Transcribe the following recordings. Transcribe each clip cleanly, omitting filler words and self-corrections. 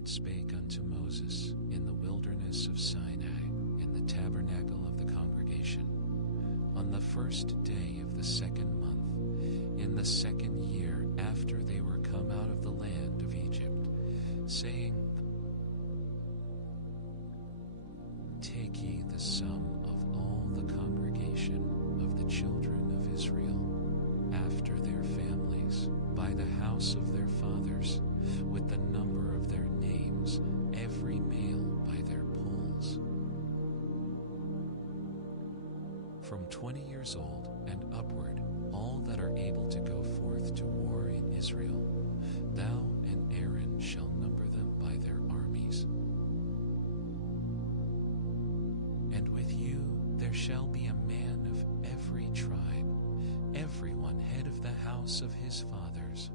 Lord spake unto Moses in the wilderness of Sinai, in the tabernacle of the congregation, on the first day of the second month, in the second year after they were come out of the land of Egypt, saying, Take ye the sum of all the congregation of the children of Israel, after their families, by the house of their fathers, with the number of their names, every male by their polls. From 20 years old and upward, all that are able to go forth to war in Israel, thou and Aaron shall number them by their armies. And with you there shall be a man of every tribe, every one head of the house of his fathers.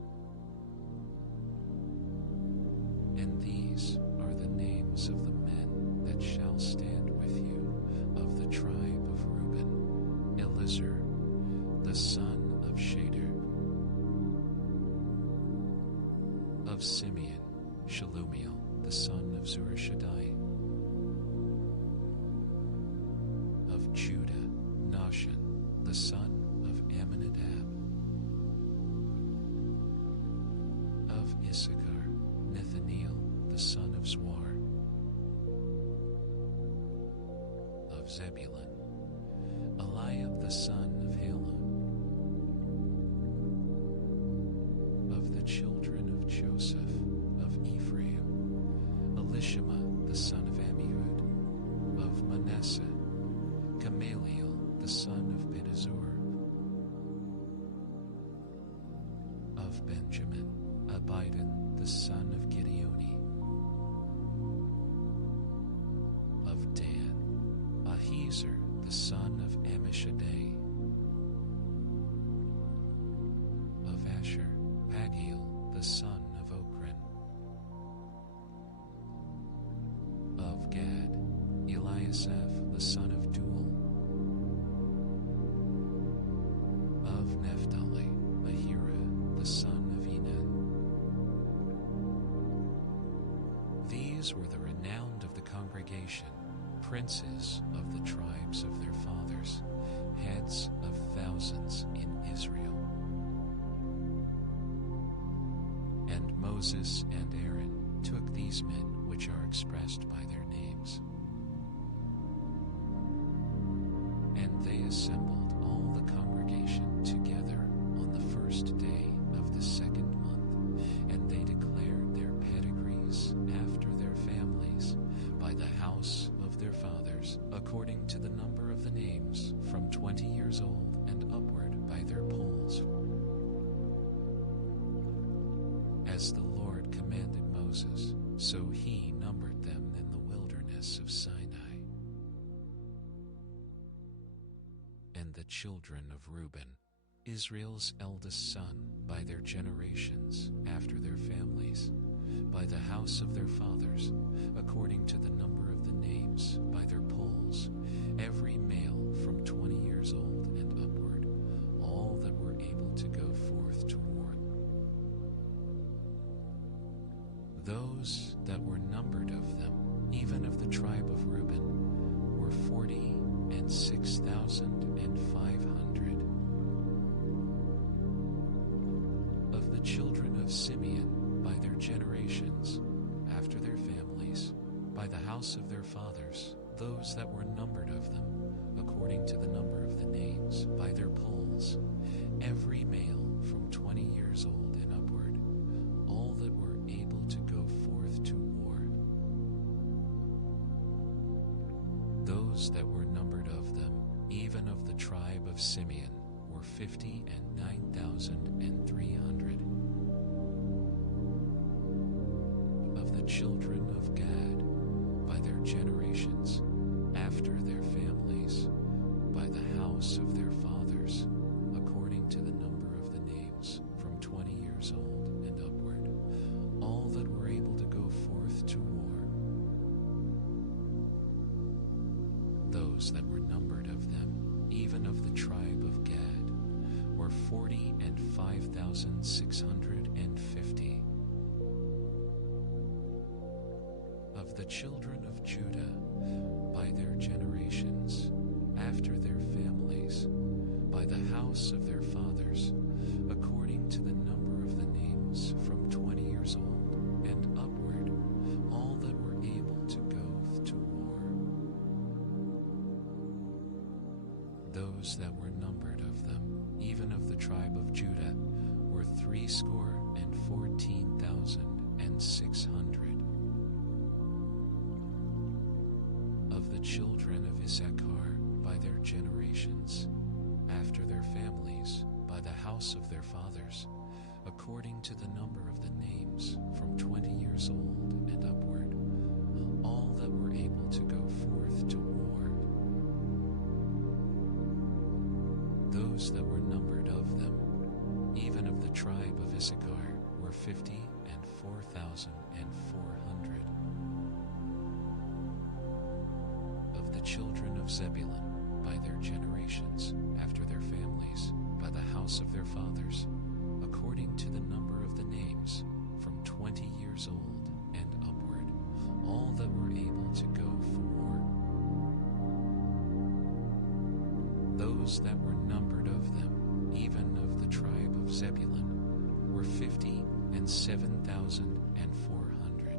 And these are the names of the men that shall stand with you of the tribe of Reuben: Elizur, the son of Shader; of Simeon, Shelumiel, the son of Zurishaddai; of Judah, Nahshon, the son of Amminadab; of Issachar, Nethaneel, the son of Zwar; of Zebulun, Eliab, the son of Helon; of the children of Joseph, of Ephraim, Elishama, the son of Ammihud; of Manasseh, Gamaliel, the son of Pedazur; of Benjamin, Abidan, the son of Gideoni; of Dan, Ahiezer, the son of Ammishaddai; of Asher, Pagiel, the son of Okran; of Gad, Eliasaph, the son of Duel; of Naphtali, Ahira, the son of Enan. These were the renowned of the congregation, princes of the tribes of their fathers, heads of thousands in Israel. And Moses and Aaron took these men which are expressed by their names, and they assembled all the congregation together on the first day of the second month, and they declared their pedigrees after their families by the house of their fathers, according to the number of the names, from 20 years old and upward by their polls, as the Lord commanded Moses, so he numbered them in the wilderness of Sinai. And the children of Reuben, Israel's eldest son, by their generations, after their families, by the house of their fathers, according to the number of the names, by their polls, every male from 20 years old and upward, all that were able to go forth to war. Those that were numbered of them, even of the tribe of Reuben, were 46,500. Of the children of Simeon, by their generations, after their families, by the house of their fathers, those that were numbered of them, according to the number of the names, by their polls, every male from 20 years old and upward, all that were able to go forth to war. Those that were numbered of them, even of the tribe of Simeon, were 59,300. Of the children of Gad, by their generations, after their families, by the house of their fathers, according to the number of the names, from 20 years old and upward, all that were able to go forth to war. Those that were numbered of them, even of the tribe of Gad, were 45,650. Of the children of Judah, by their generations, after their families, by the house of their fathers, according to the number of the names, from 20 years old and upward, all that were able to go to war. Those that were numbered of them, even of the tribe of Judah, were 614,600. Of the children of Issachar, by their generations, after their families, by the house of their fathers, according to the number of the names, from 20 years old and upward, all that were able to go forth to war. Those that were numbered of them, even of the tribe of Issachar, were 54,400. Of the children of Zebulun, by their generations, after their families, by the house of their fathers, according to the number of the names, from 20 years old and upward, all that were able to go for war. Those that were numbered of them, even of the tribe of Zebulun, were 57,400.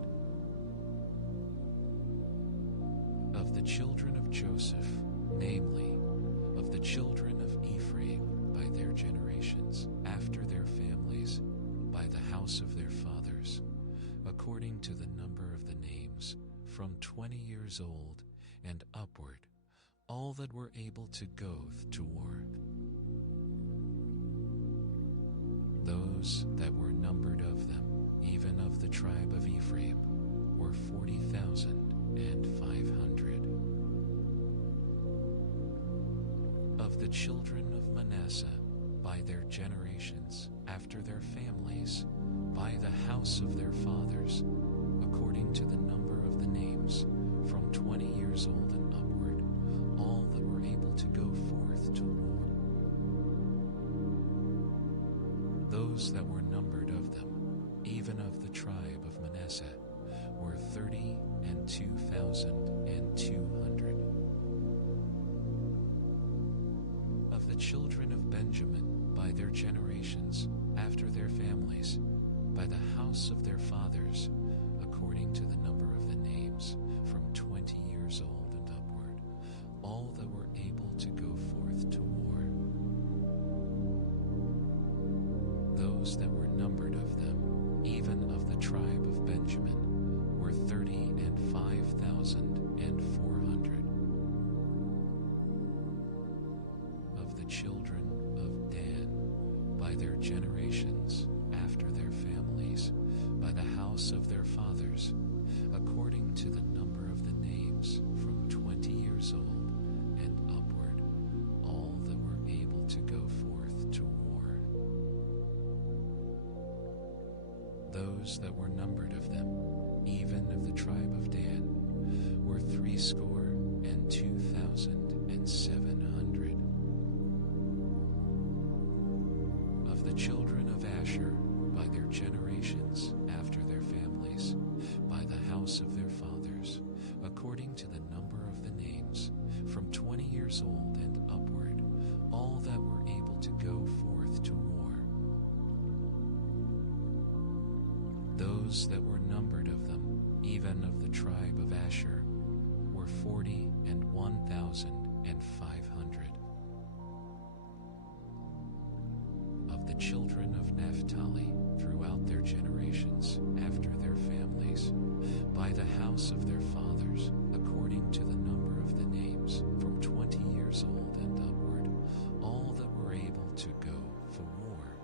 Of the children of Joseph, namely, of the children of Ephraim, by their generations, after their families, by the house of their fathers, according to the number of the names, from 20 years old and upward, all that were able to go to war. Those that were numbered of them, even of the tribe of Ephraim, were 40,500. Of the children of Manasseh, by their generations, after their families, by the house of their fathers, according to the number of the names, from 20 years old and upward, all that were able to go forth to war. Those that were numbered of them, even of the tribe of Manasseh, were 32,200. Of the children of Benjamin, by their generations, after their families, by the house of their fathers, according to the number of the names, from 20 years old and upward, all that were able to go forth to war. Those that were numbered of them, even of the tribe of Benjamin, were 35,400. Of the children of Dan, by their generations, after their families, by the house of their fathers, according to the number of the names, from 20 years old and upward, all that were able to go forth to war. Those that were numbered of them, even of the tribe of Dan, were 62,700. Of the children of Asher, by their generations, after their families, by the house of their fathers, according to the number of the names, from 20 years old and upward, all that were able to go forth to war. Those that were numbered of them, even of the tribe of Asher, were 41,500. Of the children of Naphtali, throughout their generations, after their families, by the house of their fathers, according to the number of the names, from 20 years old and upward, all that were able to go for war.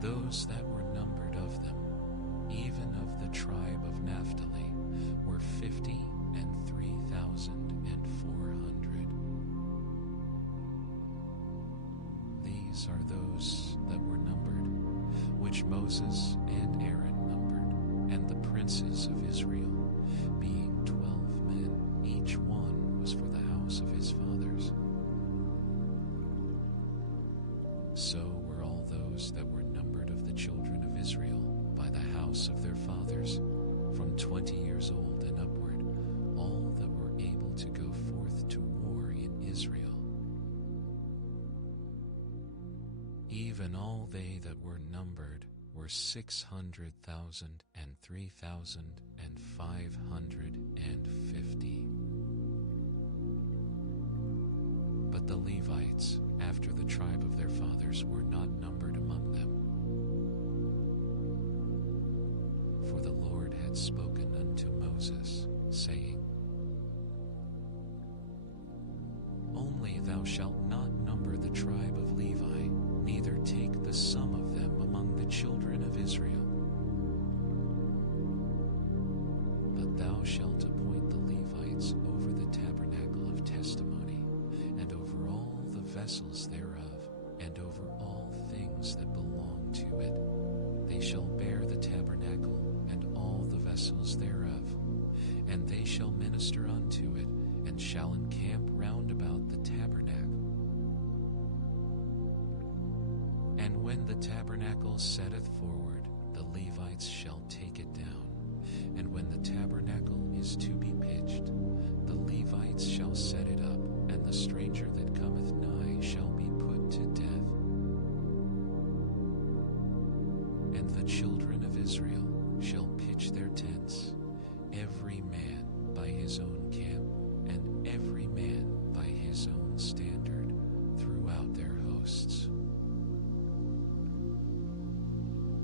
Those that were numbered of them, even of the tribe of Naphtali, were 53,400. These are those that were numbered, which Moses and Aaron numbered, and the princes of Israel, being 12 men, each one was for the house of his fathers. So were all those that were numbered of the children of Israel by by the house of their fathers, from 20 years old and upward, all that were able to go forth to war in Israel. Even all they that were numbered were 600,000 and 3,550. But the Levites, after the tribe of their fathers, were not numbered among them. For the Lord had spoken unto Moses, saying, Only thou shalt not number the tribe of Levi, neither take the sum of them among the children of Israel. But thou shalt appoint the Levites over the tabernacle of testimony, and over all the vessels thereof, and over all things that belong to it. They shall bear the tabernacle and all the vessels thereof, and they shall minister unto it, and shall encamp round about the tabernacle. And when the tabernacle setteth forward, the Levites shall take it down. And when the tabernacle is to be pitched, the Levites shall set it up, and the stranger that cometh nigh shall be put to death. And the children of Israel shall pitch their tents, every man by his own camp, and every man by his own standard, throughout their hosts.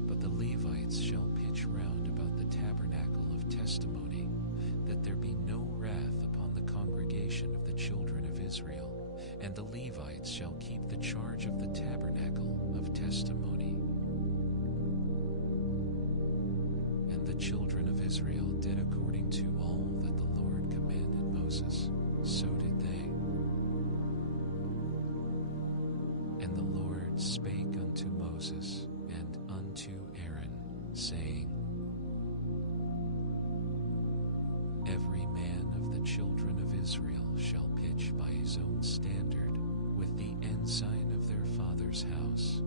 But the Levites shall pitch round about the tabernacle of testimony, that there be no wrath upon the congregation of the children of Israel, and the Levites shall keep the charge of the tabernacle of testimony. And the children of Israel did according to all that the Lord commanded Moses, so did they. And the Lord spake unto Moses and unto Aaron, saying, Every man of the children of Israel shall pitch by his own standard, with the ensign of their father's house.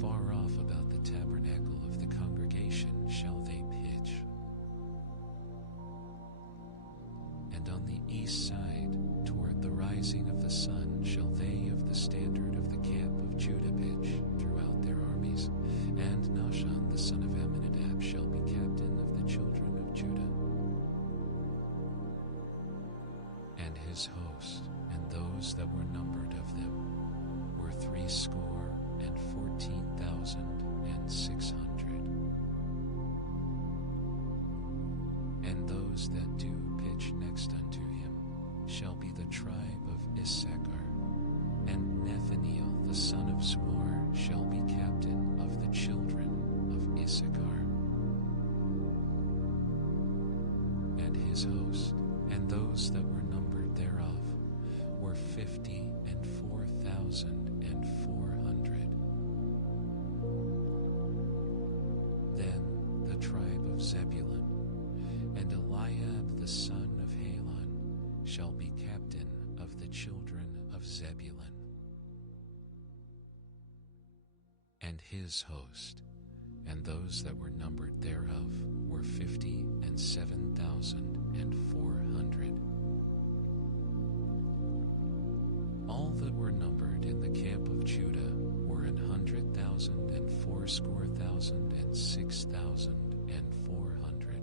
Far off about the tabernacle of the congregation shall they pitch. And on the east side, toward the rising of the sun, shall they of the standard of the camp of Judah pitch throughout their armies. And Nahshon the son of Amminadab shall be captain of the children of Judah. And his host, and those that were numbered of them, were 314,600. And those that do pitch next unto him shall be the tribe of Issachar, and Nathaniel the son of Zuar shall be captain of the children of Issachar. And his host, and those that were numbered thereof, were 54,400. Then the tribe of Zebulun, and Eliab the son of Helon shall be captain of the children of Zebulun. And his host, and those that were numbered thereof, were 57,400. All that were numbered in the camp of Judah were 100,000 and 80,000 and 6,400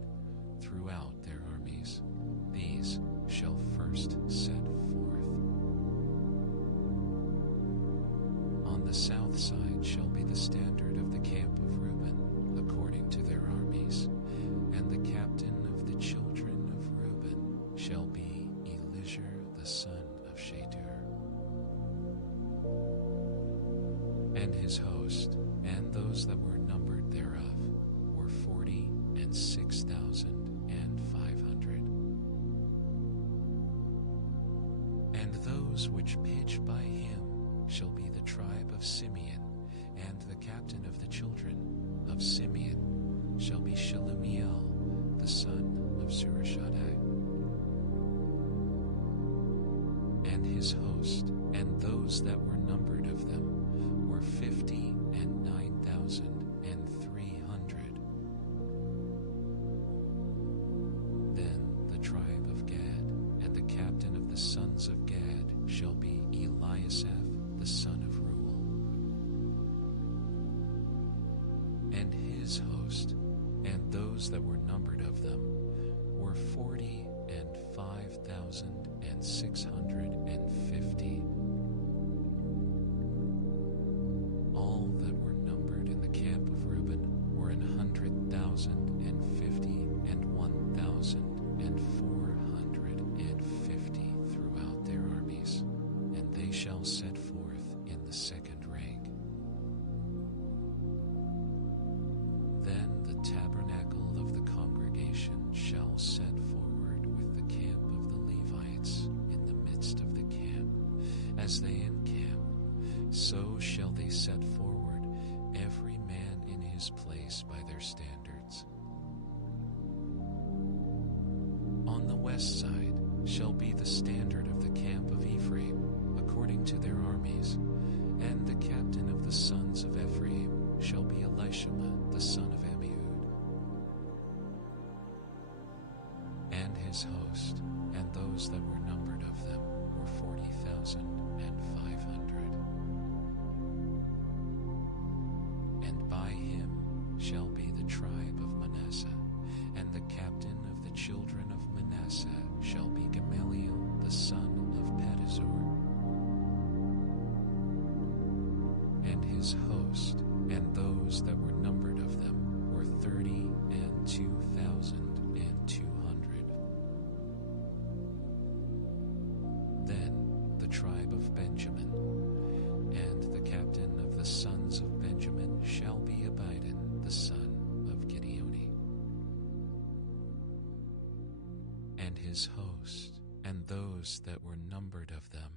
throughout their armies. These shall first set forth. On the south side shall be the standard of the camp of Reuben, according to their armies, and the captain of the children of Reuben shall be Elizur the son of Shedeur. And his host, and those that were numbered thereof, were 46,500. And those which pitch by him shall be the tribe of Simeon, and the captain of the children of Simeon shall be Shelumiel, the son of Zurishaddai. And his host, and those that were numbered of them, were 59,300. sons of Gad shall be Eliasaph the son of Reuel, and his host, and those that were numbered of them were 40,05,650. All that were numbered in the camp of Reuben were 100,050 and 1,450 throughout their armies, and they shall set forth in the second rank. Then the tabernacle of the congregation shall set forward with the camp of the Levites in the midst of the camp. As they encamp, so shall they set forward, every man in his place by their standards. On the west side shall be the standard of the camp of Ephraim, according to their armies, and the captain of the sons of Ephraim shall be Elishama the son of Ammihud, and his host, and those that were numbered of them were 40,500. And by him shall be the tribe of Manasseh, and the captain of the children of Manasseh shall be Gamaliel the son of Pedazur, and his host, and those that were numbered of them were 32,200. Then the tribe of Benjamin, and the captain of the sons of Benjamin shall be Abidan the son of Gideoni, and his host, and those that were numbered of them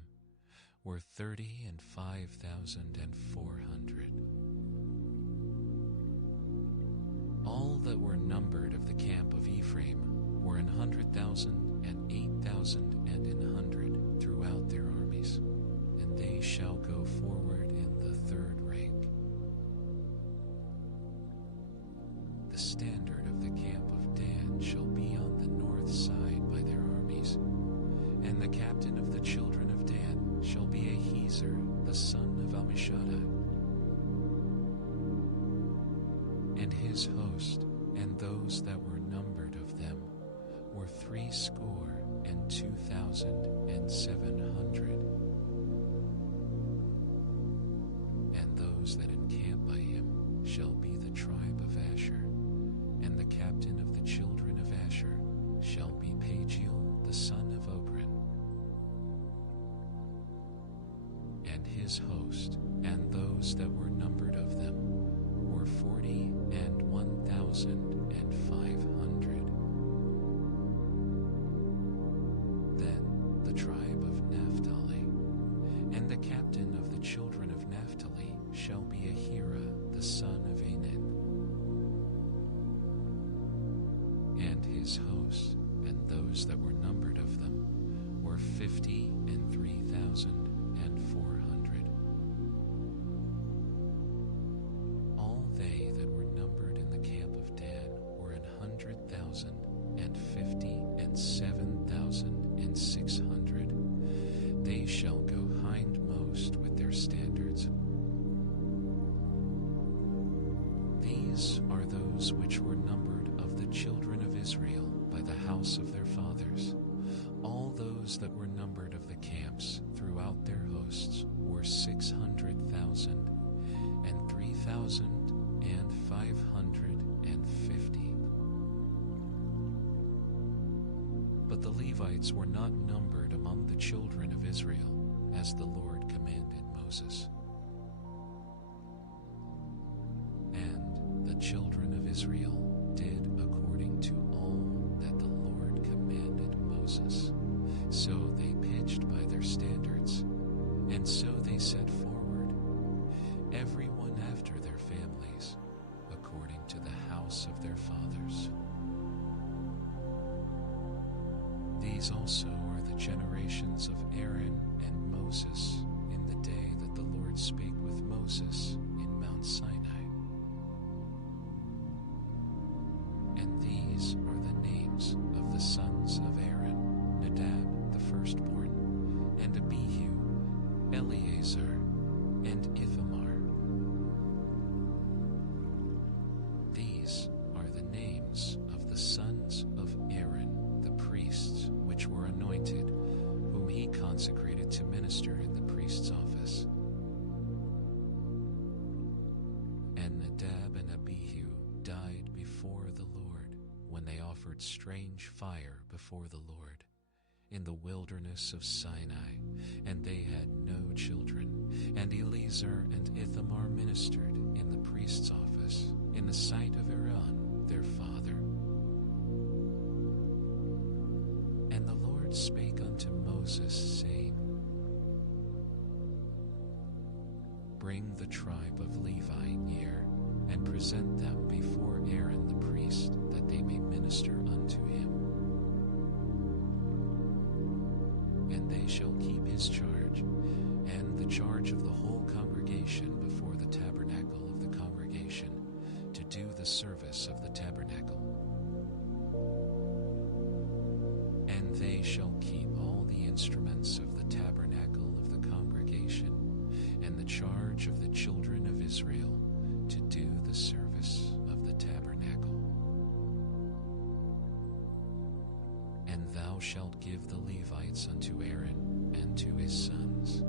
were 35,400. All that were numbered of the camp of Ephraim were 100,000 and 8,000 and 100 throughout their armies, and they shall go forward in the third rank. The standard of the camp of Dan shall be on the north side by their armies, and the captain of the children of Dan shall be Ahiezer the son of Ammishaddai, and his host, and those that were numbered of them were 62,700. And those that encamp by him shall be the tribe of Asher, and the captain of the children of Asher shall be Pagiel the son of Okran, and his host, and those that were numbered of them were 40,1,500. Then the tribe of Naphtali, and the captain of the children of Naphtali shall be Ahira the son of Enan, and his host, and those that were numbered of them were 53,400. All they that were numbered in the camp of Dan were 100,050 and 7,600. They shall go hindmost with their standards. These are those which were numbered of the children of Israel by the house of their fathers. All those that were numbered of the camps throughout their hosts were 600,000 and 3,550. But the Levites were not numbered among the children of Israel, as the Lord commanded Moses. And the children of Israel did according to all that the Lord commanded Moses. So they pitched by their standards, and so they set forward, every one after their families, according to the house of their fathers. These also are the generations of Aaron and Moses in the day that the Lord spake with Moses in Mount Sinai. And these are the names of the sons of Aaron: Nadab the firstborn, offered strange fire before the Lord in the wilderness of Sinai, and they had no children. And Eleazar and Ithamar ministered in the priest's office in the sight of Aaron their father. And the Lord spake unto Moses, saying, Bring the tribe of Levi near, and present them before Aaron the priest, that they may minister unto him. And they shall keep his charge, and the charge of the whole congregation before the tabernacle of the congregation, to do the service of the tabernacle. And they shall keep all the instruments of the tabernacle of the congregation, and the charge of the children of Israel, to do the service of the tabernacle. And thou shalt give the Levites unto Aaron and to his sons.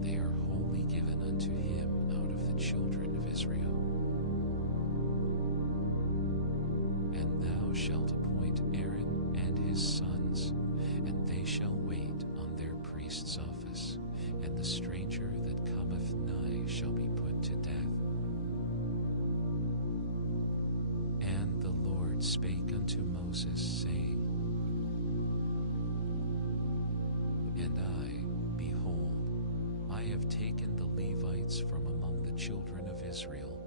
They are wholly given unto him out of the children of Israel. And thou shalt appoint Aaron and his sons, and they shall wait on their priest's office, and the stranger that cometh nigh shall be put to death. And the Lord spake unto Moses, saying, And I, behold, I have taken the Levites from among the children of Israel,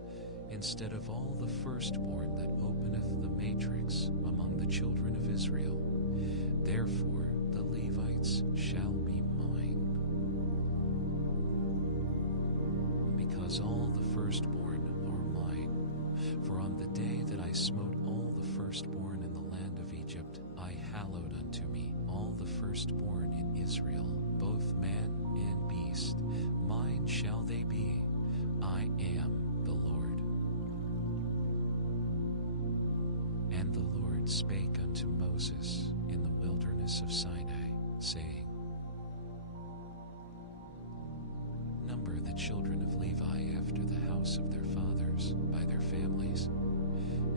instead of all the firstborn that openeth the matrix among the children of Israel. Therefore the Levites shall be mine. Because all the firstborn are mine. For on the day that I smote all the firstborn in the land of Egypt, I hallowed unto me all the firstborn in Israel, both man and beast. Mine shall they be. I am the Lord. And the Lord spake unto Moses in the wilderness of Sinai, saying, Number the children of Levi after the house of their fathers, by their families.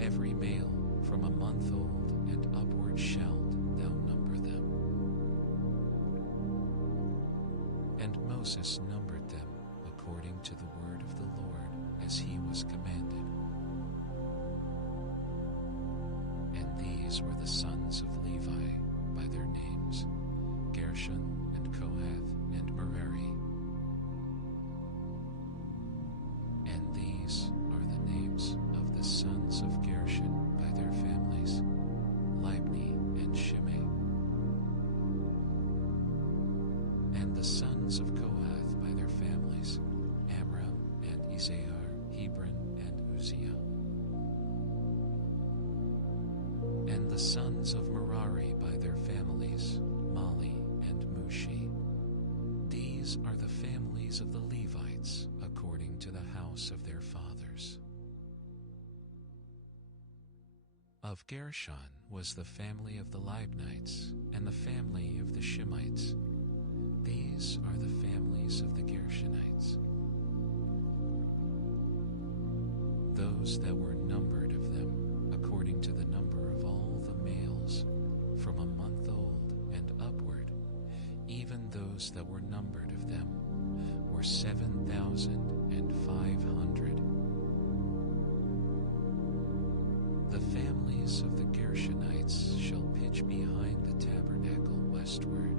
Every male from a month old and upward shalt thou number them. And Moses numbered them according to the word of the Lord, as he was commanded. And these were the sons of Levi by their names, Gershon and Kohath and Merari. And these are the names of the sons of Gershon by their families, Libni and Shimei. And the sons of Kohath by their families, Amram and Izahar, Hebron and Uzziah. And the sons of Merari by their families, Mali and Mushi. These are the families of the Levites according to the house of their fathers. Of Gershon was the family of the Libnites, and the family of the Shimites. These are the families of the Gershonites. Those that were numbered of them, according to the number of all the males, from a month old and upward, even those that were numbered of them, were 7,500. The families of the Gershonites shall pitch behind the tabernacle westward.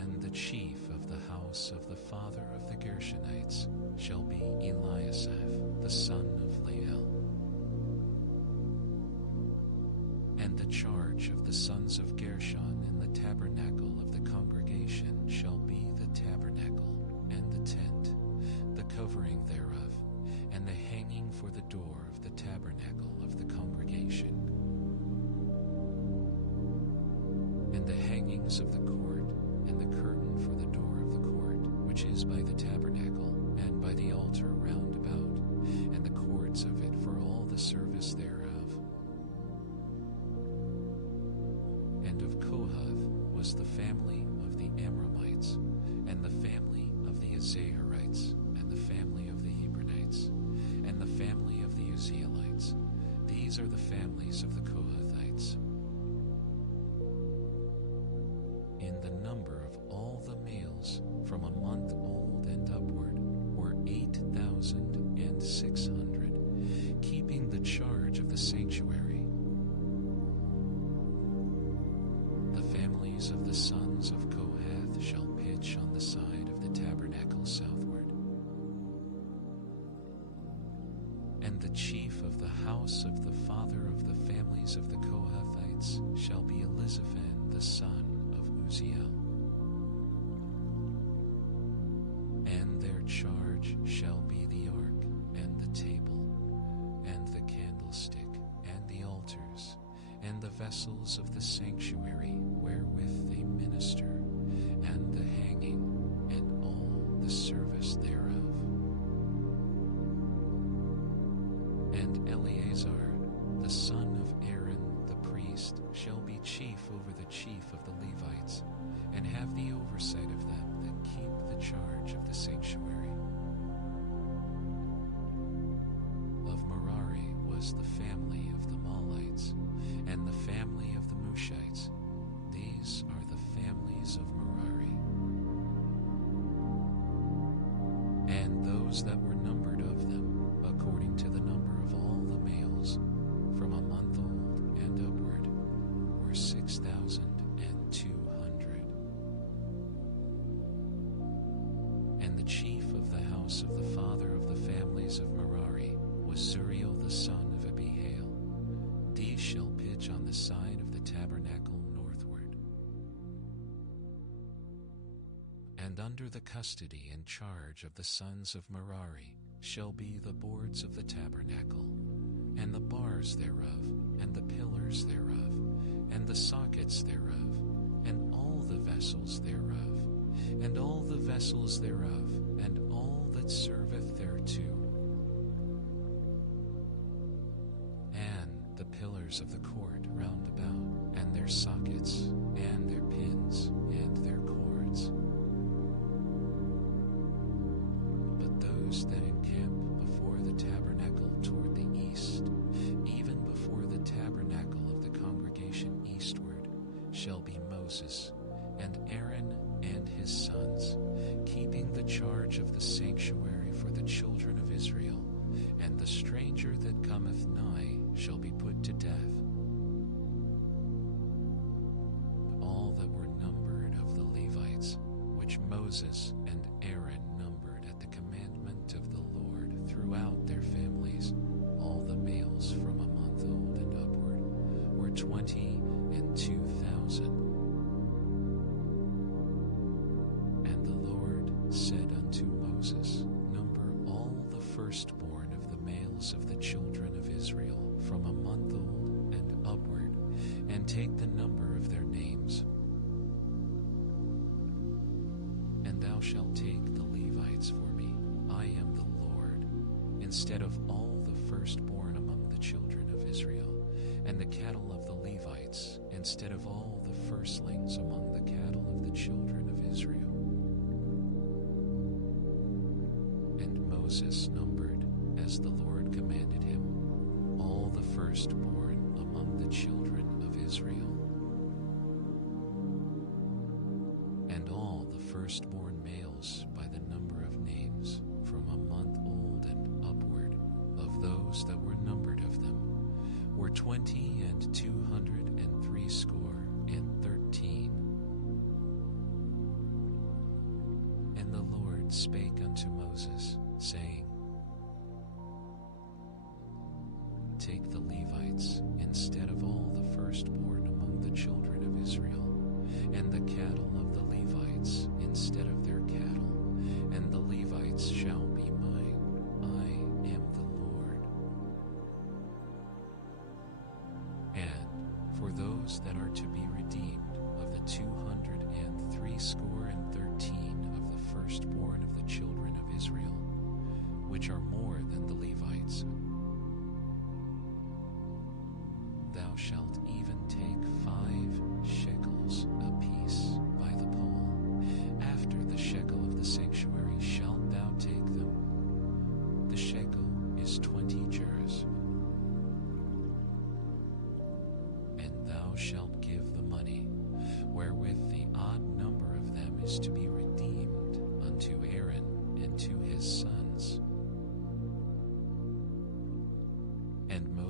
And the chief of the house of the father of the Gershonites shall be Eliasaph, the son of Lael. And the charge of the sons of Gershon in the tabernacle of the congregation shall be the tabernacle, and the tent, the covering thereof, and the hanging for the door of the tabernacle of the congregation, and the hangings of the court, and the curtain for the door of the court, which is by the tabernacle, and by the altar round about, and the cords of it for all the service thereof. And of Kohath was the family of the Amramites, and the family of the Izaharites, and the family of the Hebronites, and the family of the Uzzielites. These are the families of the Kohathites. In the number of all the males from a month old and upward were 8,600, keeping the charge of the sanctuary. The families of the sons of Kohath shall pitch on the side of the tabernacle southward. And the chief of the house of the father of the families of the Kohathites shall be Elizaphan the son of Uzziel. And their charge shall be the ark, and the table, and the candlestick, and the altars, and the vessels of the sanctuary wherewith they minister, and the hanging, and all the service thereof. And Eleazar, the son of Aaron the priest, shall be chief over the chief of the Levites, and have the oversight of them that keep the charge of the sanctuary. Of Merari was the family of the Mahlites, and the family of the Mushites. These are the families of Merari. And those that were numbered of them, according to the number of all the males, from a month old and upward, were 6,200. And the chief of the house of the father of the families of Merari was Zuriel the son of Abihail. These shall pitch on the side of the tabernacle northward. And under the custody and charge of the sons of Merari shall be the boards of the tabernacle, and the bars thereof, and the pillars thereof, and the sockets thereof, and all the vessels thereof, and all the vessels thereof, and all that serveth thereto, and the pillars of the court round about, and their sockets, and their pins, and their cords. But those that encamp before the tabernacle toward the east, even before the tabernacle of the congregation eastward, shall be Moses, and Aaron and his sons, keeping the charge of the sanctuary for the children of Israel, and the stranger that cometh nigh shall be put to death. All that were numbered of the Levites, which Moses and Aaron numbered at the commandment of the Lord throughout their families, all the males from a month old and upward, were 22,000. And the Lord said unto Moses, Number all the firstborn of the males of the children of Israel from a month old and upward, and take the number of their names. And thou shalt take the Levites for me. I am the Lord, instead of all the firstborn among the children of Israel, and the cattle of the Levites, instead of all the firstlings among the cattle of the children of Israel. And Moses numbered, as the Lord commanded him, all the firstborn among the children of Israel. And all the firstborn males by the number of names, from a month old and upward, of those that were numbered of them, were 20,213. And the Lord spake unto Moses, saying, Take the Levites instead of all the firstborn among the children of Israel, and the cattle of the Levites instead of their cattle, and the Levites shall be mine. I am the Lord. And for those that are to be redeemed of the 213 of the firstborn of the children of Israel, which are more than the Levites, thou shalt even take 5 shekels apiece by the pole. After the shekel of the sanctuary shalt thou take them. The shekel is 20 gerahs.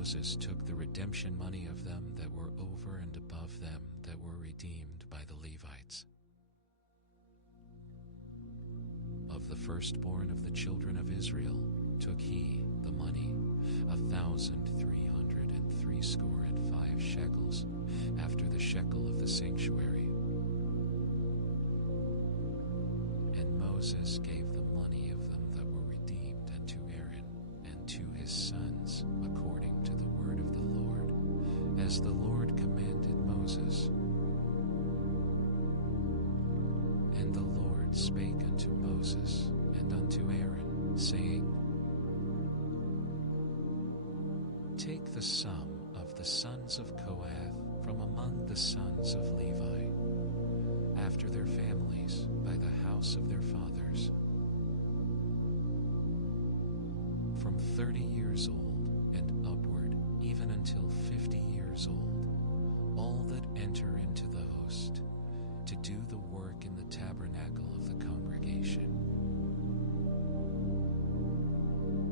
Moses took the redemption money of them that were over and above them that were redeemed by the Levites. Of the firstborn of the children of Israel took he the money, 1,365 shekels, after the shekel of the sanctuary. And Moses gave the money of them that were redeemed unto Aaron and to his sons, according to the word of the Lord, as the Lord commanded Moses. And the Lord spake unto Moses and unto Aaron, saying, Take the sum of the sons of Kohath from among the sons of Levi, after their families, by the house of their fathers, from 30 years old and upward, even until 50 years old, all that enter into the host, to do the work in the tabernacle of the congregation.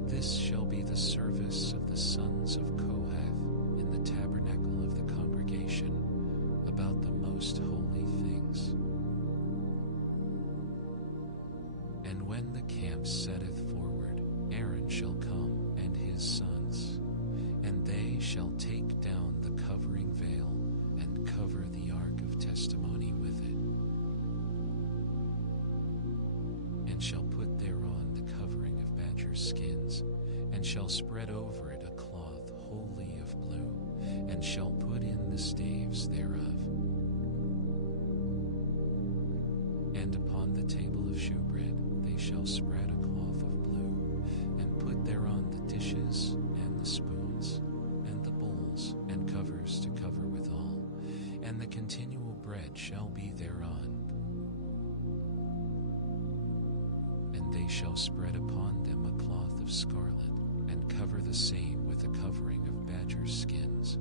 This shall be the service of the sons of Kohath in the tabernacle of the congregation about the most holy things. And when the camp setteth forward, Aaron shall come and his sons, and they shall take down the covering veil and cover the ark of testimony with it, and shall put thereon the covering of badger skins, and shall spread over it a cloth wholly of blue, and shall put in the staves thereof. And upon the table of shewbread they shall spread a cloth of blue, and put thereon the dishes and the spoons and the bowls and covers to cover withal, and the continual bread shall be thereon. And they shall spread upon them a cloth of scarlet, and cover the same with a covering of badger skins,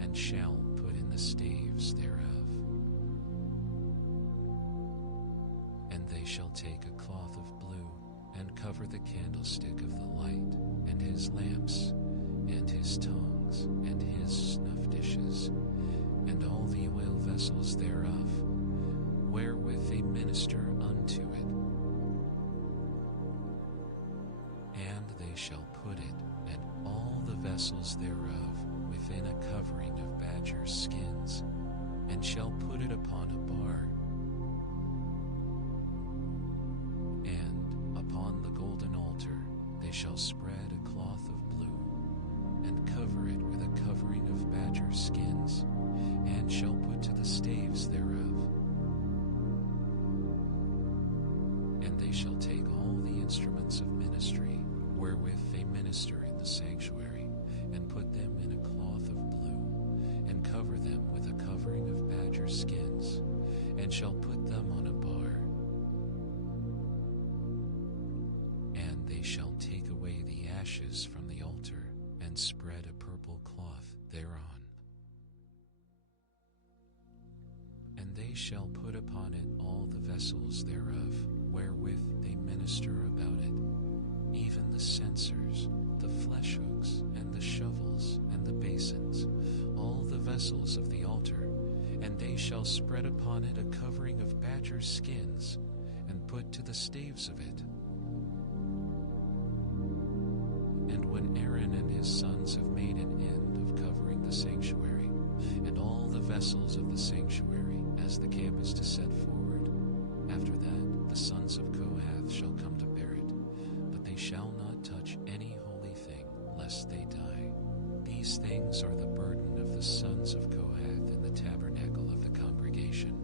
and shall put in the staves thereof. And they shall take a cloth of blue, and cover the candlestick of the light, and his lamps, and his tongs, and his snuff dishes, and all the oil vessels thereof, wherewith they minister unto it. And they shall put it, and all the vessels thereof, within a covering of badger skins, and shall put it upon a bar. And upon the golden altar they shall spread a cloth of blue, and cover it with a covering of badger skins, and shall put to the staves thereof. And they shall take all the instruments of ministry, wherewith they minister in the sanctuary, and put them in a cloth of blue, and cover them with a covering of badger skins, and shall put them on a bar. And they shall take away the ashes from the altar, and spread a purple cloth thereon. And they shall put upon it all the vessels thereof, wherewith they minister about it, even the censers, the flesh hooks, and the shovels, and the basins, all the vessels of the altar. And they shall spread upon it a covering of badger skins, and put to the staves of it. And when Aaron and his sons have made an end of covering the sanctuary, and all the vessels of the sanctuary, as the camp is to set forward, after that the sons of Kohath shall come to bear it, but they shall not touch any holy thing, lest they die. These things are the burden of the sons of Kohath in the tabernacle of the congregation.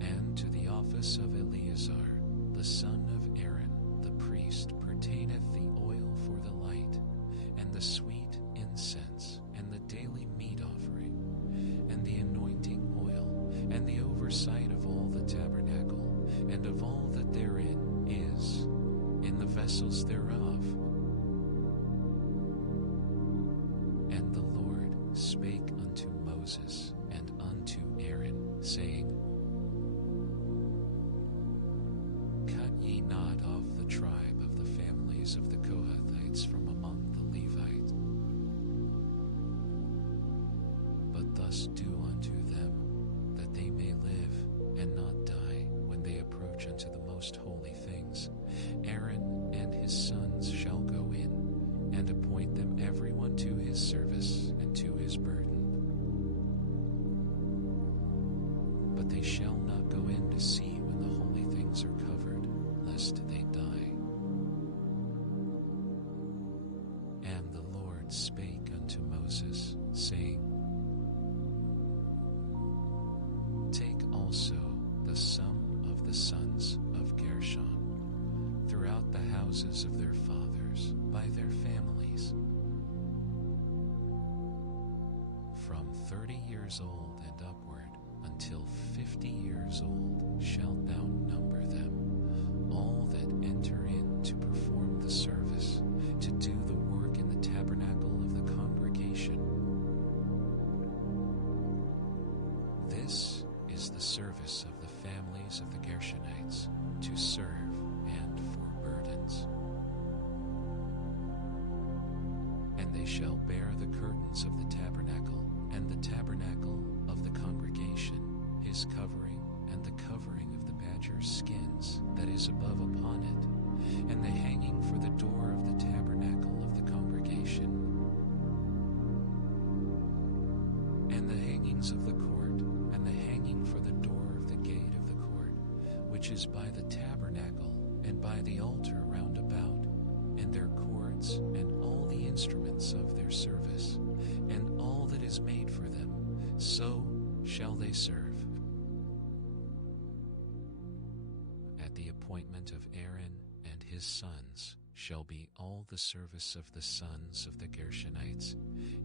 And to the office of Eleazar, the son of Aaron, the priest, pertaineth the oil for the light, and the sweet incense, and the daily meat offering, and the anointing oil, and the oversight of all the tabernacle, and of all that therein is, in the vessels thereof. And the Lord spake unto Moses and unto Aaron, saying, Cut ye not off the tribe of the families of the Kohathites from among thus do unto them, that they may live and not die when they approach unto the most holy things. Aaron and his sons shall go in, and appoint them every one to his service and to his burden. But they shall not go in to see when the holy things are covered, lest they die. And the Lord spake unto Moses, saying, Take also the sum of the sons of Gershon throughout the houses of their fathers by their families, from 30 years old and upward until 50 years old shalt thou number them, all that enter in to perform the service, to do the work in the tabernacle of the congregation. This is the service of the families of the Gershonites, to serve and for burdens. And they shall bear the curtains of the tabernacle, and the tabernacle of the congregation, his covering, and the covering of the badger's skins that is above upon it, and the hanging for the door of the tabernacle of the congregation, and the hangings of the court, and the hanging for the door of the gate of the court, which is by the tabernacle, and by the altar round about, and their cords, and all the instruments of their service, and all that is made for them, so shall they serve. At the appointment of Aaron and his sons shall be all the service of the sons of the Gershonites,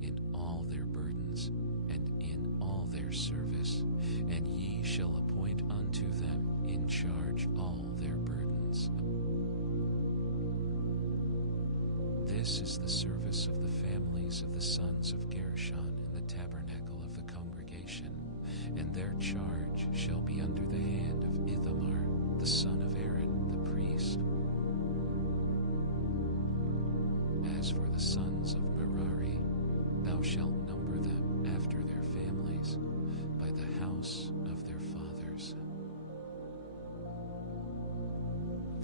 in all their burdens, and in all their service, and ye shall appoint unto them in charge all their burdens. This is the service of the families of the sons of Gershon in the tabernacle of the congregation, and their charge shall be under the hand of Ithamar, the son of Aaron, the priest. As for the sons of Merari, thou shalt number them after their families, by the house of their fathers.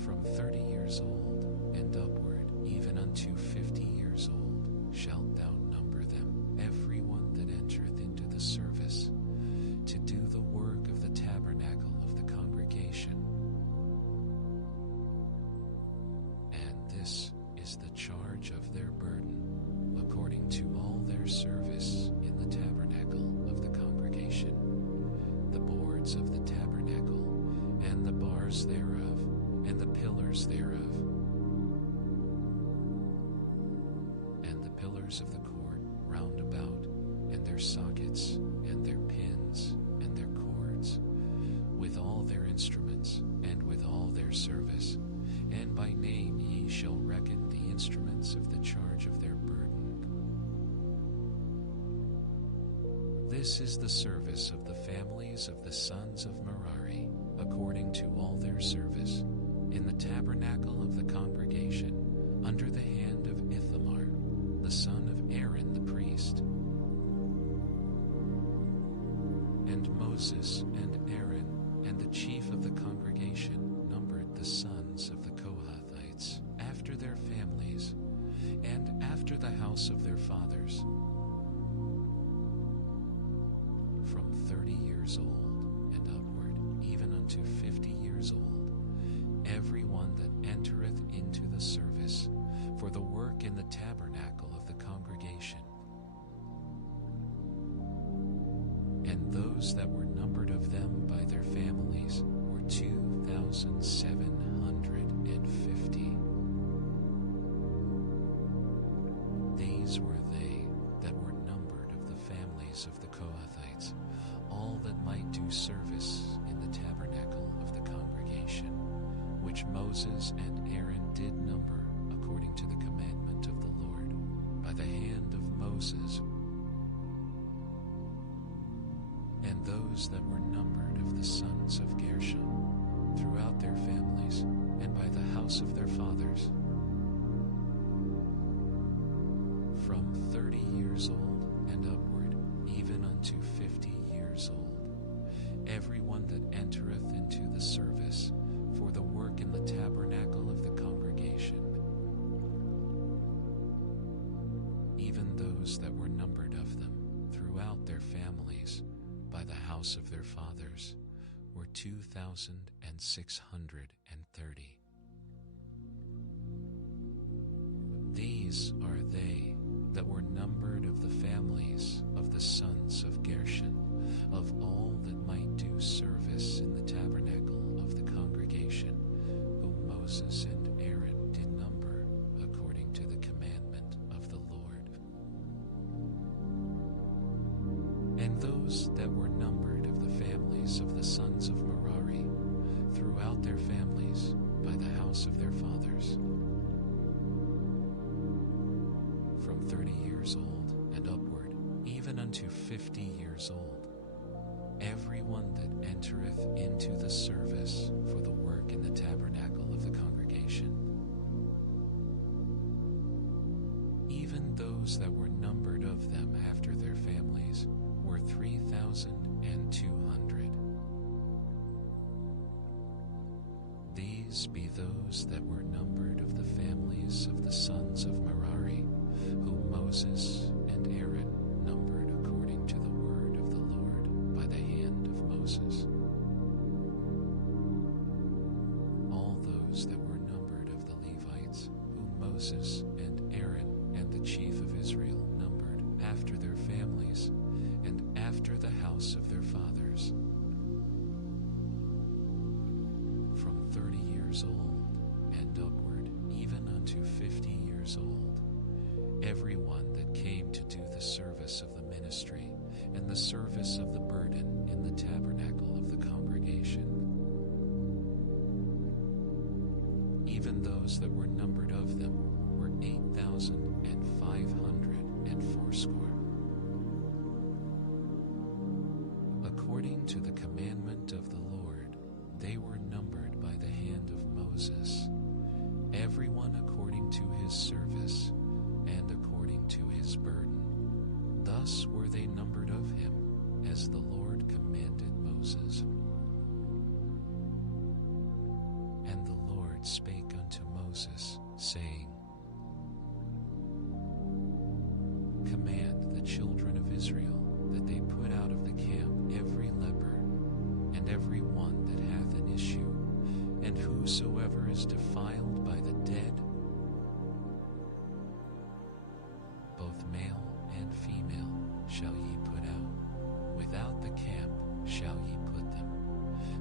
From 30 years old and upward, even unto 50 years old, shalt thou number them, every one that entereth into the service, to do the work of the tabernacle of the congregation. And this is the charge of their burden, according to all their service in the tabernacle of the congregation, the boards of the tabernacle, and the bars thereof, and the pillars thereof, and the pillars of the court round about, and their sockets, and their pins, and their cords, with all their instruments, and with all their service. And by name ye shall reckon the instruments of the charge of their burden. This is the service of the families of the sons of Merari, according to all their service, in the tabernacle of the congregation, under the hand of Ithamar, the son of Aaron the priest. And Moses and Aaron and the chief of the congregation numbered the sons of the Kohathites after their families, and after the house of their fathers, from 30 years old and upward, even unto 50 years old, every one that entereth into the service, for the work in the tabernacle of the congregation. And those that were numbered of them by their families were 2,750. These were they that were numbered of the families of the Kohathites, all that might do service in the tabernacle of the congregation, which Moses and Aaron did number according to the commandment of the Lord, by the hand of Moses. And those that were numbered of the sons of Gershon, throughout their families, and by the house of their fathers, from 30 years old and upward, even unto unto 50 years old, everyone that entereth into the service for the work in the tabernacle of the congregation, even those that were numbered of them throughout their families by the house of their fathers, were 2,630. These are they that were numbered of the families of the sons of Gershon, of all that might do service in the tabernacle of the congregation, whom Moses and Aaron did number according to the commandment of the Lord. And those that were numbered of the families of the sons of Merari, throughout their families by the house of their fathers, from 30 years old and upward, even unto 50 years old, everyone that entereth into the service for the work in the tabernacle of the congregation, even those that were numbered of them after their families, were 3,200. These be those that were numbered of the families of the sons of Merari, whom Moses and Aaron numbered according to the word of the Lord by the hand of Moses. All those that were numbered of the Levites, whom Moses and Aaron and the chief of Israel numbered after their families and after the house of their fathers, from 30 years old and upward, even unto 50 years old, everyone that came to do the service of the ministry and the service of the burden in the tabernacle of the congregation, even those that were numbered of them, were 8,580. According to the commandment of the Lord, they were numbered by the hand of Moses, everyone according to his service and according to his burden. Thus were they numbered of him, as the Lord commanded Moses. And the Lord spake unto Moses, saying, Command the children of Israel that they put out of the camp every leper, and every one that hath an issue, and whosoever is defiled by the dead, both male and female shall ye put out. Without the camp shall ye put them,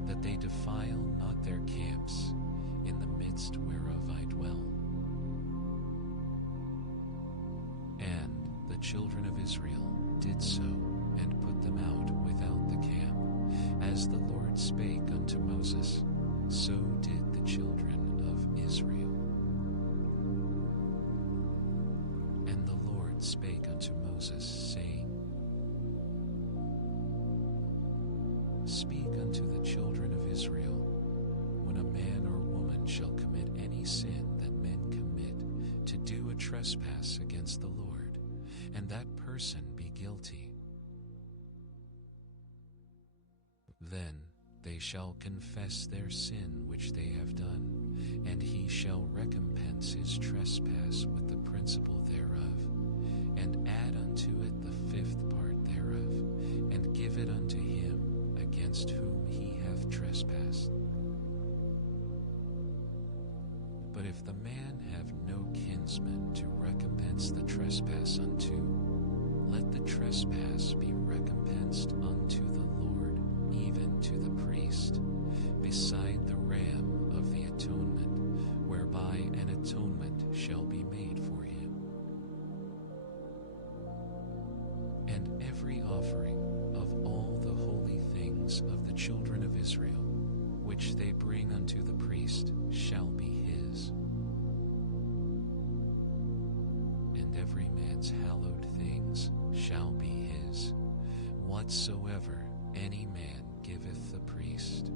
that they defile not their camps, in the midst whereof I dwell. And the children of Israel did so, and put them out without the camp. As the Lord spake unto Moses, so did the children of Israel. And the Lord spake unto Moses, saying, Speak unto the children of Israel, when a man or woman shall commit any sin that men commit, to do a trespass against the Lord, and that person be guilty, then they shall confess their sin which they have done, and he shall recompense his trespass with the principal thereof, and add unto it the 5th part thereof, and give it unto him against whom he hath trespassed. But if the man have no kinsman to recompense the trespass unto, let the trespass be recompensed unto the Lord, even to the priest, beside the ram of the atonement, whereby an atonement shall be made for him. And every offering of all the holy things of the children of Israel, which they bring unto the priest, shall be his. And every man's hallowed things shall be his. Whatsoever any man giveth the priest,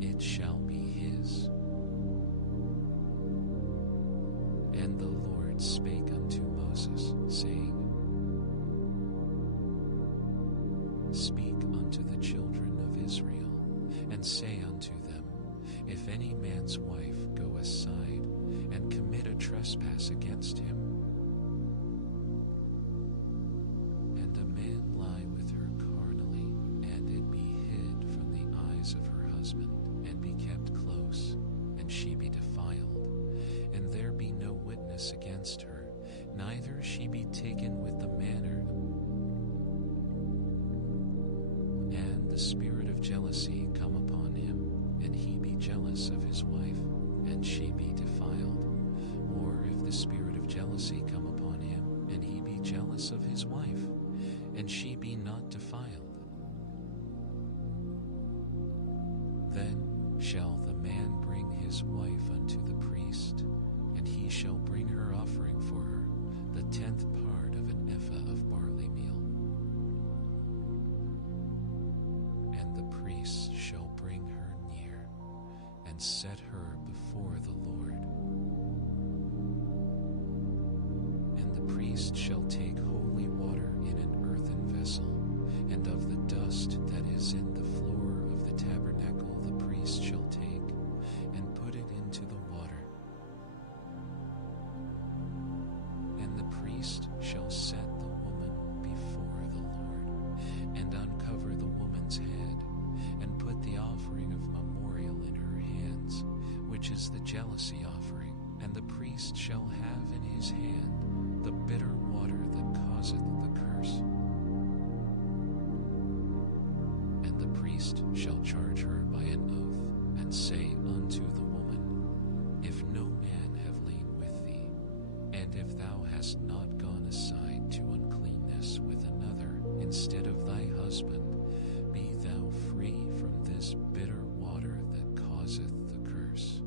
it shall be his. And the Lord spake unto Moses, saying, say unto them, if any man's wife go aside and commit a trespass against him, and a man lie with her carnally, and it be hid from the eyes of her husband, and be kept close, and she be defiled, and there be no witness against her, neither she be taken with the manner, and the spirit of jealousy come upon him, and he be jealous of his wife, and she be defiled. Or if the spirit of jealousy come upon him, and he be jealous of his wife, and she be not defiled, then shall the man bring his wife unto the priest, and he shall bring her offering for her, the 10th part of an ephah of barley meal. And the priest shall bring her near, and set her before the Lord. And the priest shall take holy water in an earthen vessel, and of the dust that is in the floor of the tabernacle the priest shall take, and put it into the water. And the priest shall set the woman before the Lord, and uncover the woman's head, and put the offering of memorial in her hands, which is the jealousy offering. And the priest shall have in his hand the bitter water that causeth the curse. And the priest shall charge her by an oath, and say unto the woman, if no man have lain with thee, and if thou hast not gone aside to uncleanness with another instead of thy husband, be thou free from this bitter water that causeth the curse.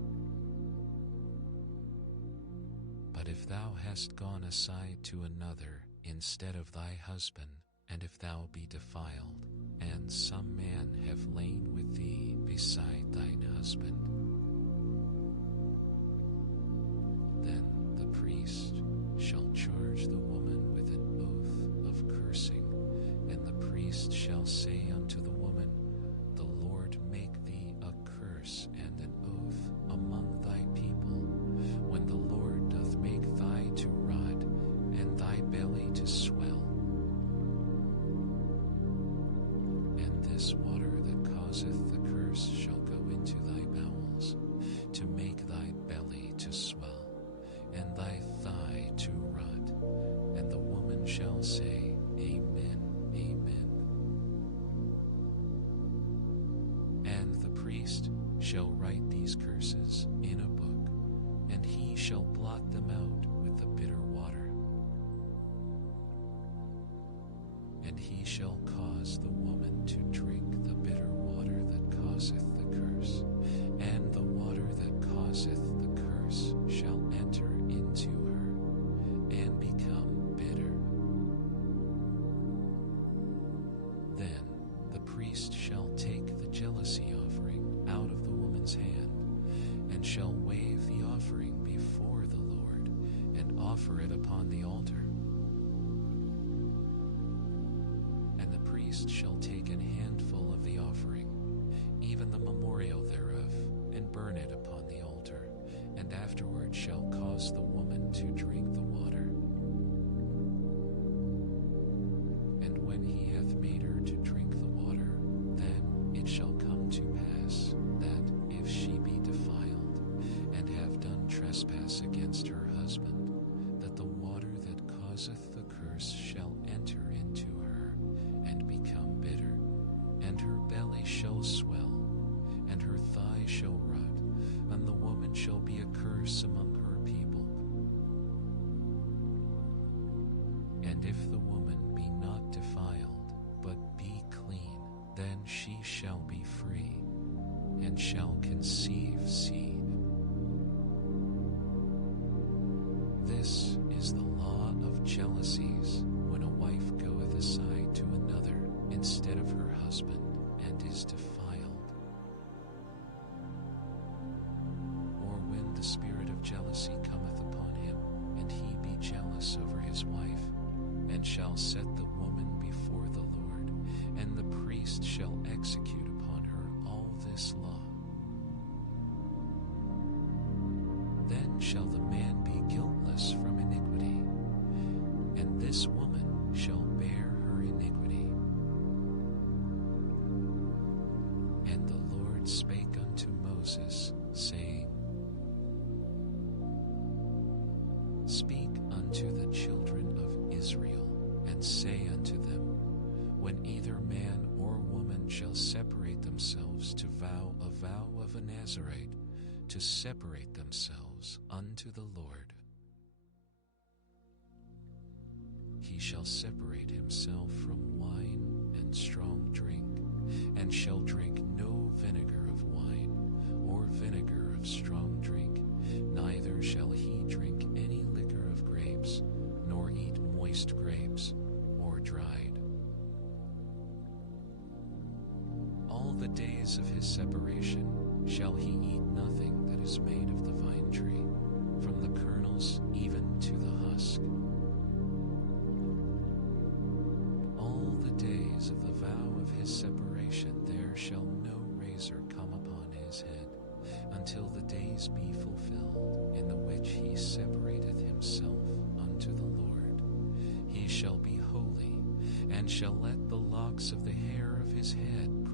But if thou hast gone aside to another instead of thy husband, and if thou be defiled, and some man have lain with thee beside thine husband, then the priest shall charge the woman with an oath of cursing, and the priest shall say unto the woman, the Lord make thee a curse and an oath among thy people, when the Lord doth make thigh to rot, and thy belly to swell. And this water that causeth the curse shall go into thy bowels, to make thy belly to swell, and thy thigh to rot. And the woman shall say, Amen, Amen. And the priest shall write these curses in a book, and he shall blot them out with the bitter water. And he shall cause the woman to drink the bitter water that causeth the curse, and the water that causeth the curse shall enter into her, and become bitter. Then the priest shall take the jealousy offering out of the woman's hand, and shall wave the offering before the Lord, and offer it upon the altar. And the priest shall take an handful of the offering, even the memorial thereof, and burn it upon the altar, and afterward shall cause the woman to drink the water. And when he hath made her to drink the water, then it shall come to pass that if she be defiled, and have done trespass against her husband, that the water that causeth the curse shall enter into her, and become bitter, and her belly shall swell, and her thigh shall rot, and the woman shall be a curse among her people. And if the woman be not defiled, but be clean, then she shall be free, and shall conceive seed. This is the law of jealousies, when a wife goeth aside to another instead of her husband, and is defiled. Or when the spirit of jealousy cometh upon him, and he be jealous over his wife, and shall set the woman before the Lord, and the priest shall execute upon her all this law. Then shall the man be guiltless from iniquity, and this woman shall bear her iniquity. And the Lord spake unto Moses, saying, Speak unto the children of Israel, and say unto them, when either man or woman shall separate themselves to vow a vow of a Nazarite, to separate themselves unto the Lord, he shall separate himself from wine and strong drink, and shall drink no vinegar of wine, or vinegar of strong drink, neither shall he drink any liquor of grapes, nor eat moist grapes, or dried. All the days of his separation shall he eat nothing that is made of the vine tree, from the kernels even to the husk. All the days of the vow of his separation there shall no razor come upon his head, until the days be fulfilled, in the which he separateth himself unto the Lord. He shall be holy, and shall let the locks of the hair of his head grow.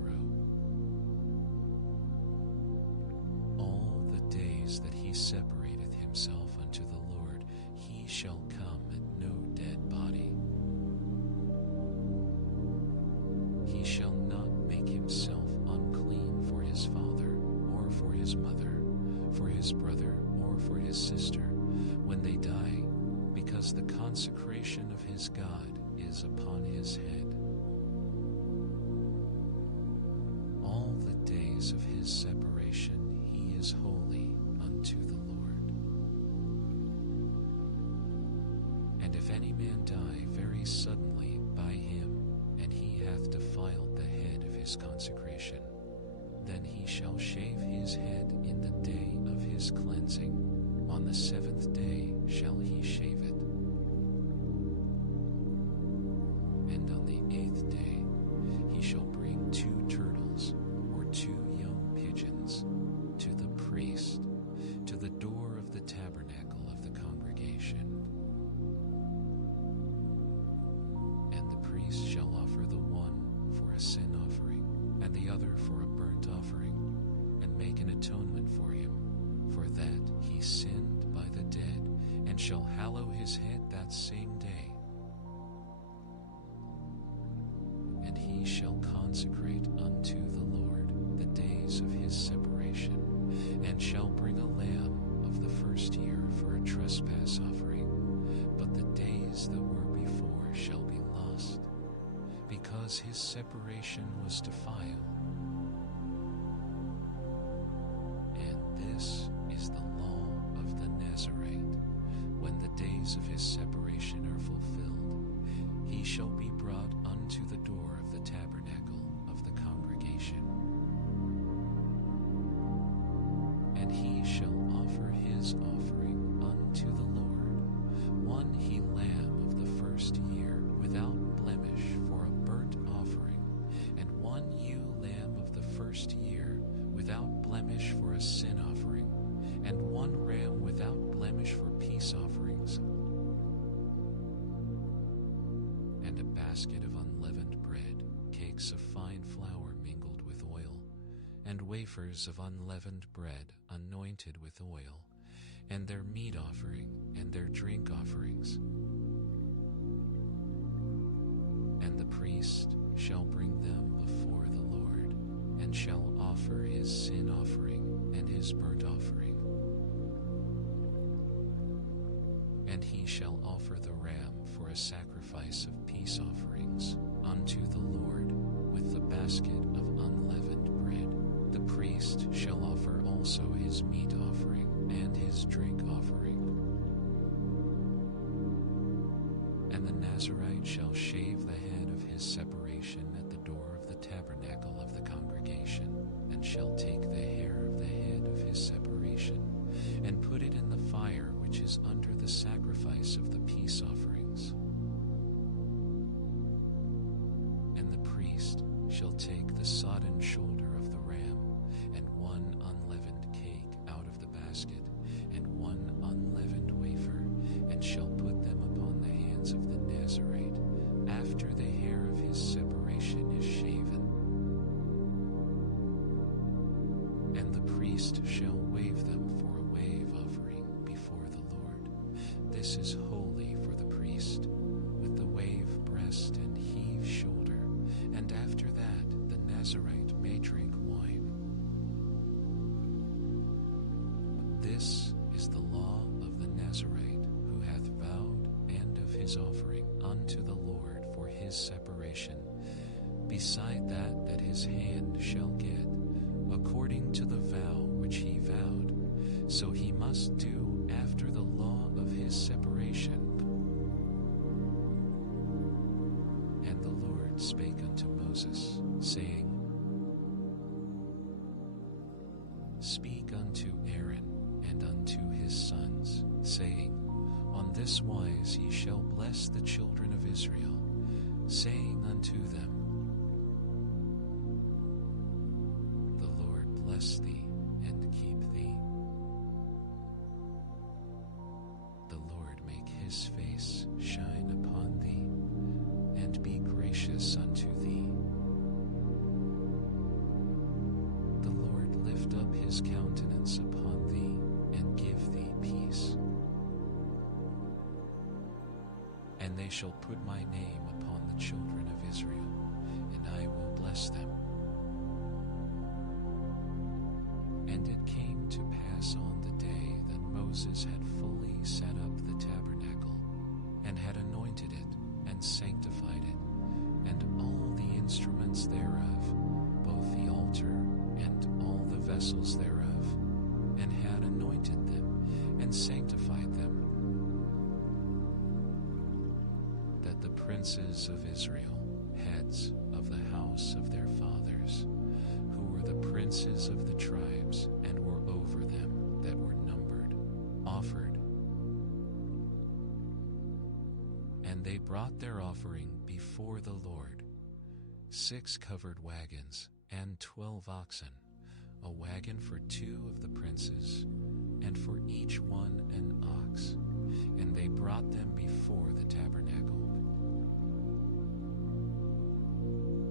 All the days that he separateth himself unto the Lord, he shall come at no dead body. He shall not make himself unclean for his father, or for his mother, for his brother, or for his sister, when they die, because the consecration of his God is upon his head. All the days of his separation he is holy unto the Lord. And if any man die very suddenly by him, and he hath defiled the head of his consecration, then he shall shave his head in the day of his cleansing. On the 7th day shall he shave it. And on the 8th day he shall bring 2 turtles, or 2 young pigeons, to the priest, to the door of the tabernacle of the congregation. And the priest shall offer the one for a sin offering, and the other for a burnt offering, and make an atonement for him, for that he sinned by the dead, and shall hallow his head that same day. And he shall consecrate unto the Lord the days of his separation, and shall bring a lamb of the first year for a trespass offering, but the days that were before shall be lost, because his separation was defiled. And this is the law of the Nazarite. When the days of his separation are fulfilled, he shall be brought unto the door of the tabernacle of the congregation. And he shall offer his offering unto the Lord, one he lamb of the first year, without blemish, for a burnt offering, and one ewe lamb of the first year, without blemish, for a sin offering, and one ram without blemish for peace offerings, and a basket of unleavened bread, cakes of fine flour mingled with oil, and wafers of unleavened bread anointed with oil, and their meat offering and their drink offerings. And the priest shall bring them before the Lord, and shall offer his sin offering and his burnt offering. And he shall offer the ram for a sacrifice of peace offerings unto the Lord, with the basket of unleavened bread. The priest shall offer also his meat offering and his drink offering. And the Nazarite shall shave the head of his separation at the door of the tabernacle of the congregation, and shall take the hair of the head of his separation, and put it in the fire which is under the sacrifice of the peace offerings. And the priest shall take the sodden shoulder of the ram, this is holy for the priest, with the wave breast and heave shoulder, and after that the Nazirite may drink wine. This is the law of the Nazirite who hath vowed, and of his offering unto the Lord for his separation, beside that his hand shall get, according to the vow which he vowed, so he must do after the law of his separation. And the Lord spake unto Moses, saying, Speak unto Aaron and unto his sons, saying, On this wise ye shall bless the children of Israel, saying unto them, The Lord bless thee and keep thee. The Lord make his face shine upon thee, and be gracious unto thee. The Lord lift up his countenance upon thee, and give thee peace. And they shall put my name upon the children of Israel, and I will bless them. And it came to pass on the day that Moses had fully set up the tabernacle, and had anointed it, and sanctified it, and all the instruments thereof, both the altar and all the vessels thereof, and had anointed them, and sanctified them, that the princes of Israel, heads of the house of their fathers, who were the princes of the tribes, and were over them that were numbered, offered. And they brought their offering before the Lord, 6 covered wagons, and 12 oxen, a wagon for 2 of the princes, and for each one an ox. And they brought them before the tabernacle.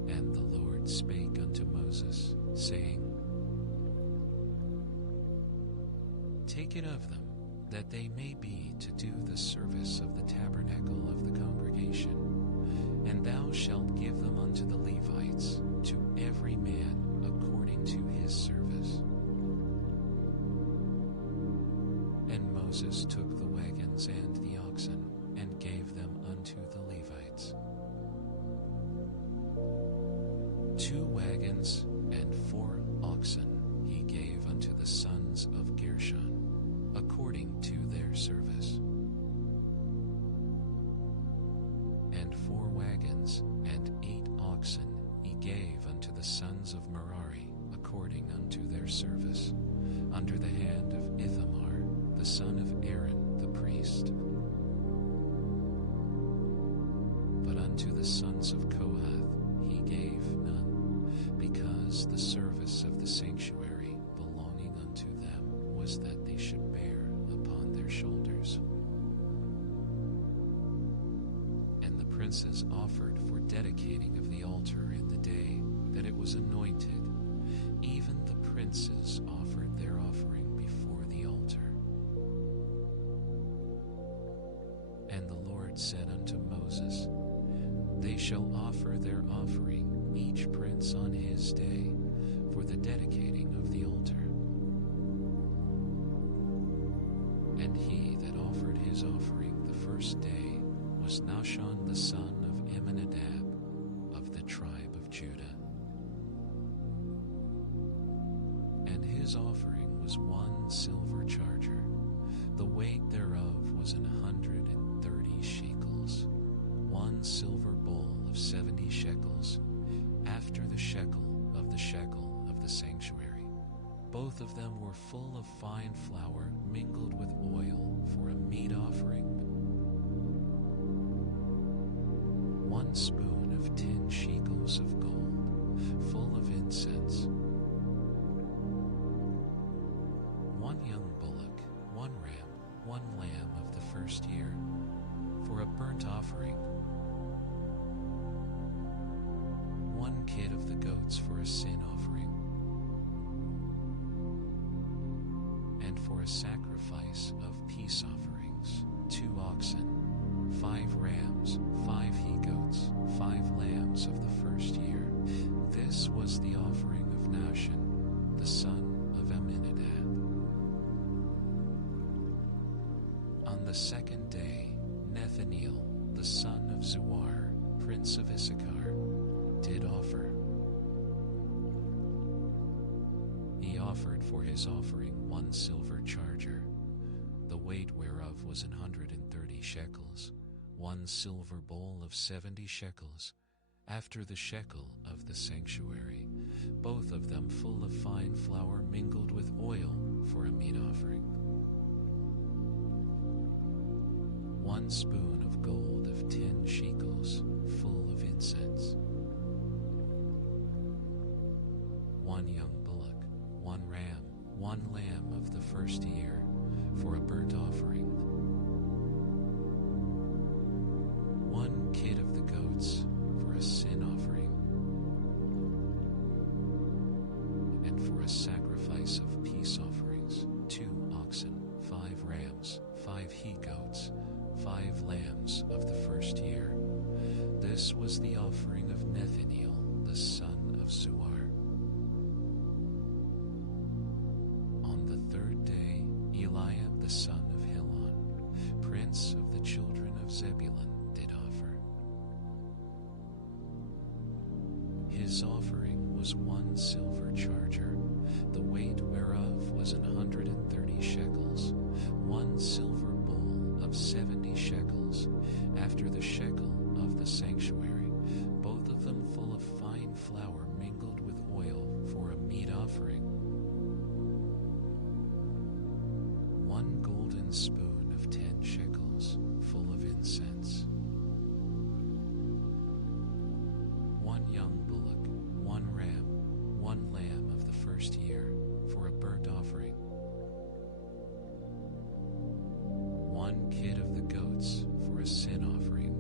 And the Lord spake unto Moses, saying, Take it of them, that they may be to do the service of the tabernacle of the congregation, and thou shalt give them unto the Levites, to every man according to his service. And Moses took the wagons and the oxen, and gave them unto the Levites. 2 wagons and 4 oxen he gave unto the sons of Gershon, according to their service. And 4 wagons and 8 oxen he gave unto the sons of Merari, according unto their service, under the hand of Ithamar, the son of Aaron the priest. But unto the sons of Kohath he gave none, because the service of the sanctuary belonging unto them was that they should bear upon their shoulders. And the princes offered for dedicating of the altar in the day that it was anointed. Even the princes offered their offering before the altar. And the Lord said unto Moses, They shall offer their offering, each prince on his day, for the dedicating of the altar. And he that offered his offering the first day was Nahshon the son of Amminadab, of the tribe of Judah. And his offering was 1 silver charger, the weight thereof was 130 shekels, 1 silver bowl of 70 shekels, after the shekel of the sanctuary. Both of them were full of fine flour mingled with oil for a meat offering. 1 spoon of 10 shekels of gold, full of incense. 1 young bullock, 1 ram, 1 lamb of the first year, for a burnt offering. 1 kid of the goats for a sin offering, and for a sacrifice of peace offering. bulls, 2 oxen, 5 rams, 5 he-goats, 5 lambs of the first year. This was the offering of Nahshon, the son of Amminadab. On the second day, Nethaneel, the son of Zuar, prince of Issachar, did offer. He offered for his offering 1 silver charger, the weight whereof was 130 shekels, 1 silver bowl of 70 shekels, after the shekel of the sanctuary, both of them full of fine flour mingled with oil for a meat offering. 1 spoon of gold of 10 shekels, full of incense. 1 young bullock, 1 ram, 1 lamb of the first year, for a burnt offering. 1 kid of the goats, for a sin offering. And for a sacrifice of peace offerings, 2 oxen, 5 rams, 5 he-goats, 5 lambs of the first year. This was the offering of Nethaneel, the son of Zuar. On the 3rd day, Eliab, the son of Helon, prince of the children of Zebulun, did offer. His offering was 1 silver charger, the weight whereof was 130 shekels, 1 silver bowl of 70 shekels, after the shekel of the sanctuary, both of them full of fine flour mingled with oil for a meat offering. 1 golden spoon of 10 shekels, full of incense. 1 young bullock, 1 ram, 1 lamb of the first year, for a burnt offering. 1 kid of the goats, for a sin offering.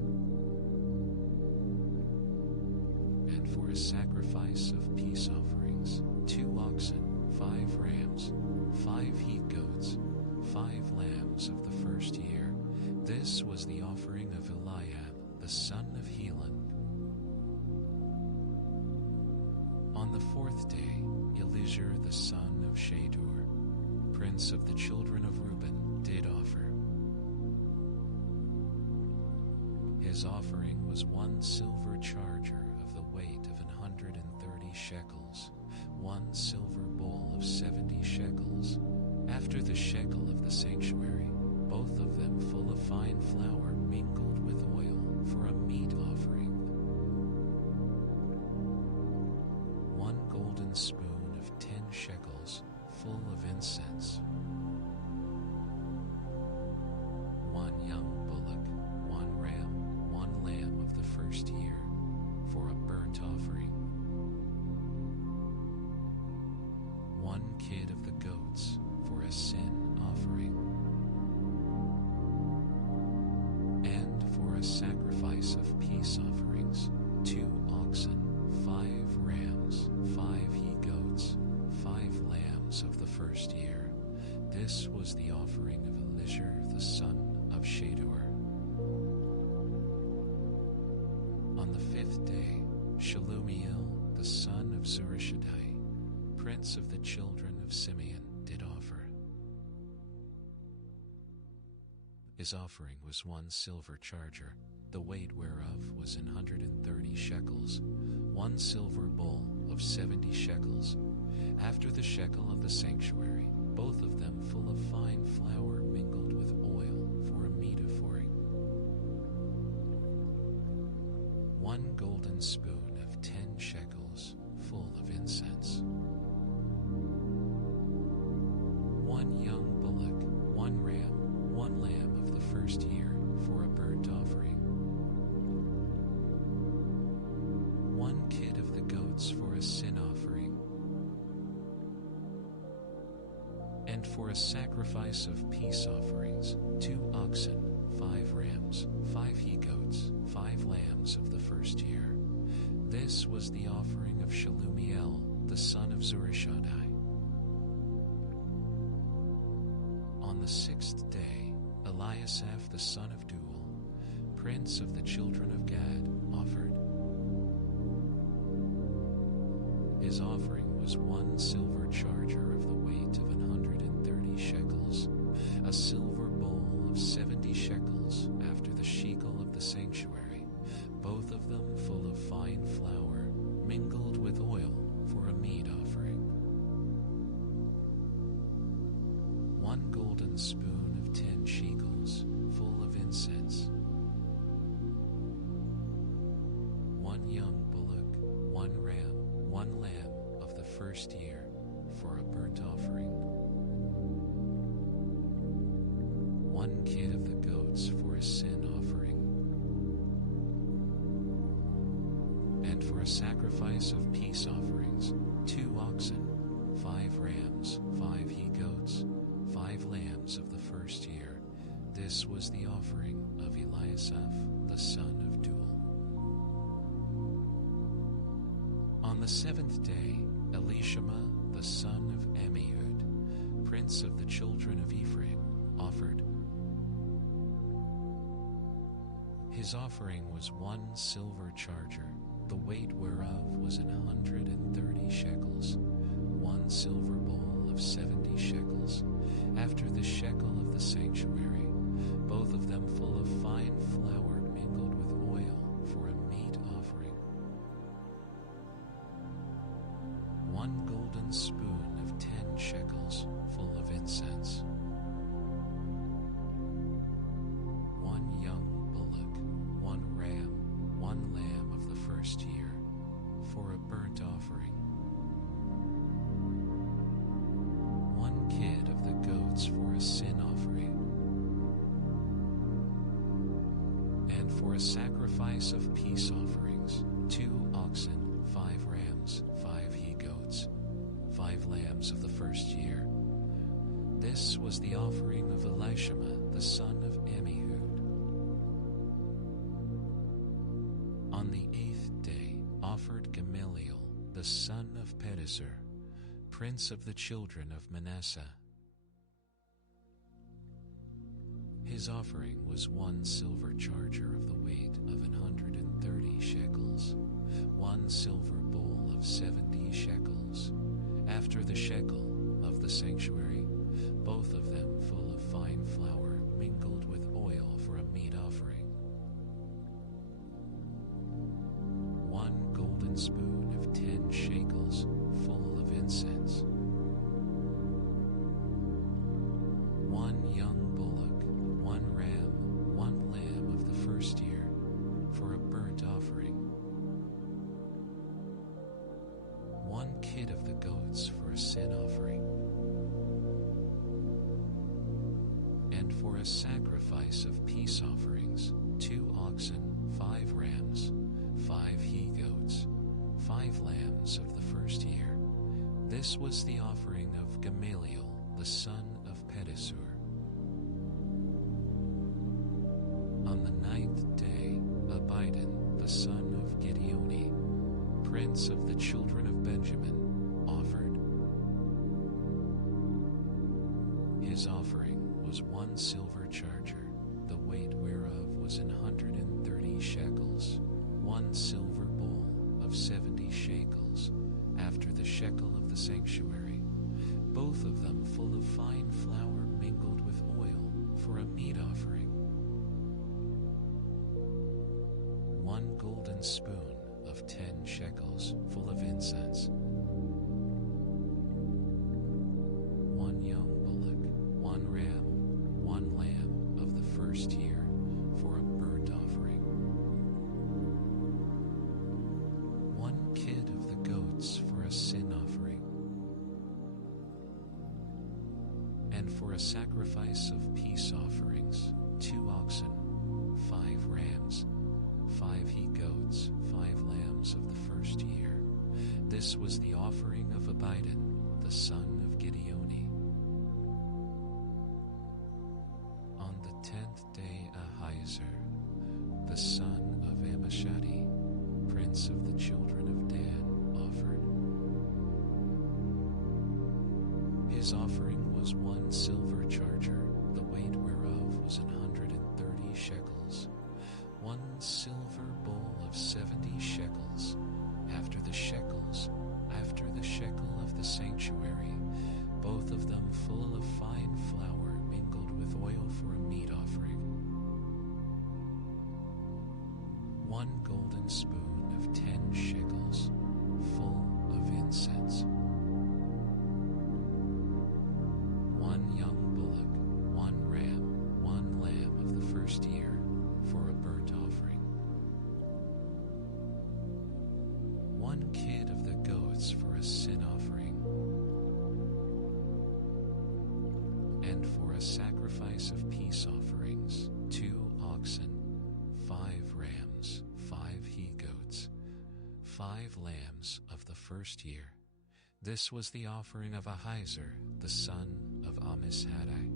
And for a sacrifice of peace offerings, 2 oxen, 5 rams, 5 he-goats, 5 lambs of the first year. This was the offering of Eliab, the son of Helon. On the 4th day, Elizur, the son of Shadur, prince of the children of Reuben, did offer. His offering was 1 silver charger of the weight of 130 shekels, 1 silver bowl of 70 shekels, after the shekel of the sanctuary, both of them full of fine flour mingled with oil for a meat offering. 1 golden spoon of 10 shekels, full of incense. 1 young bullock, 1 ram, 1 lamb of the first year, for a burnt offering. 1 kid of the goats, for a sin offering. And for a sacrifice of peace offerings, 2 oxen, 5 rams, 5 he-goats, 5 lambs of the first year. This was the offering of Elizur, the son of Shadur. On the 5th day, Shelumiel, the son of Zurishaddai, prince of the children of Simeon, did offer. His offering was 1 silver charger, the weight whereof was 130 shekels, 1 silver bowl of 70 shekels, after the shekel of the sanctuary, both of them full of fine flour mingled with oil for a meat offering. 1 golden spoon of 10 shekels, full of incense. 1 young bullock, 1 ram, 1 lamb of the first year, for a burnt offering. 1 kid of the goats for a sin offering. And for a sacrifice of peace offerings, 2 oxen, 5 rams, 5 he-goats, 5 lambs of the first year. This was the offering of Shelumiel, the son of Zurishaddai. On the 6th day, Eliasaph the son of Deuel, prince of the children of Gad, offered. His offering was 1 silver charger of the weight of 130 shekels, a silver bowl of 70 shekels after the shekel of the sanctuary, both of them full of fine flour, mingled with oil for a meat offering. 1 golden spoon of 10 shekels, full of incense. 1 young bullock, 1 ram, 1 lamb of the first year for a burnt offering. 1 kid of the goats for a sin offering. And for a sacrifice of peace offerings, 2 oxen, 5 rams, 5 he-goats, 5 lambs of the first year. This was the offering of Eliasaph the son of Deuel. On the 7th day, Elishama the son of Ammihud, prince of the children of Ephraim, offered. His offering was 1 silver charger, the weight whereof was 130 shekels, 1 silver bowl of 70 shekels, after the shekel of the sanctuary, both of them full of fine flour mingled with oil for a meat offering. 1 golden spoon of 10 shekels full of incense. 1 young bullock, 1 ram, 1 lamb of the first year, for a burnt offering. 1 kid of the goats for a sin offering. And for a sacrifice of peace offerings, 2 oxen, 5 rams, 5 he-goats, 5 lambs of the first year. This was the offering of Elishama the son of Ammihud. On the 8th day offered Gamaliel the son of Pedazur, prince of the children of Manasseh. His offering was 1 silver charger of the weight of 130 shekels, 1 silver bowl of 70 shekels, after the shekel of the sanctuary, both of them full of fine flour mingled with oil for a meat offering. 1 golden spoon of 10 shekels full of incense. 1 young bullock, 1 ram, 1 lamb of the first year for a burnt offering. 1 kid of the goats for a sin offering. And for a sacrifice of peace offerings, 2 oxen, 5 rams, 5 he-goats, 5 lambs of the first year. This was the offering of Gamaliel the son of Pedazur. On the 9th day, Abidan the son of Gideoni, prince of the children of Benjamin, offered. His offering was 1 silver charger, the weight whereof was 130 shekels, 1 silver bowl of 70 shekels, after the shekel of the sanctuary, both of them full of fine flour mingled with oil for a meat offering. 1 golden spoon of 10 shekels full of incense. 1 young bullock, 1 ram, 1 lamb of the first year for a burnt offering. 1 kid of the goats for a sin offering. And for a sacrifice of peace offerings, 2 oxen, 5 rams, 5 he-goats, 5 lambs of the first year. This was the offering of Abidan, the son of Gideoni. On the 10th day Ahiezer, the son of Ammishaddai, prince of the children of Dan, offered. His offering was 1 silver charger, the weight whereof was 100 silver bowl of 70 shekels, after the shekel of the sanctuary, both of them full of fine flour mingled with oil for a meat offering. 1 golden spoon of 10 shekels, full of incense. 1 young bullock, 1 ram, 1 lamb of the first year, for a burnt offering. 1 kid of the goats for a sin offering. And for a sacrifice of peace offerings, 2 oxen, 5 rams, 5 he-goats, 5 lambs of the first year. This was the offering of Ahiezer, the son of Ammishaddai.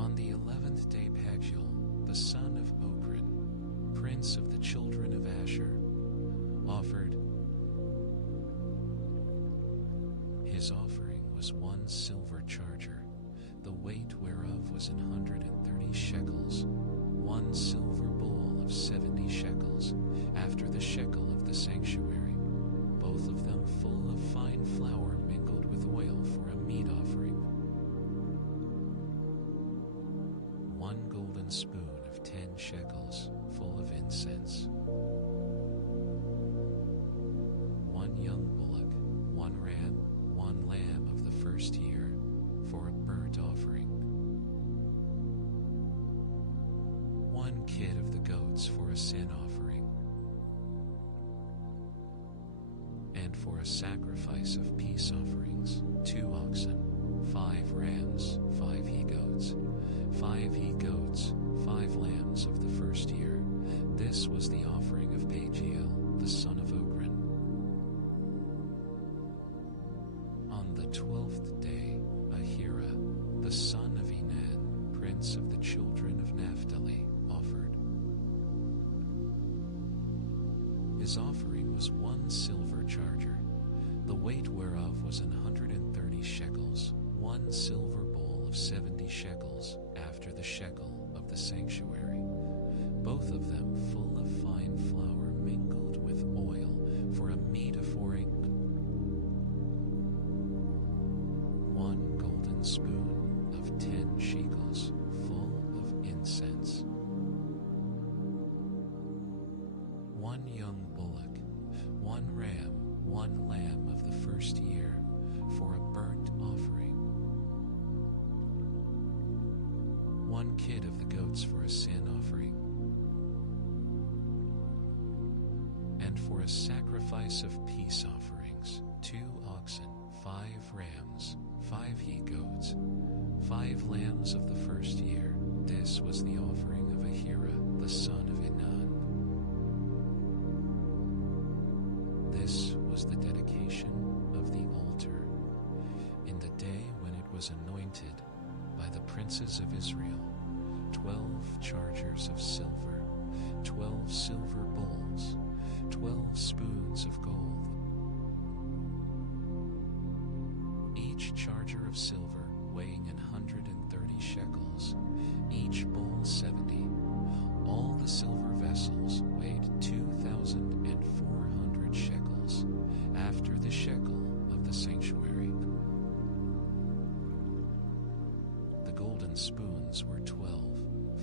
On the 11th day Pagiel, the son of Ochran, prince of the children of Asher, offered. His offering was 1 silver charger, the weight whereof was 130 shekels, 1 silver bowl of 70 shekels, after the shekel of the sanctuary, both of them full of fine flour mingled with oil for a meat offering. 1 golden spoon of 10 shekels, full of incense. 1 young bullock, 1 ram, 1 lamb of the first year, for a burnt offering. 1 kid of the goats for a sin offering. And for a sacrifice of peace offerings, 2 oxen, 5 rams, 5 he-goats, 5 he-goats, 5 lambs of the first year. This was the offering of Pagiel, the son of Ochran. On the 12th day, Ahira, the son of Enan, prince of the children of Naphtali, offered. His offering was 1 silver charger, the weight whereof was 130 shekels, 1 silver bowl of 70 shekels, after the shekel of the sanctuary, both of them full of fine flour mingled with oil for a meat offering. 1 golden spoon of 10 shekels, full of incense. 1 young bullock, 1 ram, 1 lamb of the first year, for a burnt offering. 1 kid of the goats for a sin offering. And for a sacrifice of peace offerings, 2 oxen, 5 rams, 5 he-goats, 5 lambs of the first year. This was the offering of Ahira, the son of Enan. This was the dedication of the altar, in the day when it was anointed by the princes of Israel, 12 chargers of silver, 12 silver bowls, 12 spoons of gold. Each charger of silver weighing 130 shekels, each bowl 70. All the silver vessels weighed 2,400 shekels, after the shekel of the sanctuary. The golden spoons were 12,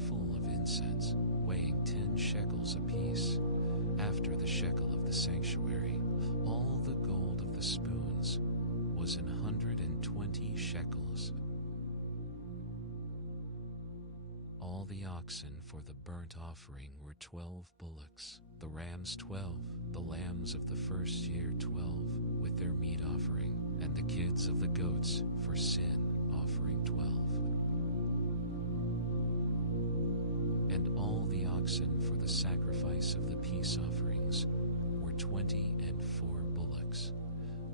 full of incense, weighing 10 shekels apiece, after the shekel of the sanctuary. All the gold of the spoons was 120 shekels. All the oxen for the burnt offering were 12 bullocks, the rams 12, the lambs of the first year 12, with their meat offering, and the kids of the goats for sin offering 12. And all the oxen for the sacrifice of the peace offerings were 24 bullocks,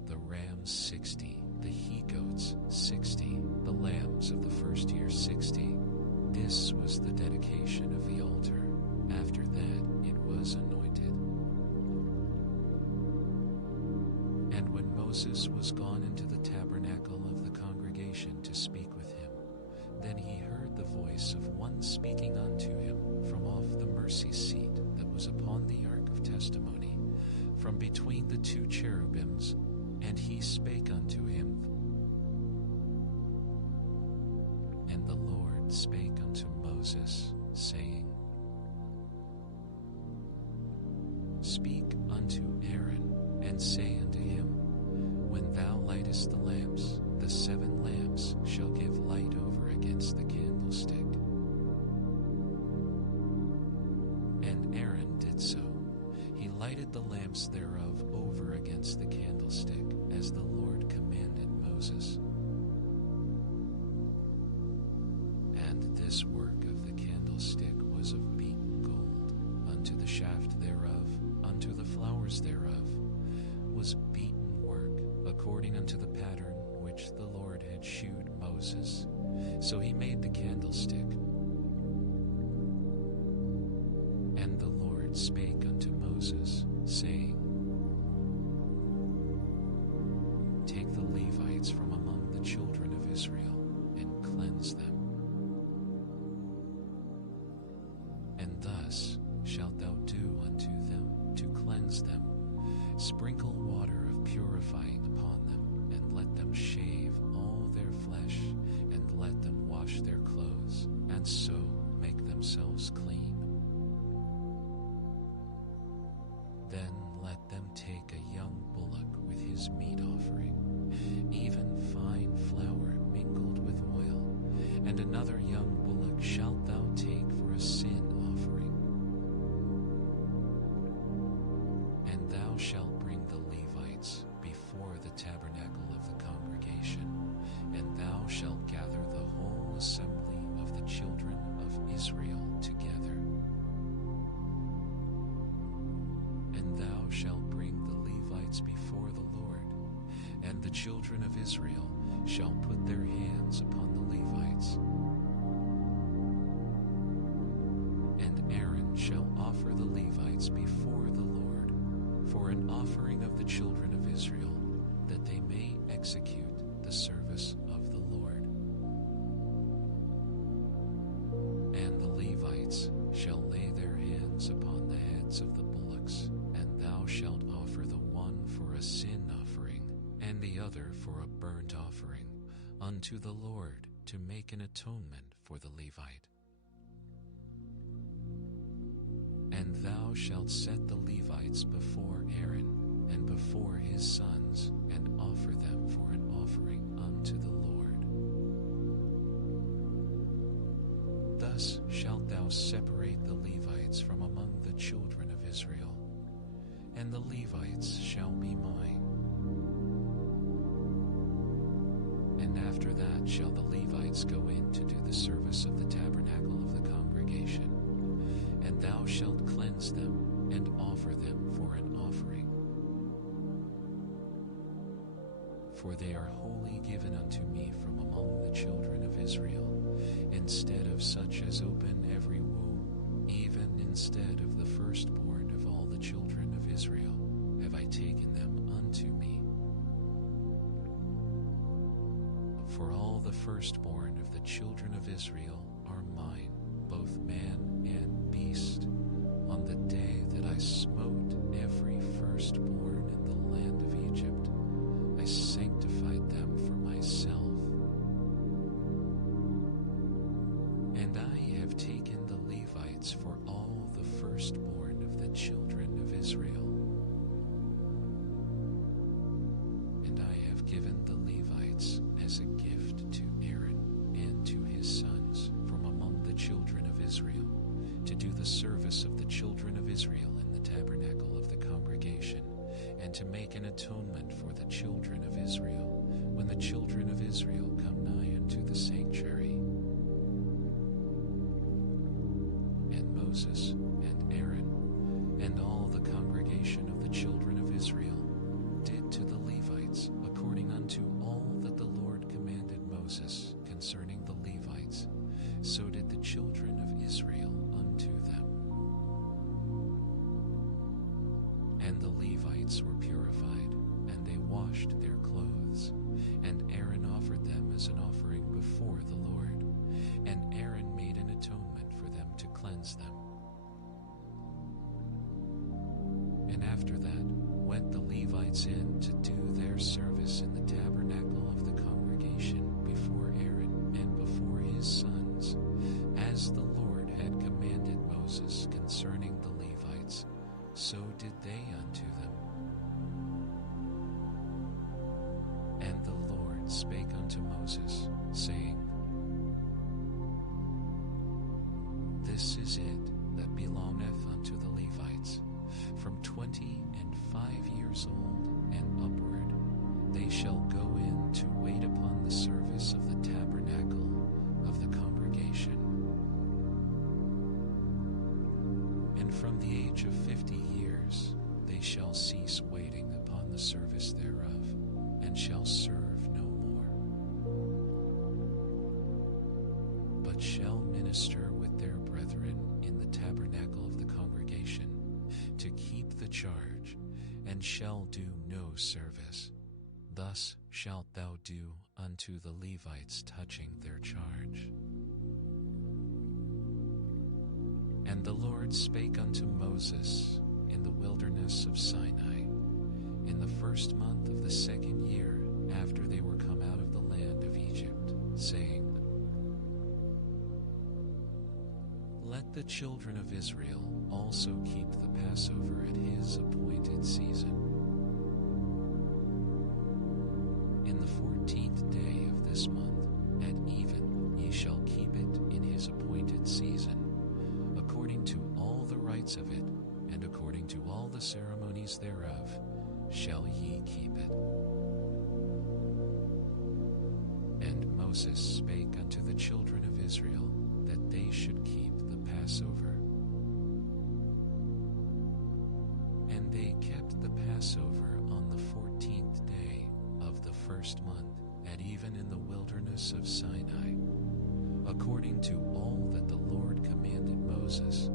the rams 60, the he-goats 60, the lambs of the first year 60. This was the dedication of the altar. After that it was anointed. And when Moses was gone into the tabernacle of the congregation to speak with him, then he heard the voice voice of one speaking unto him from off the mercy seat that was upon the ark of testimony, from between the two cherubims, and he spake unto him. And the Lord spake unto Moses, saying, Speak unto Aaron, and say unto him, When thou lightest the lamps, the 7 lamps shall give light over against the candlestick. And Aaron did so. He lighted the lamps thereof over against the candlestick, as the Lord commanded Moses. And this work of the candlestick was of beaten gold. Unto the shaft thereof, unto the flowers thereof, was beaten work, according unto the pattern which the Lord had shewed Moses. So he made the candlestick. And the Lord spake unto Moses, saying, Take the Levites from among the children of Israel, and cleanse them. And thus shalt thou do unto them to cleanse them. Sprinkle water of purifying upon them, and let them shave all their flesh, and let them wash their clothes, and so make themselves clean. Then let them take a young bullock with his meat offering, even fine flour mingled with oil, and another young bullock shalt thou take for a sin offering. And thou shalt bring the Levites before the tabernacle of the congregation, and thou shalt gather the whole assembly of the children of Israel together. And thou shalt bring the Levites before the Lord, and the children of Israel shall put their hands upon the Levites. And Aaron shall offer the Levites before the Lord for an offering of the children of Israel, that they may execute the service of the Lord. And the Levites shall lay their hands upon the heads of the bullocks, and thou shalt offer the one for a sin offering, and the other for a burnt offering, unto the Lord, to make an atonement for the Levite. And thou shalt set the Levites before Aaron, and before his sons, and offer them for an offering unto the Lord. Thus shalt thou separate the Levites from among the children of Israel, and the Levites shall be mine. And after that shall the Levites go in to do the service of the tabernacle of the congregation, and thou shalt cleanse them, and offer them for an offering. For they are wholly given unto me from among the children of Israel, instead of such as open every womb, even instead of the firstborn of all the children of Israel, have I taken them unto me. For all the firstborn of the children of Israel are mine, both man and beast. On the day that I smote every firstborn in the land of Egypt, I sanctified them for myself. And I have taken the Levites for all the firstborn of the children of Israel. And I have given the Levites as a gift to Aaron and to his sons from among the children of Israel, to do the service of the children of Israel in the tabernacle of the congregation, and to make an atonement for the children of Israel, when the children of Israel come nigh unto the sanctuary. And Moses and Aaron and all the congregation of the children of Israel did to the Levites according unto all that the Lord commanded Moses concerning the Levites, so did the children of Israel unto them. And the Levites were purified, and they washed their clothes, and Aaron offered them as an offering before the Lord. And Aaron made And after that went the Levites in to do their service in the tabernacle of the congregation before Aaron and before his sons, as the Lord had commanded Moses concerning the Levites, so did they unto them. And the Lord spake unto Moses, saying, This is it that belongeth unto the Levites, from 25 years old and upward. They shall go in to wait upon the service of the tabernacle of the congregation. And from the age of 50 years they shall cease waiting upon the service thereof, and shall serve no more, but shall minister with their brethren in the tabernacle of the congregation, to keep the charge, and shall do no service. Thus shalt thou do unto the Levites touching their charge. And the Lord spake unto Moses in the wilderness of Sinai, in the first month of the 2nd year after they were come out of the land of Egypt, saying, Let the children of Israel also keep the Passover at his appointed season. In the 14th day of this month, at even, ye shall keep it in his appointed season, according to all the rites of it, and according to all the ceremonies thereof, shall ye keep it. And Moses spake unto the children of Israel that they should keep the Passover. And they kept the Passover on the 14th day of the first month, at even in the wilderness of Sinai, according to all that the Lord commanded Moses,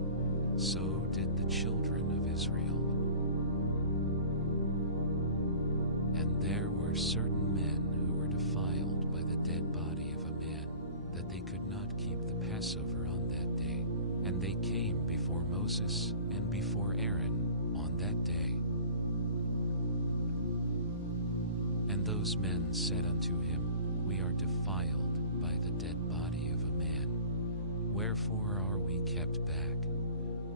so did the children of Israel. And there were certain men who were defiled by the dead body of a man, that they could not keep the Passover on that day. And they came before Moses and before Aaron on that day. And those men said unto him, We are defiled by the dead body of a man. Wherefore are we kept back,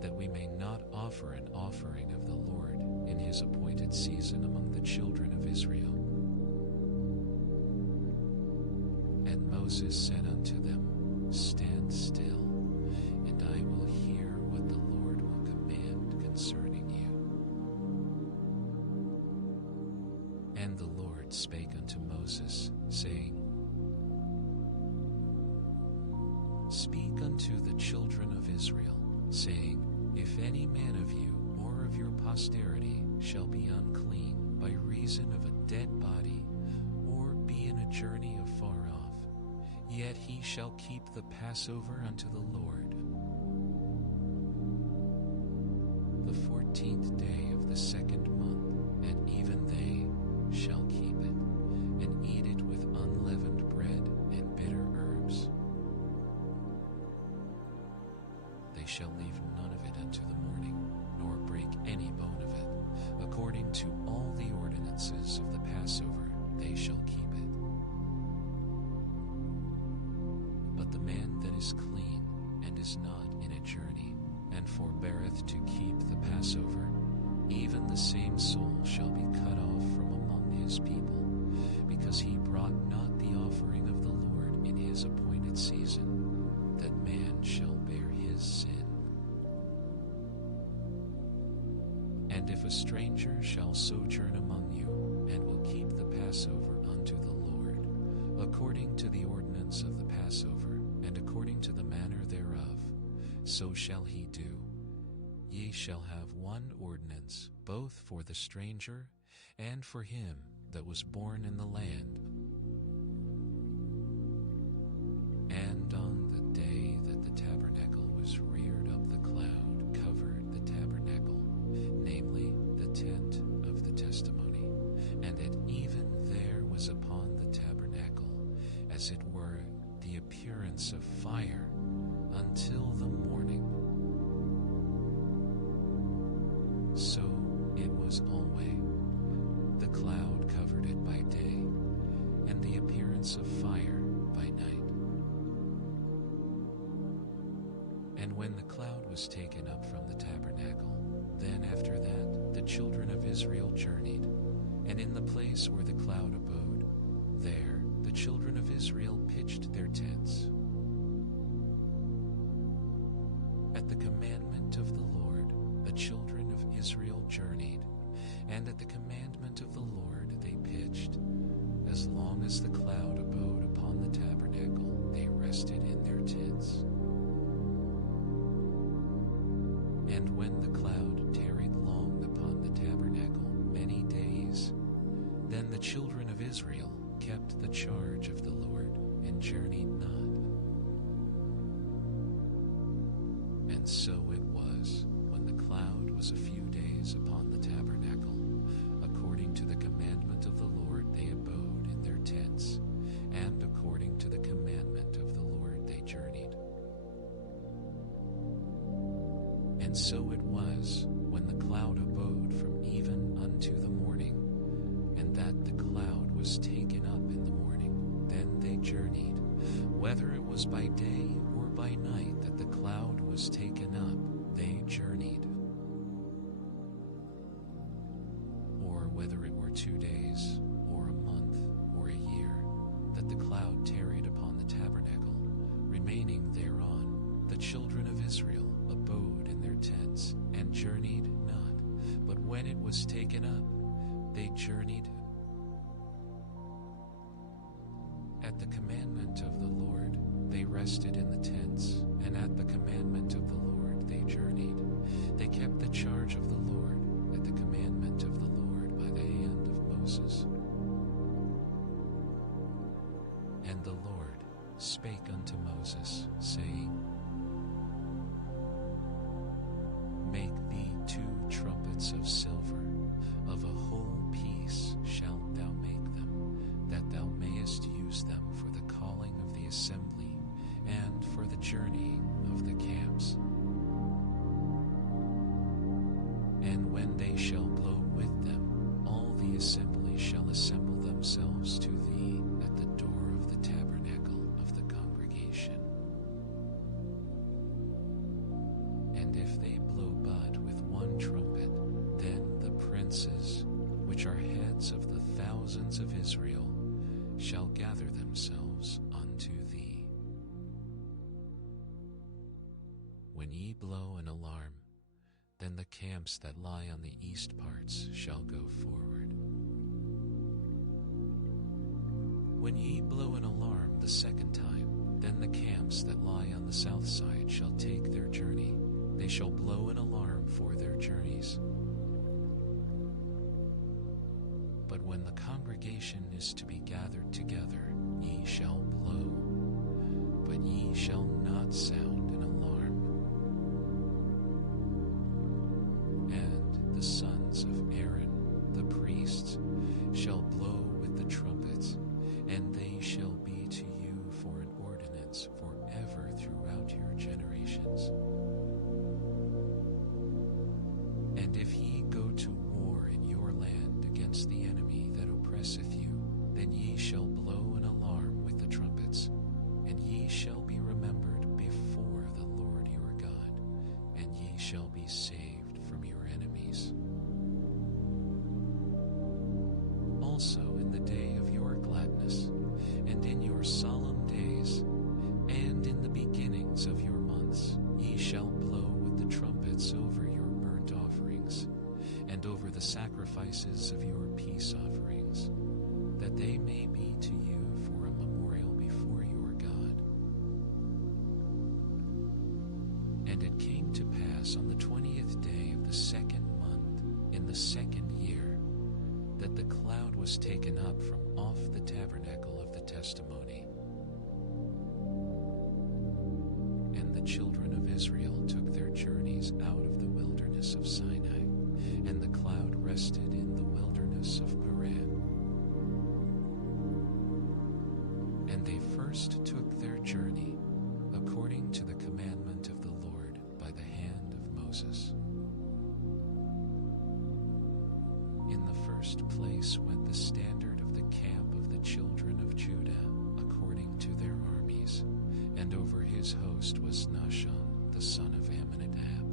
that we may not offer an offering of the Lord in his appointed season among the children of Israel? And Moses said unto them, Stand still, and I will hear what the Lord will command concerning you. And the Lord spake unto Moses, saying, Speak unto the children of Israel, saying, If any man of you or of your posterity shall be unclean by reason of a dead body, or be in a journey afar off, yet he shall keep the Passover unto the Lord. The 14th day of the 2nd month, at even they shall keep it, and eat it with unleavened bread and bitter herbs. They shall leave none of it unto the morning, nor break any bone of it. According to all the ordinances of the Passover, they shall keep it. But the man that is clean, and is not in a journey, and forbeareth to keep the Passover, even the same soul shall be cut off from among his people, because he brought not the offering of the Lord in his appointed season, that man shall bear his sin. And if a stranger shall sojourn among you, and will keep the Passover unto the Lord, according to the ordinance of the Passover, and according to the manner thereof, so shall he do. Ye shall have one ordinance, both for the stranger and for him that was born in the land. And on the day that the tabernacle was reared up, the cloud covered the tabernacle, namely the tent of the testimony. And at even there was upon the tabernacle, as it were, the appearance of fire until the morning. So it was always. The cloud covered it by day, and the appearance of fire by night. And when the cloud was taken up from the tabernacle, then after that the children of Israel journeyed, and in the place where the cloud abode, there the children of Israel pitched their tents. At the commandment of the Lord, the children of Israel journeyed, and at the commandment of the Lord they pitched. As long as the cloud abode upon the tabernacle, they rested in their tents. And when the cloud tarried long upon the tabernacle many days, then the children of Israel kept the charge of the Lord and journeyed not. And so it was, when the cloud was a few days upon the tabernacle, according to the commandment of the Lord they abode in their tents, and according to the commandment of the Lord they journeyed. And so it was, when the cloud abode from even unto the morning, and that the cloud was taken up in the morning, then they journeyed, whether it was by day or by night that the cloud was taken up, they journeyed. Or whether it were 2 days, or a month, or a year, that the cloud tarried upon the tabernacle, remaining thereon, the children of Israel abode in their tents, and journeyed not. But when it was taken up, they journeyed. At the commandment of the Lord, they rested in the tents, and at the commandment of the Lord they journeyed. They kept the charge of the Lord at the commandment of the Lord by the hand of Moses. And the Lord spake unto Moses, saying, Make thee 2 trumpets of silver, of a whole piece shalt thou make them, that thou mayest use them for the calling of the assembly, and for the journeying of the camps. And when they shall blow with them, all the assembly shall assemble themselves to thee at the door of the tabernacle of the congregation. And if they blow but with 1 trumpet, then the princes, which are heads of the thousands of Israel, shall gather themselves unto thee. When ye blow an alarm, then the camps that lie on the east parts shall go forward. When ye blow an alarm the second time, then the camps that lie on the south side shall take their journey. They shall blow an alarm for their journeys. But when the congregation is to be gathered together, ye shall blow, but ye shall not sound an alarm. And the sons of Aaron, the priests, shall blow with the trumpets, and they shall be to you for an ordinance forever throughout your generations. And if ye go to war in your land against the enemy that oppresseth you, then ye shall blow an alarm with the trumpets, and ye shall be remembered before the Lord your God, and ye shall be saved from your enemies. Also in the day of your gladness, and in your solemn days, and in the beginnings of your months, ye shall blow with the trumpets over your burnt offerings, and over the sacrifices of your peace offerings, that they may be to you for a memorial before your God. And it came to pass on the 20th day of the 2nd month, in the 2nd year, that the cloud was taken up from off the tabernacle of the testimony. And the children of Israel took their journeys out of the wilderness of Sinai, and the cloud rested in the wilderness of Paran. And they first took their journey according to the commandment of the Lord by the hand of Moses. place went the standard of the camp of the children of Judah, according to their armies, and over his host was Nahshon, the son of Amminadab.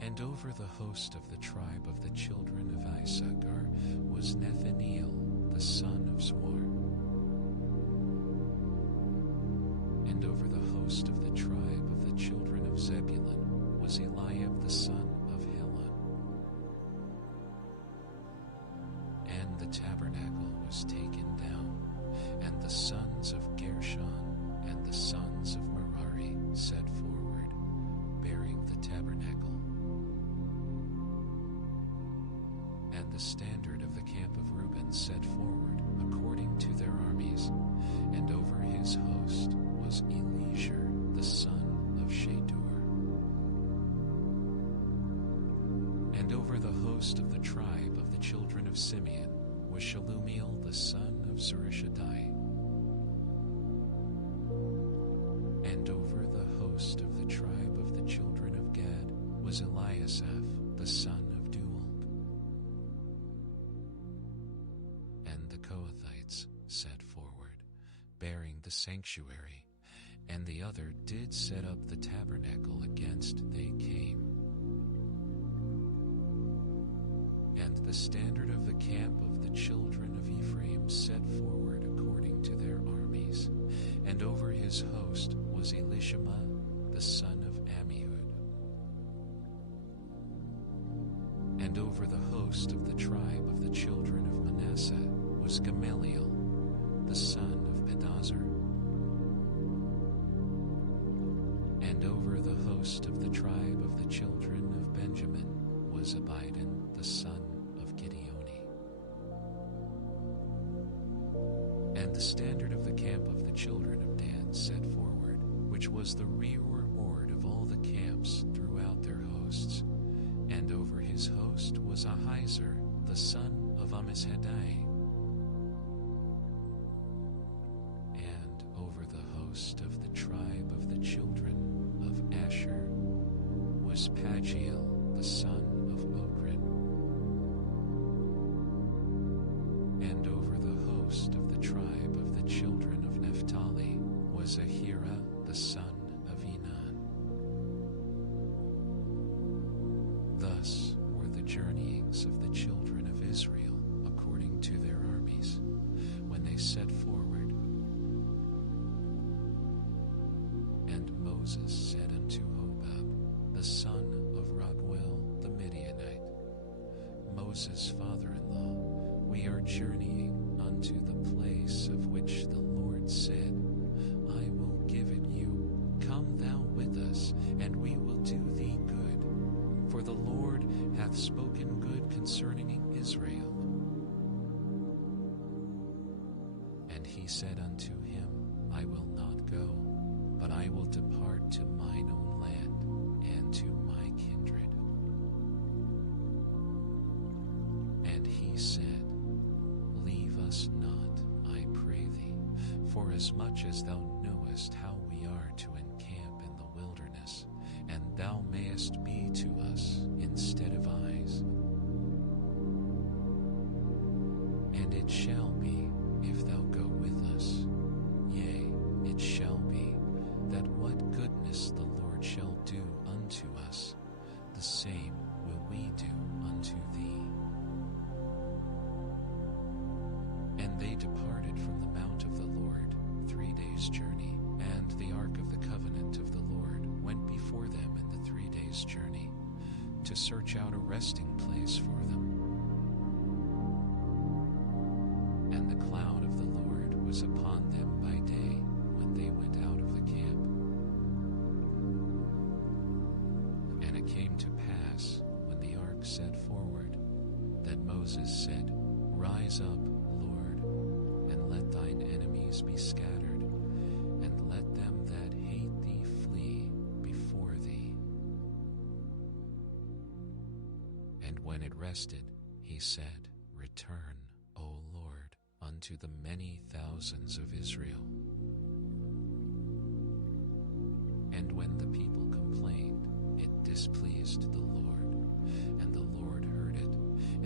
And over the host of the tribe of the children of Issachar was Nethaneel, the son of Zuar. And over the host of the tribe of the children of Zebulun was Eliab, the son of Helon. And the tabernacle was taken down, and the sons of Gershon and the sons of Merari set forward, bearing the tabernacle. And the standard of the camp of Reuben set forward according to their armies, and over his host was Eliezer, the son of Shedeur. And over the host of the tribe of the children of Simeon was Shelumiel, the son of Zurishaddai. And over the host of the tribe of the children of Gad was Eliasaph, the son of Dual. And the Kohathites set forward, bearing the sanctuary, and the other did set up the tabernacle against they came. And the standard of the camp of the children of Ephraim set forward according to their armies, and over his host was Elishama, the son of Ammihud. And over the host of the tribe of the children of Manasseh was Gamaliel, the son of Pedazur. And over the host of the tribe of the children of Benjamin was Abidan, the son of Gideoni. And the standard of the camp of the children of Dan set forward, which was the reward of all the camps throughout their hosts. And over his host was Ahiezer, the son of Ammishaddai. And over the host of the tribe of the children of Asher was Pagiel, the son of Ochran. And over the host of the tribe of the children of Naphtali was Ahira, the son of Enan. Thus were the journeyings of the children of Israel according to their armies, when they set forward. And Moses said unto Hobab, the son of Raguel the Midianite, Moses' father-in-law, we are journeying unto the place of which the Lord said, I will give it you. Come thou with us, and we will do thee good. For the Lord hath spoken good concerning Israel. And he said unto him, I will not go, but I will depart to mine own land and to my kindred. And he said, Leave us not, I pray thee, forasmuch as thou knowest how we are to encamp in the wilderness, and thou mayest be to us instead of eyes. And it shall be, if thou go with us, yea, it shall be, that what goodness the Lord shall do unto us, the same will we do unto thee. And they departed from the mount of the Lord 3 days' journey, and the ark of the covenant of the Lord went before them in the 3 days' journey, to search out a resting place for them. And the cloud of the Lord was upon them by day when they went out of the camp. And it came to pass, when the ark set forward, that Moses said, Rise up, Lord, and let thine enemies be scattered, and let them that hate thee flee before thee. And when it rested, he said, Return, O Lord, unto the many thousands of Israel. And when the people complained, it displeased the Lord, and the Lord heard it.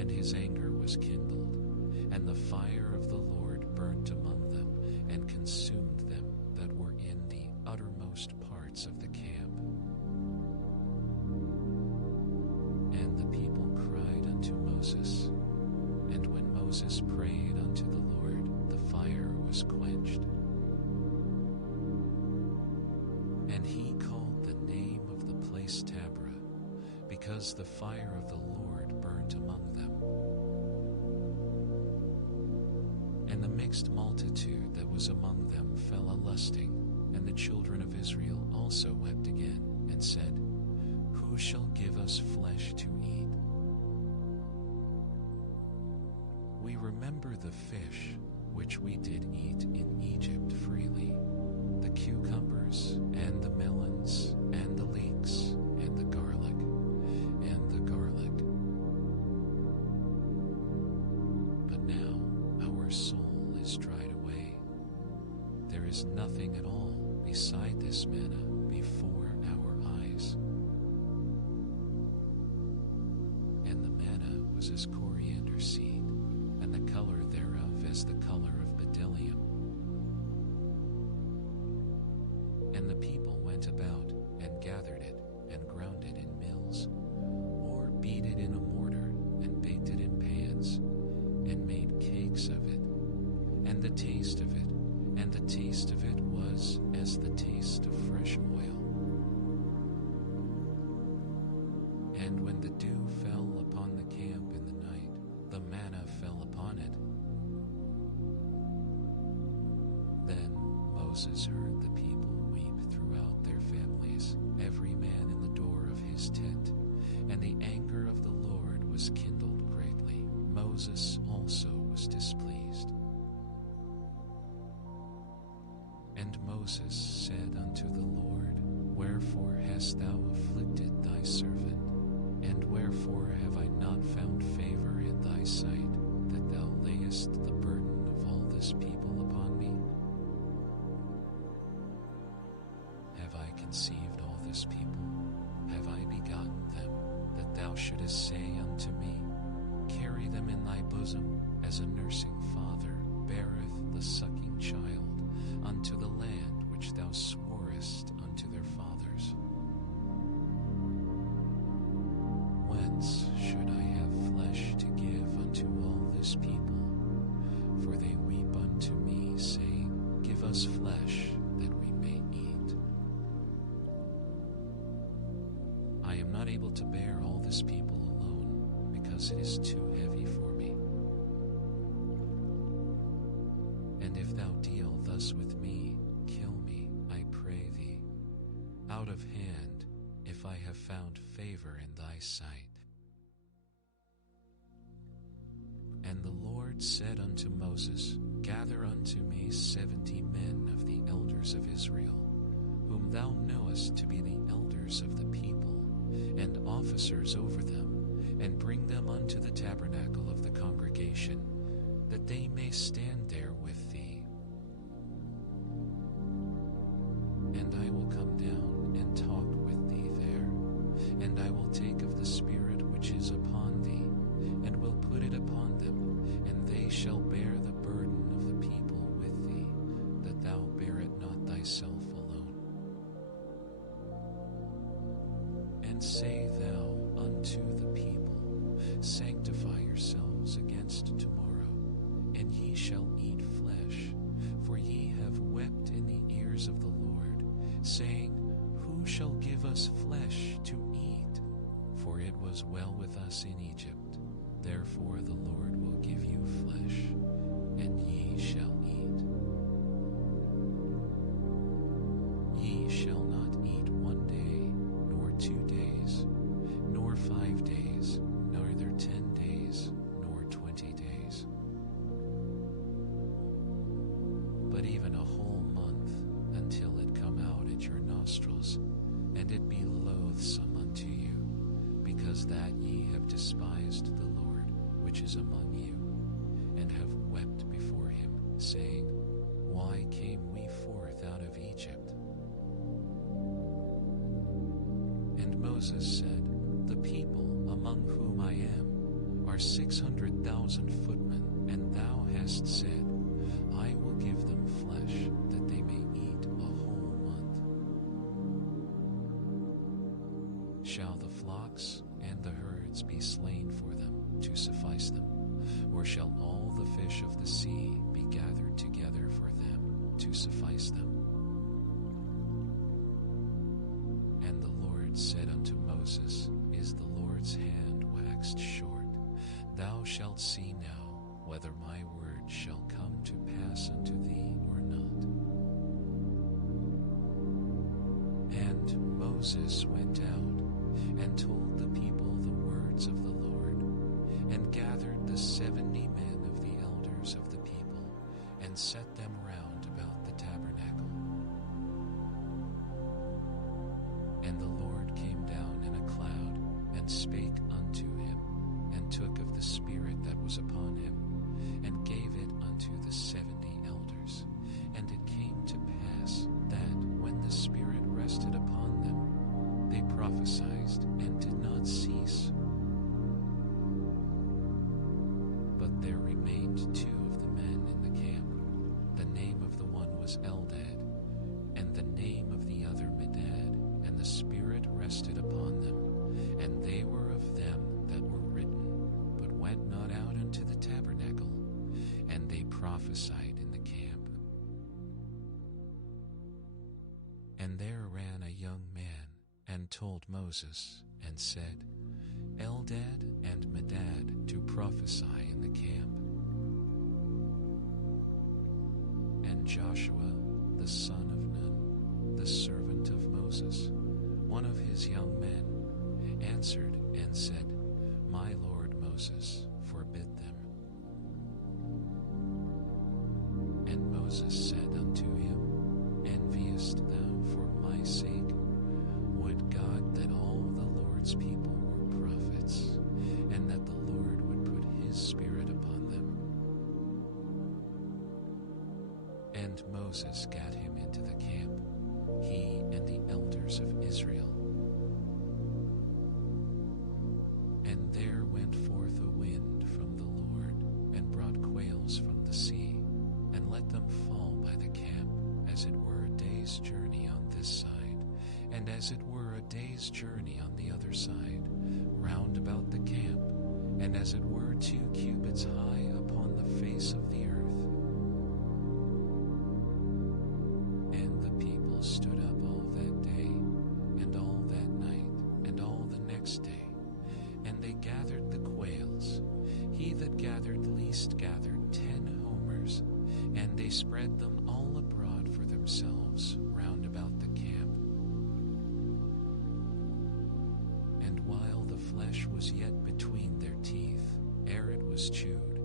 and his anger was kindled, and the fire of the Lord burnt among them, and consumed them that were in the uttermost parts of the camp. And the people cried unto Moses, and when Moses prayed unto the Lord, the fire was quenched. And he called the name of the place Taberah, because the fire of the Lord burnt among them. And the mixed multitude that was among them fell a-lusting, and the children of Israel also wept again, and said, Who shall give us flesh to eat? We remember the fish which we did eat in Egypt freely, the cucumbers, and the melons, and the leeks, and the garlic. But now our soul is dried away. There is nothing at all beside this manna before our eyes. And the manna was as coriander seed, and the color thereof as the color of bdellium. And the people went about and gathered it, and ground it in mills, or beat it in a mortar, and baked it in pans, and made cakes of it. And the taste of it was as the taste of fresh oil. And when the dew fell upon the camp in the night, the manna fell upon it. Then Moses heard the people weep throughout their families, every man in the door of his tent, and the anger of the Lord was kindled greatly. Moses also was displeased. And Moses said unto the Lord, Wherefore hast thou afflicted thy servant? And wherefore have I not found favor in thy sight, that thou layest the burden of all this people upon me? Have I conceived all this people? Have I begotten them, that thou shouldest say unto me, Carry them in thy bosom, as a nursing father beareth the sucking child, unto the land which thou sworest unto their fathers? Whence should I have flesh to give unto all this people? For they weep unto me, saying, Give us flesh, that we may eat. I am not able to bear all this people alone, because it is too heavy for me. And if thou deal thus with me, kill me, I pray thee, out of hand, if I have found favor in thy sight. And the Lord said unto Moses, Gather unto me 70 men of the elders of Israel, whom thou knowest to be the elders of the people, and officers over them, and bring them unto the tabernacle of the congregation, that they may stand there with thee. And I will come down and talk with thee there, and I will take of the Spirit which is upon thee, and will put it upon them, and they shall bear the burden of the people with thee, that thou bear it not thyself alone. And say thou unto the people, Sanctify yourselves against tomorrow, and ye shall eat flesh, for ye have wept in the ears of the Lord, saying, Who shall give us flesh to eat? For it was well with us in Egypt. Therefore the Lord will give you flesh, and ye shall eat. Ye shall not eat 1 day, nor 2 days, nor 5 days, neither 10 days, nor 20 days, but even a whole month, until it come out at your nostrils, and it be loathsome unto you, because that ye have despised the Lord, which is among you, and have wept before him, saying, Why came we forth out of Egypt? And Moses said, The people among whom I am are 600,000 footmen, and thou hast said, I will give them flesh, that they may eat a whole month. Shall the flocks and the herds be slain for them, to suffice them? Or shall all the fish of the sea be gathered together for them, to suffice them? And the Lord said unto Moses, Is the Lord's hand waxed short? Thou shalt see now whether my word shall come to pass unto thee or not. And Moses went out and told the people the words of the Lord, and gathered the 70 men of the elders of the people, and set them round about the tabernacle. And the Lord came down in a cloud, and spake unto him, and took of the Spirit that was upon him, and gave it unto the 70 elders. And it came to pass that, when the Spirit rested upon them, they prophesied and did not cease. But there remained 2 of the men in the camp. The name of the one was Eldad, and the name of the other Medad, and the Spirit rested upon them, and they were of them that were written, but went not out into the tabernacle, and they prophesied in the camp. And there ran a young man, and told Moses, and said, Eldad and Medad do prophesy in the camp. And Joshua, the son of Nun, the servant of Moses, one of his young men, answered and said, My Lord Moses, forbid them. And Moses said unto him, Enviest thou for my sake? Would God that all the Lord's people were prophets, and that the Lord would put his Spirit upon them. And Moses gat him into the camp, he and the elders of Israel. And there went forth a wind from the Lord, and brought quails from the sea, and let them fall by the camp, as it were a day's journey on this side, and as it were a day's journey on the other side, round about the camp, and as it were 2 cubits high upon the face of the earth. And the people stood up all that day, and all that night, and all the next day, and they gathered the quails. He that gathered least gathered 10 homers, and they spread them all abroad for themselves round about the camp. And while the flesh was yet between their teeth, ere it was chewed,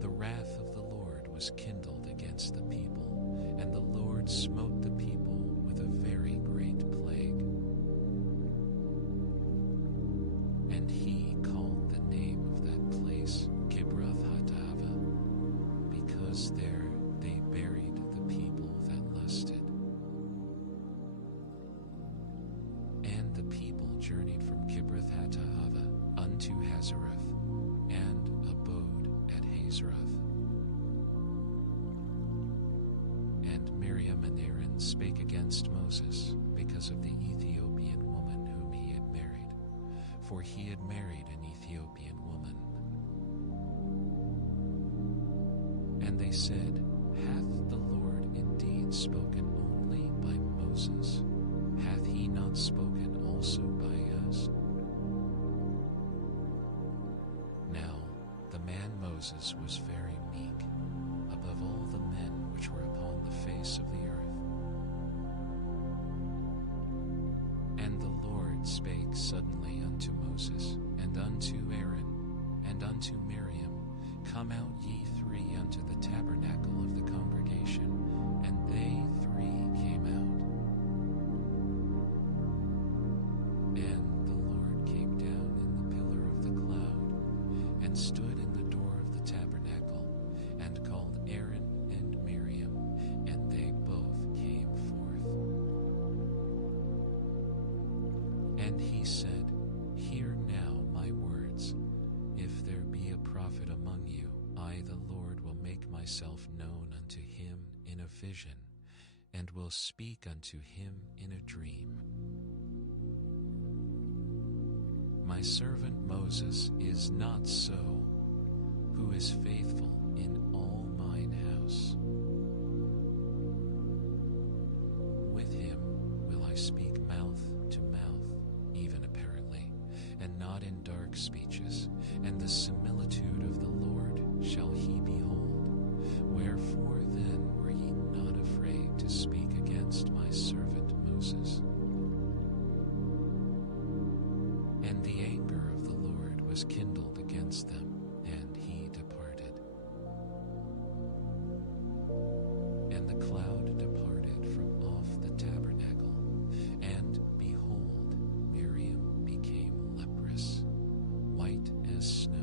the wrath of the Lord was kindled against the people, and the Lord smote the people with a very great plague. And he called the name of that place Kibroth-Hattaavah, because there they buried the people that lusted. And the people journeyed from Kibroth-Hattaavah unto Hazeroth, and abode at Hazeroth. And Miriam and Aaron spake against Moses because of the Ethiopian woman whom he had married, for he had married an Ethiopian woman. And they said, Hath the Lord indeed spoken only by Moses? Hath he not spoken also by us? Now the man Moses was very meek, above all the men which were upon the face of the earth. And the Lord spake suddenly unto Moses, and unto Aaron, and unto Miriam, Come out ye 3 unto the tabernacle of the congregation. And they 3 came out. And the Lord came down in the pillar of the cloud, and stood in the door of the tabernacle, and called Aaron and Miriam, and they both came forth. And he said, Hear now my words. If there be a myself known unto him in a vision, and will speak unto him in a dream. My servant Moses is not so, who is faithful in all mine house. With him will I speak mouth to mouth, even apparently, and not in dark speeches, and the similitude of the Lord shall he behold. Wherefore then were ye not afraid to speak against my servant Moses? And the anger of the Lord was kindled against them, and he departed. And the cloud departed from off the tabernacle, and behold, Miriam became leprous, white as snow.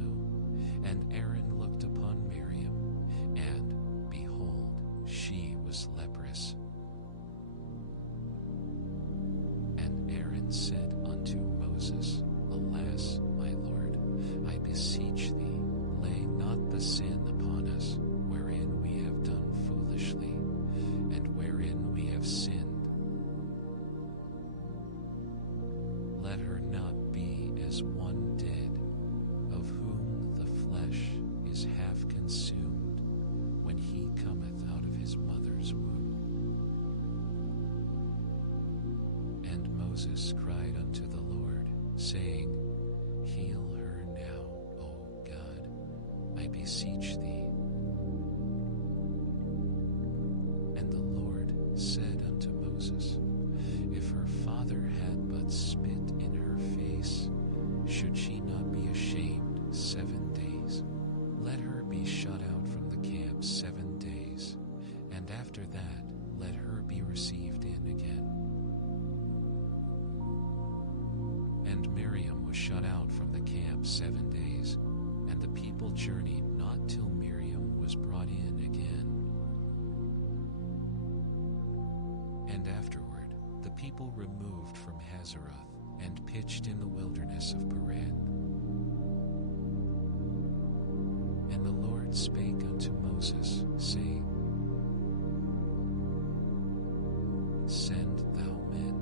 And Aaron looked upon Miriam, and behold, she was leprous. And Aaron said unto Moses, Alas, my Lord, I beseech thee, lay not the sin upon us, wherein we have done foolishly, and wherein we have sinned. Let her not be as one dead, of whom the flesh is half consumed, when he cometh out of his mother's womb. And Moses cried unto the Lord, saying, Heal her now, O God, I beseech thee. And the Lord said unto Moses, If her father had but spit in her face, should she not be ashamed 7 days? Let her be shut out from the camp 7 days, and after that let her be received in again. And Miriam was shut out from the camp 7 days, and the people journeyed not till Miriam was brought in again. And afterward the people removed from Hazeroth, and pitched in the wilderness of Paran. And the Lord spake unto Moses, saying, Send thou men,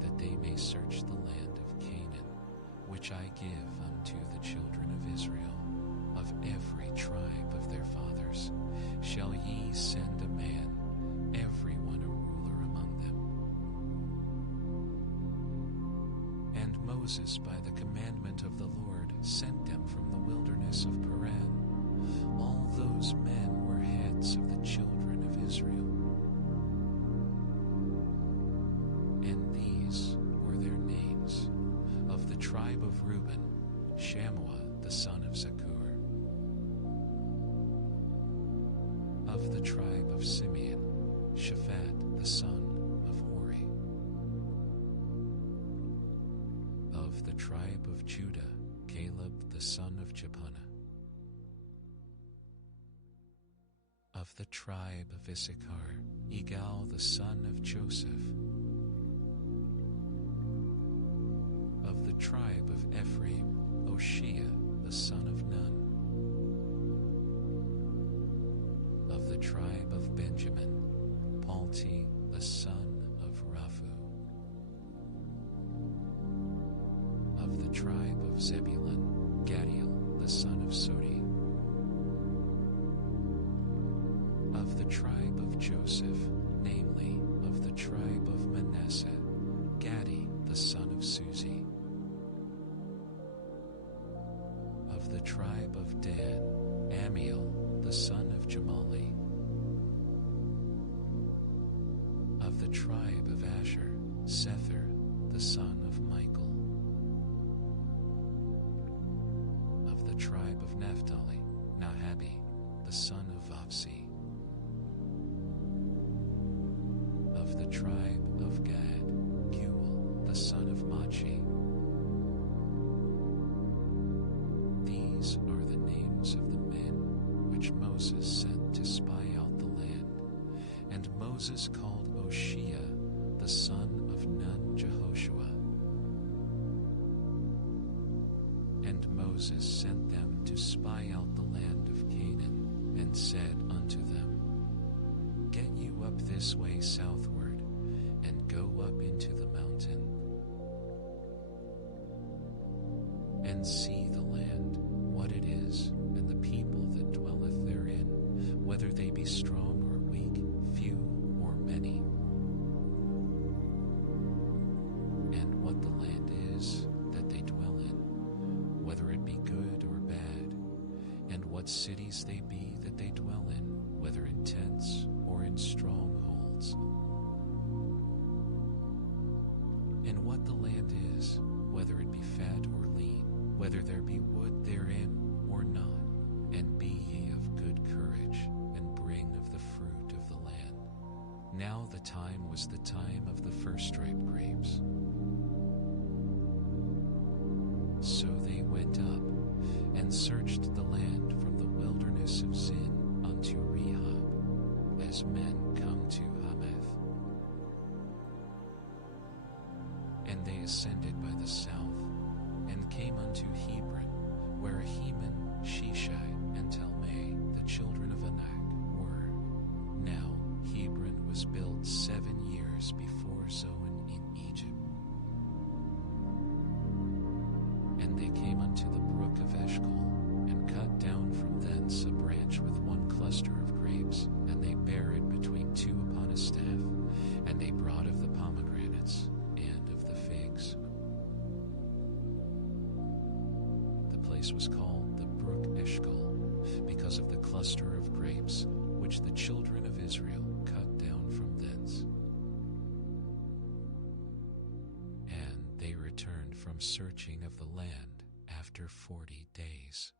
that they may search the land of Canaan, which I give unto the children of Israel. Of every tribe of their fathers shall ye send a man, every one a ruler among them. And Moses, by the commandment of the Lord, sent them from the wilderness of Paran. All those men were heads of the children of Israel. And these were their names. Of the tribe of Reuben, Shammua the son of Zakur. Of the tribe of Simeon, Shaphat the son of Hori. Of the tribe of Judah, Caleb the son of Jephunneh. Of the tribe of Issachar, Igal the son of Joseph. Of the tribe of Ephraim, Oshea the son of Nun. Of the tribe of Benjamin, Palti the son of Raphu. Of the tribe of Zebulun, Gadiel the son of Sodi. Of the tribe of Joseph, namely of the tribe of Manasseh, Gadi the son of Suzi. Of the tribe of Dan, Amiel the son of Jamali. Of the tribe of Asher, Sether the son of Michael. Of the tribe of Naphtali, Nahabi the son of Vapsi. Of the tribe of Gad, Geuel the son of Machi. These are the names of the men which Moses sent to spy out the land. And Moses called Oshea the son of Nun Jehoshua. And Moses sent them to spy out the land of Canaan, and and said unto them, Get you up this way southward, and go up into the mountain, and see the land, what it is, and the people that dwelleth therein, whether they be strong or weak, few or many, and what the land is that they dwell in, whether it be good or bad, and what cities they be that they dwell in, whether in tents or in strongholds, and what the land is, whether it be fat or lean, whether there be wood therein or not, and be ye of good courage, and bring of the fruit of the land. Now the time was the time of the first ripe grapes. So they went up, and searched the land from the wilderness of Zin unto Rehob, as men come to Hamath. And they ascended by the south, and came unto Hebron, where Heman, Sheshai, and Talmai, the children of Anak, were. Now Hebron was built 7 years before Zoan in Egypt. And they came unto the brook of Eshcol, and cut down from thence a branch with one cluster of grapes, and they bare it between two upon a staff, and they brought of the pomegranates and of the figs. The place was called the brook Eshcol, because of the cluster of grapes which the children of Israel cut down from thence. And they returned from searching of the land after 40 days.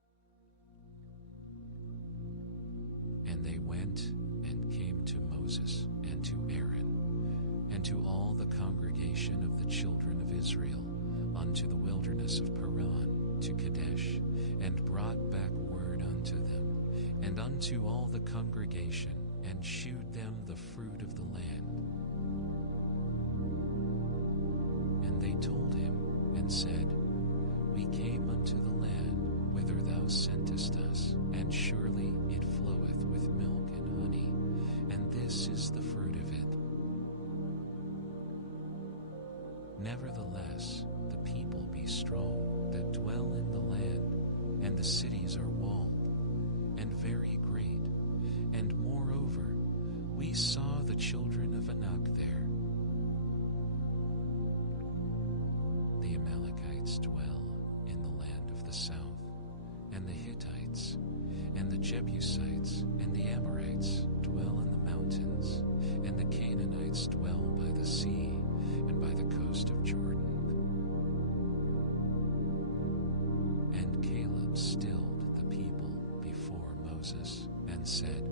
And they went and came to Moses and to Aaron and to all the congregation of the children of Israel unto the wilderness of Paran to Kadesh, and brought back word unto them and unto all the congregation, and shewed them the fruit of the land. And they told him and said, We came unto the land whither thou sentest us, and surely it floweth with milk and honey, and this is the fruit of it. Nevertheless, the people be strong that dwell in the land, and the cities are walled, and very great. And moreover, we saw the children of Anak there. The Amalekites dwell in the land of the south, and the Hittites, and the Jebusites, and the Amorites dwell in the mountains, and the Canaanites dwell by the sea, and by the coast of Jordan. And Caleb stilled the people before Moses, and said,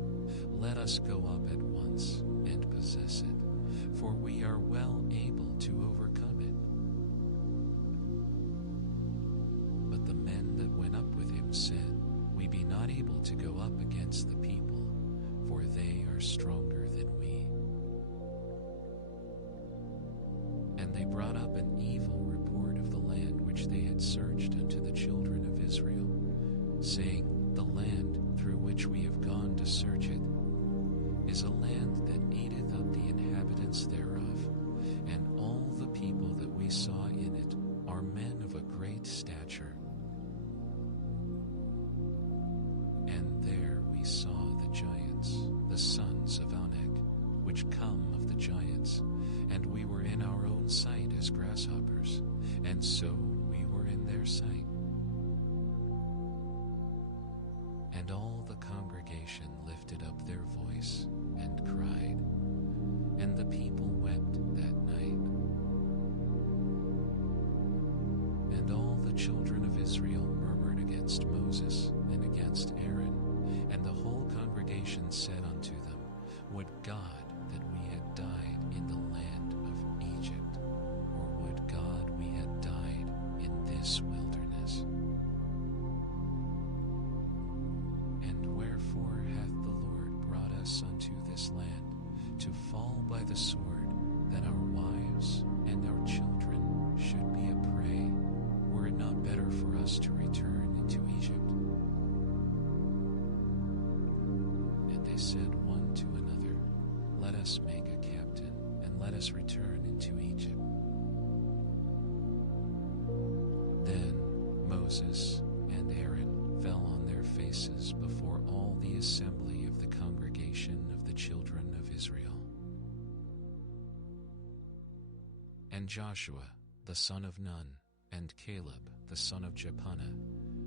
Let us go up at once, and possess it, for we are well able to overcome it. But the men that went up with him said, We be not able to go up against the people, for they are stronger than we. And they brought up an evil report of the land which they had searched unto the children of Israel, saying, The land through which we have gone to search it is a land that eateth up the inhabitants thereof, and all the people that we saw in it are men of a great stature. And there we saw the giants, the sons of Anak, which come of the giants, and we were in our own sight as grasshoppers, and so we were in their sight. And all the congregation lifted up their voice and cried, and the people wept that night. And all the children of Israel murmured against Moses and against Aaron, and the whole congregation said unto them, Would God that we had died in the land of Egypt, or would God we had died in this wilderness? And wherefore hath the Lord brought us unto this land, to fall by the sword, that our wives and our children should be a prey? Were it not better for us to return into Egypt? us make a captain, and let us return into Egypt." Then Moses and Aaron fell on their faces before all the assembly of the congregation of the children of Israel. And Joshua the son of Nun, and Caleb the son of Jephunneh,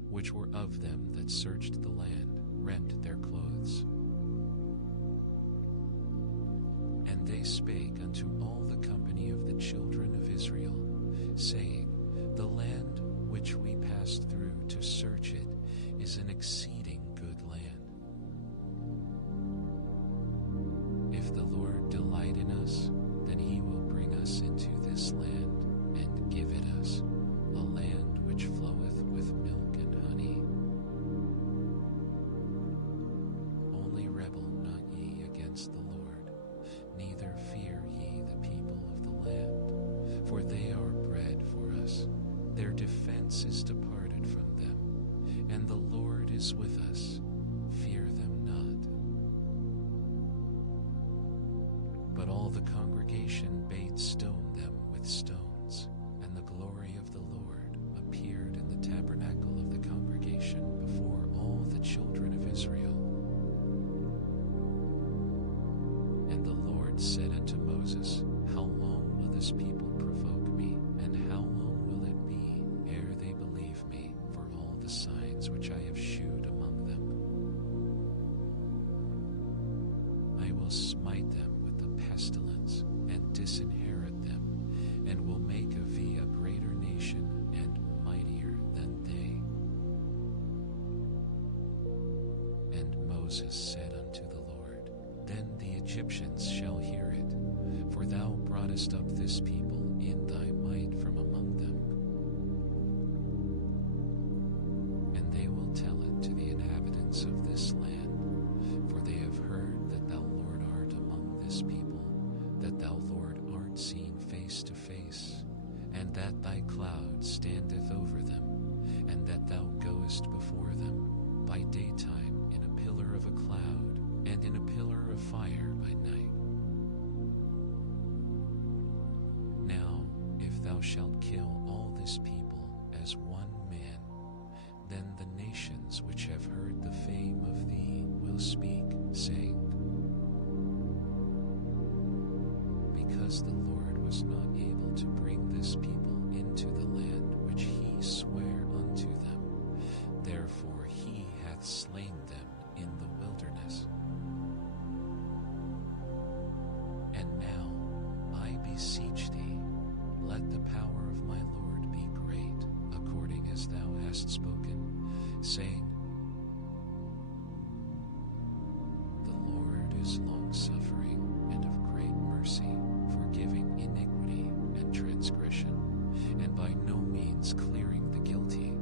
which were of them that searched the land, rent their clothes. And they spake unto all the company of the children of Israel, saying, "The land which we passed through to search it is an exceeding good land. If the Lord delight in us, then he will bring us into this land, and give it us, a land which floweth with milk and honey. Only rebel not ye against the Lord, neither fear ye the people of the land, for they are bread for us. Their defense is departed from them, and the Lord is with us. Fear them not." But all the congregation bade stone them with stones, and the glory of the Lord appeared in the tabernacle of the congregation before all the children of Israel. And the Lord said unto Moses, "How long will this people provoke me, and how long will it be ere they believe me for all the signs which I have shewed among them? I will smite them with the pestilence, and disinherit them, and will make of thee a greater nation and mightier than they." And Moses said unto the Lord, "Then the Egyptians shall hear it, for thou broughtest up this people in thy might from among them. And they will tell it to the inhabitants of this land, for they have heard that thou, Lord, art among this people, that thou, Lord, art seen face to face, and that thy cloud standeth over them, and that thou goest before them by daytime in a pillar of a cloud, and in a pillar of fire by night. Now, if thou shalt kill all this people as one man, then the nations which have heard the fame of thee will speak, saying, Because the Lord was not able to bring this people into the land which he sware unto them, therefore he hath slain them in the wilderness. And now, I beseech thee, let the power of my Lord be great, according as thou hast spoken, saying, The Lord is long-suffering and of great mercy, forgiving iniquity and transgression, and by no means clearing the guilty,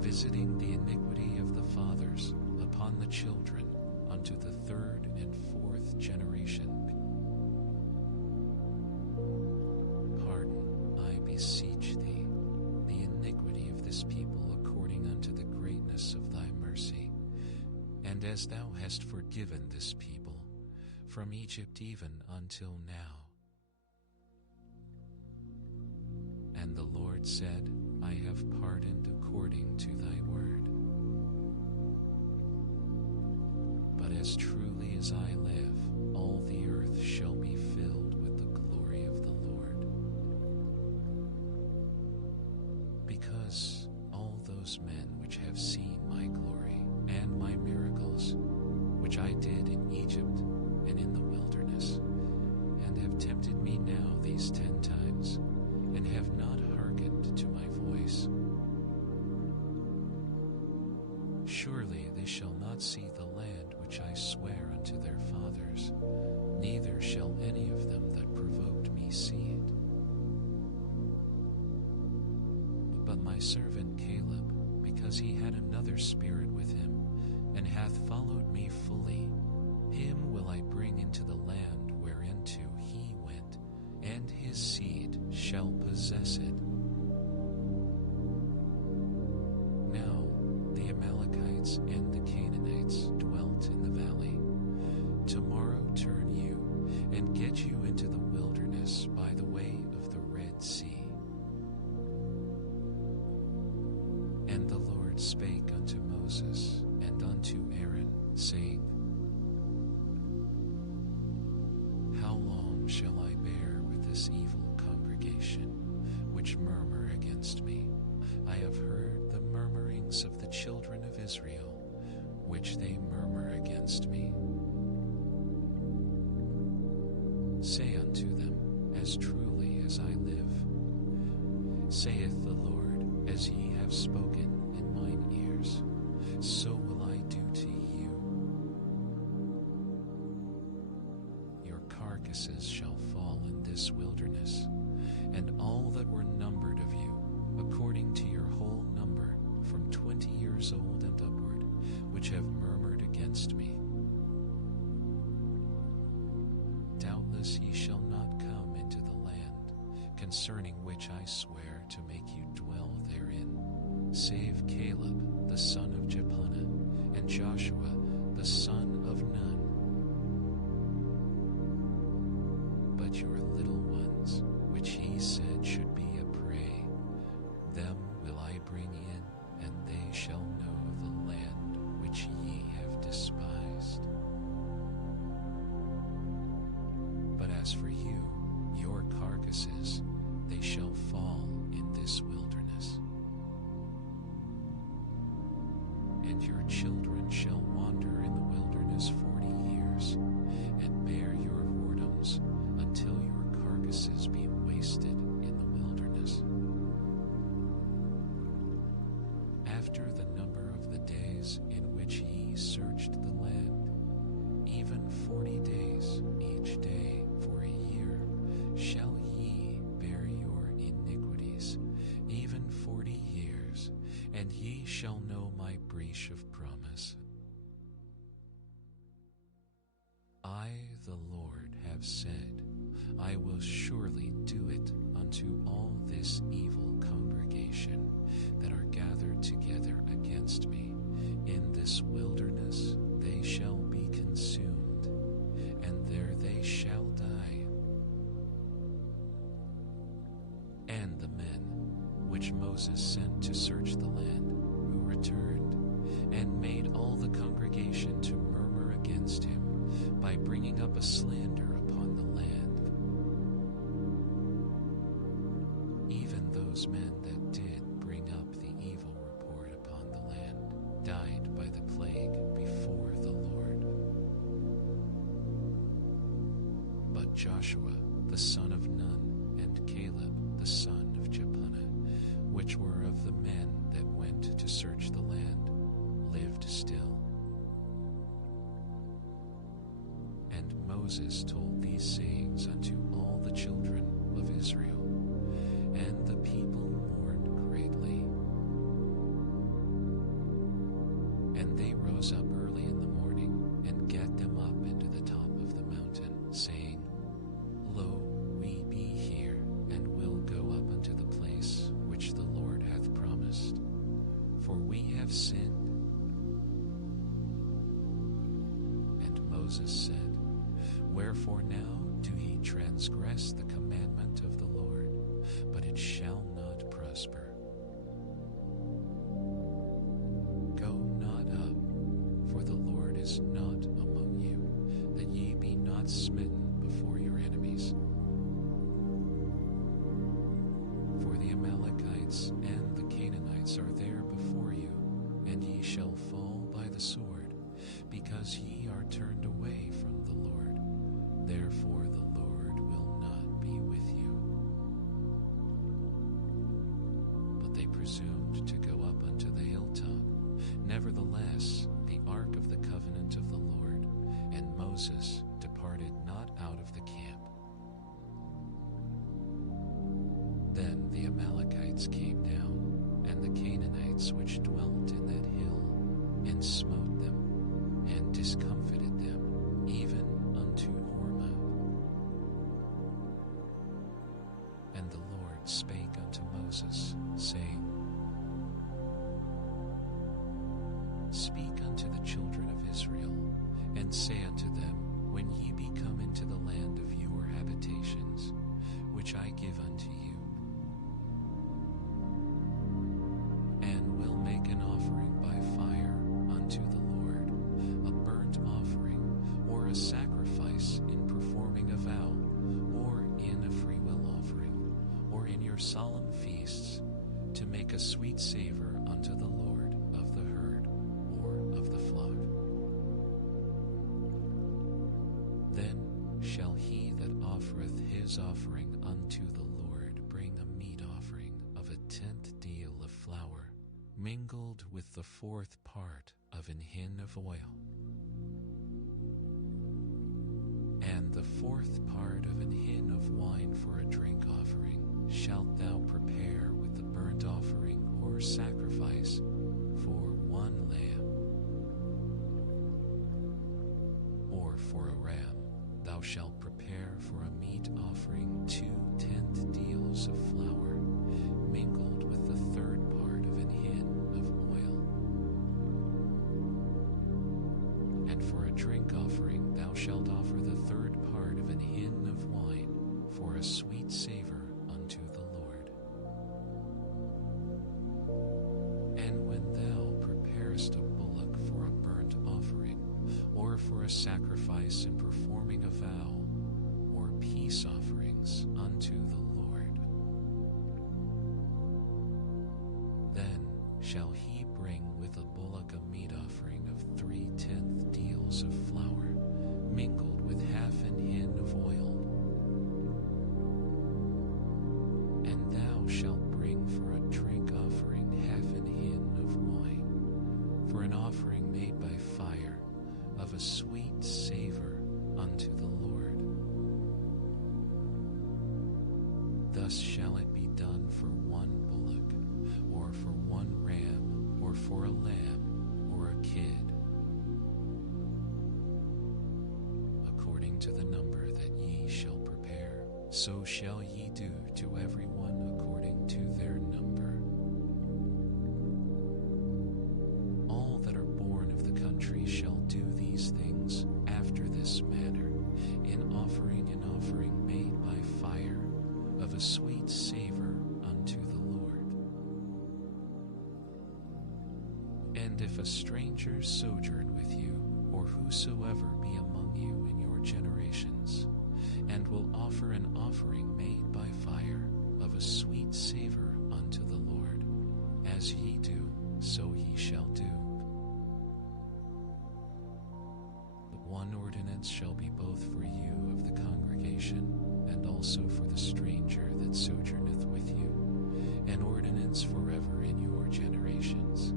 visiting the iniquity of the fathers upon the children unto the third and fourth generation. Pardon, I beseech thee, the iniquity of this people according unto the greatness of thy mercy, and as thou hast forgiven this people from Egypt even until now. And the Lord said, I have pardoned according to thy word. But as truly as I live, all the earth shall be filled with the glory of the Lord. Because all those men which have seen my glory and my miracles, which I did in Egypt and in the wilderness, and have tempted me now these 10 times, and have not hearkened to my voice, surely they shall not see the land which I swear unto their fathers, neither shall any of them that provoked me see it. But my servant Caleb, because he had another spirit with him, and hath followed me fully, him will I bring into the land whereinto he went, and his seed shall possess it. Now the Amalekites and the Canaanites dwelt in the valley. Tomorrow turn you, and spake unto Moses and unto Aaron, saying, How long shall I bear with this evil congregation, which murmur against me? I have heard the murmurings of the children of Israel, which they murmur against me. Say unto them, As truly as I live, saith the Lord, as ye have spoken in mine ears, so will I do to you. Your carcasses shall fall in this wilderness, and all that were numbered of you, according to your whole number, from 20 years old and upward, which have murmured against me. Doubtless ye shall not come into the land, concerning which I swear to make you dwell therein, save Caleb the son of Jephunneh, and Joshua the son of Nun. But your little ones, which he said should be a prey, them will I bring in, and they shall know the land which ye have despised. But as for you, your carcasses, they shall fall in this wilderness. And your children shall wander in the wilderness 40 years, and bear your whoredoms until your carcasses be wasted in the wilderness. After the number of the days in which ye searched the land, even 40 days each day for a year, shall ye bear your iniquities, even 40 years, and ye shall know my breach of promise. I, the Lord, have said, I will surely do it unto all this evil congregation that are gathered together against me. In this wilderness they shall be consumed, and there they shall die. And the men which Moses sent to search the land, who returned, and made all the congregation to murmur against him, by bringing up a slander upon the land. Even those men that did bring up the evil report upon the land died by the plague before the Lord. But Joshua the son of Nun, and Caleb the son of Jephunneh, which were of the men that went to search the land, lived still. And Moses told these sayings unto all the children of Israel, and the people mourned greatly. And they rose up early in the morning, and gat them up into the top of the mountain, saying, Lo, we be here, and will go up unto the place which the Lord hath promised, for we have sinned. And Moses said, Wherefore now do ye transgress the commandment of the Lord? But it shall not prosper. Go not up, for the Lord is not among you, that ye be not smitten before your enemies. For the Amalekites and the Canaanites are there before you, and ye shall fall by the sword, because ye are turned away from the Lord. Therefore the Lord will not be with you. But they presumed to go up unto the hilltop. Nevertheless, the ark of the covenant of the Lord and Moses departed not out of the camp. Then the Amalekites came down, and the Canaanites which dwelt in that hill, and smote them, and discomfited them, even unto Hormah. And the Lord spake unto Moses, saying, Speak unto the children of Israel, and say unto them, When ye be come into the land of your habitations, which I give unto you, and will make an offering solemn feasts, to make a sweet savor unto the Lord of the herd or of the flock. Then shall he that offereth his offering unto the Lord bring a meat offering of a tenth deal of flour, mingled with the fourth part of an hin of oil, and the fourth part of an hin of wine for a drink offering shalt thou prepare with the burnt offering or sacrifice for one lamb, or for a ram thou shalt prepare for a meat offering 2 tenth deals of flour, mingled with the third part of an hin of oil. And for a drink offering thou shalt offer the third part of an hin of wine for a sweet savor unto the Lord. And when thou preparest a bullock for a burnt offering, or for a sacrifice in performing a vow, or peace offerings unto the Lord, then shall he bring with a bullock a meat offering of 3 tenth deals of flour, mingled with half an hin of oil. And thou shalt bring for a drink offering half an hin of wine, for an offering made by fire, of a sweet savor unto the Lord. Thus shall it be done for one bullock, or for one ram, or for a lamb, or a kid, according to the number that ye shall prepare. So shall ye do to every one according to their number. All that are born of the country shall do these things after this manner, in offering an offering made by fire, of a sweet savor unto the Lord. And if a stranger sojourn with you, or whosoever be among you in your generations, and will offer an offering made by fire, of a sweet savor unto the Lord, as ye do, so he shall do. One ordinance shall be both for you of the congregation, and also for the stranger that sojourneth with you, an ordinance forever in your generations.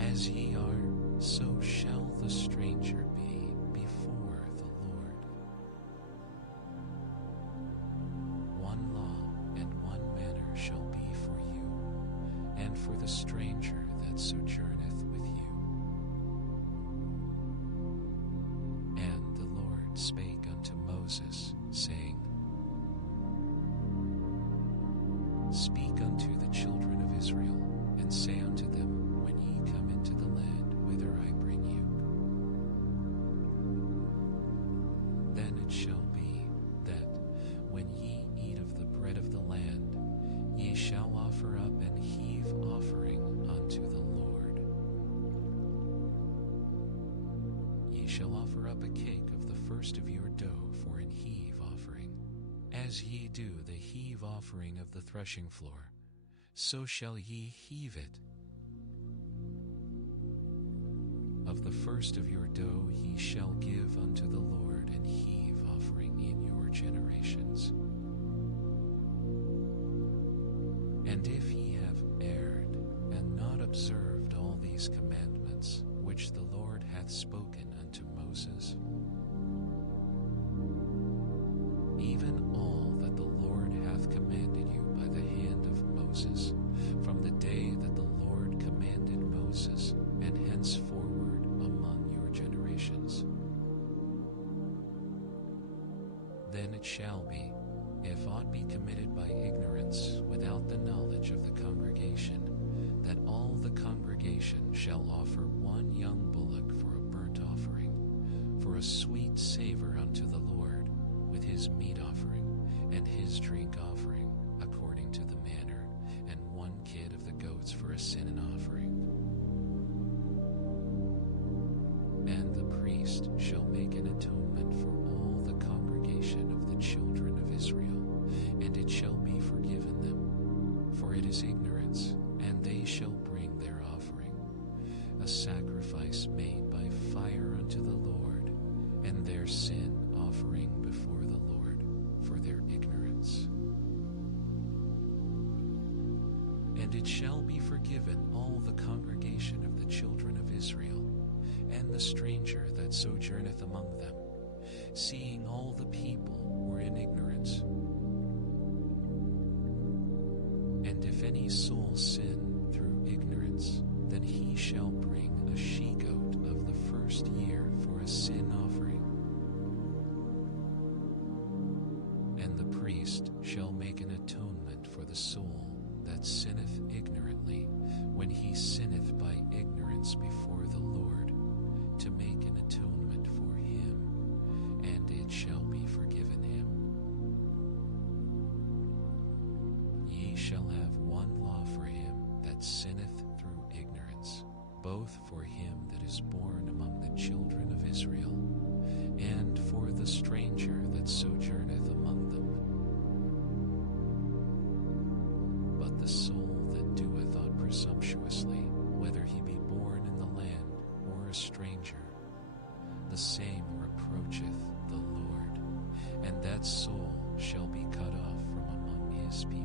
As ye are, so shall the stranger be before the Lord. One law and one manner shall be for you, and for the stranger that sojourneth with you. And the Lord spake unto Moses, saying, Speak unto the children of Israel, and say unto them, when ye come into the land whither I bring you, then it shall be that when ye eat of the bread of the land, ye shall offer up an heave offering unto the Lord. Ye shall offer up a cake of the first of your dough for an heave offering. As ye do the heave offering of the threshing floor, so shall ye heave it. Of the first of your dough ye shall give unto the Lord an heave offering in your generations. And if ye have erred, and not observed all these commandments, which the Lord hath spoken unto Moses, even all that the Lord hath commanded you by the hand of Moses, from the day that the Lord commanded Moses, and henceforward among your generations. Then it shall be, if aught be committed by ignorance without the knowledge of the congregation, that all the congregation shall offer one young bullock for a burnt offering, for a sweet savor unto the Lord, with his meat offering and his drink offering, according to the manner, and one kid of the goats for a sin offering. And the priest shall make an atonement for all the congregation of the children of Israel, and it shall be forgiven them. his ignorance, and they shall bring their offering, a sacrifice made by fire unto the Lord, and their sin offering before the Lord for their ignorance. And it shall be forgiven all the congregation of the children of Israel, and the stranger that sojourneth among them, seeing all the people were in ignorance. And if any soul sin through ignorance, then he shall bring a she-goat of the first year for a sin offering. And the priest shall make an atonement for the soul that sinneth ignorantly, when he sinneth by ignorance before the Lord, to make an atonement for him, and it shall be forgiven him. Ye shall have one law for him that sinneth through ignorance, both for him that is born among the children of Israel, and for the stranger that sojourneth among them. But the soul that doeth aught presumptuously, whether he be born in the land or a stranger, the same reproacheth the Lord, and that soul shall be cut off from among his people.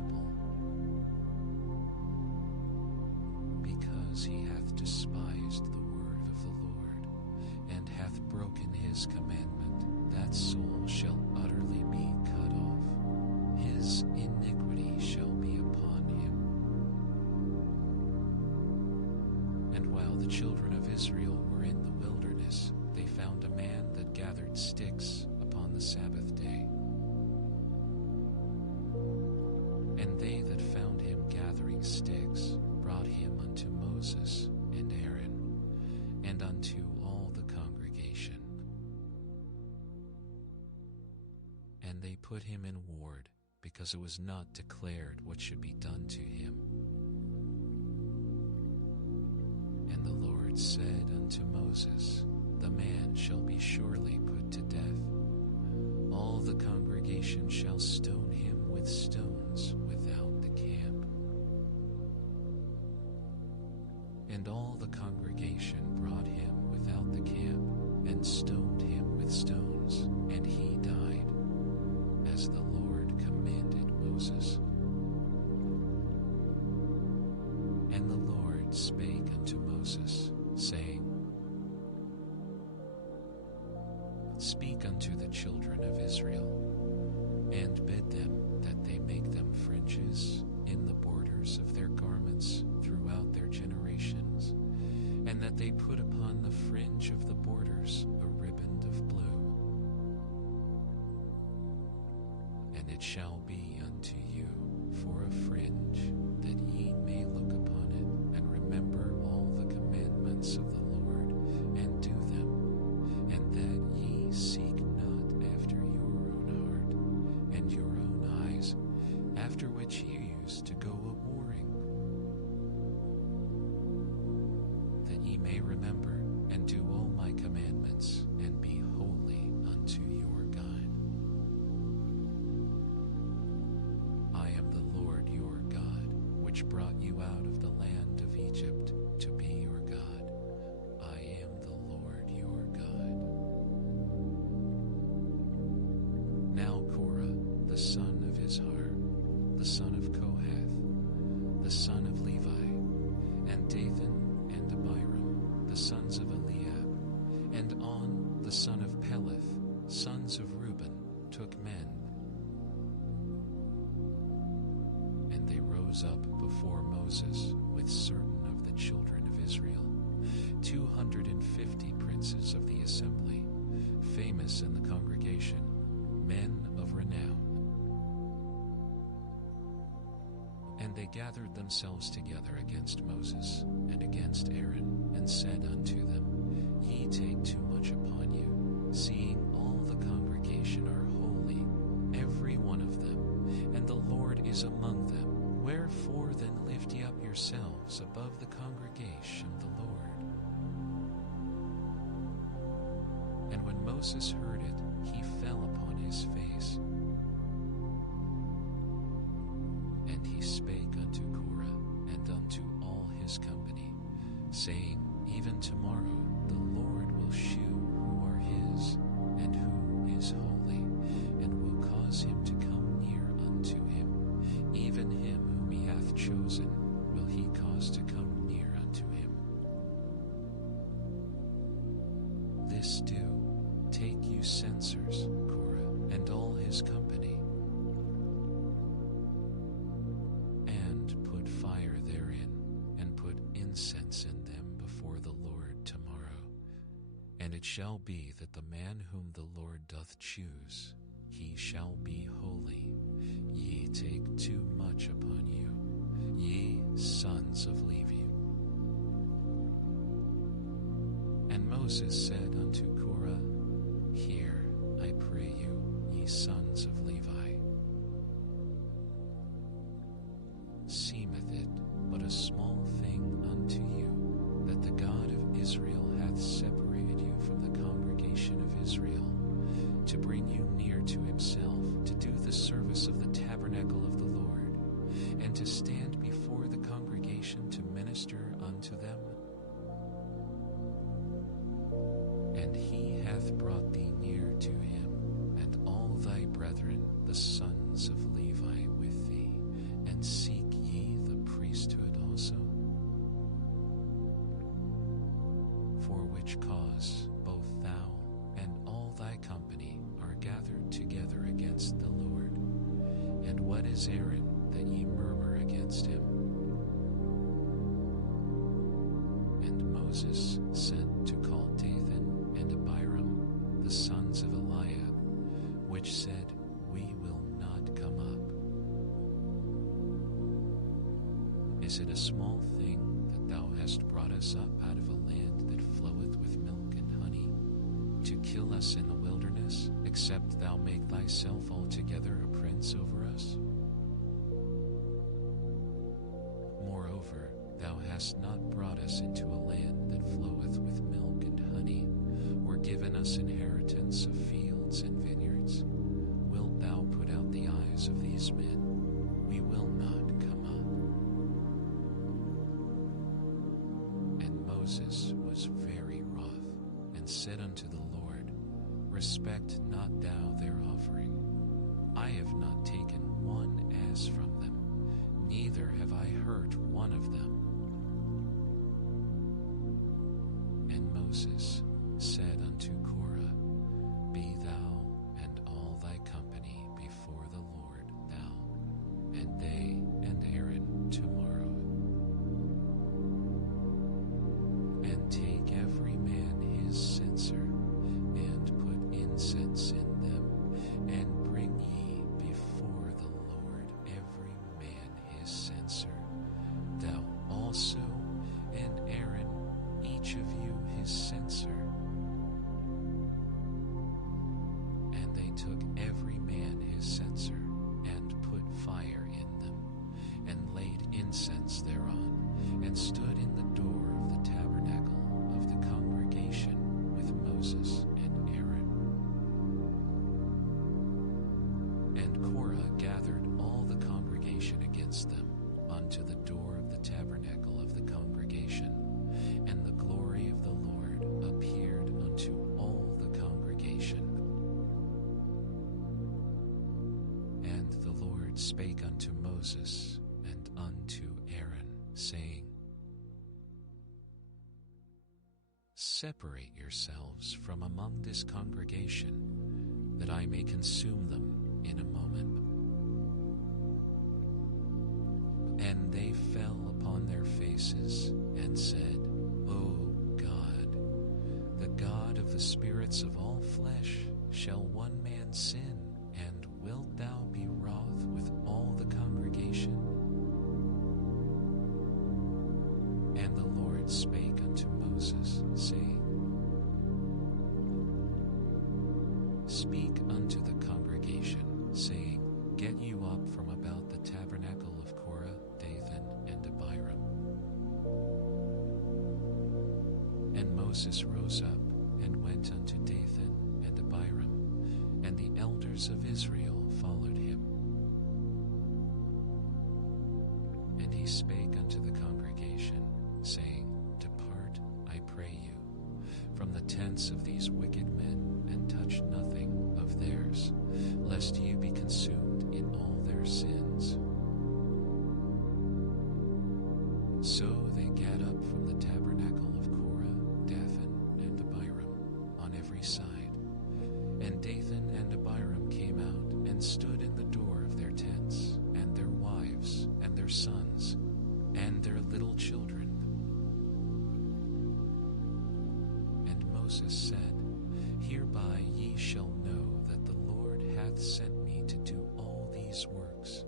Because he hath despised the word of the Lord, and hath broken his commandment, that soul shall utterly be cut off. His iniquity shall be upon him. And while the children of Israel were in the wilderness, they found a man that gathered sticks upon the Sabbath day. And they that found him gathering sticks brought him unto Moses and Aaron, and unto all the congregation. And they put him in ward, because it was not declared what should be done to him. And the Lord said unto Moses, the man shall be surely put to death. All the congregation shall stone him with stones without the camp. And all the congregation brought him without the camp, and stoned him with stones, and he died, as the Lord commanded Moses. And the Lord spake unto Moses, saying, Speak unto the children of Israel, and bid them that they make them fringes in the borders of their garments throughout their generations, and that they put upon the fringe of the borders a riband of blue. And it shall be unto you for a fringe, that ye may look upon it, and remember all the commandments of the Lord, and do them, and that ye seek not after your own heart and your own eyes, after which you used to go a-whoring, that ye may remember and do all my commandments, and be holy unto your God. I am the Lord your God, which brought you out of the land of Egypt, to be your God. I am the Lord your God. Now Korah, the son of Izhar, the son of Kohath, the son of Levi, and Dathan and Abiram, the sons of Eliab, and On, the son of Peleth, sons of Reuben, took men. And they rose up before Moses with certain of the children of Israel, 250 princes of the assembly, famous in the congregation, men of renown. And they gathered themselves together against Moses and against Aaron, and said unto them, Ye take too much upon you, seeing all the congregation are holy, every one of them, and the Lord is among them. Wherefore then lift ye up yourselves above the congregation of the Lord? And when Moses heard it, he fell upon his face. And he spake unto Korah, unto all his company, saying, Even tomorrow the Lord will shew who are his, and who is holy, and will cause him to come near unto him. Even him whom he hath chosen will he cause to come near unto him. This do, take you censers, Korah, and all his company, and put fire therein, and put incense in them before the Lord tomorrow. And it shall be that the man whom the Lord doth choose, he shall be holy. Ye take too much upon you, ye sons of Levi. And Moses said unto Korah, Hear, I pray you, ye sons of Levi. Seemeth it but a small thing unto you, that the God of Israel hath separated you from the congregation of Israel, to bring you near to himself, to do the service of the tabernacle of the Lord, and to stand before the congregation to minister unto them? And he hath brought thee near to him, and all thy brethren, the sons of Levi, with thee, and seek ye the priesthood also? For which cause both thou and all thy company are gathered together against the Lord. And what is Aaron, that ye murmur against him? And Moses sent to call Dathan and Abiram, the sons of Eliab, which said, We will not come up. Is it a small thing that thou hast brought us up out of a land that floweth with milk and honey, to kill us in the wilderness, except thou make thyself altogether a prince over us? Moreover, thou hast not brought us into a land that floweth with milk and honey, or given us inheritance of fields and vineyards. Wilt thou put out the eyes of these men? We will not come up. And Moses was very wroth, and said unto the Lord, Respect not thou their offering. I have not taken one as from them, neither have I hurt one of them. And Moses said unto Korah, Be thou and all thy company before the Lord, thou, and they, and Aaron tomorrow. And take every man his censer, and put incense in them, and bring ye before the Lord every man his censer, thou also, and Aaron, each of you his censer. And they took every man his censer, and put fire in them, and laid incense thereon, and stood in the door of the tabernacle of the congregation with Moses and Aaron. And Korah gathered all the congregation against them unto the door of the tabernacle of the congregation, and the glory of the Lord appeared unto all the congregation. And the Lord spake unto Moses and unto Aaron, saying, Separate yourselves from among this congregation, that I may consume them in a moment. And they fell upon their faces, and said, O God, the God of the spirits of all flesh, shall one man sin, and wilt thou be wroth with all the congregation? And the Lord spake unto Moses, saying, Speak unto the congregation, saying, Get you up from about the tabernacle of Korah, Dathan, and Abiram. And Moses rose up, and went unto Dathan and Abiram, and the elders of Israel followed him. And he spake unto the congregation, saying, "Depart, I pray you, from the tents of these wicked men, and touch nothing of theirs, lest you be consumed in all their sins." So they gat up from the tabernacle of Korah, Dathan, and Abiram on every side. And Dathan and Abiram came out and stood in the door of their tents, and their wives, and their sons, and their little children. And Moses said, "Hereby ye shall know that the Lord hath sent me to do all these works.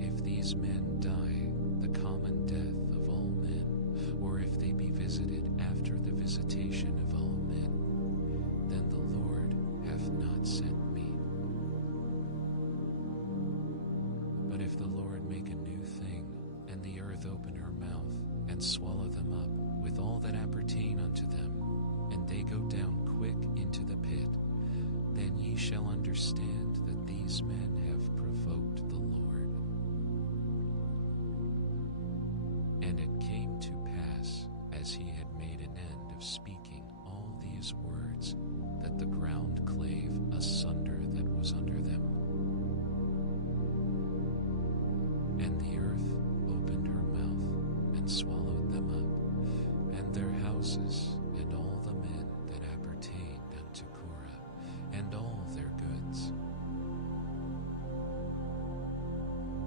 If these men die the common death of all men, or if they be visited after the visitation of all men, then the Lord hath not sent me. But if the Lord make a new thing, and the earth open her mouth, and swallow them up with all that appertain unto them, and they go down quick into the pit, then ye shall understand that these men have provoked the Lord." And it came to pass, as he had made an end of speaking all these words, that the ground clave asunder that was under them. And the earth opened her mouth, and swallowed them up, and their houses, and all the men that appertained unto Korah, and all their goods.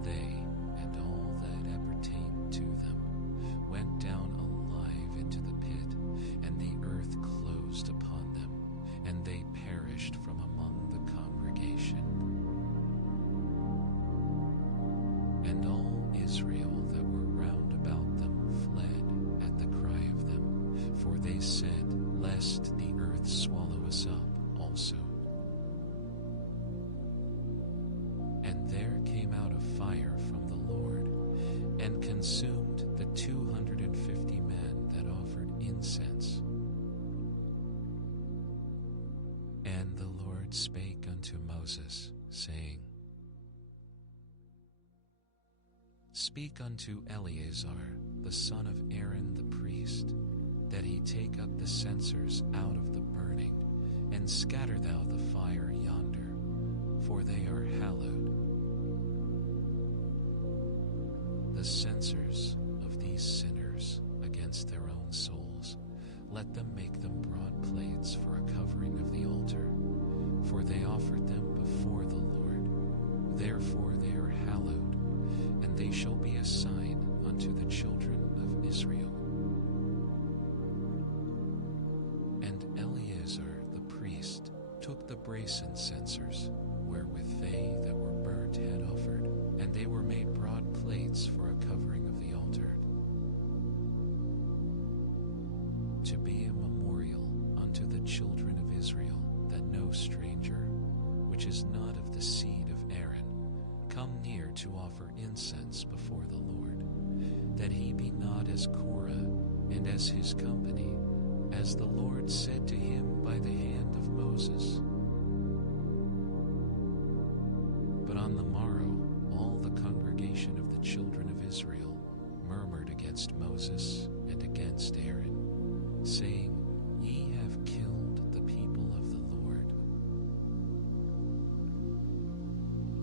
They, and all that appertained to them, went down alive into the pit, and the earth closed upon them, and they perished from among the congregation. And all Israel that were round about them fled at the cry of them, for they said, "Lest the earth swallow us up also." And there came out a fire from the Lord, and consumed the 250 men that offered incense. And the Lord spake unto Moses, saying, "Speak unto Eleazar, the son of Aaron the priest, that he take up the censers out of the burning, and scatter thou the fire yonder, for they are hallowed. The censers of these sinners against their own souls, let them make them broad plates for a covering of the altar, for they offered them before the Lord. Therefore they are hallowed, and they shall be a sign unto the children of Israel." And Eleazar the priest took the brasen censers, wherewith they that were burnt had offered, and they were made broad plates for a covering of the altar, to be a memorial unto the children of Israel, that no stranger, which is not of the seed of Aaron, come near to offer incense before the Lord, that he be not as Korah and as his company, as the Lord said to him by the hand of Moses. But on the morrow all the congregation of the children of Israel murmured against Moses and against Aaron, saying, "Ye have killed the people of the Lord."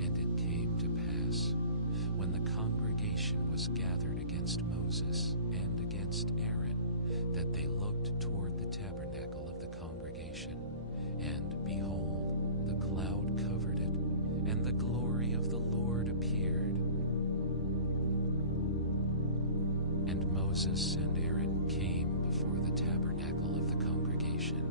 And it came to pass, when the congregation was gathered against Moses and against Aaron, that they looked toward the tabernacle of the congregation, and behold, the cloud covered it, and the glory of the Lord appeared. And Moses and Aaron came before the tabernacle of the congregation.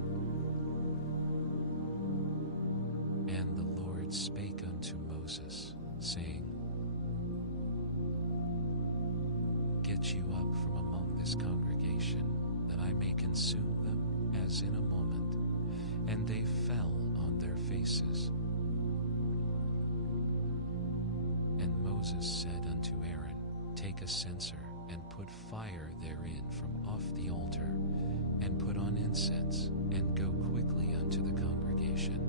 And the Lord spake unto Moses, saying, "Get you up from among this congregation, that I may consume them as in a moment." And they fell on their faces. And Moses said unto Aaron, "Take a censer, and put fire therein from off the altar, and put on incense, and go quickly unto the congregation,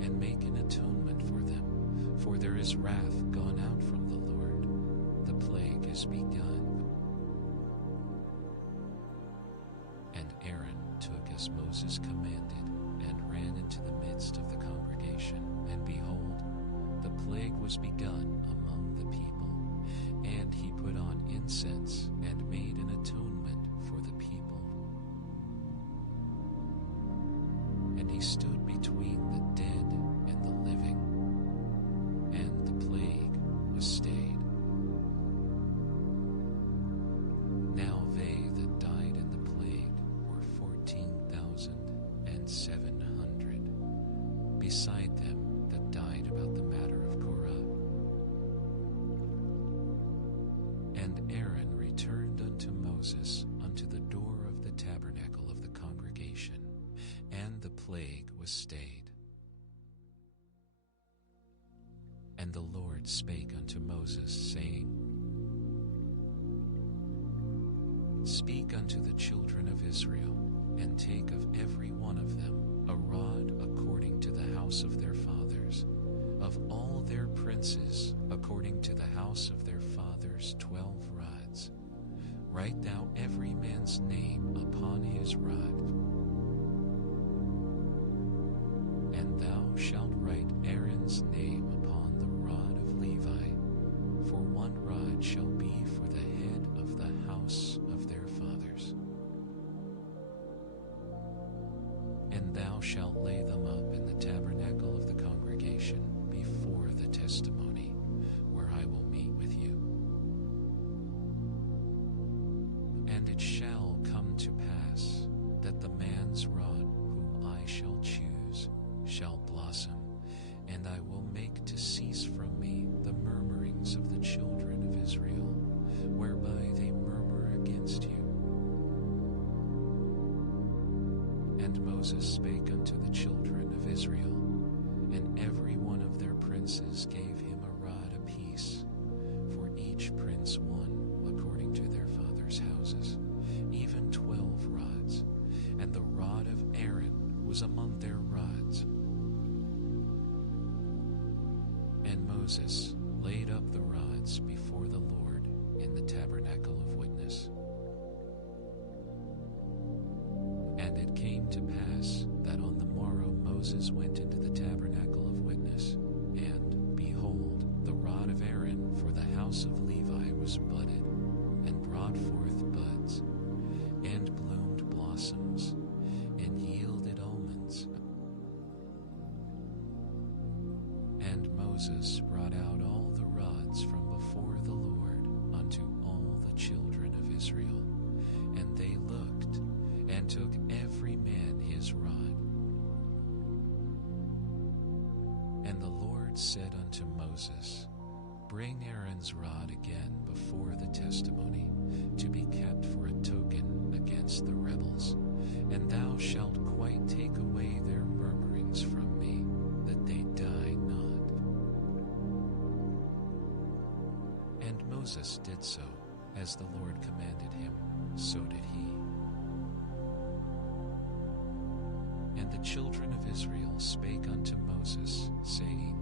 and make an atonement for them, for there is wrath gone out from the Lord. The plague is begun. And Aaron took as Moses commanded, and ran into the midst of the congregation, and behold, the plague was begun among the people. And he put on incense, and made an atonement for the people. And he stood between the dead and the living, and the plague was stayed. Now they that died in the plague were 14,700, beside them that died about the matter of Korah. And Aaron returned unto Moses unto the door of the tabernacle of the congregation, and the plague was stayed. And the Lord spake unto Moses, saying, Speak unto the children of Israel, and take of every one of them a rod according to the house of their fathers, of all their princes according to the house of their fathers 12 rods. Write thou every man's name upon his rod. And thou shalt write Aaron's name upon the rod of Levi, for one rod shall be for the head of the house of their fathers. And thou shalt lay them up in the tabernacle of the congregation before the testimony, where I will meet with you. And it shall come to pass that the man's rod whom I shall choose shall blossom, and I will make to cease from me the murmurings of the children of Israel, whereby they murmur against you. And Moses spake unto the children of Israel, and every one of their princes gave him a rod apiece, for each prince one according to their fathers' houses, even 12 rods, and the rod of Aaron was among their rods. And Moses laid up the rods before the Lord in the tabernacle of witness. And it came to pass that on the morrow Moses went into the tabernacle of witness, and, behold, the rod of Aaron for the house of Levi was budded, and brought forth buds, and bloomed blossoms, and yielded almonds. And Moses brought out all the rods from before the Lord unto all the children of Israel, and they looked, and took every man his rod. And the Lord said unto Moses, Bring Aaron's rod again before the testimony, to be kept for a token against the rebels, and thou shalt quite take away their murmurings from me, that they die not. And Moses did so, as the Lord commanded him, so did he. And the children of Israel spake unto Moses, saying,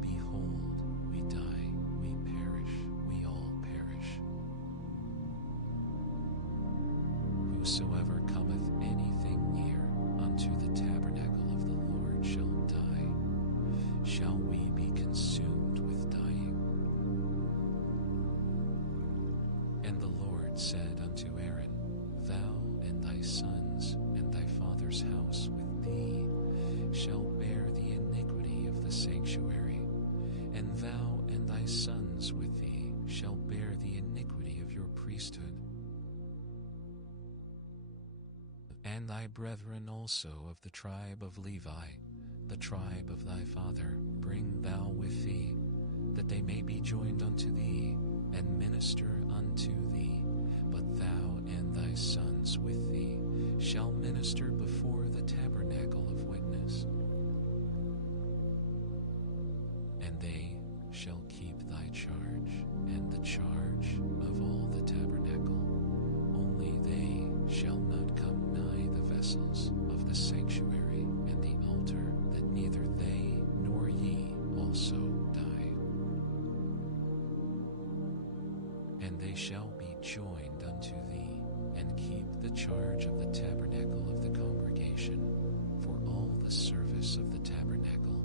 Behold, we die, we perish, we all perish. Whosoever cometh anything near unto the tabernacle of the Lord shall die. Shall we be consumed with dying? And the Lord said unto Aaron, Thou and thy sons and thy father's house with thee shall bear the iniquity of the sanctuary, and thou and thy sons with thee shall bear the iniquity of your priesthood. And thy brethren also of the tribe of Levi, the tribe of thy father, bring thou with thee, that they may be joined unto thee, and minister unto thee. But thou and thy sons with thee shall minister before the tabernacle of witness. And they shall keep thy charge, and the charge of all the tabernacle. Only they shall not come nigh the vessels of the sanctuary and the altar, that neither they nor ye also die. shall be joined unto thee, and keep the charge of the tabernacle of the congregation, for all the service of the tabernacle,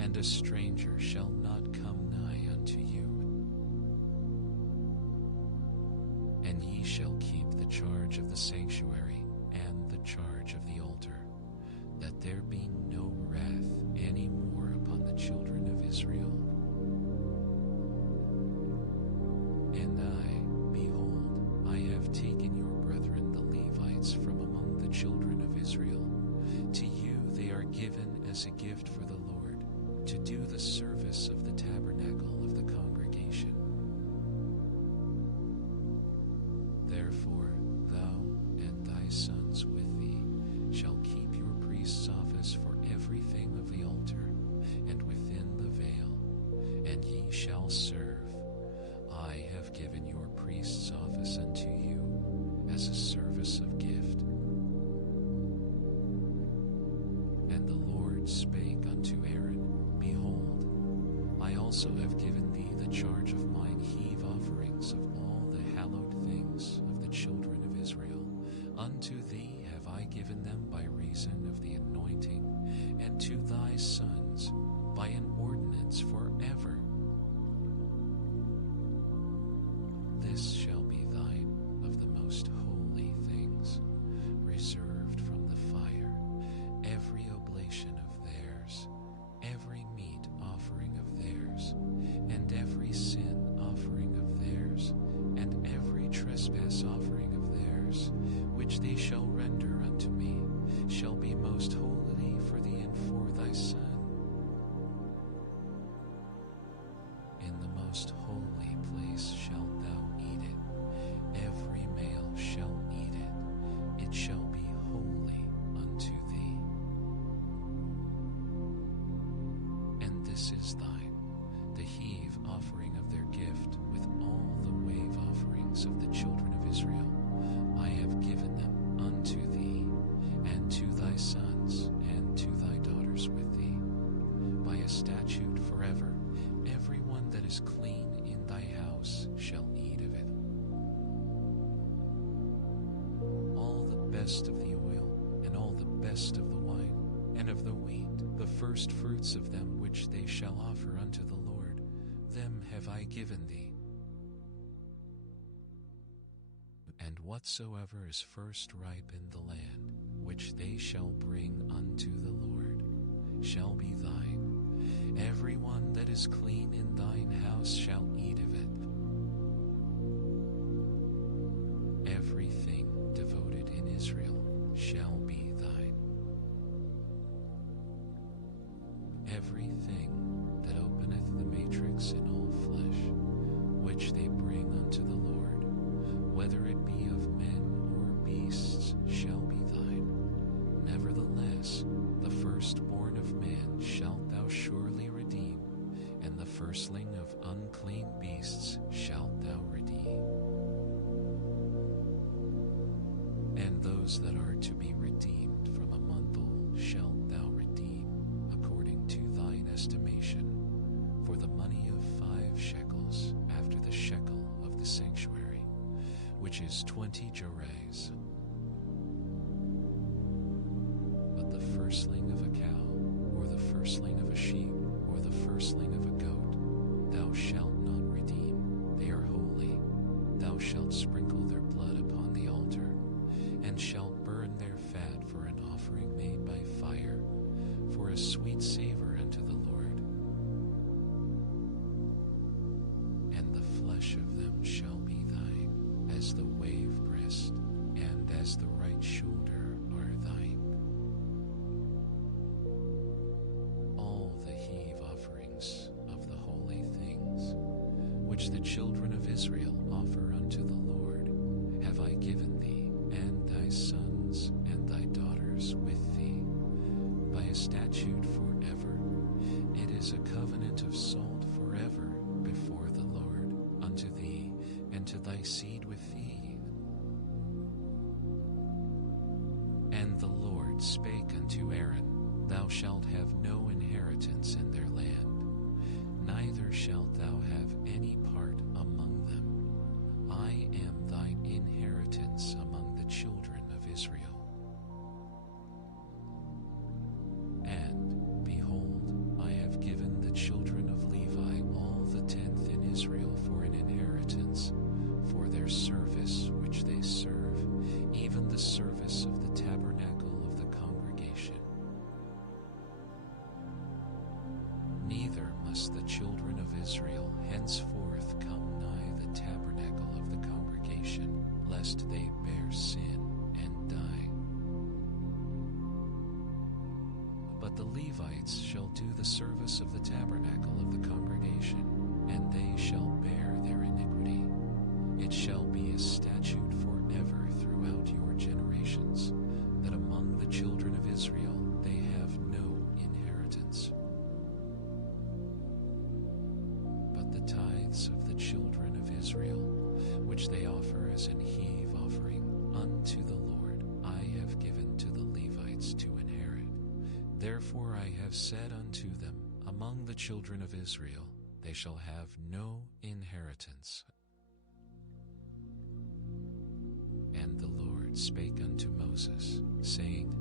and a stranger shall not come nigh unto you. And ye shall keep the charge of the sanctuary, and the charge of the altar, that there be no wrath any more upon the children of Israel. And I, behold, I have taken your brethren the Levites from among the children of Israel. To you they are given as a gift for the Lord, to do the service of the tabernacle of the congregation. Therefore thou and thy sons with thee shall keep your priest's office for everything of the altar, and within the veil, and ye shall serve. I have given your priest's office unto you as a service of gift. And the Lord spake unto Aaron, Behold, I also have given thee the charge of mine heave offerings of all the hallowed things of the children of Israel. Unto thee have I given them by reason of the anointing, and to thy sons by an ordinance forever. This shall be thine of the most holy things, reserved from the fire, every oblation of theirs, every meat offering of theirs, and every sin offering of theirs, and every trespass offering of theirs, which they shall render unto me, shall be most holy for thee and for thy son. In the most holy place shalt thou eat it. Every male shall eat it. It shall be holy unto thee. And this is thine, the heave offering of their gift, with all the wave offerings of the children of Israel. I have given them unto thee, and to thy sons, and to thy daughters with thee, by a statute forever. Every one that is clean in thy house shall eat of it. All the best of the oil, and all the best of the wine, and of the wheat, the first fruits of them which they shall offer unto the Lord, them have I given thee. And whatsoever is first ripe in the land, which they shall bring unto the Lord, shall be thine. Every one that is clean in thine house shall eat of it. Everything devoted in Israel shall be thine. Everything that openeth the matrix in all flesh, which they bring unto the Lord, whether it be of men or beasts, shall be thine. Nevertheless, the firstborn of man shalt thou surely redeem, and the firstling of unclean beasts shalt thou redeem. And those that are to be redeemed from a month old shalt thou redeem, according to thine estimation, for the money of 5 shekels, after the shekel of the sanctuary, which is 20 gerahs. But the firstling of a cow, or the firstling of a sheep, or the firstling of a goat, thou shalt not redeem. They are holy. Thou shalt sprinkle their blood upon the altar, and shalt burn their fat for an offering made by fire, for a sweet savor unto the Lord. And the flesh of them shall be thine, as the wave breast, and as the right shoulder are thine. All the heave offerings of the holy things, which the children of Israel offer unto the Lord, have I given thee, and thy sons and thy daughters with thee, by a statute forever. It is a covenant of salt forever before the Lord, unto thee, and to thy seed with thee. And the Lord spake unto Aaron, Thou shalt have no inheritance in their land, neither shalt thou have any part among them. I must the children of Israel henceforth come nigh the tabernacle of the congregation, lest they bear sin and die. But the Levites shall do the service of the tabernacle of the congregation, and they shall bear their iniquity. It shall be a statute forever throughout your generations, that among the children of Israel they have no inheritance. But the tithes of the children of Israel, which they offer as an heave offering unto the Lord, I have given to the Levites to inherit. Therefore I have said unto them, among the children of Israel they shall have no inheritance. And the Lord spake unto Moses, saying,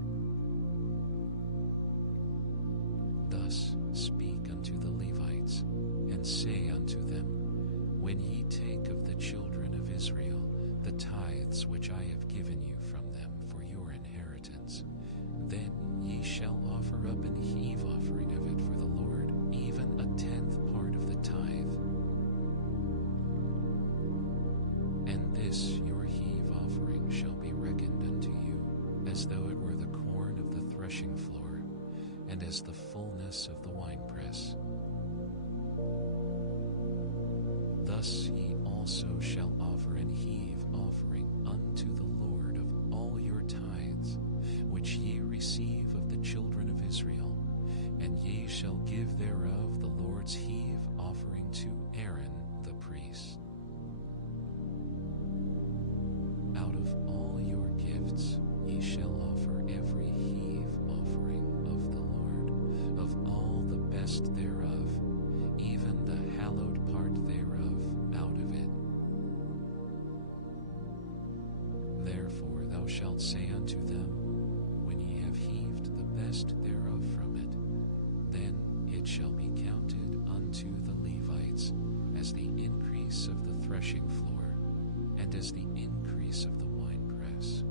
Thus speak unto the Levites, and say unto them, When ye take of the children of Israel the tithes which I have given you from them for your inheritance, then ye shall offer up an heave offering of it for the Lord, even a 10th part of the tithe. And this your heave offering shall be reckoned unto you, as though it were the corn of the threshing floor, and as the fullness of the winepress. Thus ye also shall offer an heave offering unto the Lord of all your tithes, which ye receive of the children of Israel, and ye shall give thereof the Lord's heave offering to Aaron the priest. Out of all your gifts ye shall offer every heave offering of the Lord, of all the best thereof, even the hallowed part thereof out of it. Therefore thou shalt say unto them, when ye have heaved the best thereof from it, then it shall be counted unto the Levites as the increase of the threshing floor, and as the increase of the winepress.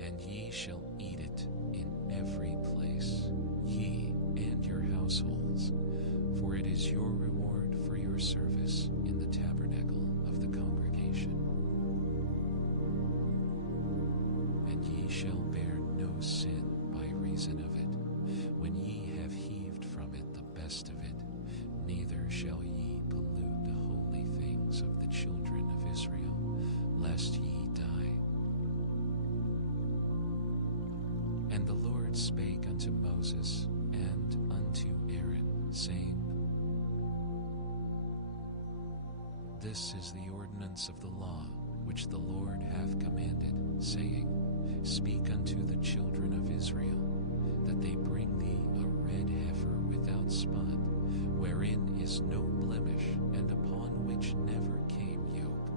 And ye shall eat it in every place, ye and your households, for it is your reward for your service in the tabernacle of the congregation. And ye shall bear no sin by reason of it, when ye have heaved from it the best of it, neither shall ye pollute the holy things of the children of Israel, lest ye die. And the Lord spake unto Moses and unto Aaron, saying, This is the ordinance of the law which the Lord hath commanded, saying, Speak unto the children of Israel, that they bring thee a red heifer without spot, wherein is no blemish, and upon which never came yoke.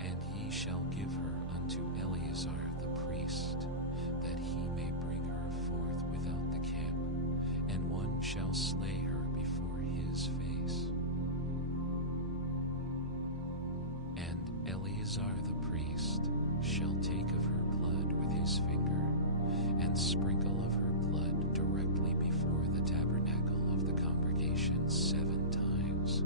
And ye shall give her unto Eleazar the priest, that he may bring her forth without the camp, and one shall slay her before his face. And Eleazar the priest shall take of her blood with his finger, and sprinkle of her blood directly before the tabernacle of the congregation 7 times.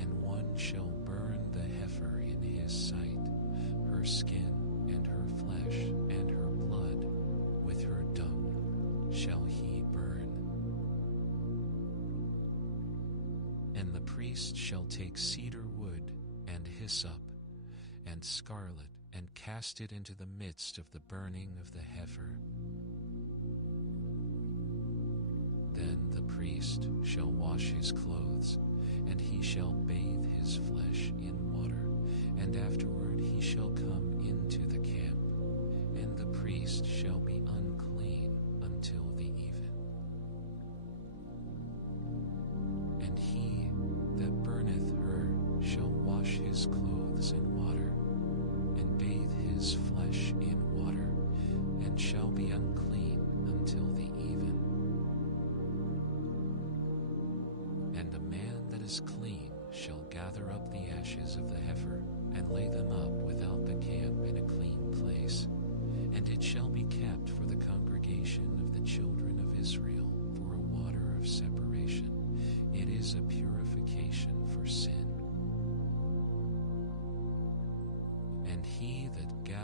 And one shall burn the heifer in his sight, her skin and her flesh and her blood with her dung shall he burn. And the priest shall take cedar wood and hyssop and scarlet, and cast it into the midst of the burning of the heifer. Then the priest shall wash his clothes, and he shall bathe his flesh in water, and afterward he shall come into the camp, and the priest shall be unclean until the even. And he that burneth her shall wash his clothes in water, and bathe his flesh in water, and shall be unclean until the even. And a man that is clean shall gather up the ashes of the heifer, and lay them up without the camp in a clean place,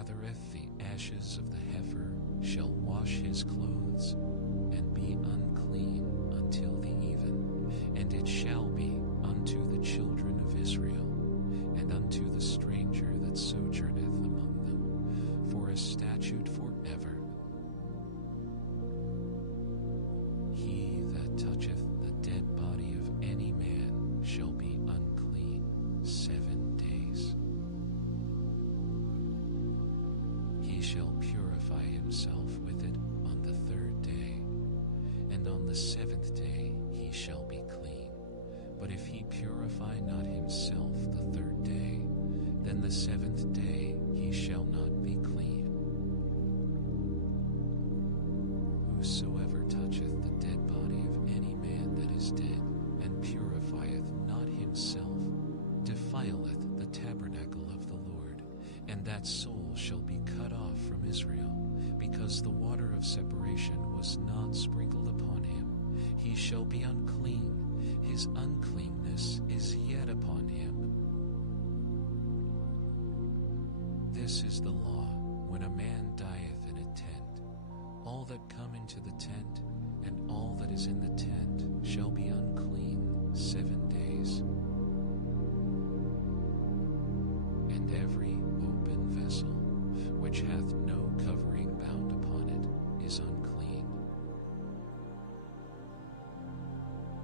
gathereth the ashes of the heifer shall wash his clothes, and be unclean until the even. And it shall be unto the children of Israel, and unto the stranger that sojourneth among them, for a statute forever. He that toucheth the dead body of any man shall be unclean 7 days. He shall purify himself with it on the 3rd day, and on the 7th day he shall be clean. But if he purify not himself the 3rd day, then the 7th day he shall not be clean. Whosoever toucheth the dead body of any man that is dead, and purifieth not himself, defileth the tabernacle of the Lord, and that soul shall be cut off from Israel, because the water of separation was not sprinkled upon him. He shall be unclean, his uncleanness is yet upon him. This is the law, when a man dieth in a tent. All that come into the tent, and all that is in the tent, shall be unclean 7 days. And every open vessel, which hath no covering bound upon it, is unclean.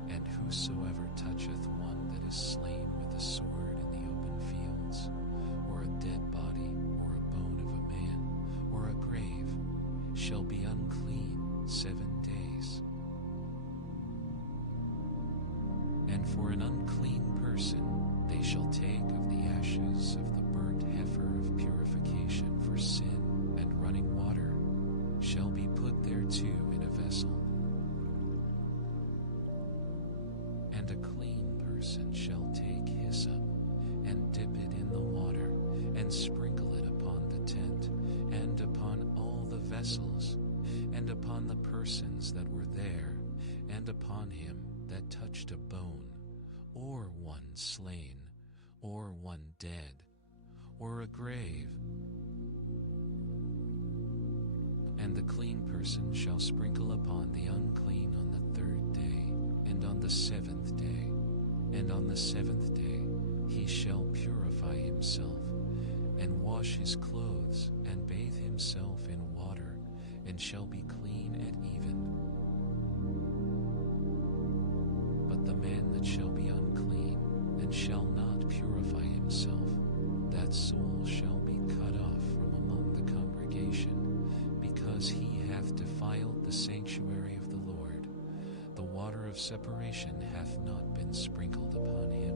And whosoever toucheth one that is slain with a sword in the open fields, or a dead body, or a bone of a man, or a grave, shall be unclean 7 days. And for an unclean person they shall take of the ashes of the burnt heifer of purification for sin, and running water shall be put thereto in a vessel. And a clean person shall take hyssop, and dip it in the water, and sprinkle it upon the tent, and upon all the vessels, and upon the persons that were there, and upon him that touched a bone, or one slain, or one dead, or a grave. And the clean person shall sprinkle upon the unclean on the 3rd day, and on the 7th day, and on the 7th day he shall purify himself, and wash his clothes, and bathe himself in water, and shall be clean at even. But the man that shall be unclean, and shall not purify himself, that soul shall be cut off from among the congregation, because he hath defiled the sanctuary of the Lord. The water of separation hath not been sprinkled upon him.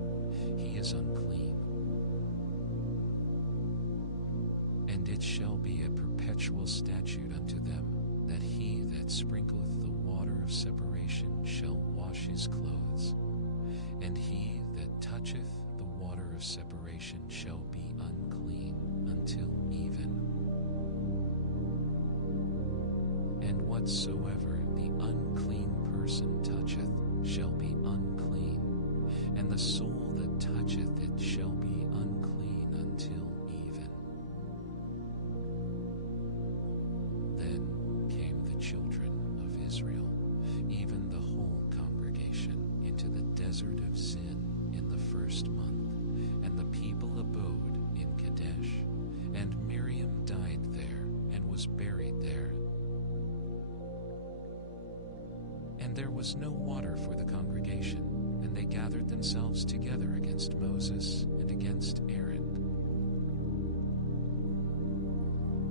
He is unclean. And it shall be a perpetual statute unto them, that he that sprinkleth the water of separation shall wash his clothes, and he that toucheth the water of separation shall be unclean until even. And whatsoever the unclean person toucheth shall be unclean, and the soul that toucheth it shall be unclean until even. Then came the children of Israel, even the whole congregation, into the desert of Zin in the 1st month, and the people abode in Kadesh. And Miriam died there, and was buried there. And there was no water for the congregation, and they gathered themselves together against Moses and against Aaron.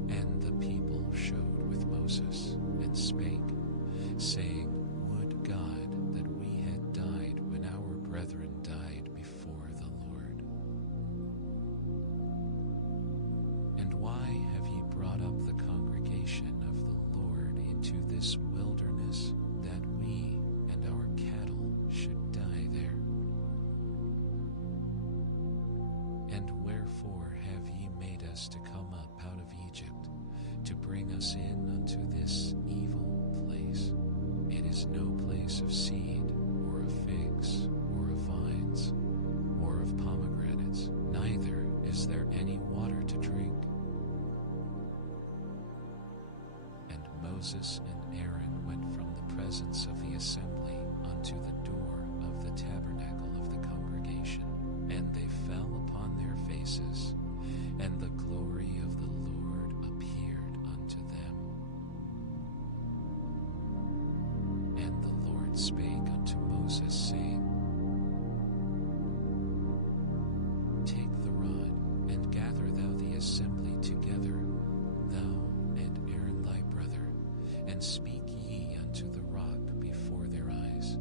And the people showed with Moses, and spake, saying, Would God that we had died when our brethren died before the Lord. And why have ye brought up the congregation of the Lord into this wilderness, that we and our cattle should die there? And wherefore have ye made us to come up out of Egypt, to bring us in unto this evil place? It is no place of seed, or of figs, or of vines, or of pomegranates, neither is there any water to drink. Moses and Aaron went from the presence of the assembly unto the door of the tabernacle of the congregation, and they fell upon their faces, and the glory of the Lord appeared unto them. And the Lord spake unto Moses, saying, Take the rod, and gather thou the assembly together, thou and Aaron thy brother, and speak ye unto the rock before their eyes,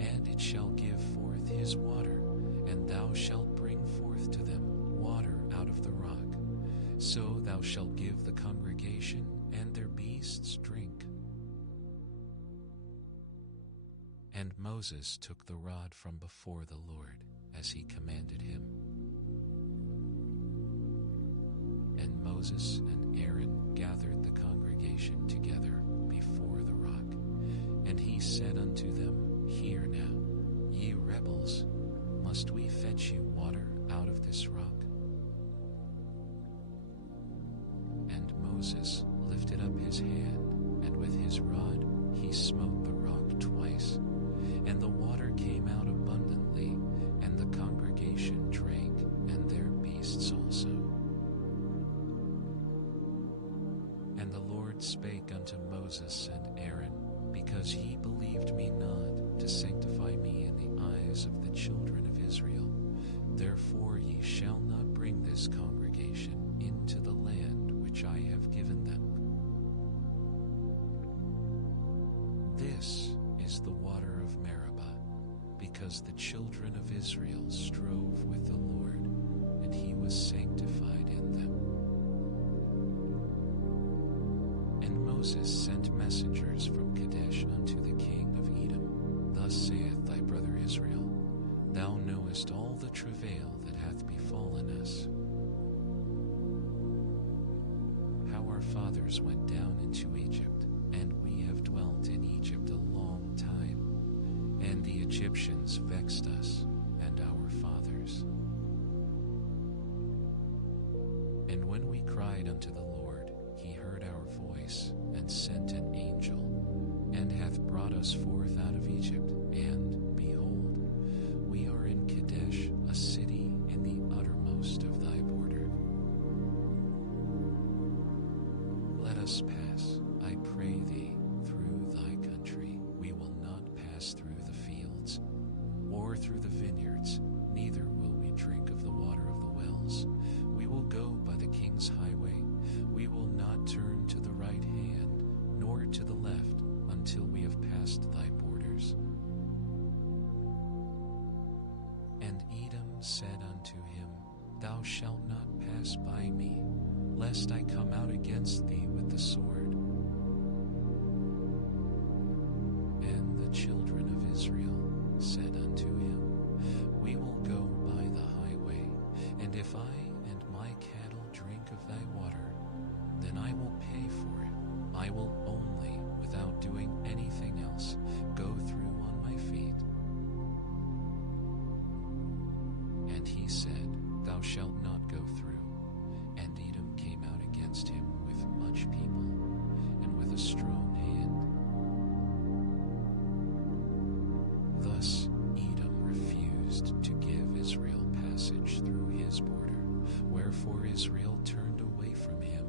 and it shall give forth his water, and thou shalt bring forth to them water out of the rock. So thou shalt give the congregation and their beasts drink. And Moses took the rod from before the Lord, as he commanded him. And Moses and Aaron gathered the congregation together before the rock. And he said unto them, Hear now, ye rebels, must we fetch you water out of this rock? And Moses lifted up his hand, and with his rod he smote the rock twice, and the water came out abundantly, and the congregation drank, and their beasts also. And the Lord spake unto Moses and Aaron, Because ye believed me not, to sanctify me in the eyes of the children of Israel, therefore ye shall not bring this congregation into the land which I have given them. This is the water of Meribah, because the children of Israel strove with the Lord, and he was sanctified in them. And Moses sent messengers from Kadesh unto the king of Edom. Thus saith thy brother Israel, Thou knowest all the travail that hath befallen us, how our fathers went down into Egypt, and we have dwelt in Egypt a long time, and the Egyptians vexed us and our fathers. And when we cried unto the Lord, he heard our voice, and sent an angel, and hath brought us forth out of Egypt, and, behold, we are in Kadesh, a city in the uttermost of thy border. Let us pass, I pray thee, through thy country. We will not pass through the fields, or through the vineyards, neither will we drink of the water of the wells. We will go by the king's highway. We will not turn to the right hand, nor to the left, until we have passed thy borders. And Edom said unto him, Thou shalt not pass by me, lest I come out against thee with the sword. And the children of Israel said unto him, We will go by the highway, and if I and my cattle drink of thy water, then I will pay for it. I will only, without doing anything else, go through on my feet. And he said, Thou shalt not go through. And Edom came out against him with much people, and with a strong hand. Thus Edom refused to give Israel passage through his border, wherefore Israel turned away from him.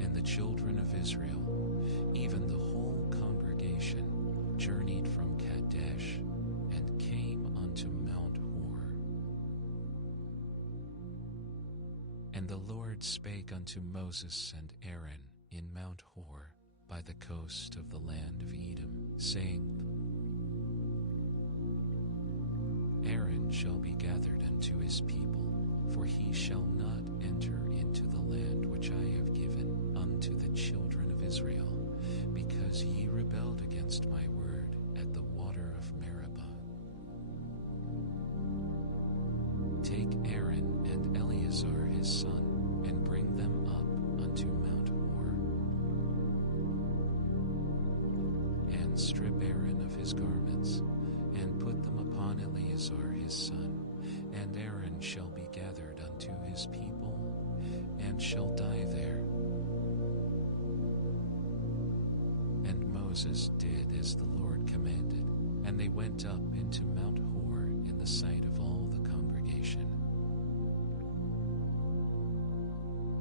And the children of Israel, even the whole congregation, journeyed from Kadesh, and came unto Mount Hor. And the Lord spake unto Moses and Aaron in Mount Hor, by the coast of the land of Edom, saying, Aaron shall be gathered unto his people, for he shall not enter into the land which I have given unto the children of Israel, because ye rebelled against my word at the water of Meribah. Take Aaron and Eleazar his son, and bring them up unto Mount Hor. And strip Aaron of his garments, and put them upon Eleazar his son, and Aaron shall be gathered unto his people, and shall die there. Moses did as the Lord commanded, and they went up into Mount Hor in the sight of all the congregation.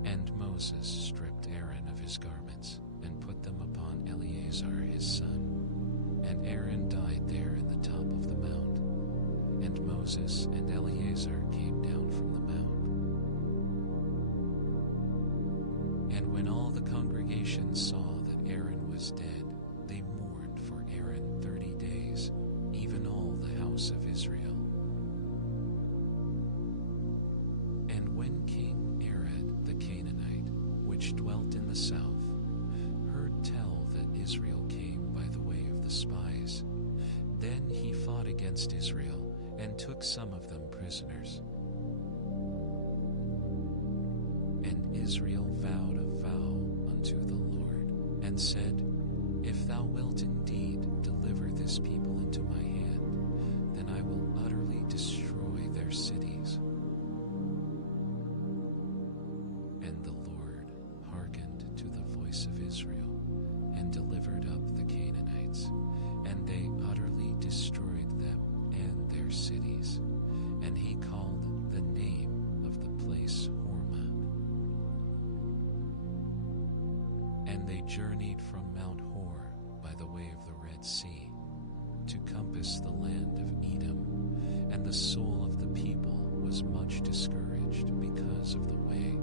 And Moses stripped Aaron of his garments and put them upon Eleazar his son. And Aaron died there in the top of the mount. And Moses and Eleazar came down from the mount. And when all the congregation saw that Aaron was dead, they mourned for Aaron 30 days, even all the house of Israel. And when King Arad the Canaanite, which dwelt in the south, heard tell that Israel came by the way of the spies, then he fought against Israel and took some of them prisoners. And Israel vowed a vow unto the Lord, and said, If thou wilt indeed deliver this people into my hand, then I will utterly destroy their cities. And the Lord hearkened to the voice of Israel, and delivered up the Canaanites, and they utterly destroyed them and their cities. And he called the name of the place Hormah. And they journeyed from Mount Hor by the way of the Red Sea to compass the land of Edom, and the soul of the people was much discouraged because of the way.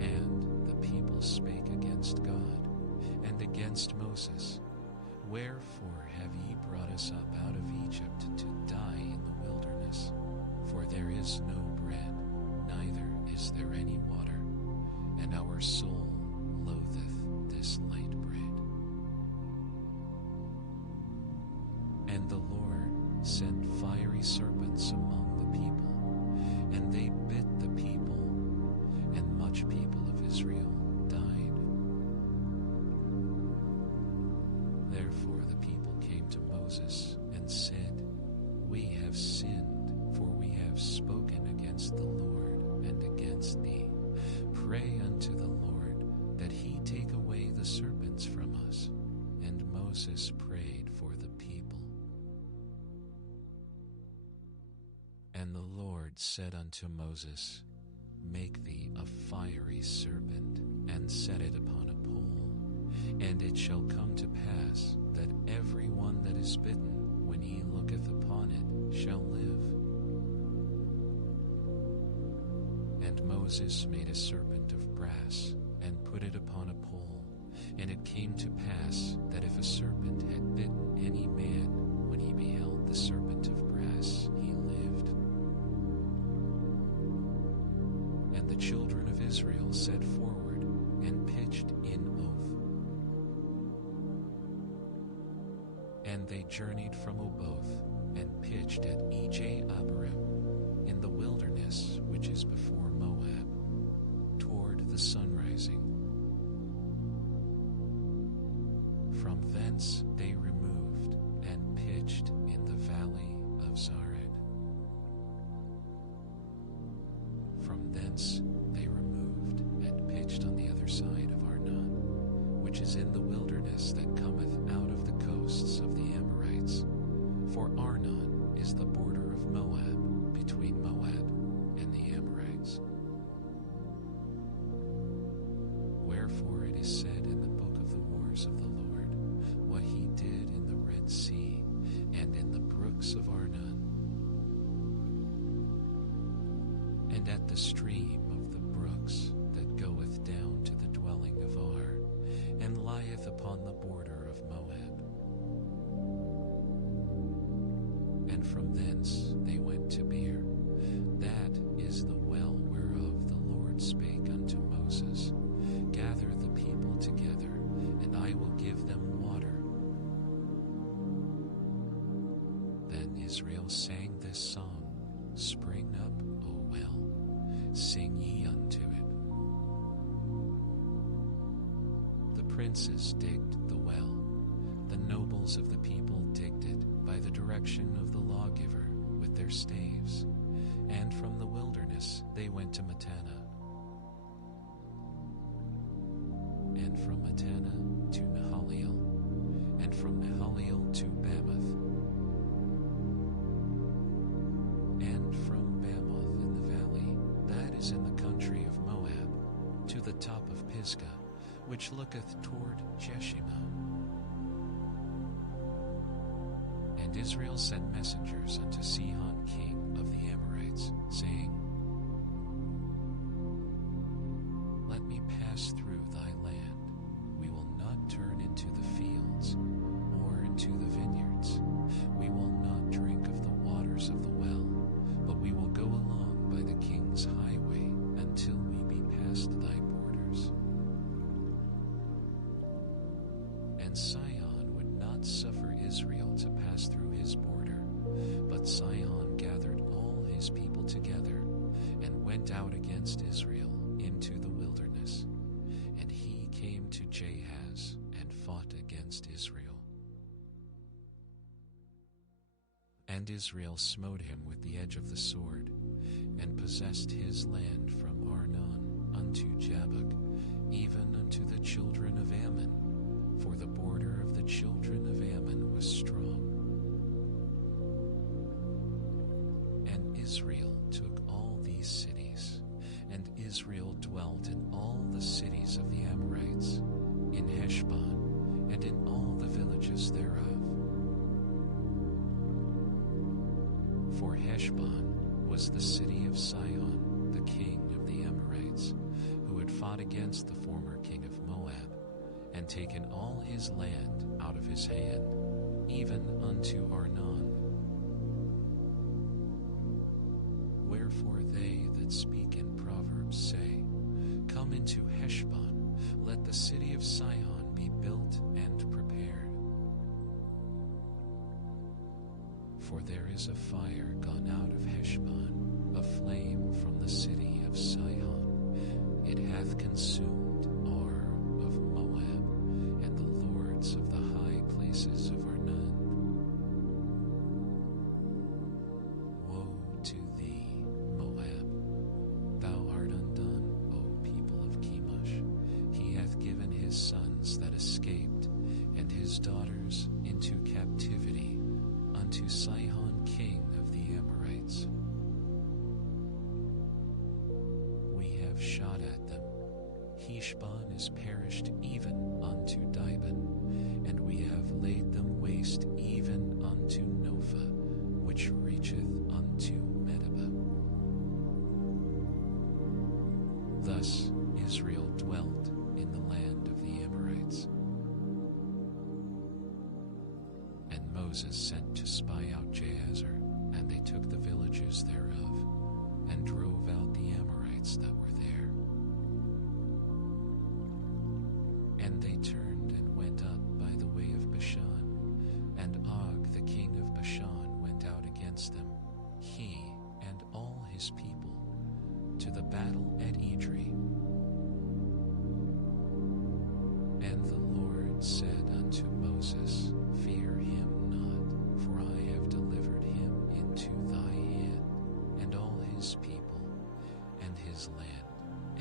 And the people spake against God and against Moses, Wherefore have ye brought us up out of Egypt to die in the wilderness? For there is no bread, neither is there any water, and our soul loatheth this light bread. And the Lord sent fiery serpents among the people, and they bit the people, and much people of Israel died. Therefore the people came to Moses and said, We have sinned, for we have spoken against the Lord and against thee. Pray unto the Lord that he take away the serpents from us. And Moses prayed for the people. And the Lord said unto Moses, Make thee a fiery serpent, and set it upon a pole. And it shall come to pass that every one that is bitten, when he looketh upon it, shall live. And Moses made a serpent of brass, and put it upon a pole. And it came to pass that if a serpent had bitten any man, when he beheld the serpent of brass, he lived. And the children of Israel set forward, and pitched in Oph. And they journeyed from Oboth, and pitched at Ije-Abarim, in the wilderness which is before Moab, toward the sunrising. From thence they removed, and pitched in the valley of Zared. From thence they removed, and pitched on the other side of Arnon, which is in the wilderness that cometh out of the coasts of the Amorites. For Arnon is the border of Moab, between Moab and the Amorites. Wherefore it is said in the book of the wars of the Lord, what he did in the Red Sea, and in the brooks of Arnon, and at the stream of the brooks that goeth down to the dwelling of Ar, and lieth upon the border of Moab. And from thence they went to Beer. That is the well whereof the Lord spake unto Moses, Gather the people together, and I will give them water. Then Israel sang this song, Spring up, O well, sing ye unto it. The princes digged the well, the nobles of the people digged it by the direction of the lawgiver with their staves, and from the wilderness they went to Mattanah. And and from Mattanah to Nahaliel, and from Nahaliel to Bamoth, and from Bamoth in the valley, that is in the country of Moab, to the top of Pisgah, which looketh toward Jeshimon. And Israel sent messengers unto Sihon king of the Amorites, saying, Let me pass through thy land. We will not turn into the fields, or into the vineyards. We will not drink of the waters of the well, but we will go along by the king's highway until we be past thy borders. And Sihon would not suffer Israel to pass through his border, but Sihon gathered all his people together, and went out against Israel into the wilderness. And he came to Jahaz, and fought against Israel. And Israel smote him with the edge of the sword, and possessed his land from Arnon unto Jabbok, even unto the children of Ammon, for the border of the children of Ammon was strong. And Israel took all these cities, and Israel dwelt in all the cities of the Amorites, in Heshbon, and in all the villages thereof. For Heshbon was the city of Sihon, the king of the Amorites, who had fought against the former king of Moab, and taken all his land out of his hand, even unto Arnon. Wherefore they that speak in Proverbs say, Come into Heshbon, let the city of Sihon be built and prepared. For there is a fire gone out of Heshbon, a flame from the city of Sihon. It hath consumed Ar of Moab, and the lords of the high places of Arnon. Woe to thee, Moab! Thou art undone, O people of Chemosh. He hath given his sons that escaped, and his daughters into captivity, unto Sihon king of the Amorites. We have shot at them. Heshbon is perished even unto Dibon, and we have laid them waste even unto Nopha, which reacheth unto Medeba. Thus Israel dwelt in the land of the Amorites. And Moses sent to spy out Jahazer, and they took the villages thereof, and drove out the Amorites that were there. And they turned and went up by the way of Bashan, and Og the king of Bashan went out against them, he and all his people, to the battle at Edrei. And the Lord said unto Moses, Fear him not, for I have delivered him into thy hand, and all his people, and his land,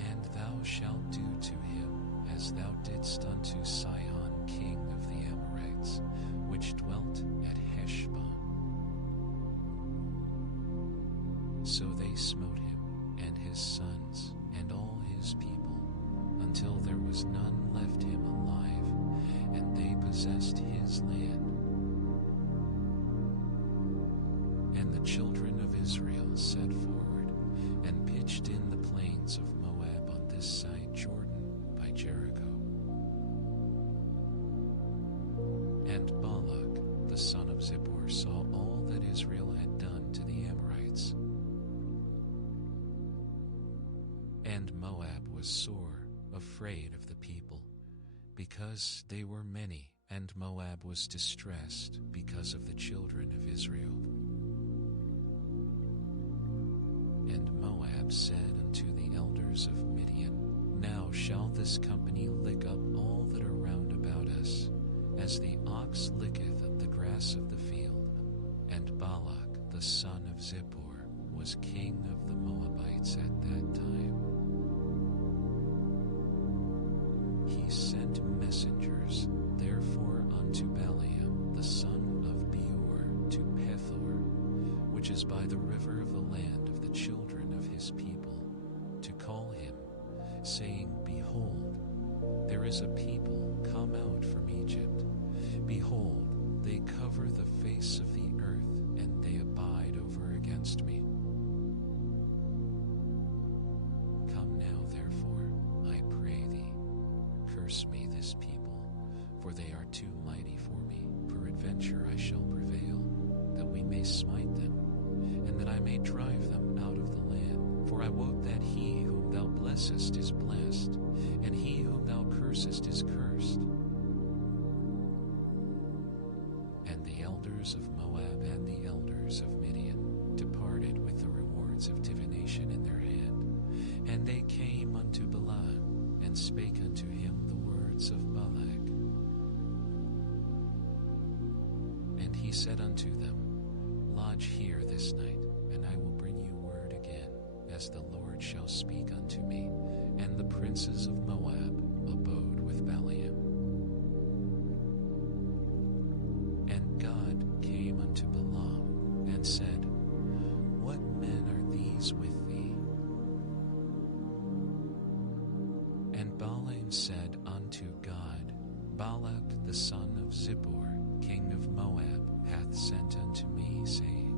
and thou shalt do to him as thou didst unto Sihon king of the Amorites, which dwelt at Heshbon. So they smote him, and his sons, and all his people, until there was none left him alive, and they possessed his land. And the children of Israel set forward, and pitched in the plains of Moab on this side Jordan by Jericho. And Balak the son of Zippor saw all that Israel had done to the Amorites. And Moab was sore afraid of the people, because they were many, and Moab was distressed because of the children of Israel. And Moab said unto the elders of Midian, Now shall this company lick up all that are round about us, as the ox licketh up the grass of the field. And Balak the son of Zippor was king of the Moabites at that time. He sent messengers therefore unto Balaam the son of Beor to Pethor, which is by the river of the land of the children of his people, to call him, saying, Behold, there is a people come out from Egypt. Behold, they cover the face of the earth, and they abide over against me. Come now, therefore, I pray thee, curse me this people, for they are too mighty for me. Peradventure I shall prevail, that we may smite them, and that I may drive them out of the land. For I wot that he whom thou blessest is blessed, and he whom thou cursest is cursed. And the elders of Moab and the elders of Midian departed with the rewards of divination in their hand. And they came unto Balaam, and spake unto him the words of Balak. And he said unto them, Lodge here this night, and I will bring you word again, as the Lord shall speak unto me. And the princes of Moab abode with Balaam. And God came unto Balaam, and said, What men are these with thee? And Balaam said unto God, Balak the son of Zippor, king of Moab, hath sent unto me, saying,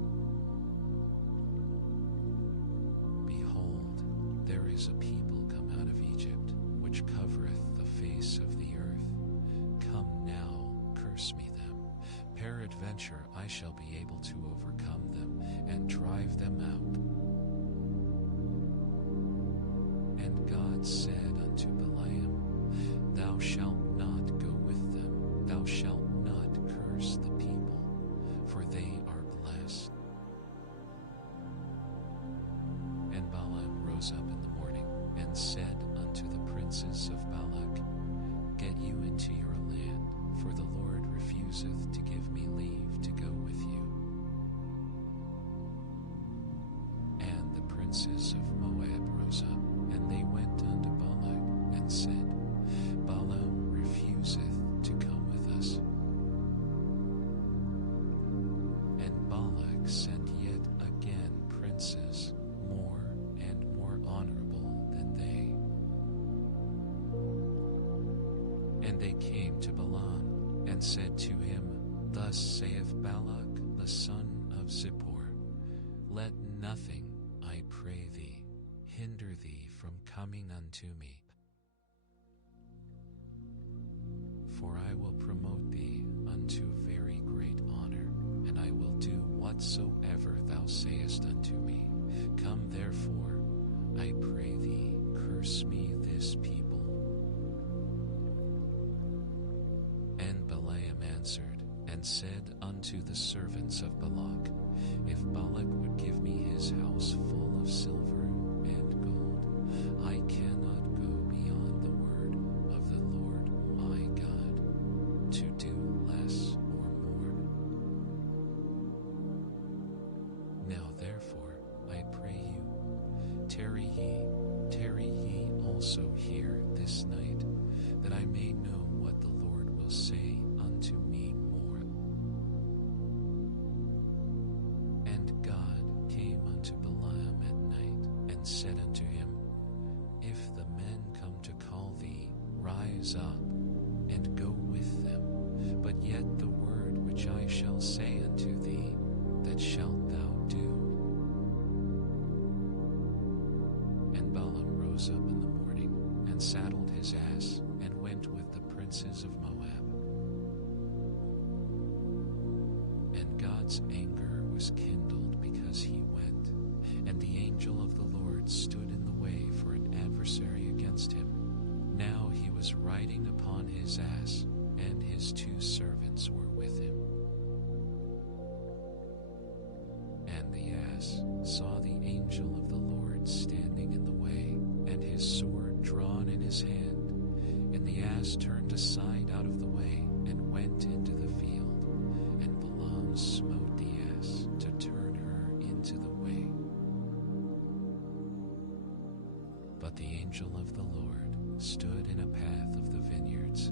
Behold, there is a people come out of Egypt, which covereth the face of the earth. Come now, curse me them. Peradventure I shall be able to overcome them, and drive them out. And God said unto Balaam, Thou shalt not go with them, thou shalt not curse the people, for they are blessed. And Balaam rose up in the morning, and said unto the princes of Balak, Get you into your land, for the Lord refuseth to give me leave to go with you. And the princes of Moab rose up, and they went unto Balak, and said, Balaam refuseth to come with us. And Balak sent yet again princes, more and more honorable than they. And they came to Balaam, and said to him, Thus saith Balak the son of Zippor, Let nothing, I pray thee, hinder thee from coming unto me. For I will promote thee unto very great honor, and I will do whatsoever thou sayest unto me. Come therefore, I pray thee, curse me this people. And Balaam answered, and said unto the servants of Balak, If Balak would give me his house full of silver and gold, I cannot go beyond the word of the Lord my God, to do less or more. Now therefore, I pray you, tarry ye also here this night, that I may know what the Lord will say unto me more. And God came unto Balaam at night, and said unto him, If the men come to call thee, rise up, and go with them. But yet the word which I shall say unto thee, that shalt thou do. And Balaam rose up in the morning, and saddled his ass, and went with the princes of Moab. And God's anger was kindled because he went, and the angel of the Lord stood in the way for an adversary against him. Now he was riding upon his ass, and his two servants were with him. And the ass saw the angel of the Lord standing in the way, and his sword drawn in his hand. And the ass turned aside out of the way, and went into the field. And Balaam smote the ass to turn her into the way. But the angel of the Lord stood in a path of the vineyards,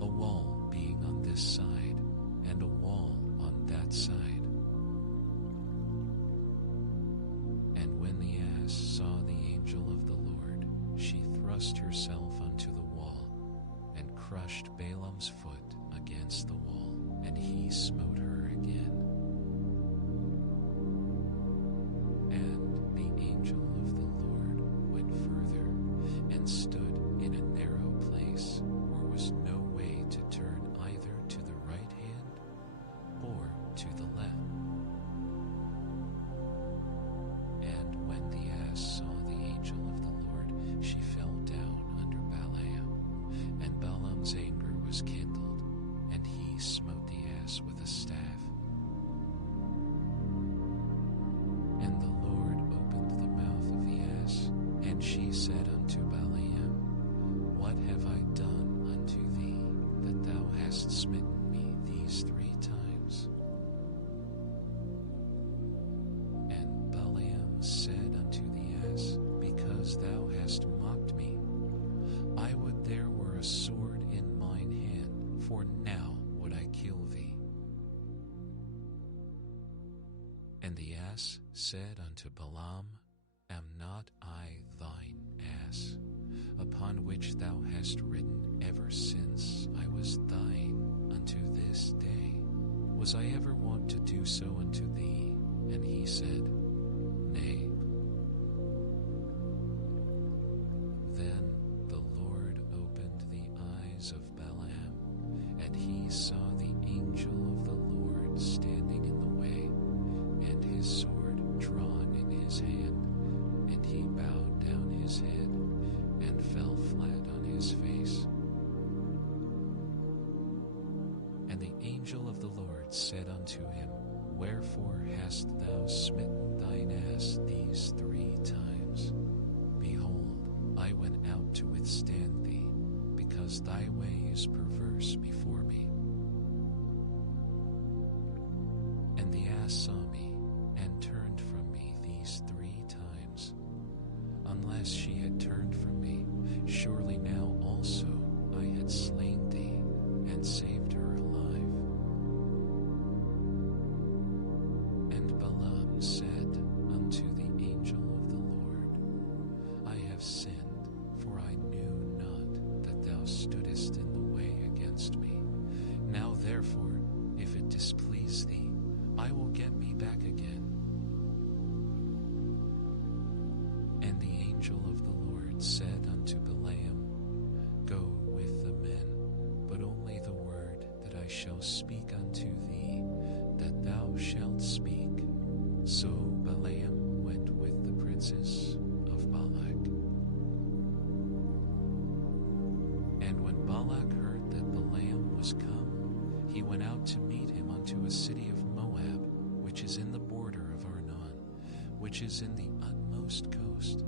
a wall being on this side and a wall on that side. And when the ass saw the angel of the Lord, she thrust herself unto the wall, and crushed Balaam's foot against the wall, and he smote her again. And the angel of the Lord went further, and stood in a narrow place, where was no way to turn either to the right hand or to the left. And when the ass saw the angel of the Lord, she fell down under Balaam, and Balaam's anger was kindled, and he smote the ass with a staff. And the Lord opened the mouth of the ass, and she said unto Balaam, What have I done unto thee, that thou hast smitten me these 3 times? And Balaam said unto the ass, Because thou hast mocked me, I would there were a sword in mine hand, for now would I kill thee. And the ass said unto Balaam, Am not I thine ass, upon which thou hast ridden ever since I was thine unto this day? Was I ever wont to do so unto thee? And he said, Nay. Then the Lord opened the eyes of Balaam, and he saw the angel of the Lord standing in the way, and his sword drawn in his hand, and he bowed down his head, and fell flat on his face. And the angel of the Lord said unto him, Wherefore hast thou smitten thine ass these 3 times? Behold, I went out to withstand thee, because thy way is perverse before me. And the ass saw me, and turned from me these 3 times. Unless she had turned from me, surely now also I had slain thee, and saved her alive. And Balaam said unto the angel of the Lord, I have sinned, for I knew not that thou stoodest in the way against me. Now therefore, if it displease thee, I will get me back again. And the angel of the Lord said unto Balaam, Go with the men, but only the word that I shall speak unto thee, that thou shalt speak. So Balaam went with the princes of Balak. And when Balak heard that Balaam was come, he went out to meet him unto a city of Moab, which is in the border of Arnon, which is in the utmost coast.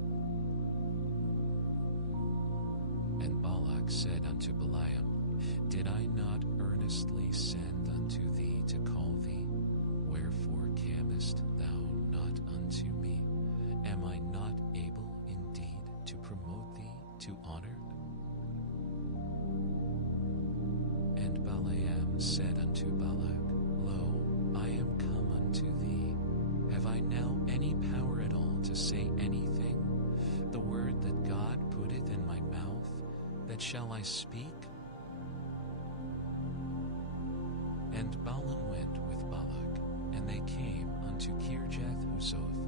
And Balak said unto Balaam, Did I not earnestly send unto thee to call thee? Wherefore camest thou not unto me? Am I not able indeed to promote thee to honor? And Balaam said unto Balak, Lo, I am come unto thee. Have I now any power at all to say anything? The word that God putteth in my mouth, that shall I speak? And Balaam went with Balak, and they came unto Kirjath-Huzoth.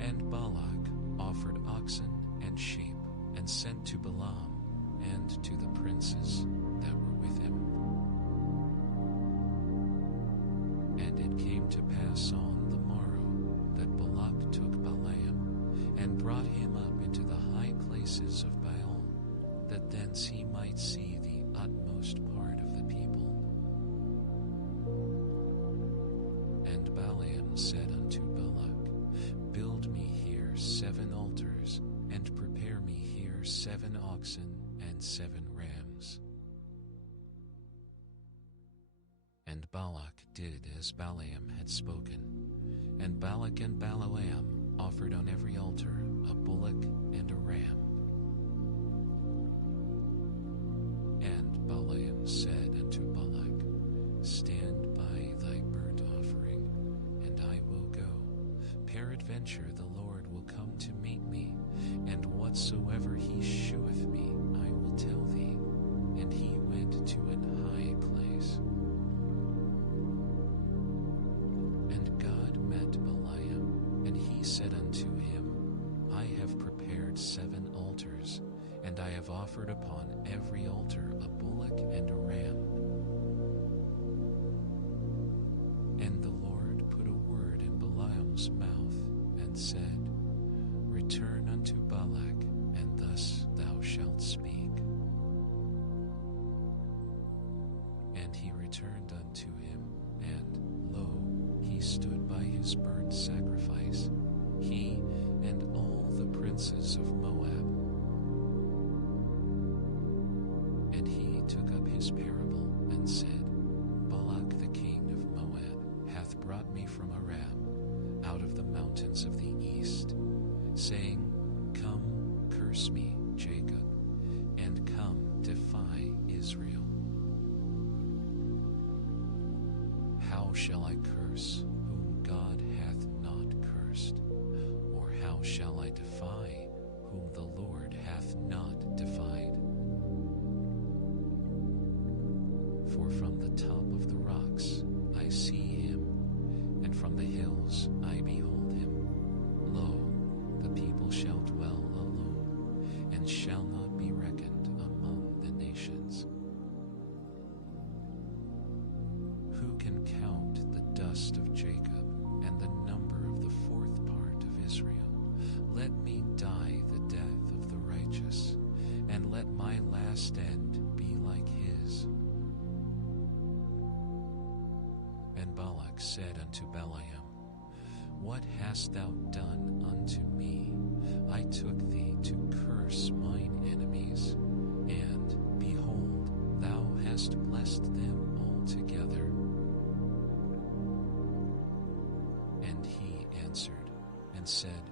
And Balak offered oxen and sheep, and sent to Balaam and to the princes that were with him. And it came to pass on the morrow that Balak took Balaam, and brought him up into the high places of Baal, that thence he might see the utmost part of the people. And Balaam said unto Balak, Build me here 7 altars, and prepare me here 7 oxen and 7 rams. And Balak did as Balaam had spoken. And Balak and Balaam offered on every altar a bullock and a ram. peradventure the Lord will come to meet me, and whatsoever he sheweth me I will tell thee. And he went to an high place. And God met Balaam, and he said unto him, I have prepared 7 altars, and I have offered upon every altar a bullock and a ram. And the Lord put a word in Balaam's mouth, and said, Return unto Balak, and thus thou shalt speak. And he returned unto him, and, lo, he stood by his burnt sacrifice, he and all the princes of Moab. And he took up his parable, and said, Balak the king of Moab hath brought me from Aram, out of the mountains of the east, saying, Come, curse me, Jacob, and come, defy Israel. How shall I curse whom God hath not cursed? Or how shall I defy whom the Lord hath not defied? For from the top of the rocks I see him, and from the hills I behold him. Lo, the people shall dwell alone, and shall not be reckoned among the nations. Who can count the dust of Jacob, and the number of the 4th part of Israel? Let me die the death of the righteous, and let my last end be like his. And Balak said unto Balaam, What hast thou done unto me? I took thee to curse mine enemies, and, behold, thou hast blessed them altogether. And he answered and said,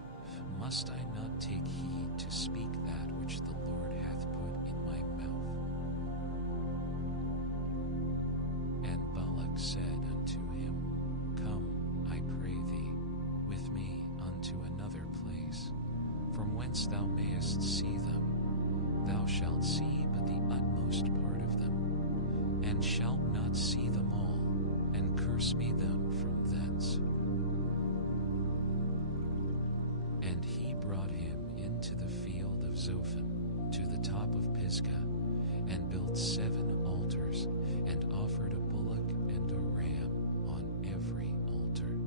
Must I not take heed to speak that which the Lord hath put in my mouth? And Balak said unto him, Come, I pray thee, with me unto another place, from whence thou mayest see them. Thou shalt see but the utmost part of them, and shalt not see them all, and curse me them from thence. And he brought him into the field of Zophim, to the top of Pisgah, and built 7 altars, and offered a bullock and a ram on every altar.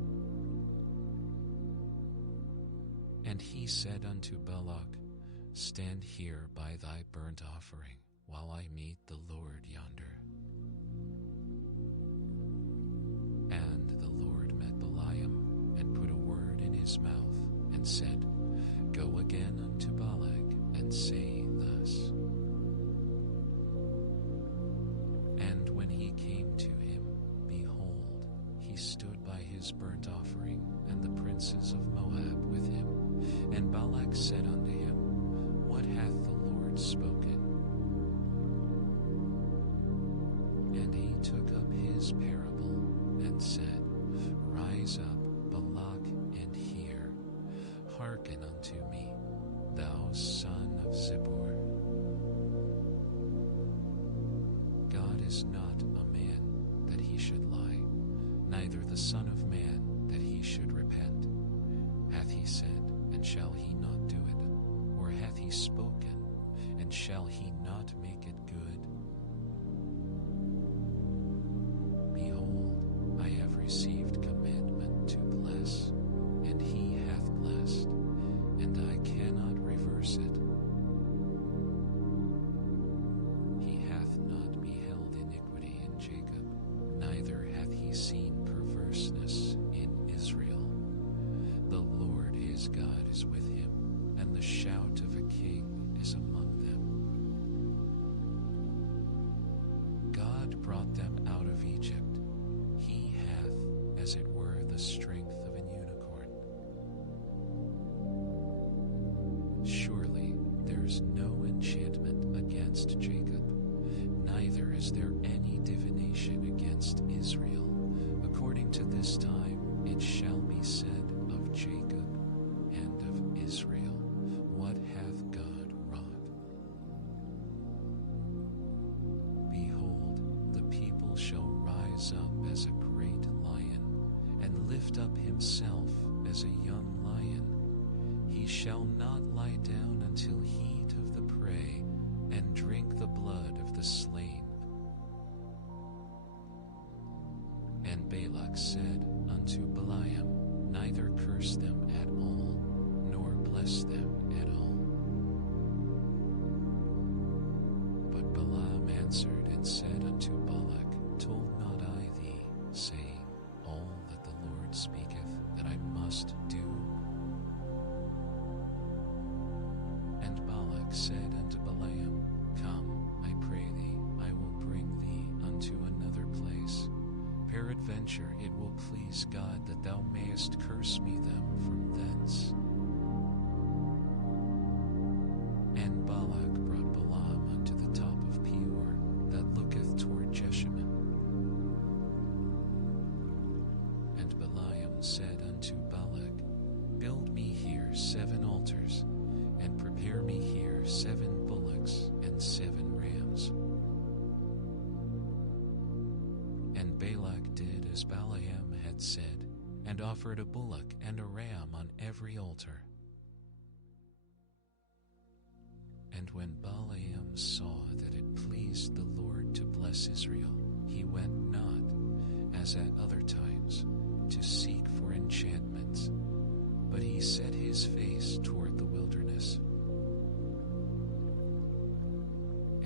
And he said unto Balak, Stand here by thy burnt offering, while I meet the Lord yonder. And the Lord met Balaam, and put a word in his mouth, and said, Go again unto Balak, and say thus. And when he came to him, behold, he stood by his burnt offering, and the princes of Moab with him. And Balak said unto him, What hath the Lord spoken? And he took up his parable, and said, Rise up, Balak, and hear. Hearken unto me, thou son of Zippor. God is not a man that he should lie, neither the Son of Man that he should repent. Hath he said, and shall he not do it? Or hath he spoken, and shall he not make it good? Behold, I have received commandment to bless, and he hath blessed, and I cannot reverse it. He hath not beheld iniquity in Jacob, neither hath he seen perverseness in Israel. The Lord his God is with him, and the shout of a king is among them. God brought them out of Egypt. He hath, as it were, the strength of an unicorn. Surely there is no enchantment against Jacob, neither is there any divination against Israel. According to this time it shall be said of Jacob, as a great lion, and lift up himself as a young lion. He shall not lie down until he eat of the prey, and drink the blood of the slain. And Balak said unto Balaam, Neither curse them at all, nor bless them at all. But Balaam answered and said unto Balak, Told not I thee, saying, All that the Lord speaketh that I must do? And Balak said unto Balaam, Come, I pray thee, I will bring thee unto another place. Peradventure it will please God that thou mayest curse me them from thence. And Balak brought Balaam unto the top of Peor, that looketh toward Jeshimon. And Balaam said unto Balak, Build me here 7 altars, and prepare me here 7 bullocks and 7 rams. And Balak did as Balaam had said, and offered a bullock and a ram on every altar. And when Balaam saw that it pleased the Lord to bless Israel, he went not, as at other times, to seek for enchantments, but he set his face toward the wilderness.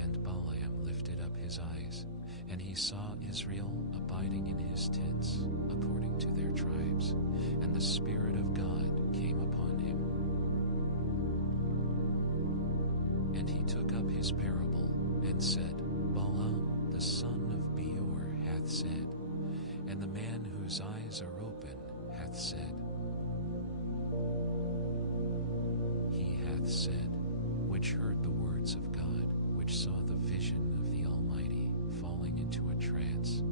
And Balaam lifted up his eyes, and he saw Israel abiding in his tents, according to their tribes, and the Spirit of God came upon him. And he took up his parable, and said, Balaam the son of Beor hath said, and the man whose eyes are open hath said, He hath said, which heard the words of God, which saw the vision of the Almighty, falling into a trance,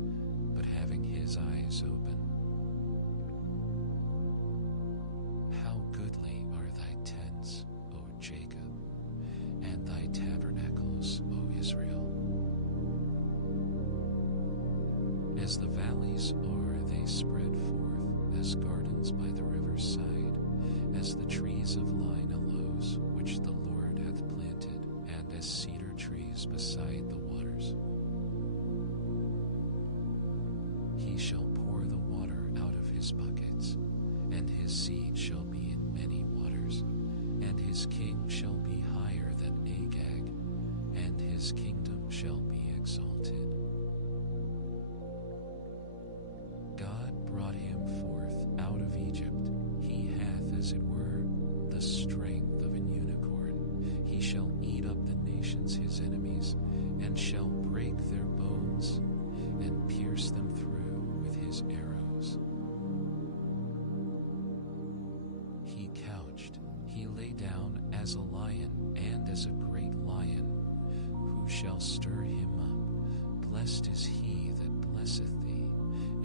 but having his eyes open. How goodly are thy tents, O Jacob, and thy tabernacles, O Israel. As the valleys are, they spread forth, as gardens by the river's side, as the trees of lign aloes, which the Lord hath planted, and as cedar trees beside the waters. He shall pour the water out of his buckets, and his seed shall be in many waters, and his king shall be higher than Agag, and his kingdom shall be exalted. God brought him forth out of Egypt. He hath, as it were, the strength of an unicorn. He shall eat up the nations his enemies, and shall break their bones, and pierce them through with his arrows. He couched, he lay down as a lion, and as a great lion. Who shall stir him up? Blessed is he that blesseth thee,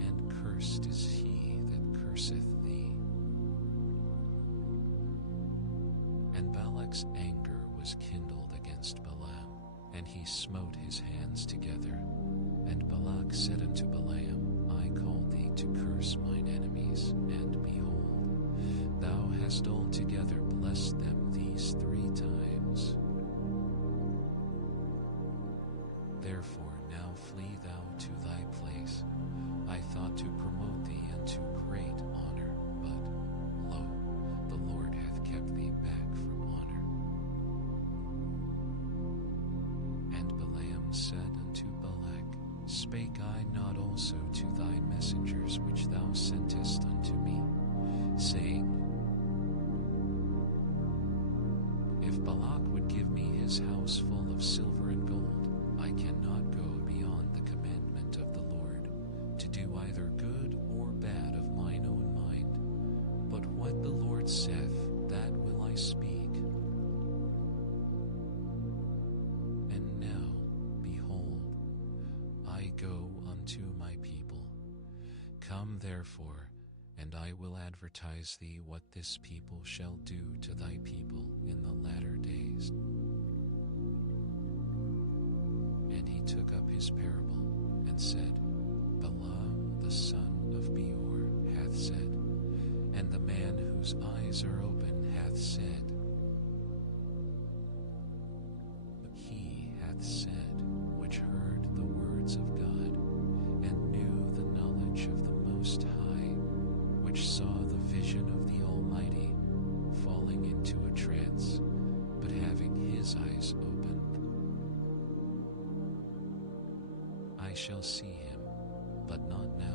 and cursed is he that curseth thee. And Balak's anger was kindled against Balaam, and he smote his hands together. And Balak said unto Balaam, I called thee to curse mine enemies, and behold, thou hast altogether blessed them these 3 times. Therefore now flee thou to thy place. I thought to promote thee unto great honor, but, lo, the Lord hath kept thee back from honor. And Balaam said unto Balak, Spake I not also to thy messengers which thou sentest unto me, saying, If Balak would give me his house full of silver and gold, I cannot go beyond the commandment of the Lord, to do either good or bad of mine own mind. But what the Lord saith, that will I speak. And now, behold, I go unto my people. Come therefore, and I will advertise thee what this people shall do to thy people in the latter days. And he took up his parable, and said, Balaam the the son of Beor hath said, and the man whose eyes are open hath said, he hath said, which heard the words of God, and knew the knowledge of the Most High, which saw the vision of the Almighty, falling into a trance, but having his eyes opened. I shall see him, but not now.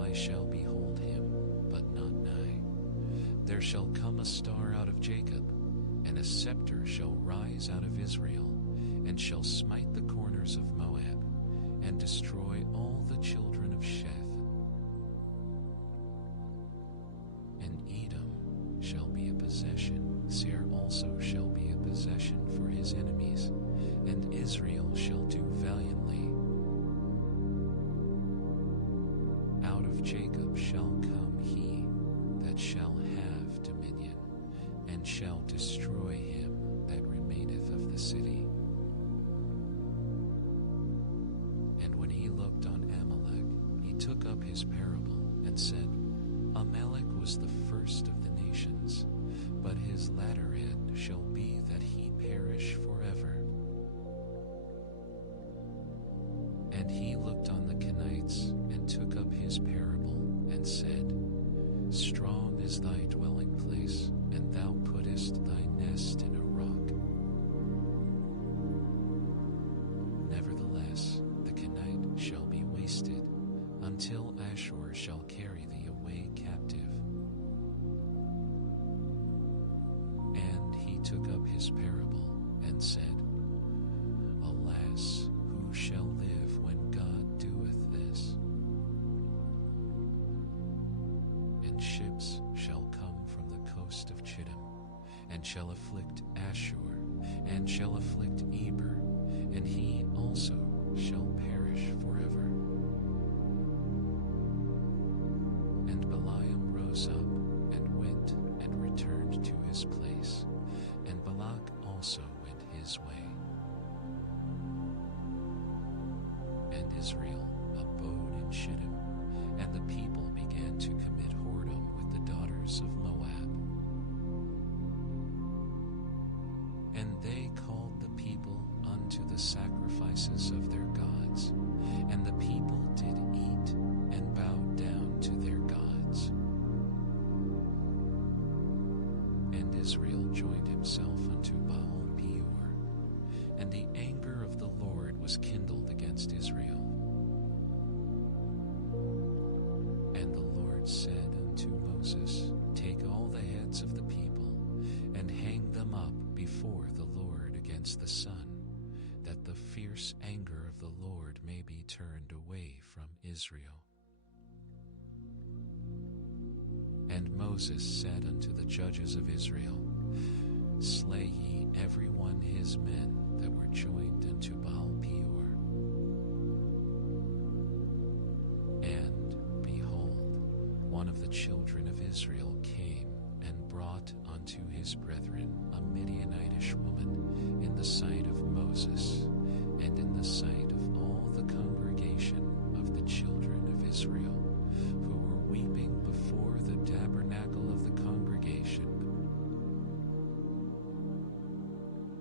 I shall behold him, but not nigh. There shall come a star out of Jacob, and a scepter shall rise out of Israel, and shall smite the corners of Moab, and destroy all the children of Sheth. And Edom shall be a possession, Seir also shall be a possession for his enemies, and Israel shall do valiantly. Out of Jacob shall come he that shall have dominion, and shall destroy him that remaineth of the city. And when he looked on Amalek, he took up his parable, and said, Amalek was the first of the nations, but his latter end shall be that he perish forever. And he looked on the Kenites, and took up his parable, and said, Strong is thy dwelling place, and thou puttest thy nest in a rock. Nevertheless, the Kenite shall be wasted, until Ashur shall carry thee away captive. And he took up his parable, and said, Alas, who shall live when God doeth this? And ships shall come from the coast of Chittim, and shall afflict Ashur, and shall afflict Eber, and he also shall perish forever. And Balaam rose up, and went, and returned to his place, and Balak also went his way. And Israel abode in Shittim, and the people began to commit whoredom with the daughters of Moab. And they called the people unto the sacrifices of their gods, and the people did eat and bowed down to their gods. And Israel joined himself unto Baal Peor, and the anger of the Lord was kindled against Israel. And the Lord said unto Moses, Take all the heads of the people, and hang them up before the Lord against the sun, that the fierce anger of the Lord may be turned away from Israel. And Moses said unto the judges of Israel, Slay ye every one his men that were joined unto Baal Peor. And, behold, one of the children of Israel came and brought unto his brethren a Midianitish woman in the sight of Moses, and in the sight of all the congregation of the children of Israel, who were weeping before the tabernacle of the congregation.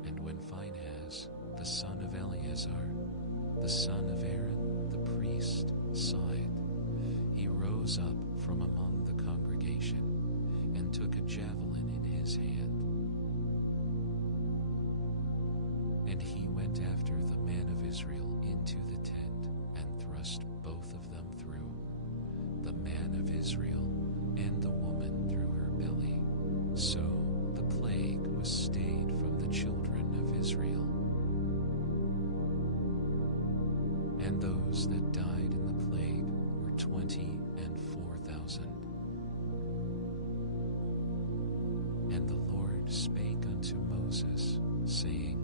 And when Phinehas, the son of Eleazar, the son of Aaron, the priest, saw it, he rose up from among the congregation, and took a javelin in his hand. And he went after the man of Israel into the tent, and thrust both of them through, the man of Israel and the woman through her belly. So the plague was stayed from the children of Israel. And those that died in the plague were 24,000. And the Lord spake unto Moses, saying,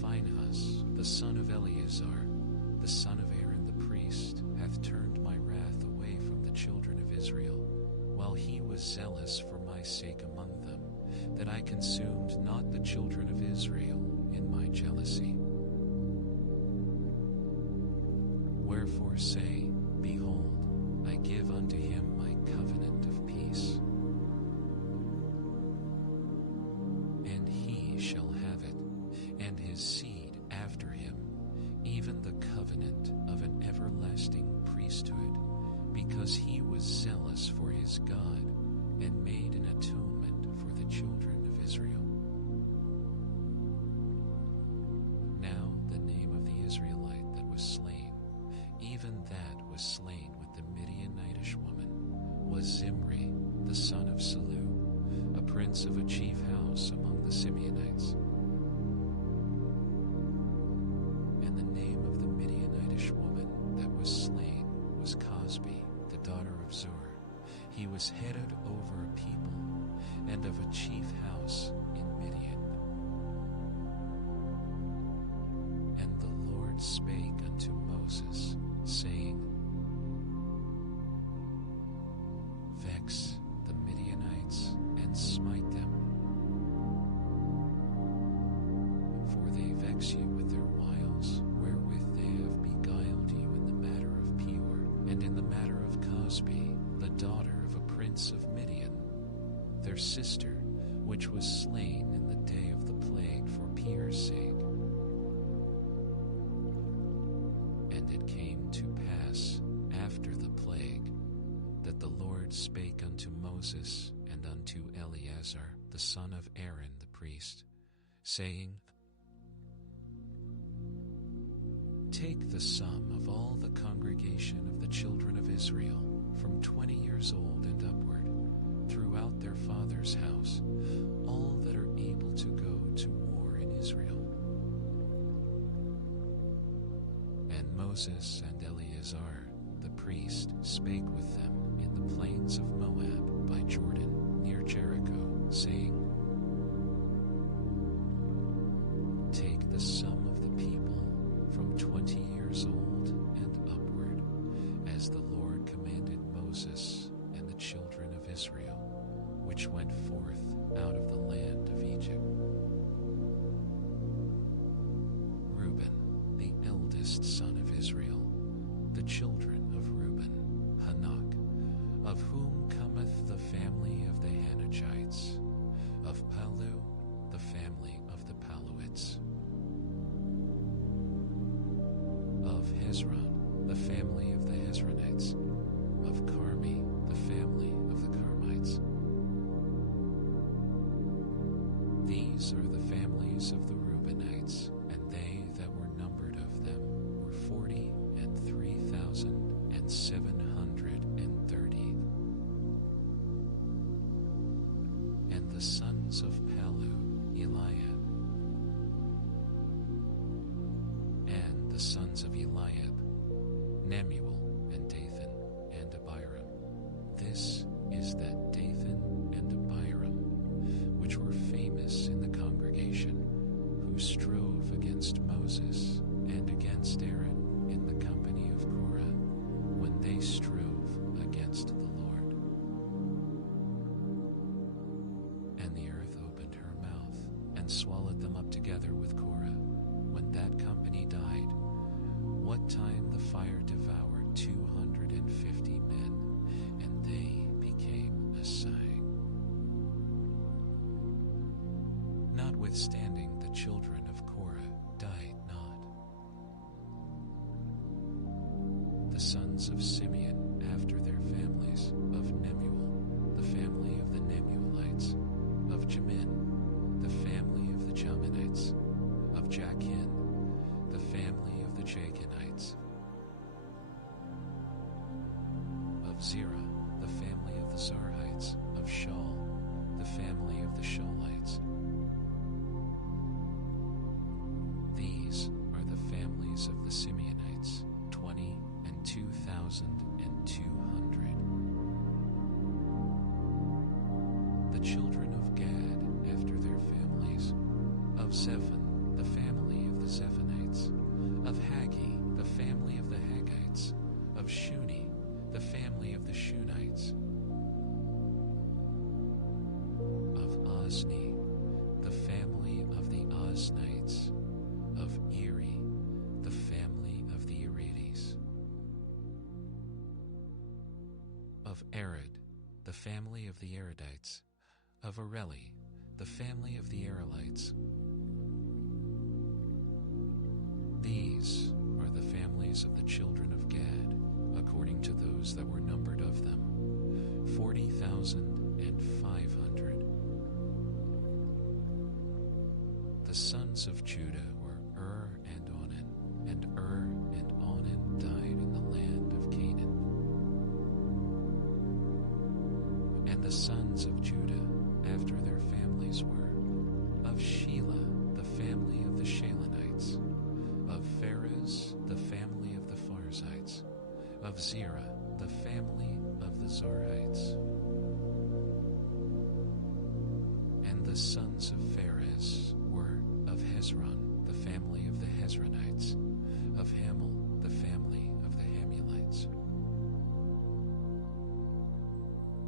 Phinehas, the son of Eleazar, the son of Aaron the priest, hath turned my wrath away from the children of Israel, while he was zealous for my sake among them, that I consumed not the children of Israel in my jealousy. Wherefore say, Behold, I give unto him my covenant of peace, and he shall have it, and his seed after him, even the covenant of an everlasting priesthood, because he was zealous for his God, and made an atonement for the children of Israel. Now the name of the Israelite that was slain, even that was slain with the Midianitish woman, was Zimri, the son of Salu, a prince of a chief house among the Simeonites. And the name of the Midianitish woman that was slain was Cosbi, the daughter of Zur. He was headed over a people, and of a chief house in Midian. And the Lord spake unto Moses, saying, Vex the Midianites, and smite them, for they vex you with their wiles, wherewith they have beguiled you in the matter of Peor, and in the matter of Cosbi, the daughter of a prince of Midian, their sister, which was slain in the day of the plague for Peor's sake. And it came to pass after the plague that the Lord spake unto Moses and unto Eleazar, the son of Aaron the priest, saying, Take the sum of all the congregation of the children of Israel, from 20 years old and upward, throughout their father's house, all that are able to go to war in Israel. And Moses and Eleazar the priest spake with them in the plains of Moab by Jordan, near Jericho, saying, Take the sum of the people from 20 years old and upward, as the Lord commanded Moses and the children of Israel, which went forth out of the land of Egypt. Reuben, the eldest son of Israel, the children of Reuben, Hanok, of whom cometh the family of the Hanochites, of Palu, the family of the Paluites, of Hezron, the family of the Hezronites, of Carmi, the family of the Carmites. These are the families of the Reubenites, and they that were numbered of them were 40,003,730. And the sons of Palu, Eliab. And the sons of Eliab, Nemuel, and Dathan, and Abiram. This is that Dathan and Abiram, which were famous in the congregation, who strove against Moses and against Aaron in the company of Korah, when they strove against the Lord. And the earth opened her mouth, and swallowed them up together with Korah, when that company died, what time the fire devoured 250 men, and they became a sign. Notwithstanding, the children of Korah died not. The sons of Simeon after their families, of Nemuel, the family of the Nemuelites, of Jamin, the family of the Jaminites, of Jachin, the family of the Jachinites, of Zerah, the family of the Zarhites, of Shaul, the family of the Shaulites. These are the families of the Simeonites, 20,200. The children of Gad after their families, of Zephon, the family of the Zephonites, of Haggi, the family of the Haggites, of Shuni, the family of the Shunites, of Ozni, the family of the Oznites, of Eri, the family of the Erites, Arad, the family of the Aradites. Of Areli, the family of the Arelites. These are the families of the children of Gad, according to those that were numbered of them, 40,500. The sons of Judah were and Onan, and and Onan died in the land of Canaan. And the sons of Judah, after their families, were of Shelah, the family of the Shalonites, of Pharez, the family of the Pharzites, of Zerah, the family of the Zorhites. And the sons of Pharez were of Hezron, the family of the Hezronites, of Hamel, the family of the Hamulites.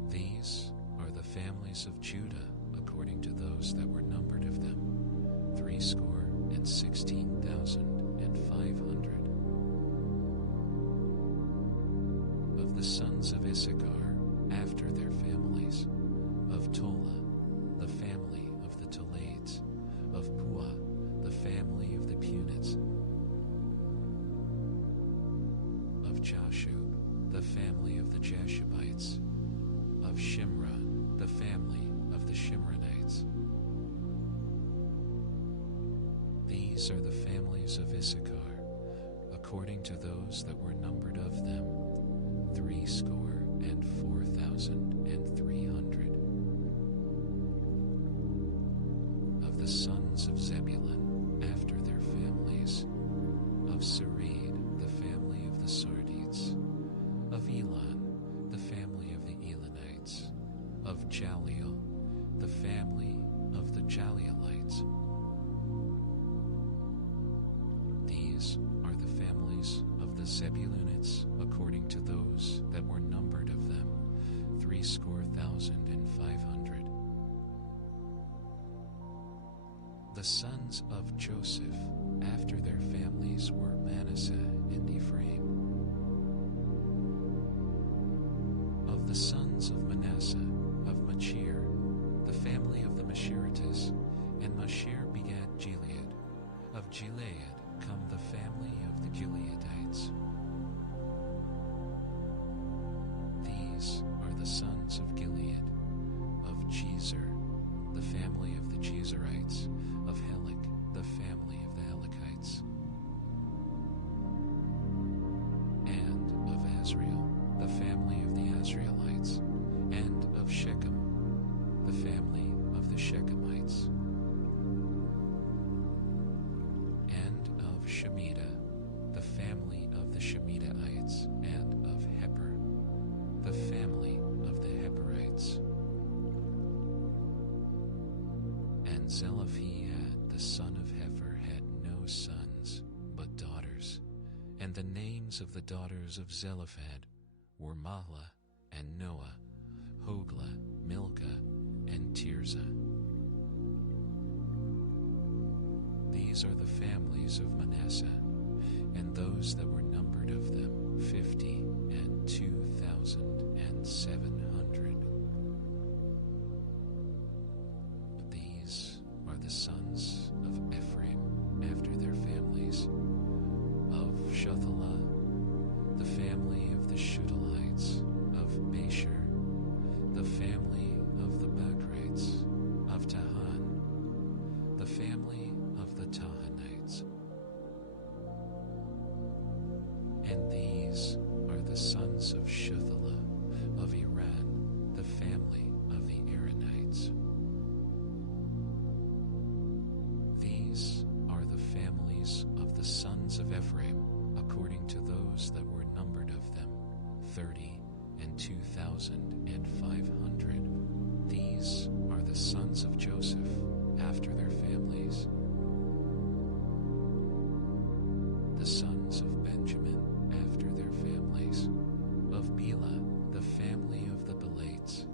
These are the families of Judah, according to those that were numbered of them, 16,500. Of the sons of Issachar, after their families, of Tola, the family of the Tolaites, of Puah, the family of the Punites, of Jashub, the family of the Jashubites, of Shimron, the family of the Shimronites. These are the families of Issachar, according to those that were numbered of them, 64,300. Of the sons of Zebulun, after their families, of Sarid, the family of the Sardites, of Elon, the family of the Elonites, of Jaleel, the family of the Jaleelites. These are the families of the Zebulunites, according to those that were numbered of them, 60,500. The sons of Joseph, after their families, were Manasseh and Ephraim. Of the sons of Manasseh, of Machir, the family of the Machirites, and Machir begat Gilead. Of Gilead come the family of the Gileadites. These are the sons of Gilead. Of Jezer, the family of the Jezerites, of Helek, the family of the Helekites, and of Azriel, the family of the Azrielites, and of Shechem, the family of the Shechemites, and of Shemitah, the family of the Shemitaites, and of Heper, the family of the Heperites. And Zelophehad, the son of Hefer, had no sons, but daughters. And the names of the daughters of Zelophehad were Mahlah, and Noah, Hoglah, Milcah, and Tirzah. These are the families of Manasseh, and those that were numbered of them, 52,700. These are the sons of Ephraim, after their families, of Shuthelah, the family of the Shutalites, of Basher, the family of the Bakrites, of Tahan, the family of the Tahanites. And these are the sons of Shuthelah, of Iran, the family of the Iranites. These are the families of the sons of Ephraim, according to those that were numbered of them, 32,500. These are the sons of Joseph, after their families. The sons of Benjamin, after their families, of Bela, the family of the Belites,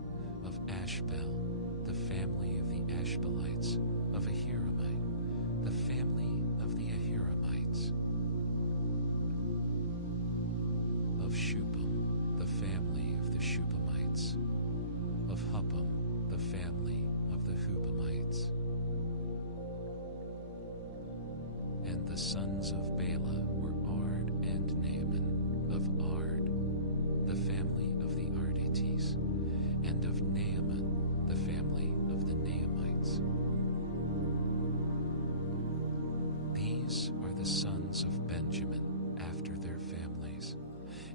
of Ashbel, the family of the Ashbelites, of Ahiramite, the family of the Ahiramites, of Shupam, the family of the Shupamites, the sons of Bela were Ard and Naaman. Of Ard, the family of the Ardites, and of Naaman, the family of the Naamites. These are the sons of Benjamin after their families,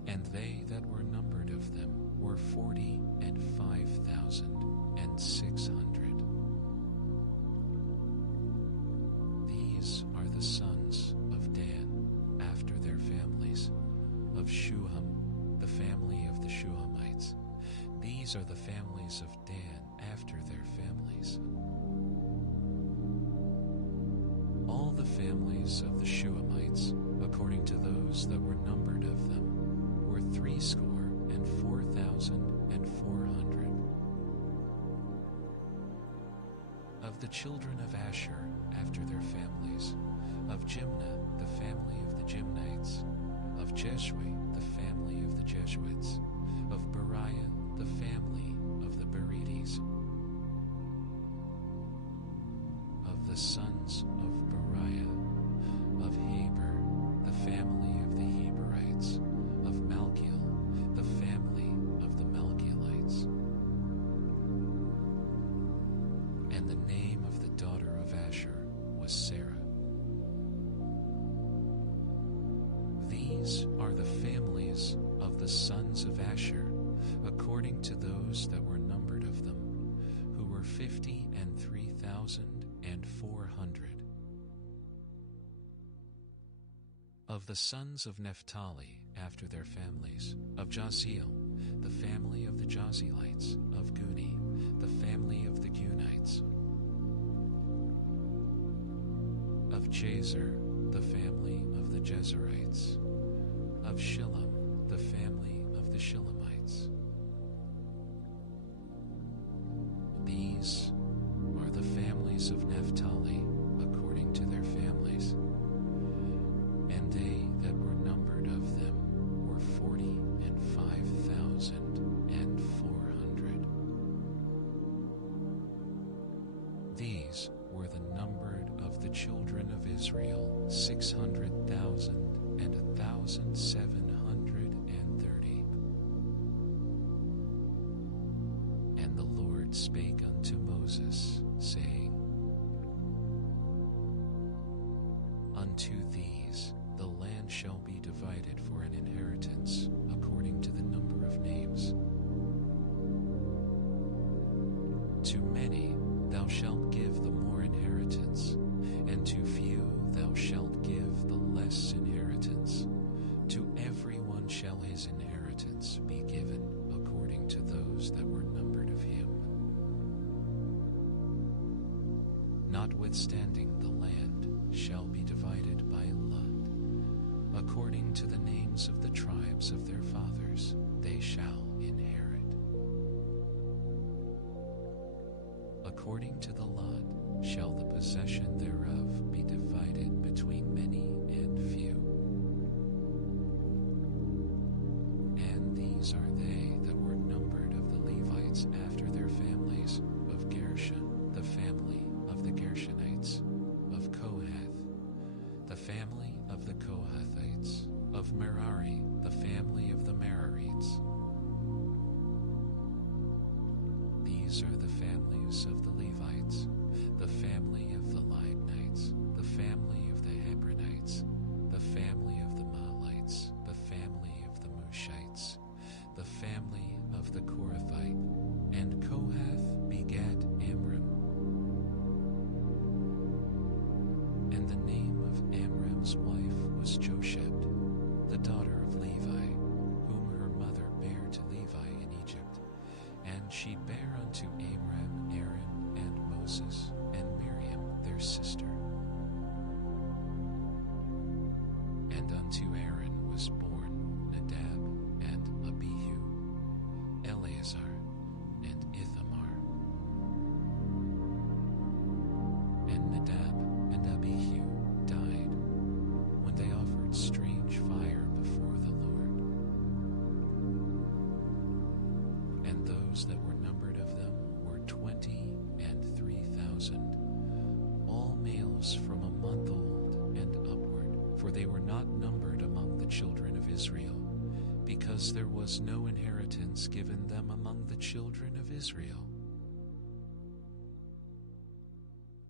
and they that were numbered of them were 45,600. These are the sons of Dan after their families, of Shuham, the family of the Shuhamites. These are the families of Dan after their families. All the families of the Shuhamites, according to those that were numbered of them, were 64,400. Of the children of Asher after their families, of Jimnah, the family of the Jimnites, of Jeshua, the family of the Jeshuites, of Beriah, the family of the Berites. Of the sons of Beriah, of Heber, the family of the Heberites, of Malchiel, the family of the Malchielites. And the name of the daughter of Asher was Sarah. These are the families of the sons of Asher, according to those that were numbered of them, who were 53,400. Of the sons of Naphtali after their families, of Jaziel, the family of the Jazilites, of Guni, the family of the Gunites, of Jazer, the family of the Jezerites, of Shillam, the family of the Shillamites. These are the families of Naphtali according to their families, and they that were numbered of them were 45,400. These were the numbered of the children of Israel, 600,000 and 1,730. And the Lord spake unto Moses, saying, Unto these the land shall be divided for an inheritance, according to the number of names. To many thou shalt give the more inheritance, and to few thou shalt give the less inheritance. To every one shall his inheritance be given according to those that were numbered of him. Notwithstanding, the land shall be divided by lot, according to the names of the tribes of their fathers, they shall inherit. According to the lot shall the possession thereof be divided between many and few. And these are they that were numbered of the Levites after their families, of Gershon, the family of the Gershonites, of Kohath, the family of the Kohathites, of Merari, the family of the Merarites. These are the families of the Levites, the family of the Libnites, the family of the Hebronites, the family of the Mahlites, the family of the Mushites, the family of the Korathite. And Kohath begat Amram. And the name of Amram's wife was Josheb, the daughter of Levi, whom her mother bare to Levi in Egypt. And she bare unto Amram Aaron and Moses and Miriam their sister. And unto Aaron was born Nadab and Abihu, Eleazar and Ithamar. And Nadab and Abihu died when they offered strange fire before the Lord. And those that were numbered of them were 23,000, all males from a month old and upward. they were not numbered among the children of Israel, because there was no inheritance given them among the children of Israel.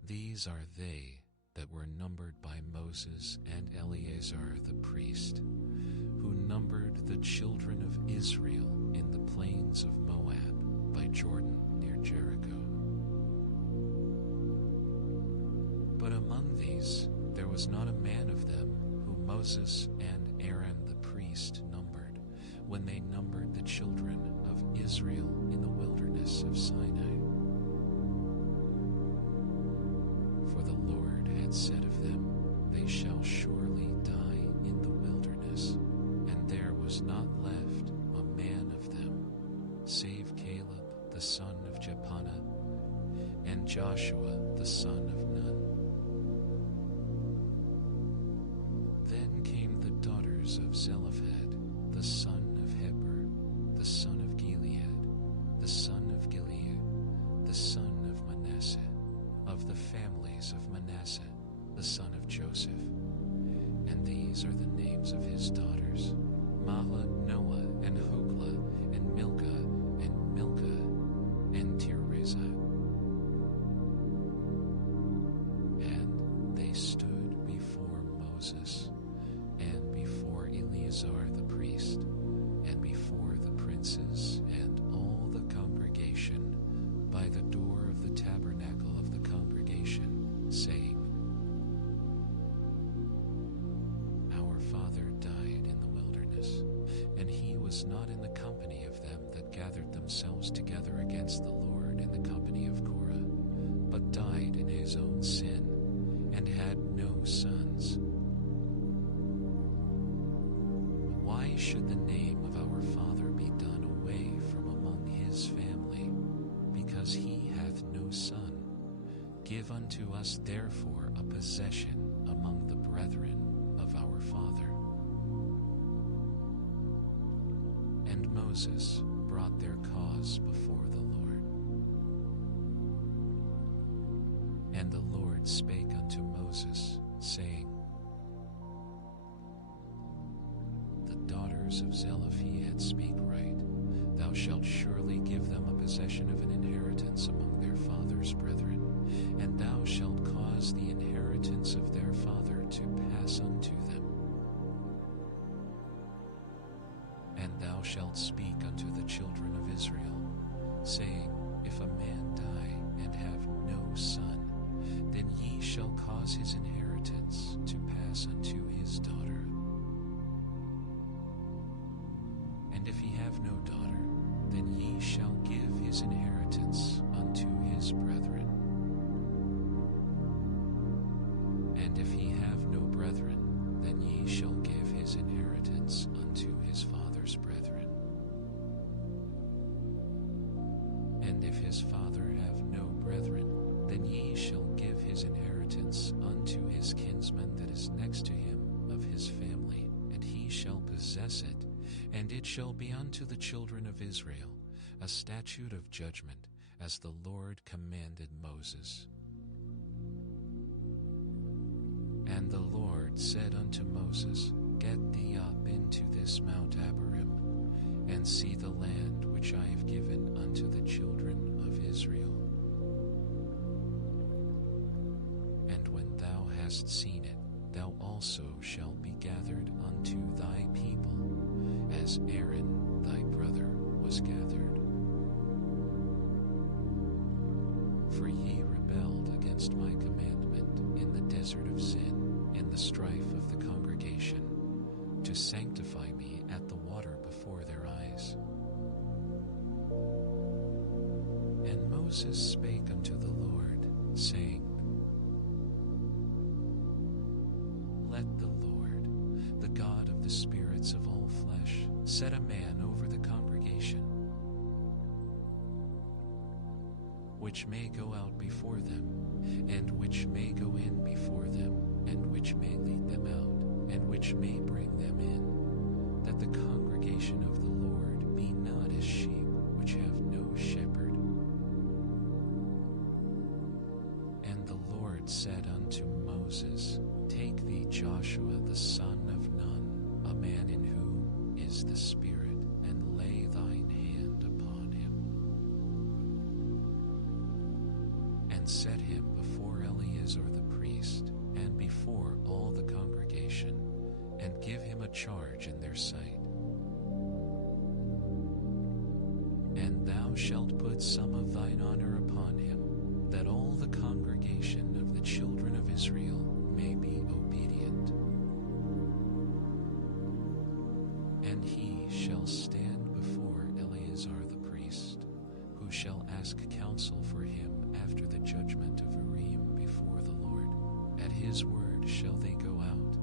These are they that were numbered by Moses and Eleazar the priest, who numbered the children of Israel in the plains of Moab by Jordan near Jericho. But among these there was not a man of them whom Moses and Aaron the priest numbered, when they numbered the children of Israel in the wilderness of Sinai. For the Lord had said of them, they shall surely die in the wilderness, and there was not left a man of them, save Caleb the son of Jephunneh, and Joshua the son of Nun. Then came the daughters of Zelophehad, the son of Heber, the son of Gilead, the son of Gilead, the son of Manasseh, of the families of Manasseh, the son of Joseph. And these are the names of his daughters: Mahlah, Noah, and Hoglah, and Milcah, and Tirzah. And they stood before Moses, and before Eleazar the priest, and before the princes and all the congregation, by the door of the tabernacle of the congregation, saying, Our father died in the wilderness, and he was not in the company of them that gathered themselves together against the Lord in the company of Korah, but died in his own sin, and had no sons. Why should the name of our father be done away from among his family, because he hath no son? Give unto us therefore a possession among the brethren of our father. And Moses brought their cause before the Lord. And the Lord spake unto Moses, saying, The daughters of Zelophehad speak right. Thou shalt surely give them a possession of an inheritance among their father's brethren, and thou shalt cause the inheritance of their father to pass unto them. And thou shalt speak unto the children of Israel, saying, If a man die and have no son, then ye shall cause his inheritance to pass unto his daughter. And if he have no daughter, then ye shall give his inheritance unto his brethren. And if he have no brethren, then ye shall give his inheritance unto his father's brethren. And if his father have no brethren, then ye shall give his inheritance unto his kinsman that is next to him of his family, and he shall possess it, and it shall be unto the children of Israel a statute of judgment, as the Lord commanded Moses. And the Lord said unto Moses, Get thee up into this Mount Abarim, and see the land which I have given unto the children of Israel. And when thou hast seen it, thou also shalt be gathered unto thy people, as Aaron thy brother was gathered. For ye rebelled against my commandment in the desert of Zin, in the strife of the congregation, to sanctify me at the water before their eyes. And Moses spake unto the Lord, saying, Let the Lord, the God of the spirits of all flesh, set a man over the congregation, which may go out before them, and which may go in before them, and which may lead them out, and which may bring them in, that the congregation of the Lord be not as sheep which have no shepherd. And the Lord said unto Moses, Take thee Joshua the son of Nun, a man in whom is the Spirit, and lay thine hand upon him, and set him before Eleazar the priest, and before all the congregation, and give him a charge in their sight. And thou shalt put some of thine honor upon him, that all the congregation of the children of Israel may be obedient. And he shall stand before Eleazar the priest, who shall ask counsel for him after the judgment of Urim before the Lord. At his word shall they go out,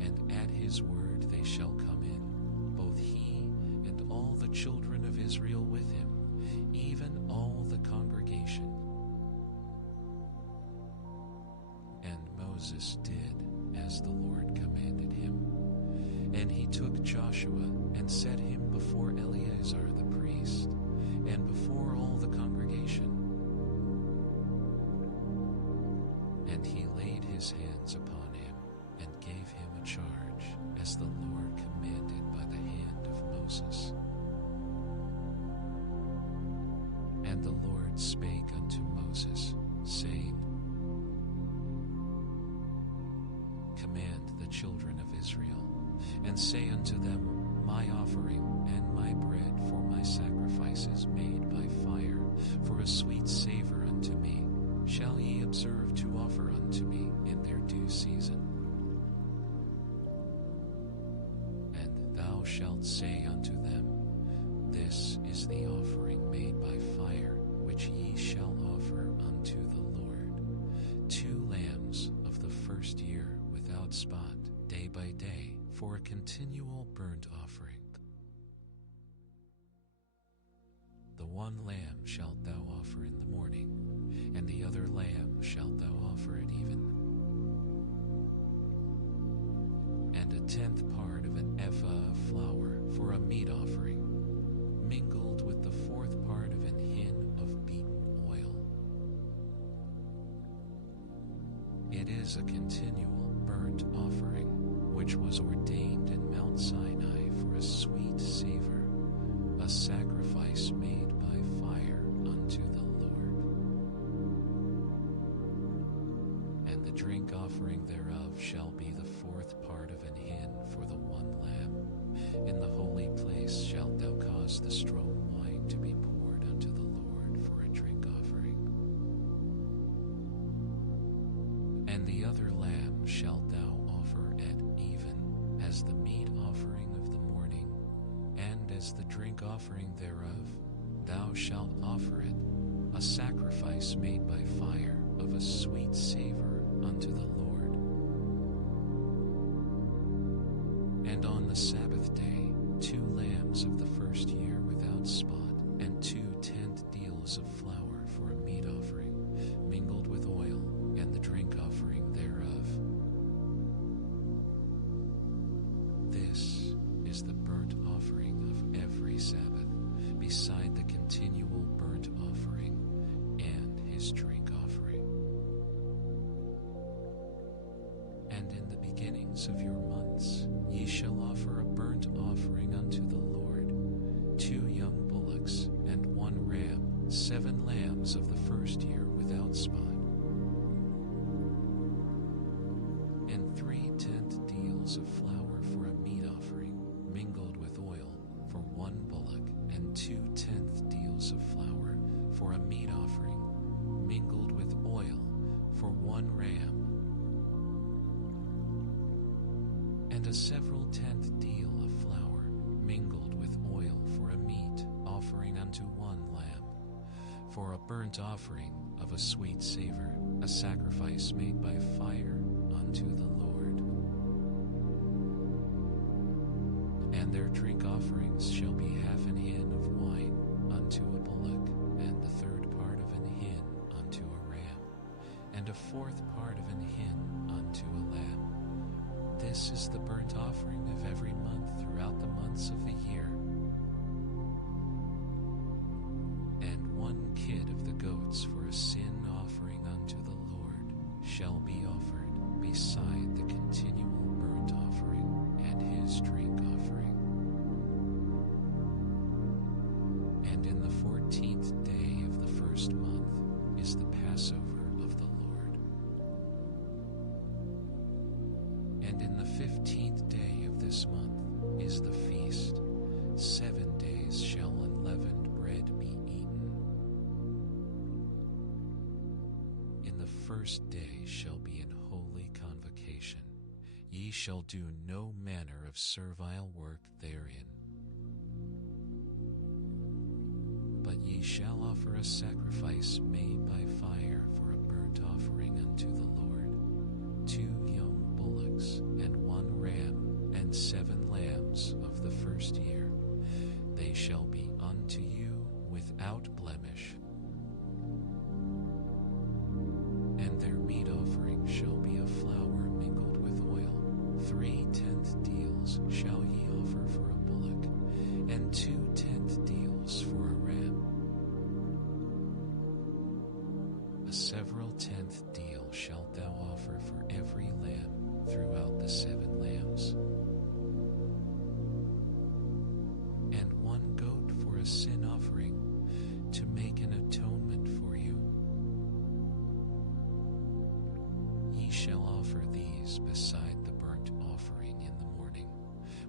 and at his word they shall come in, both he and all the children of Israel with him, even all the congregation. And Moses did as the Lord commanded him. And he took Joshua and set him before Eleazar the priest, and before all the congregation. And he laid his hands upon him, and gave him a charge, as the Lord commanded by the hand of Moses. And the Lord spake unto Moses, saying, Command the children of Israel, and say unto them, My offering and my bread for my sacrifices made by fire, for a sweet savor unto me, shall ye observe to offer unto me in their due season. And thou shalt say unto them, This is the offering made by fire, which ye shall offer unto the Lord, 2 lambs of the first year without spot, day by day, for a continual burnt offering. The one lamb shalt thou offer in the morning, and the other lamb shalt thou offer at even. And 1/10 part of an ephah of flour for a meat offering, mingled with the 4th part of an hin of beaten oil. It is a continual burnt offering, which was ordained in Mount Sinai for a sweet savor, a sacrifice made by fire unto the Lord. And the drink offering thereof shall be the 4th part of an hin for the one lamb. In the holy place shalt thou cause the strong wine to be poured unto the Lord for a drink offering. And the other lamb shalt thou offer at even, as the meat offering of the morning, and as the drink offering thereof. Thou shalt offer it, a sacrifice made by fire of a sweet savor unto the Lord. And on the Sabbath day, 2 lambs of the first year without spot, and 2 tenth deals of flour for a meat offering, mingled with oil, and the drink offering thereof. This is the burnt offering of every Sabbath, beside the continual burnt offering and his drink offering. And in the beginnings of your months ye shall offer a burnt offering unto the Lord, 2 young bullocks and 1 ram, 7 lambs of the first year without spot, and 3 tenth deals of flour for a meat offering, mingled with oil, for 1 bullock, and 2 tenth deals of flour for a meat offering, mingled with oil, for 1 ram, and a several tenth deal of flour, mingled with oil, for a meat offering unto 1 lamb, for a burnt offering of a sweet savor, a sacrifice made by fire unto the Lord. And their drink offerings shall be 1/2 hin of wine unto a bullock, and the 3rd part of an hin unto a ram, and a 4th part of an hin unto a lamb. This is the burnt offering of every month throughout the months of the year. And 1 kid of the goats for a sin offering unto the Lord. shall be offered beside the continual burnt offering and his drink offering. And in the 14th day of the first month is the Passover of the Lord. And in the 15th day of this month is the feast. 7 days shall unleavened bread be eaten. In the first day shall be an holy convocation. Ye shall do no manner of servile work therein. But ye shall offer a sacrifice made by fire for a burnt offering unto the Lord, 2 young bullocks, and 1 ram, and 7 lambs of the first year. They shall be unto you without blemish. And their meat offering shall be of flour mingled with oil. 3/10 deals shall ye offer for a bullock, and 2/10 deals for a ram. A several 10th deal shalt thou offer for every lamb throughout the 7 lambs. And 1 goat for a sin offering, to make an atonement for you. Ye shall offer these beside the burnt offering in the morning,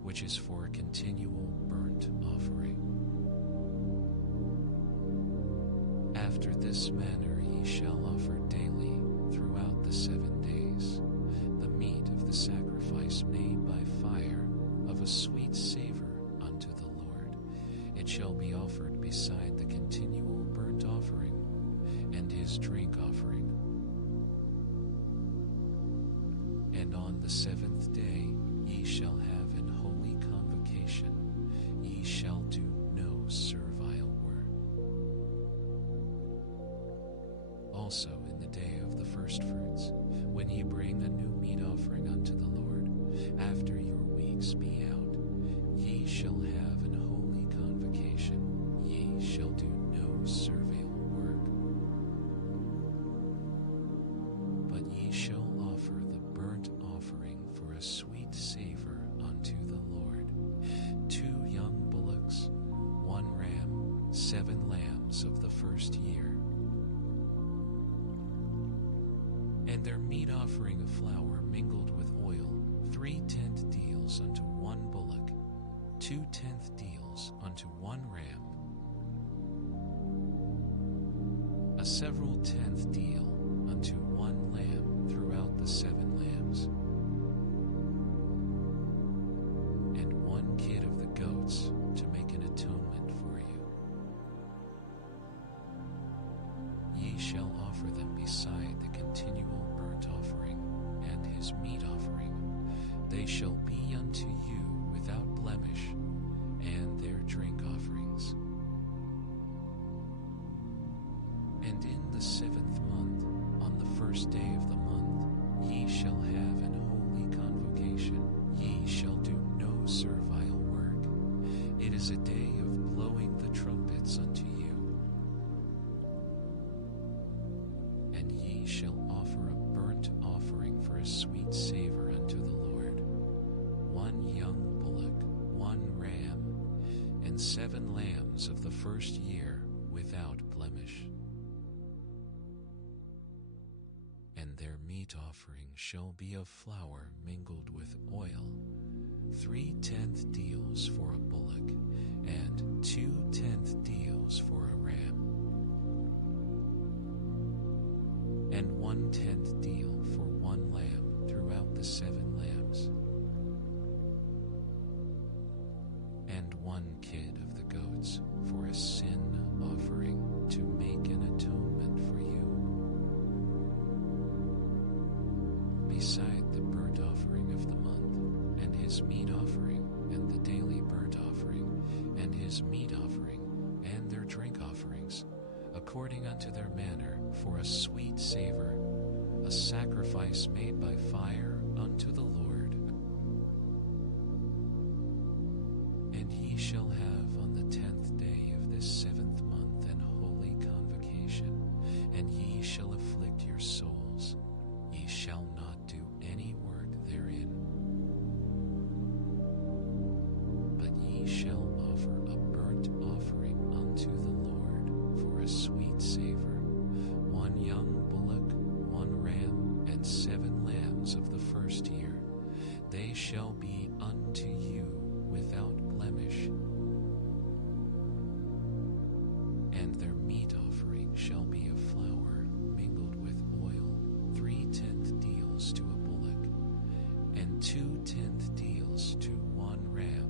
which is for a continual burnt offering. After this manner ye shall offer daily throughout the 7 days the meat of the sacrifice made by fire of a sweet savor unto the Lord. It shall be offered beside the continual burnt offering and his drink offering. And on the 7th day ye shall have an holy convocation. Ye shall do no servile work. Also in the day of the firstfruits, when ye bring a new meat offering unto the Lord, after your weeks be out, ye shall have an holy convocation. Ye shall do no servile work. But ye shall offer the burnt offering for a sweet savor unto the Lord, 2 young bullocks, 1 ram, 7 lambs of the first year. And their meat offering of flour mingled with oil, 3/10 deals unto 1 bullock, 2/10 deals unto 1 ram. A several 10th deal unto 1 lamb throughout the 7 lambs. And 1 kid of the goats to make an atonement for you. Ye shall offer them beside the continual burnt offering and his meat offering. They shall be unto you without blemish, and their drink offerings. And in the 7th month, on the first day of the month, ye shall have an holy convocation. Ye shall do no servile work. It is a day of blowing the trumpets unto you. And ye shall offer a burnt offering for a sweet savor unto the Lord, 1 young bullock, 1 ram, and 7 lambs of the first year without blemish. And their meat offering shall be of flour mingled with oil, 3/10 deals for a bullock, and 2/10 deals for a ram. And 1/10 deal for 1 lamb throughout the 7 lambs. And 1 kid of the goats for a sin offering, to make an atonement for you. Beside the burnt offering of the month, and his meat offering, and the daily burnt offering, and his meat offering, and their drink offerings, according unto their manner, for a sweet savor, a sacrifice made by fire unto the Lord. And ye shall have on the 10th day of this 7th month an holy convocation, and ye shall afflict your souls. Ye shall be unto you without blemish, and their meat offering shall be of flour mingled with oil, 3/10 deals to a bullock, and 2/10 deals to one ram,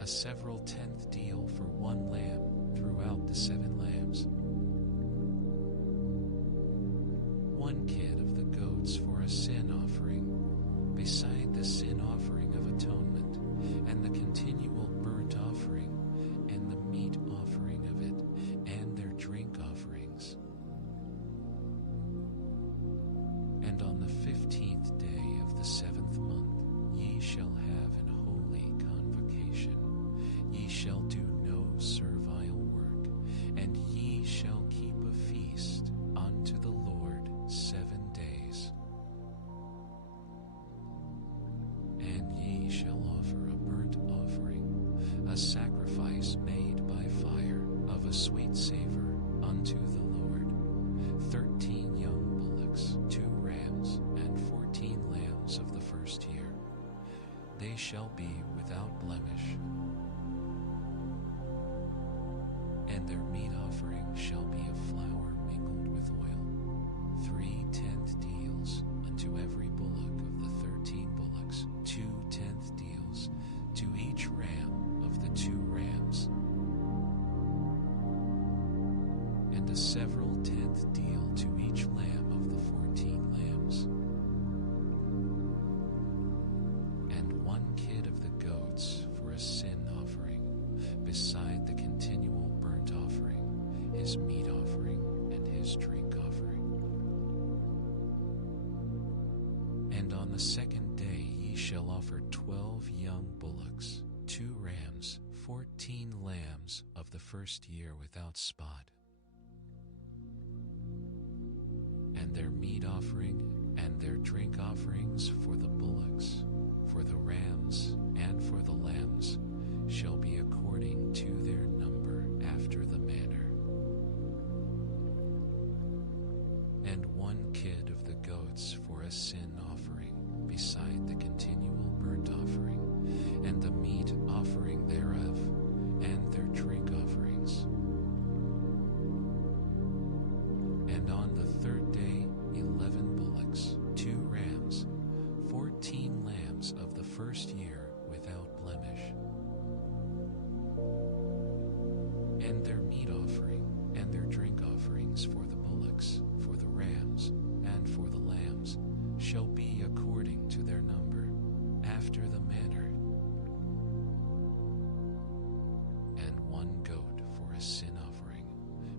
a several tenth deal for one lamb throughout the 7 lambs, 1 kid of the goats for a sin offering, beside the sin offering of atonement, and the continual burnt offering, and the meat offering of it, and their drink offerings. And on the 15th day of the 7th month ye shall have an holy convocation. Ye shall do no servile work, and ye shall keep a feast unto the Lord 7 days. And ye shall offer a burnt offering, a sacrifice made by fire of a sweet savor unto the Lord, 13 young bullocks, 2 rams, and 14 lambs of the first year. They shall be without blemish. And their meat offering shall be of flour mingled with oil, 3/10 deals unto every bullock of the 13 bullocks, 2/10 deals to each ram of the 2 rams, and a several tenth deal to each lamb of the 14 lambs, and 1 kid of the goats for a sin offering, beside the continual burnt offering, his meat offering, and his drink offering. And on the 2nd day ye shall offer 12 young bullocks, 2 rams, 14 lambs of the first year without spot. And their meat offering and their drink offerings for the bullocks, for the rams, and for the lambs shall be according to their number after the manner. And 1 kid of the goats for a sin offering, beside the continual burnt offering, and the meat offering thereof, and their drink offerings. And on the 3rd day 11 bullocks, 2 rams, 14 lambs of the first year without blemish. And their meat offering and their drink offerings for the bullocks, for the rams, and for the lambs shall be according to their number, after the manner. And 1 goat for a sin offering,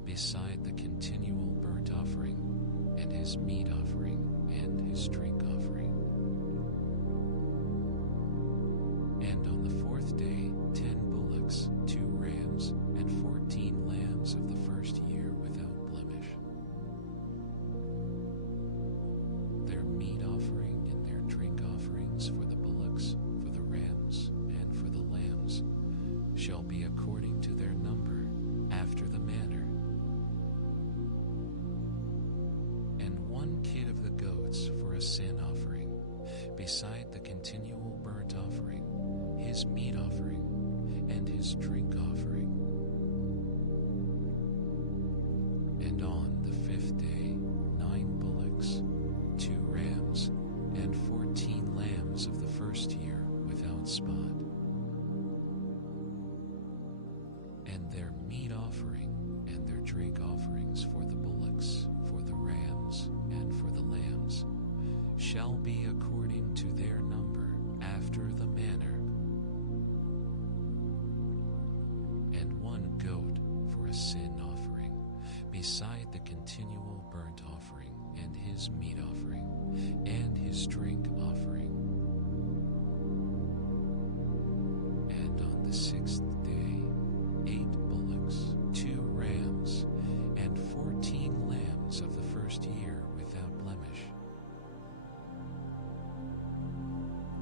beside the continual burnt offering, and his meat offering, and his drink offering. And on the 4th day 10 bullocks, 2 rams, and 14 lambs of the first year without blemish. Their meat offering and their drink offerings for the bullocks, for the rams, and for the lambs shall be according to their number, after the manner. And 1 kid of the goats for a sin offering, beside the continual burnt offering, his meat offering, and his drink offering. And on the 5th day 9 bullocks, 2 rams, and 14 lambs of the first year without spot. And their meat offering and their drink offerings for the bullocks, for the rams, and for the lambs shall be according to their number, after the manner. And 1 goat for a sin offering, beside the continual burnt offering, and his meat offering, and his drink offering. And on the 6th day 8 bullocks, 2 rams, and 14 lambs of the first year without blemish.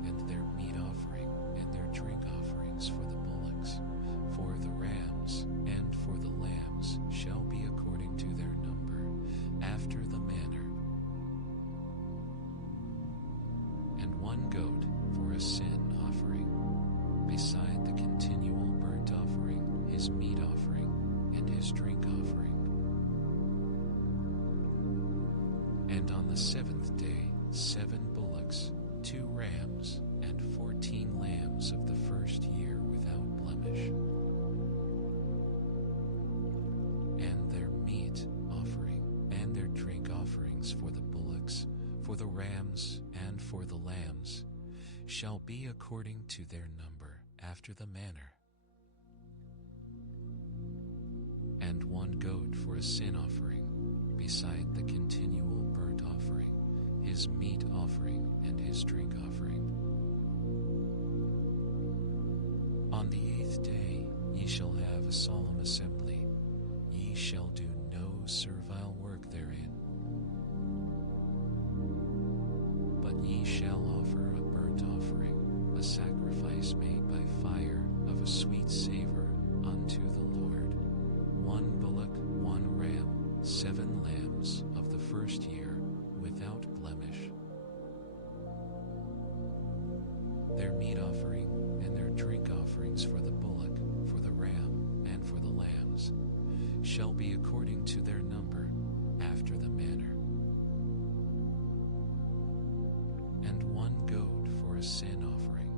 And their meat offering and their drink offerings for the bullocks, for the rams, and for the lambs shall be according to their number, after the manner. his drink offering. And on the 7th day 7 bullocks, 2 rams, and 14 lambs of the first year without blemish. And their meat offering and their drink offerings for the bullocks, for the rams, and for the lambs shall be according to their number after the manner. And 1 goat for a sin offering, beside the continual burnt offering, his meat offering and his drink offering. On the 8th day ye shall have a solemn assembly. Ye shall do no servile work therein. But ye shall offer a burnt offering, a sacrifice made by fire of a sweet savor unto the Lord. 1 bullock, 1 ram, 7 lambs of the first year without blemish. Their meat offering and their drink offerings for the bullock, for the ram, and for the lambs shall be according to their number after the manner. And 1 goat for a sin offering,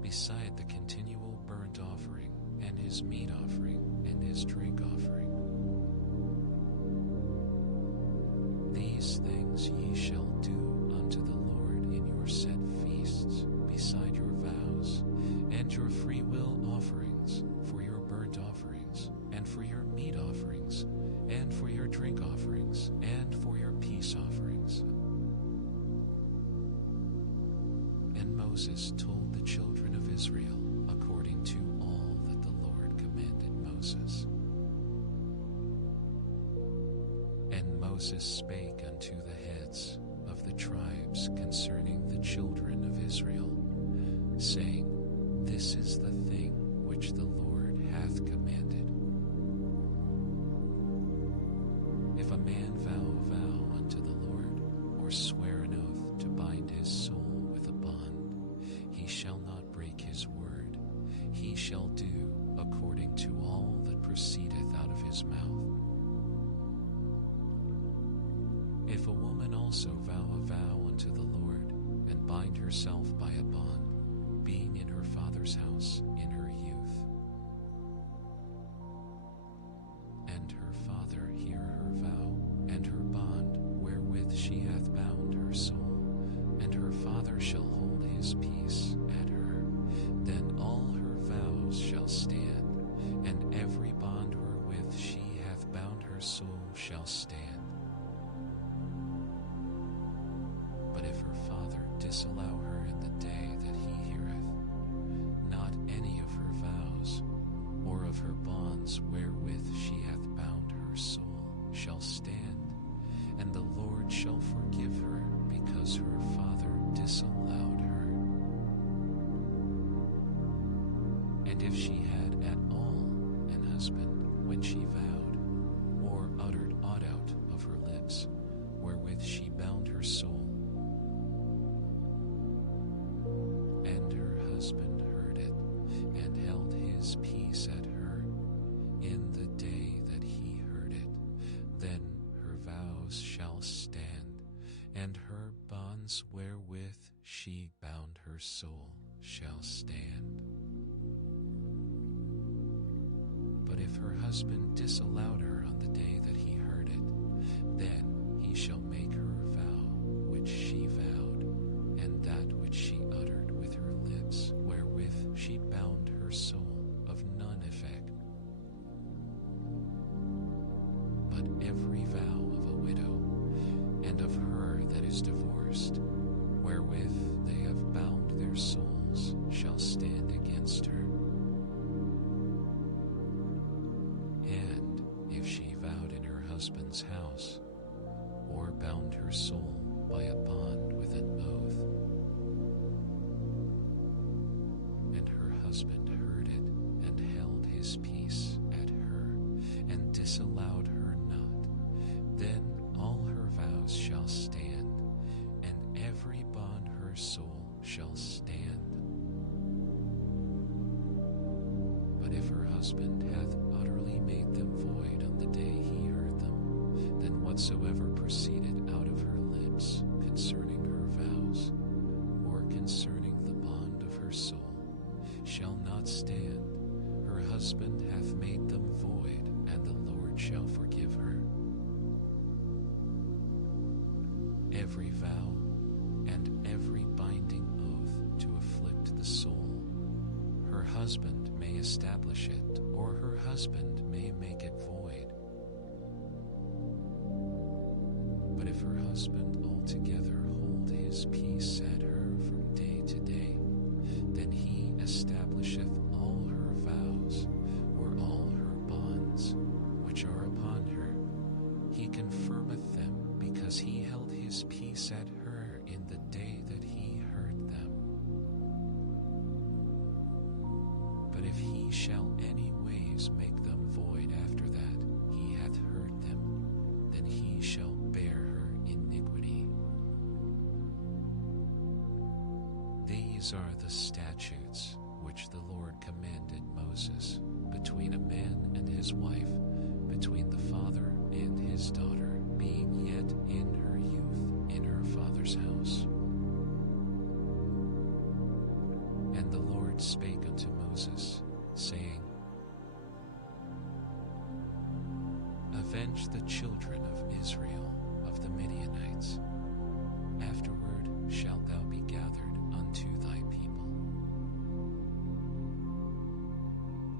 beside the continual burnt offering, and his meat offering, and his drink offering. These things ye shall do unto the Lord in your set feasts, beside your vows, and your free will offerings, for your burnt offerings, and for your meat offerings, and for your drink offerings, and for your peace offerings. And Moses told the children of Israel according to all that the Lord commanded Moses. And Moses spake unto the heads of the tribes concerning the children of Israel, saying, This is the thing which the Lord hath commanded. If a man vow a vow unto the Lord, or swear an oath to bind his soul with a bond, he shall not break his word. He shall do according to all that proceedeth out of his mouth. If a woman also vow a vow unto the Lord, and bind herself by a bond, being in her father's house in her youth, and her father hear her vow, and her bond wherewith she hath bound her soul, and her father shall hold his peace at her, then all her vows shall stand, and every bond wherewith she hath bound her soul shall stand. But if her father disallow her in the day that he heareth, not any of her vows, or of her bonds wherewith she hath bound her soul, shall stand, and the Lord shall forgive her, because her father disallowed her. And if she had at all an husband when she vowed, or uttered aught out of her lips, wherewith she bound her soul, and her husband heard it, and held his peace at her in the day that he heard it, then her vows shall stand, and her bonds wherewith she bound her soul shall stand. But if her husband disallowed her on the day that he heard it, then he shall make her vow which she vowed, and that which she uttered with her lips, wherewith she bound her soul, of none effect. But every vow of a widow, and of her that is divorced, wherewith they have bound their souls, shall stand against her. And if she vowed in her husband's house, or bound her soul by a bond with an oath, and her husband heard it, and held his peace at her, and disallowed her not, then all her vows shall stand, and every bond her soul shall stand. But if her husband hath utterly made them void, whatsoever proceeded out of her lips concerning her vows, or concerning the bond of her soul, shall not stand. Her husband hath made them void, and the Lord shall forgive her. Every vow and every binding oath to afflict the soul, her husband may establish it, or her husband may make it void. But if her husband altogether hold his peace at her from day to day, then he establisheth all her vows, or all her bonds, which are upon her. He confirmeth them, because he held his peace at her in the day that he heard them. But if he shall any ways make them void after that he hath heard them, then he shall bear her iniquity. These are the statutes which the Lord commanded Moses between a man and his wife, between the father and his daughter, being yet in her youth in her father's house. And the Lord spake unto Moses, saying, Avenge the children of Israel of the Midianites. Afterward shalt thou be gathered unto thy people.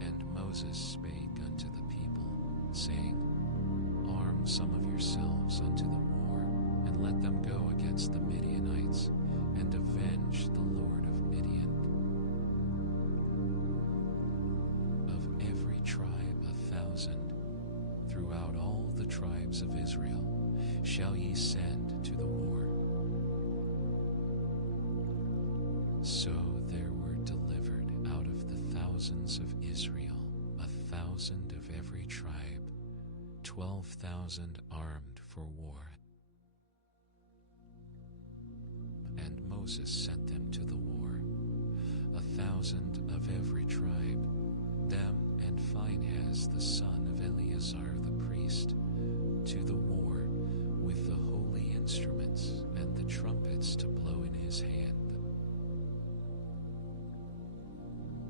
And Moses spake unto the people, saying, Arm some of yourselves unto the war, and let them go against the Midianites, and avenge the Lord of Midian. Of every tribe 1,000, throughout all the tribes of Israel, shall ye send to the war. So there were delivered out of the thousands of Israel 1,000 of every tribe, 12,000 armed for war. And Moses sent them to the war, 1,000 of every tribe, them and Phinehas the son of Eleazar the priest, to the war with the holy instruments and the trumpets to blow in his hand.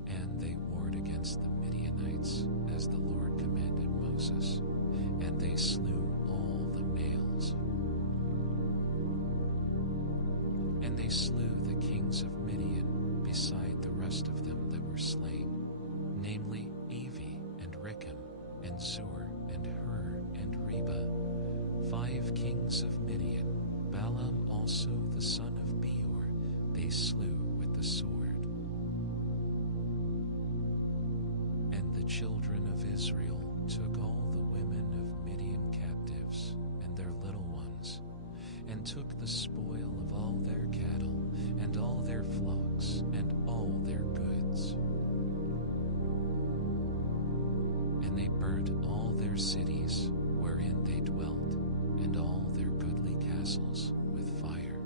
And they warred against the Midianites, as the Lord commanded Moses, and they slew all the males. And they slew the kings of Midian, beside the rest of them that were slain, namely Evi and Recham and Zur and Hur and Reba, 5 kings of Midian. Balaam also the son of Beor they slew with the sword. And the children of Israel took all the women of Midian captives and their little ones, and took the spoil of all their cattle, and all their flocks, and all their goods. And they burnt all their cities wherein they dwelt, and all their goodly castles with fire.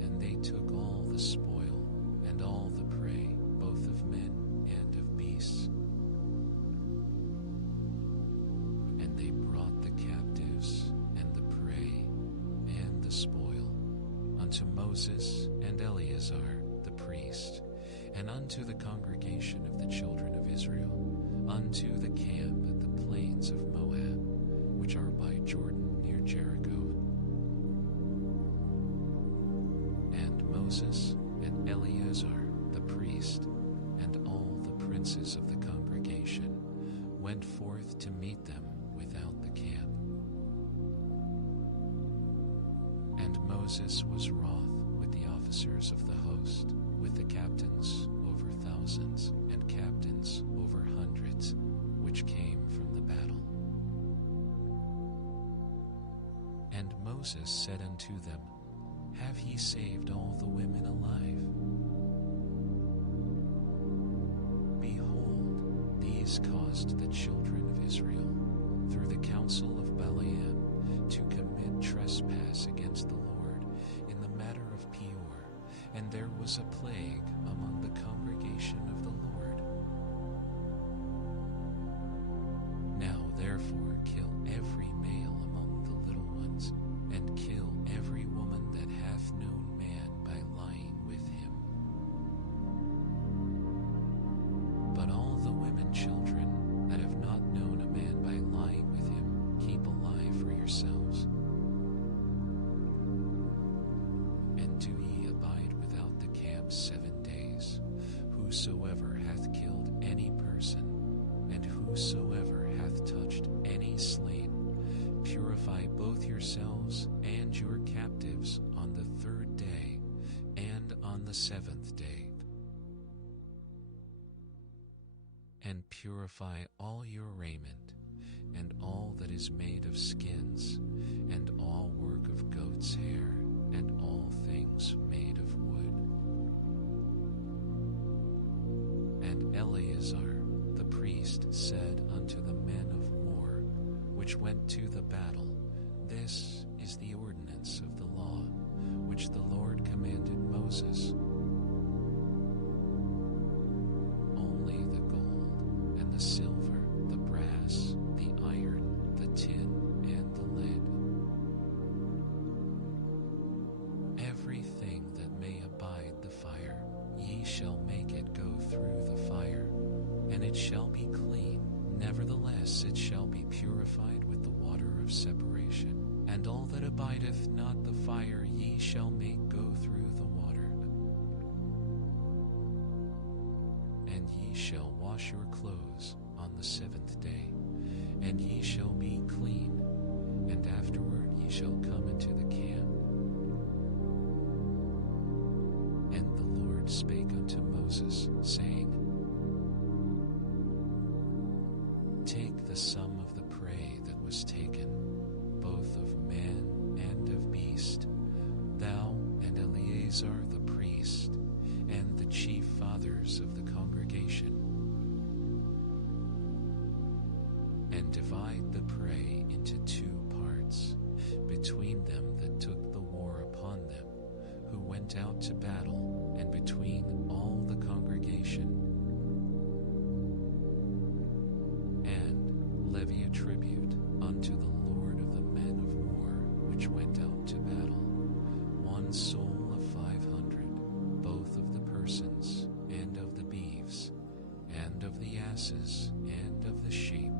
And they took all the spoil, and all the prey, both of men and of beasts. And they brought the captives, and the prey, and the spoil, unto Moses and Eleazar the priest, and unto the congregation of the children of Israel, unto the camp at the plains of Moab, which are by Jordan near Jericho. And Moses and Eleazar the priest, and all the princes of the congregation, went forth to meet them without the camp. And Moses was wroth with the officers of the host, with the captains over thousands, and captains over hundreds, which came from the battle. And Moses said unto them, Have ye saved all the women alive? Behold, these caused the children of Israel, through the counsel of Balaam, to commit trespass against the Lord in the matter of Peor, and there was a plague among the congregation of the Lord. Now therefore kill every male among the little ones, and kill every woman that hath known man by lying with him. But all the women children that have not known a man by lying with him, keep alive for yourselves. And do ye abide without the camp 7 days. Whosoever hath killed any person, and whosoever hath touched any slain, purify both yourselves and your captives on the 3rd day, and on the 7th day. And purify all your raiment, and all that is made of skins, and all work of goat's hair, and all things made of wood. And Eleazar the priest said unto the men of war, which went to the battle, This is the ordinance of the law, which the Lord commanded Moses. Only the gold, and the silver, the brass, the iron, the tin, and the lead, everything that may abide the fire, ye shall make it go through the fire, and it shall be clean. Nevertheless it shall be purified with the water of separation. And all that abideth not the fire ye shall make go through the water. And ye shall wash your clothes on the 7th day, and ye shall be clean, and afterward ye shall come into the camp. And the Lord spake unto Moses, saying, Take the sum of the prey that was taken, both of man and of beast, thou and Eleazar the priest, and the chief fathers of the congregation, and divide the prey into 2 parts, between them that took the war upon them, who went out to battle, and between all the congregation. And levy a tribute unto the Lord of the men of war, which went out to battle, 1 soul of 500, both of the persons, and of the beeves, and of the asses, and of the sheep.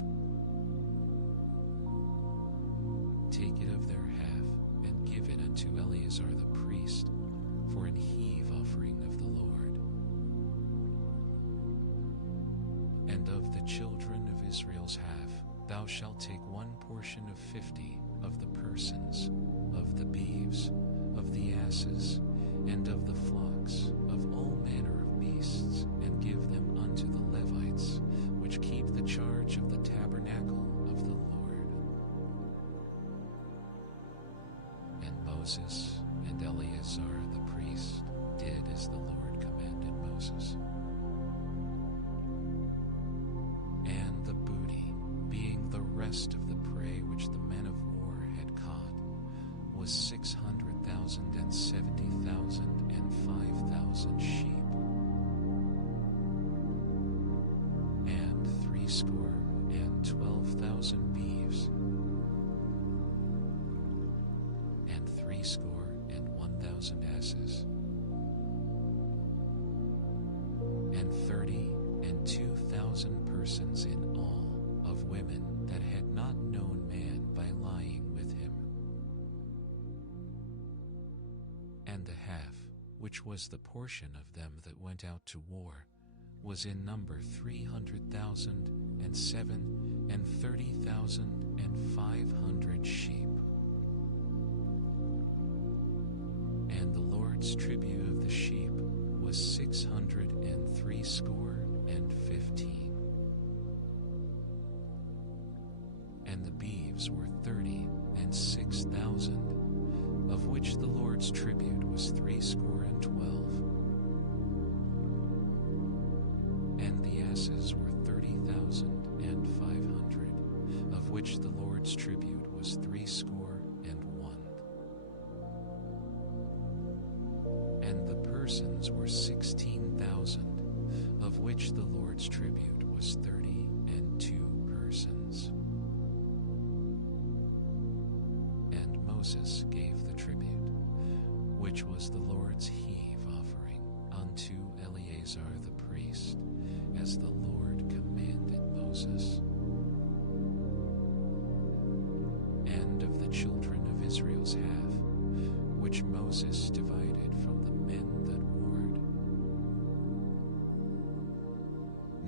Take it of their half, and give it unto Eleazar the priest, for an heave offering of the Lord. And of the children of Israel's half, thou shalt take 1 portion of 50 of the persons, of the beeves, of the asses, and of the flocks, of all manner of beasts, and give them unto the Levites, which keep the charge of the tabernacle of the Lord. And Moses and Eleazar the priest did as the Lord commanded Moses. And the booty, being the rest of the prey which the men of war had caught, was 600,000 and 70,000 and 5,000 sheep, and 60 and 12,000 beeves, and 60 and 1,000 asses, and 30 and 2,000 persons in all, of women that had not known man by lying with him. And the half, which was the portion of them that went out to war, was in number 300,000 and 7 and 30,000 and 500 sheep. And the Lord's tribute of the sheep was 615. And the beeves were 30 and 6,000, of which the Lord's tribute was 312. And the asses were 30,500, of which the Lord's tribute was 301. And the persons were 16,000, of which the Lord's tribute was 32 persons. Moses gave the tribute, which was the Lord's heave offering, unto Eleazar the priest, as the Lord commanded Moses. And of the children of Israel's half, which Moses divided from the men that warred.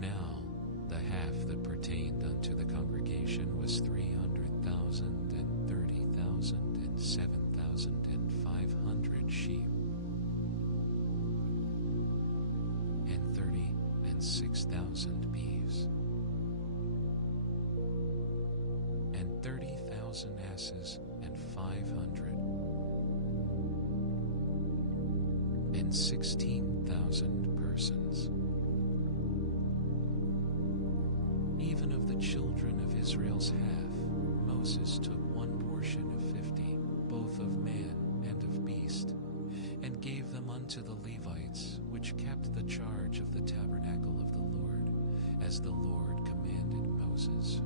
Now the half that pertained unto the congregation was 300,000 and 30,000 and 7,500 sheep, and 30 and 6,000 beeves, and 30,000 asses, and 500, and 16,000 persons. Even of the children of Israel's half, Moses took one portion of 50, both of man and of beast, and gave them unto the Levites, which kept the charge of the tabernacle of the Lord, as the Lord commanded Moses.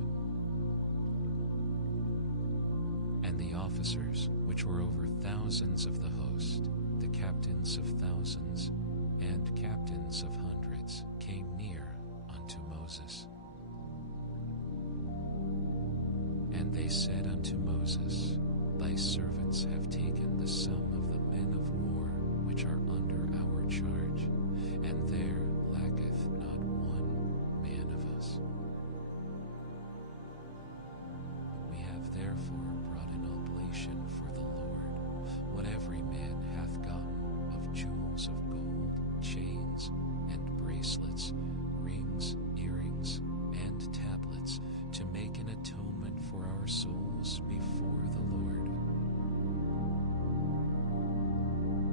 And the officers, which were over thousands of the host, the captains of thousands, and captains of hundreds, came near unto Moses. And they said unto Moses, Thy servants have taken the sum of the men of war which are under our charge, and there lacketh not one man of us. We have therefore brought an oblation for the Lord, what every man hath gotten of jewels of gold, chains, and bracelets, rings, earrings, and tablets, to make an atonement for our souls before the Lord.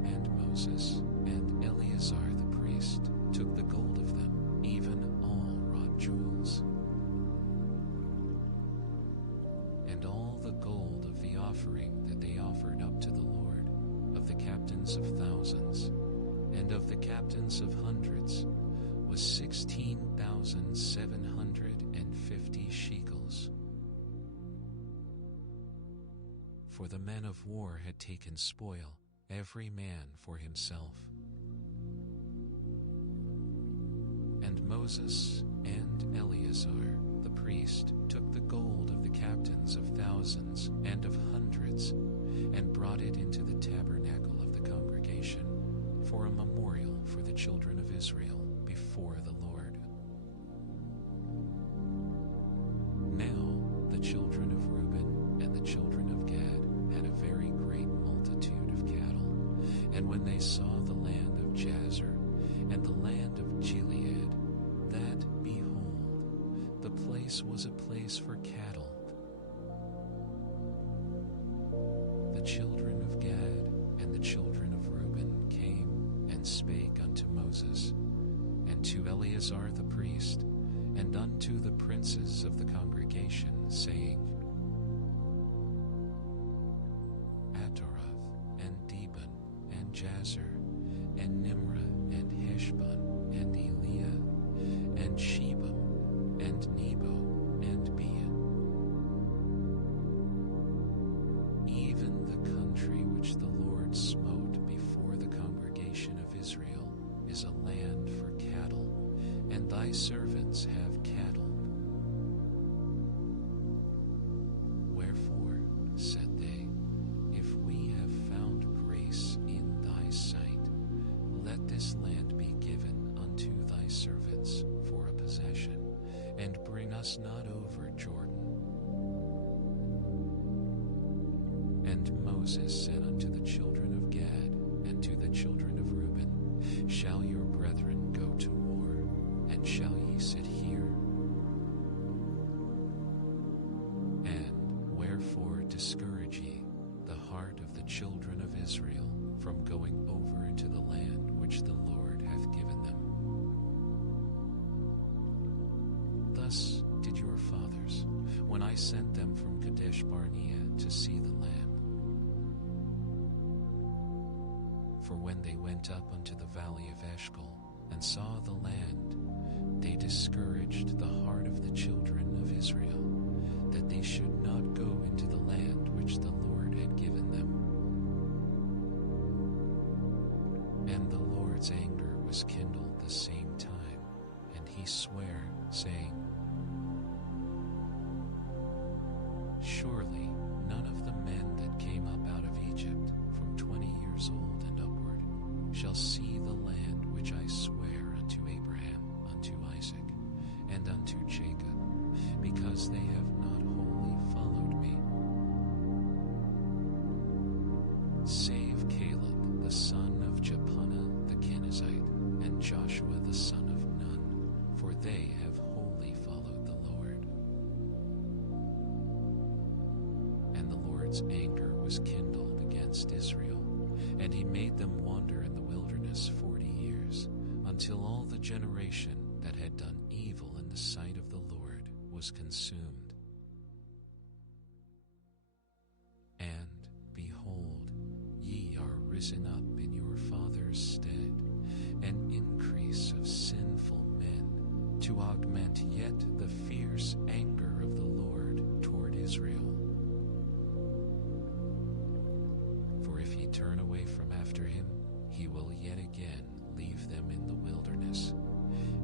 And Moses and Eleazar the priest took the gold of them, even all wrought jewels. And all the gold of the offering that they offered up to the Lord, of the captains of thousands, and of the captains of hundreds, was 16,750 shekels. For the men of war had taken spoil, every man for himself. And Moses and Eleazar the priest took the gold of the captains of thousands and of hundreds, and brought it into the tabernacle of the congregation, for a memorial for the children of Israel before the Lord. Now the children of Reuben and the children of Gad had a very great multitude of cattle, and when they saw the land of Jazer and the land of Gilead, that, behold, the place was a place for cattle. The children of Gad and the children of Reuben came and spake unto Moses, and to Eleazar the priest, and unto the princes of the congregation, saying, Ataroth, and Dibon, and Jazer, and Nimrah, and Heshbon, and Eliah, and Shebam, and Nebo, and Bean, even the country which the Lord smote before the congregation of Israel is a land for cattle, and thy servants have cattle. Wherefore, said they, if we have found grace in thy sight, let this land be given unto thy servants for a possession, and bring us not over Jordan. And Moses said unto the children of Gad and to the children of Reuben, Shall your brethren go to war, and shall ye sit here? And wherefore discourage ye the heart of the children of Israel from going over into the land which the Lord hath given them? Thus did your fathers, when I sent them from Kadesh Barnea to see the land. For when they went up unto the valley of Eshcol, and saw the land, they discouraged the heart of the children of Israel, that they should not go into the land which the Lord had given them. Surely none of the men that came up out of Egypt from 20 years old and upward shall see the land which I swear unto Abraham, unto Isaac, and unto Jacob, because they have not wholly followed me, save Caleb the son of Jephunneh the Kenizzite, and Joshua the son of Nun, for they have wholly followed the Lord. And the Lord's anger was kindled against Israel, and he made them wander in the wilderness 40 years, until all the generation that had done evil in the sight of the Lord was consumed. And, behold, ye are risen up in your father's stead, an increase of sinful men, to augment yet the fierce anger of the Lord toward Israel. For if ye turn away from after him, he will yet again leave them in the wilderness,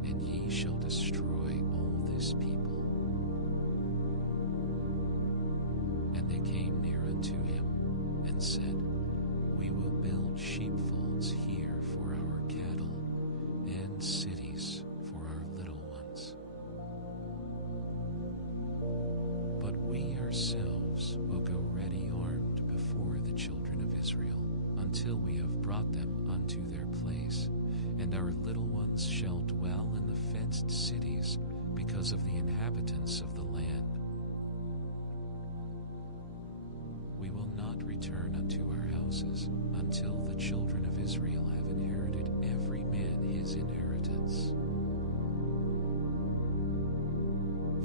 and ye shall destroy all this people. And they came near unto him, and said, We will build sheepfolds here for our cattle, and cities for our little ones. But we ourselves will go ready armed before the children of Israel, until we have brought them unto their place, and our little ones shall dwell in the fenced cities because of the inhabitants of the land. We will not return unto our houses until the children of Israel have inherited every man his inheritance.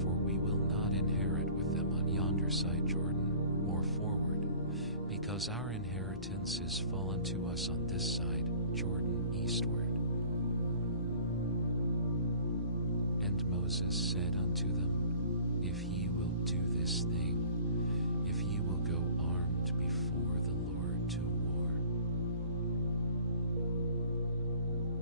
For we will not inherit with them on yonder side Jordan, or forward, because our inheritance is fallen to us on this side Jordan eastward. And Moses said unto them, If ye will do this thing, if ye will go armed before the Lord to war,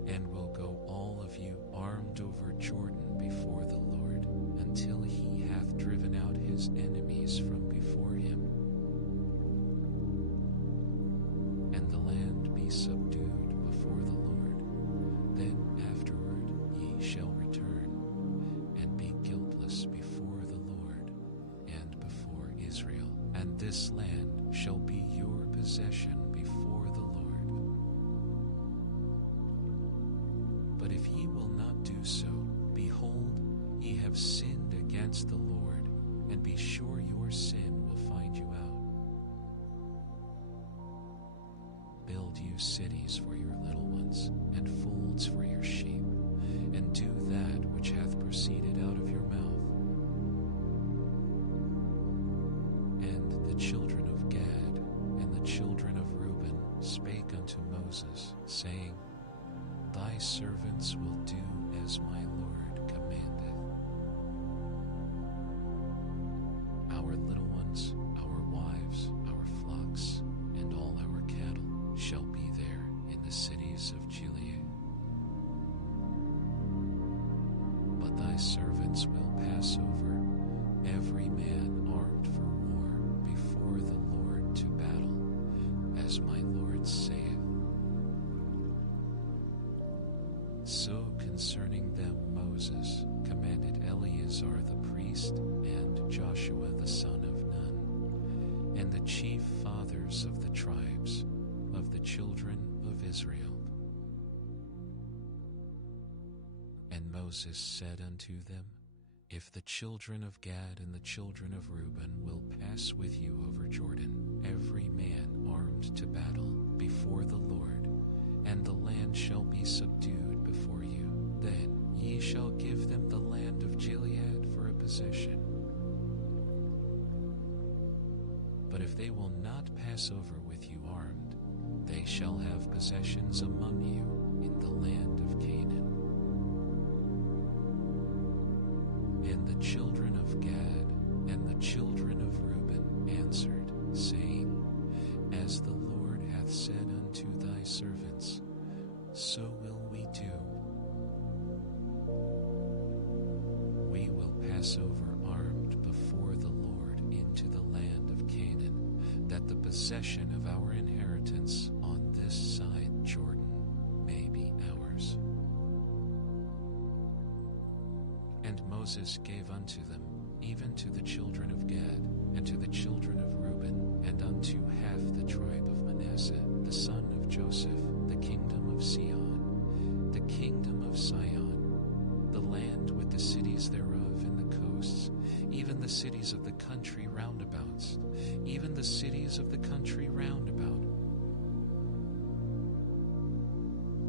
and will go all of you armed over Jordan before the Lord, until he hath driven out his enemies from before him, and the land be subdued before the Lord, then afterward ye shall return, and be guiltless before the Lord and before Israel, and this land shall be your possession before the Lord. But if ye will not do so, behold, ye have sinned against the Lord, and be sure your sin will find you out. Build you cities for your little ones, and folds for your sheep, and do that which hath proceeded out of your mouth. And the children of Gad and the children of Reuben spake unto Moses, saying, Thy servants will do as my Lord commandeth. Our little ones, our wives, our flocks, and all our cattle shall be there in the cities of Gilead. But thy servants will pass over, every man armed for war, before the Lord to battle, as my Lord saith. So concerning them Moses commanded Eleazar the priest, and Joshua the son of Nun, and the chief fathers of the tribes of the children of Israel. And Moses said unto them, If the children of Gad and the children of Reuben will pass with you over Jordan, every man armed to battle before the Lord, and the land shall be subdued before you, then ye shall give them the land of Gilead for a possession. But if they will not pass over with you armed, they shall have possessions among you in the land of Canaan. And the children of Gad and the children of Reuben answered, saying, As the Lord hath said unto thy servants, so will we do. We will pass over armed before the Lord into the land possession of our inheritance on this side Jordan may be ours. And Moses gave unto them, even to the children of Gad, and to the children of Reuben, and unto half the tribe of Manasseh, the son of Joseph, the kingdom of Sion, the kingdom of Sion, the land with the cities thereof and the coasts, even the cities of the country roundabouts, even the cities of the country roundabout.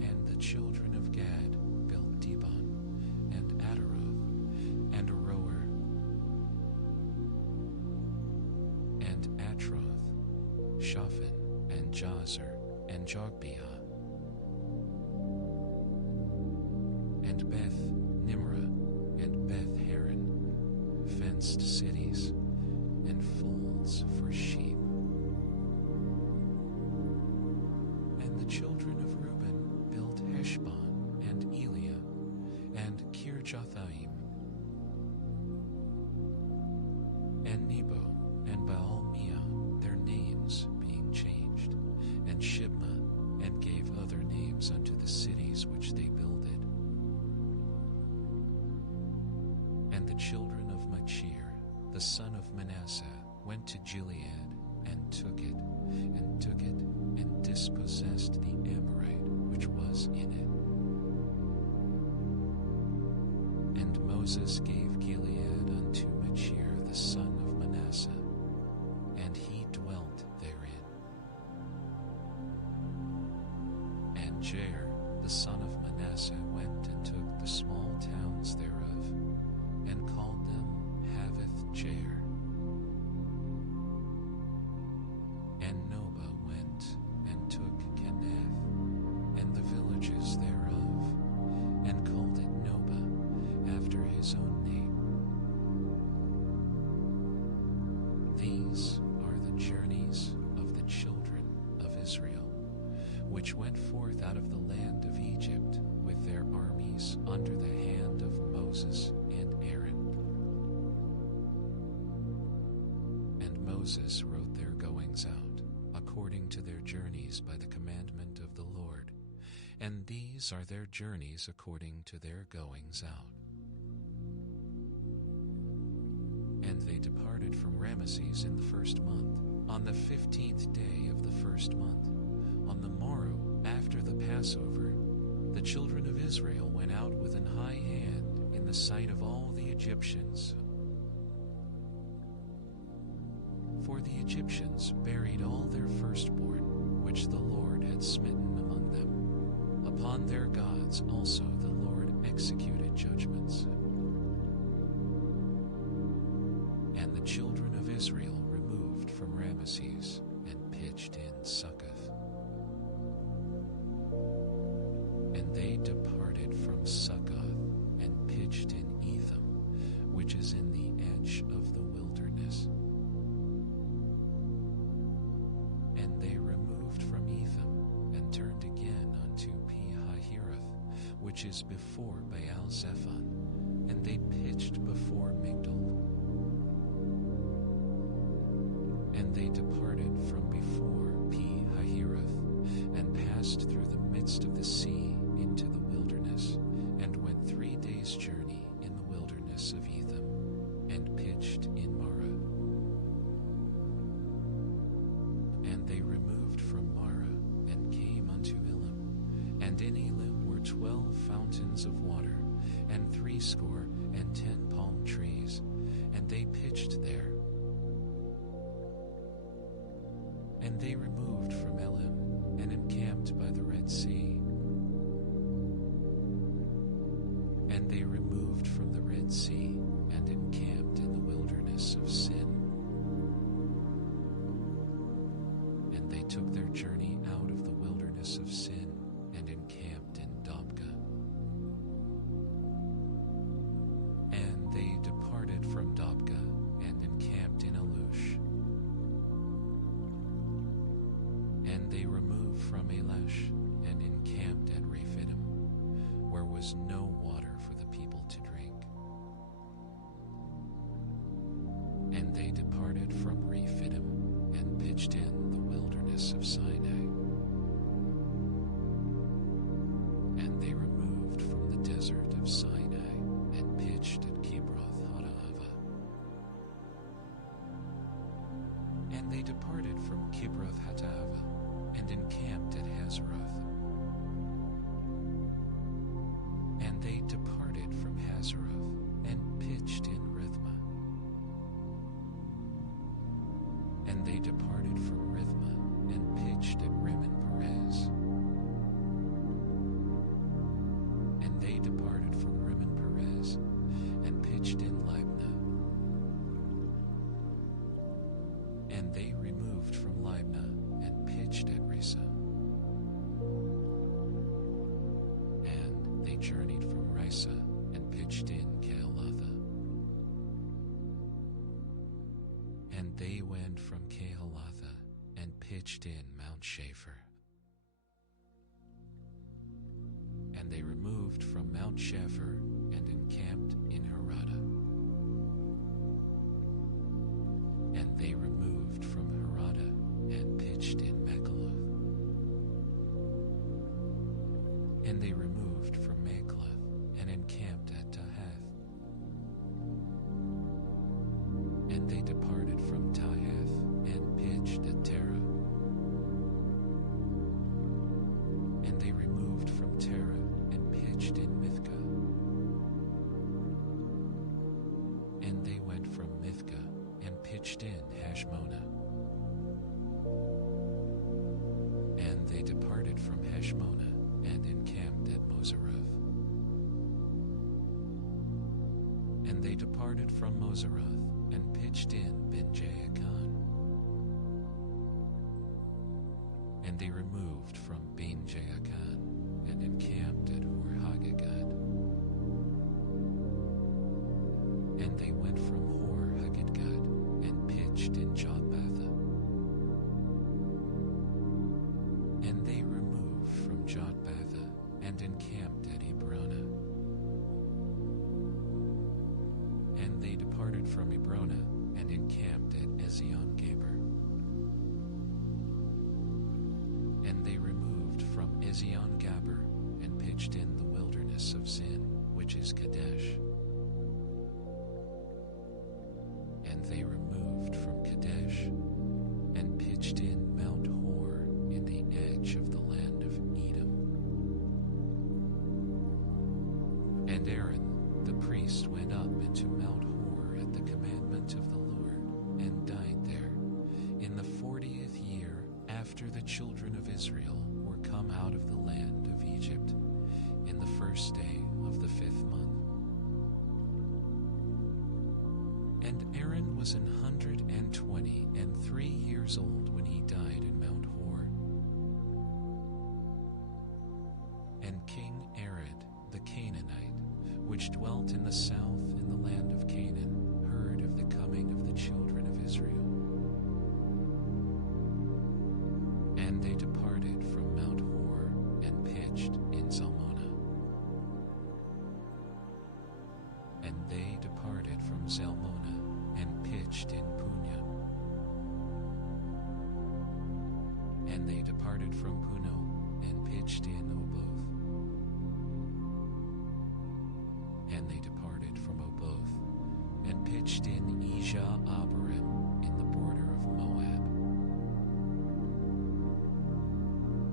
And the children of Gad built Dibon, and Ataroth, and Aroer, and Atroth, Shaphan, and Jazer, and Jogbeah, and Beth Nimrah, and Beth Haran, fenced cities, and folds for sheep. And the children of Reuben built Heshbon, and Eliah, and Kirjathaim, and Nebo, and Baal-Meah, their names being changed, and Shibmah, and gave other names unto the cities which they builded. And the children of Machir, the son of Manasseh, went to Gilead, and took it, and dispossessed the Amorite which was in it. And Moses gave Gilead unto Machir, the son of Manasseh, and he dwelt therein. And Jair, the son of Manasseh, went and took the small towns thereof, and called them Haveth Jair. And Noba went and took Kenath, and the villages thereof, and called it Noba, after his own name. These are the journeys of the children of Israel, which went forth out of the land of Egypt with their armies under the hand of Moses and Aaron. And Moses wrote their goings out, according to their journeys by the commandment of the Lord. And these are their journeys according to their goings out. And they departed from Ramesses in the first month, on the 15th day of the first month. On the morrow after the Passover, the children of Israel went out with an high hand in the sight of all the Egyptians. For the Egyptians buried all their firstborn, which the Lord had smitten among them. Upon their gods also the Lord executed judgments. And the children of Israel removed from Ramesses and pitched in Succoth. And they departed from Succoth and pitched in Etham, which is in the edge of the wilderness. And they removed from Etham and turned again unto Pi-hahiroth, which is before Baal-zephon, and they pitched before Migdol. And they departed from before Pi-hahiroth, and passed through the midst of the sea into the wilderness, and went 3 days' journey in the wilderness of Etham, and pitched in Marah. And they removed from Marah, and came unto Elim. And in Elim were 12 fountains of water, and 70 palm trees, and they pitched there. And they removed from Elim, and encamped by the Red Sea. And they removed from the Red Sea, and encamped in the wilderness of Sin. And they took their journey out of the wilderness of Sin, and encamped in Dobgah. And they departed from Dobgah, and encamped in Alush. And they removed from Elash, and encamped at Rephidim, where was no water for the people to drink. And they departed from Rephidim, and and pitched in the wilderness of Sinai. And they removed from the desert of Sinai and pitched at Kibroth Hattaavah. And they departed from Kibroth Hattaavah and encamped at Hazeroth. And they departed from Hazeroth and pitched in Rithmah. And they departed from Rithmah and pitched at Rimmon Perez. And they departed from Rimmon Perez and pitched in Libnah. And they removed from Libnah and pitched at Risa. And they journeyed from Risa and pitched in Kehelatha. And they went from Kehelatha and pitched in Mount Shapher. And they removed from Mount Shapher and encamped in Harada. And they removed from Harada and pitched in Makaloth. And they removed from Makloth and encamped at Tahath. And they departed from Tahath and pitched at Terah. And they removed from Terah and pitched in Mithkah. And they went from Mithkah and pitched in Hashmonah. And they departed from Hashmonah and encamped at Moseroth. And they departed from Moseroth and pitched in Ben-Jaakan. And they removed from Ben-Jaakan and encamped at Hor-Haggidgad. And they went from Hor-Haggidgad and pitched in Jotbatha. And they removed from Jotbatha and encamped at Ebrona. And they departed from Ebrona and encamped at Ezion-Geber. And they removed from Ezion-Geber and pitched in the wilderness of Zin, which is Kadesh. And they removed from Kadesh and pitched in Mount Hor in the edge of the land of Edom. And Aaron the priest went up into Mount Hor at the commandment of the Lord and died there in the 40th year after the children of Israel were come out of the land of Egypt, in the first day of the 5th month. And Aaron was 123 years old when he died in Mount Hor. And King Arad the Canaanite, which dwelt in the south in the land of Canaan, heard of the coming of the children of Israel. And they departed from Mount Hor and pitched in Zalmonah. And they departed from Zalmonah and pitched in Punya. And they departed from Puno and pitched in Oboth. And they departed from Oboth and pitched in Ijah-Abarim in the border of Moab.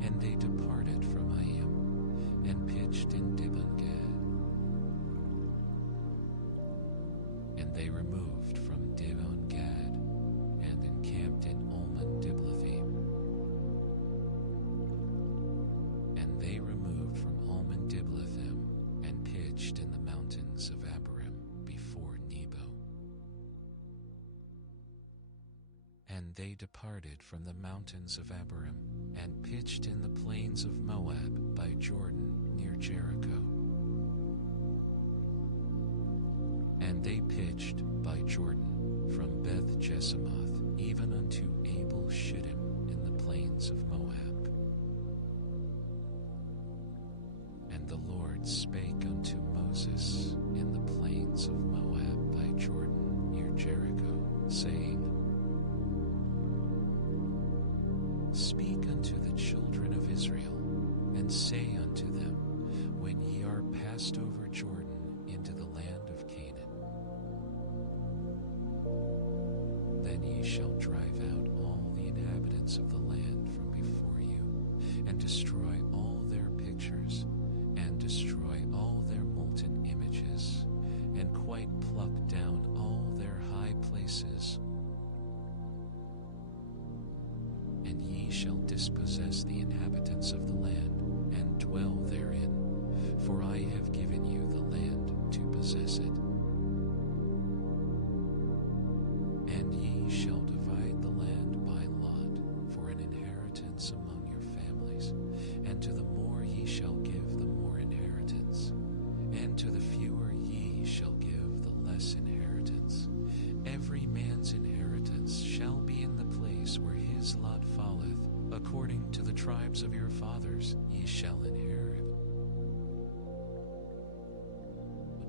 And they departed from Aim and pitched in Dibon-Gad. And they removed from Dibon-Gad and encamped in Almon-Diblathim. And they removed from Almon-Diblathim and pitched in the mountains of Abarim before Nebo. And they departed from the mountains of Abarim and pitched in the plains of Moab by Jordan near Jericho. And they pitched by Jordan from Beth Jesimoth even unto Abel Shittim in the plains of Moab. And the Lord spake unto Moses in the plains of Moab by Jordan near Jericho, saying, Then ye shall drive out all the inhabitants of the land from before you, and destroy all their pictures, and destroy all their molten images, and quite pluck down all their high places. And ye shall dispossess the inhabitants of the land, and dwell therein, for I have given you the land to possess it. And ye shall divide the land by lot for an inheritance among your families, and to the more ye shall give the more inheritance, and to the fewer ye shall give the less inheritance. Every man's inheritance shall be in the place where his lot falleth, according to the tribes of your fathers ye shall inherit.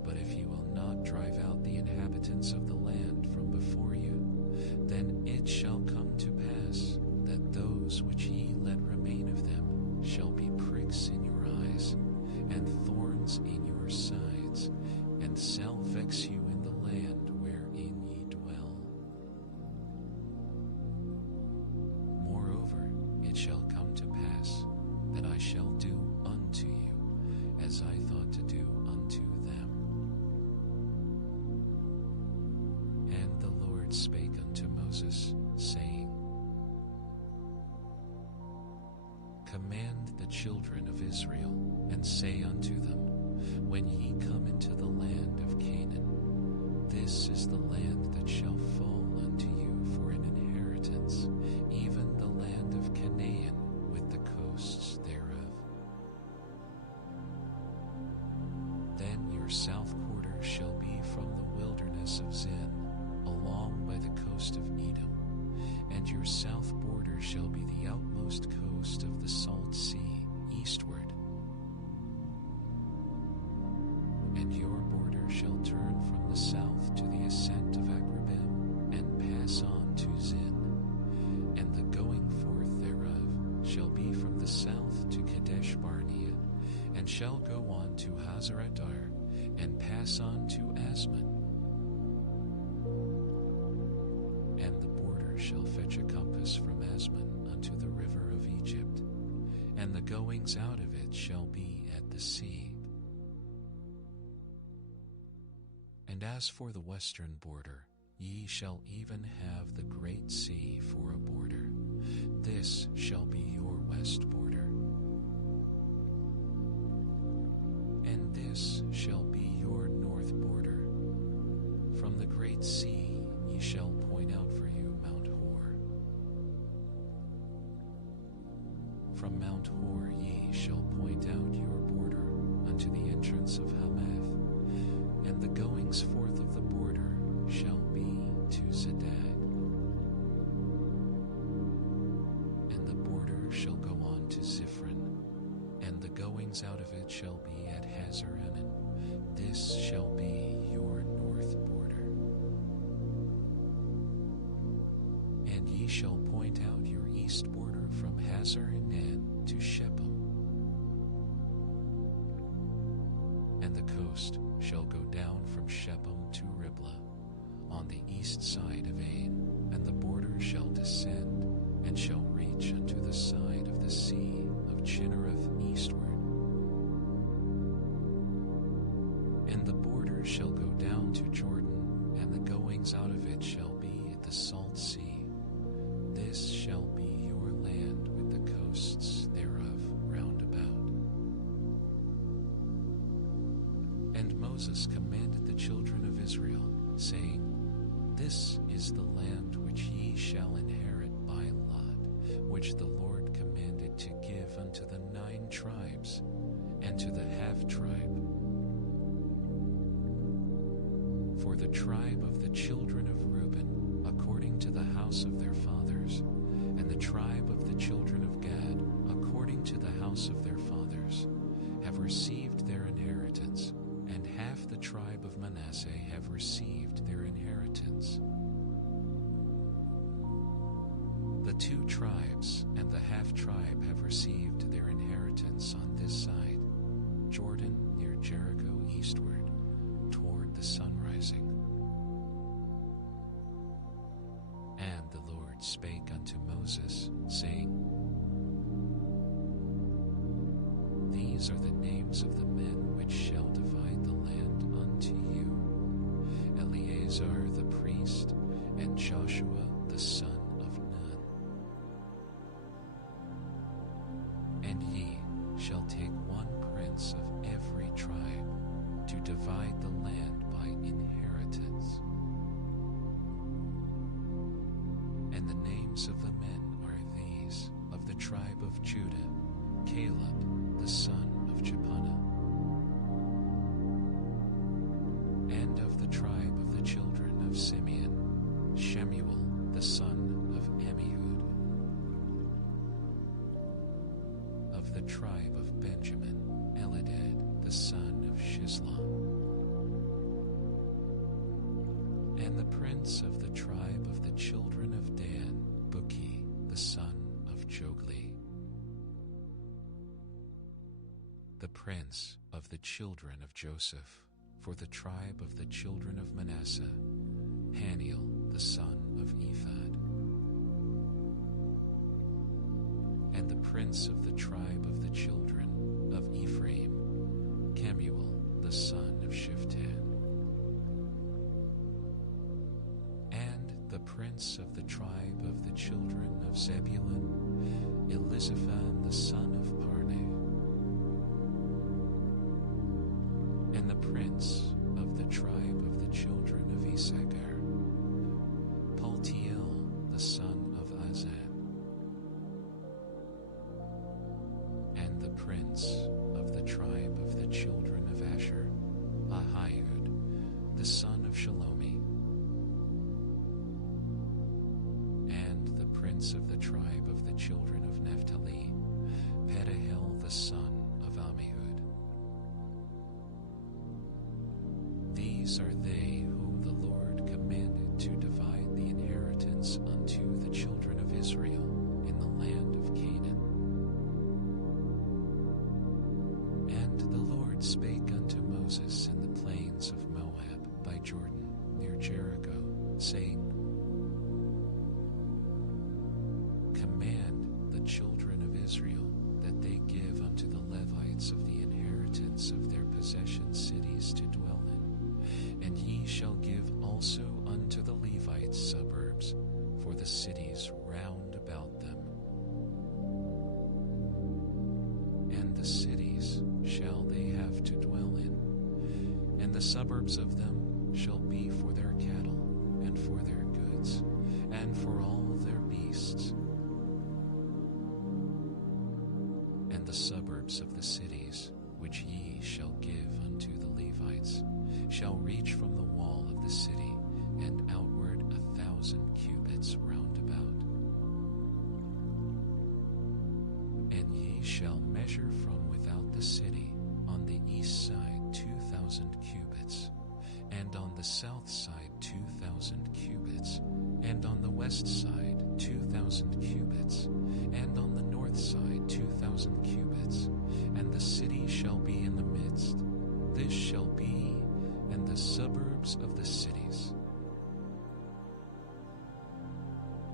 But if you will not drive out the inhabitants of the land from before you, then it shall come to pass that those which ye let remain of them shall be pricks in your eyes, and thorns in your sides, and shall vex you in the land wherein ye dwell. Moreover, it shall come to pass that I shall do unto you as I thought to do unto them. And the Lord spake unto Moses, saying, Command the children of Israel, and say unto them, When ye come into the land of Canaan, this is the land that shall fall unto you for an inheritance, even the land of Canaan with the coasts thereof. Then your south quarter shall be from the wilderness of Zin, along by the coast of Edom, and your south border shall be the outmost coast of the salt sea eastward. And your border shall turn from the south to the ascent of Akrabim, and pass on to Zin, and the going forth thereof shall be from the south to Kadesh Barnea, and shall go on to Hazaradar, and pass on to Asmon. And the border shall fetch a compass from Asmon unto the river of Egypt, and the goings out of it shall be at the sea. And as for the western border, ye shall even have the great sea for a border. This shall be your west border. And this shall be your north border. From the great sea ye shall point out for you Mount Hor. From Mount Hor ye shall point out your border unto the entrance of Hamath, and the goings forth of the border shall be to Zedad. And the border shall go on to Ziphron, and the goings out of it shall be at Hazarenan. This shall be your north border. And ye shall point out your east border from Hazarenan to Shephem. And the coast shall go down from Shephem to Riblah, on the east side of Ain, and the border shall descend, and shall reach unto the side of the sea of Chinnereth eastward. And the border shall go down to Jordan, and the goings out of it shall be at the salt sea. This shall be your land with the coasts thereof round about. And Moses commanded the children of Israel, saying, This is the land which ye shall inherit by lot, which the Lord commanded to give unto the 9 tribes, and to the half-tribe. For the tribe of the children of Reuben, according to the house of their fathers, and the tribe of the children of Gad, according to the house of their fathers, have received their inheritance, and half the tribe of Manasseh have received their inheritance. The 2 tribes and the half-tribe have received their inheritance on this side, Jordan near Jericho eastward, toward the sun rising. spake unto Moses, saying, These are the names of the men which shall divide the land unto you, Eleazar the priest, and Joshua the son of Nun. And ye shall take one prince of every tribe to divide the land by inheritance. And the names of the men are these: of the tribe of Judah, Caleb the son of Jephunneh; and of the tribe of the children of Simeon, Shemuel the son of Ammihud; of the tribe of Benjamin, Eladad the son of Shislon; and the prince of the tribe of the children of Dan, Buki the son of Jogli; the prince of the children of Joseph, for the tribe of the children of Manasseh, Haniel the son of Ephad; and the prince of the tribe of the children of Ephraim, Kemuel the son of Shiftan; and the prince of the tribe of the children of Zebulun, Elizaphan the son of Parneh; and the prince of the tribe of the children of Issachar, Paltiel the son of Azan; and the prince of the tribe of the children of Asher, Ahihud the son of Shalomi; and the prince of the tribe of the children of Naphtali, Pedahel the son of Ammihud. These are they whom the Lord commanded to divide the inheritance unto the children of Israel in the land of Canaan. And the Lord spake unto Moses in the plains of Moab by Jordan near Jericho, saying, Command the children of Israel that they give unto the Levites of the inheritance of their possession cities to dwell in. And ye shall give also unto the Levites suburbs for the cities round about them. And the cities shall they have to dwell in, and the suburbs of them shall be for their cattle, and for their goods, and for all their beasts. And the suburbs of the cities which ye shall give unto the Levites shall reach from the wall of the city and outward 1,000 cubits round about. And ye shall measure from without the city on the east side 2,000 cubits, and on the south side 2,000 cubits, and on the west side 2,000 cubits, and on the north side 2,000 cubits, and the city shall be in the midst. This shall be in the suburbs of the cities.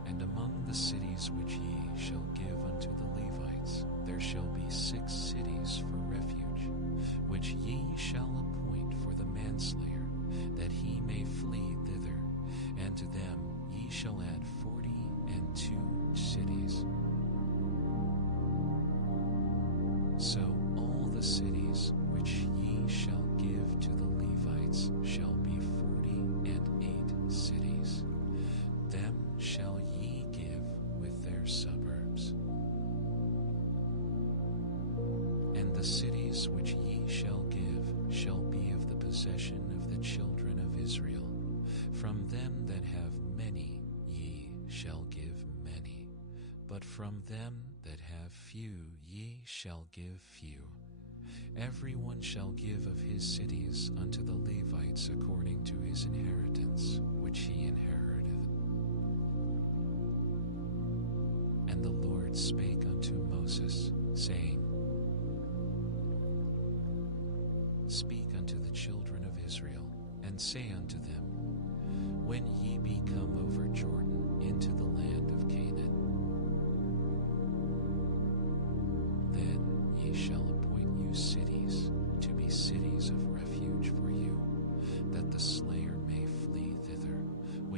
And among the cities which ye shall give unto the Levites, there shall be 6 cities for refuge, which ye shall appoint for the manslayer, that he may flee thither, and to them ye shall add 42 cities. So all the cities which ye shall give to the Levites shall be 48 cities. Them shall ye give with their suburbs. And the cities which ye shall give shall be of the possession of the children of Israel. From them that have many ye shall give many, but from them that have few ye shall give few. Every one shall give of his cities unto the Levites according to his inheritance, which he inherited. And the Lord spake unto Moses, saying, Speak unto the children of Israel, and say unto them, When ye be come over Jordan into the land of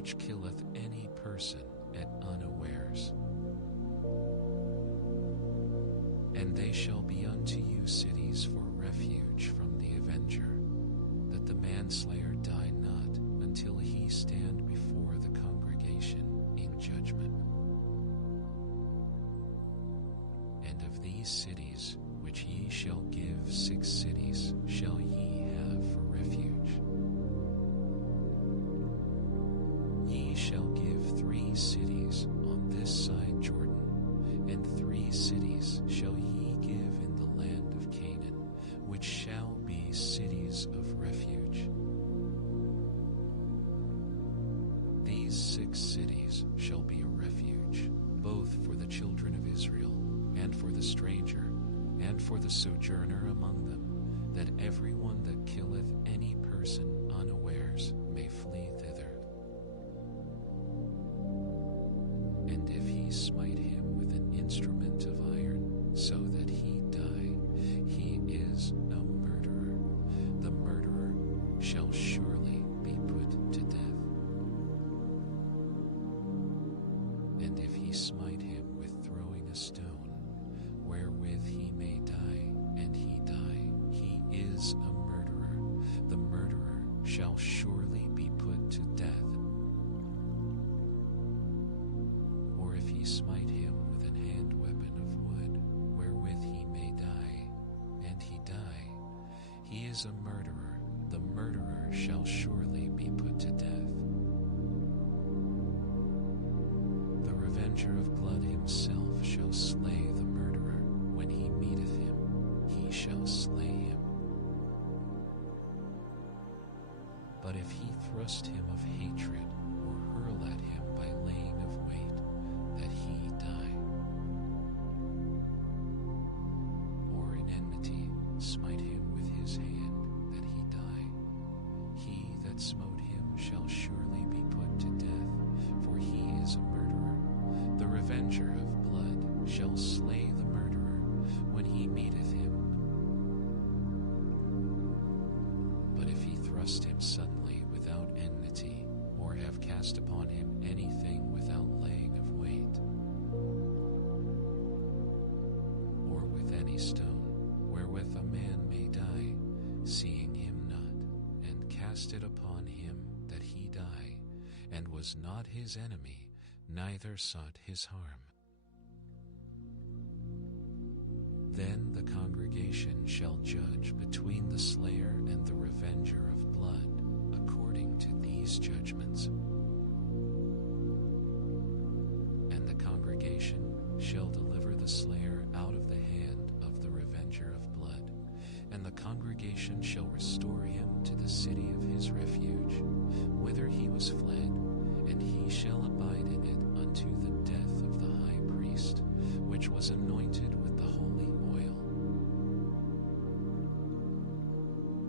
which killeth any person at unawares. And they shall be unto you cities for refuge from the avenger, that the manslayer die not until he stand before the congregation in judgment. And of these cities which ye shall give 6 cities shall ye have for refuge. Ye shall give 3 cities on this side Jordan, and 3 cities shall ye give in the land of Canaan, which shall be cities of refuge. These 6 cities shall be a refuge, both for the children of Israel, and for the stranger, and for the sojourner among them, that every one that killeth any person unawares may flee thither. And if he smite him with an instrument of iron, so that he die, he is a murderer. The murderer shall surely be put to death. And if he smite him with throwing a stone, wherewith he may die, and he die, he is a murderer. The murderer shall surely be put to death. Or if he smite him with an hand weapon of wood, wherewith he may die, and he die, he is a murderer. The murderer shall surely be put to death. The revenger of blood himself shall slay the murderer. When he meeteth him, he shall slay him. But if he thrust him of hatred, or hurl at him by laying of weight, that he die. Or in enmity smite him with his hand, that he die. He that smote him shall surely be put to death, for he is a murderer. The revenger of blood shall slay the murderer when he meeteth him. But if he thrust him suddenly without enmity, or have cast upon him anything without laying of weight, or with any stone, wherewith a man may die, seeing him not, and cast it upon him that he die, and was not his enemy, neither sought his harm, then the congregation shall judge between the slayer and the revenger of blood, according to these judgments. And the congregation shall deliver the slayer out of the hand of the revenger of blood, and the congregation shall restore him to the city of his refuge, whither he was fled, and he shall abide in it unto the death of the high priest, which was anointed with the holy oil.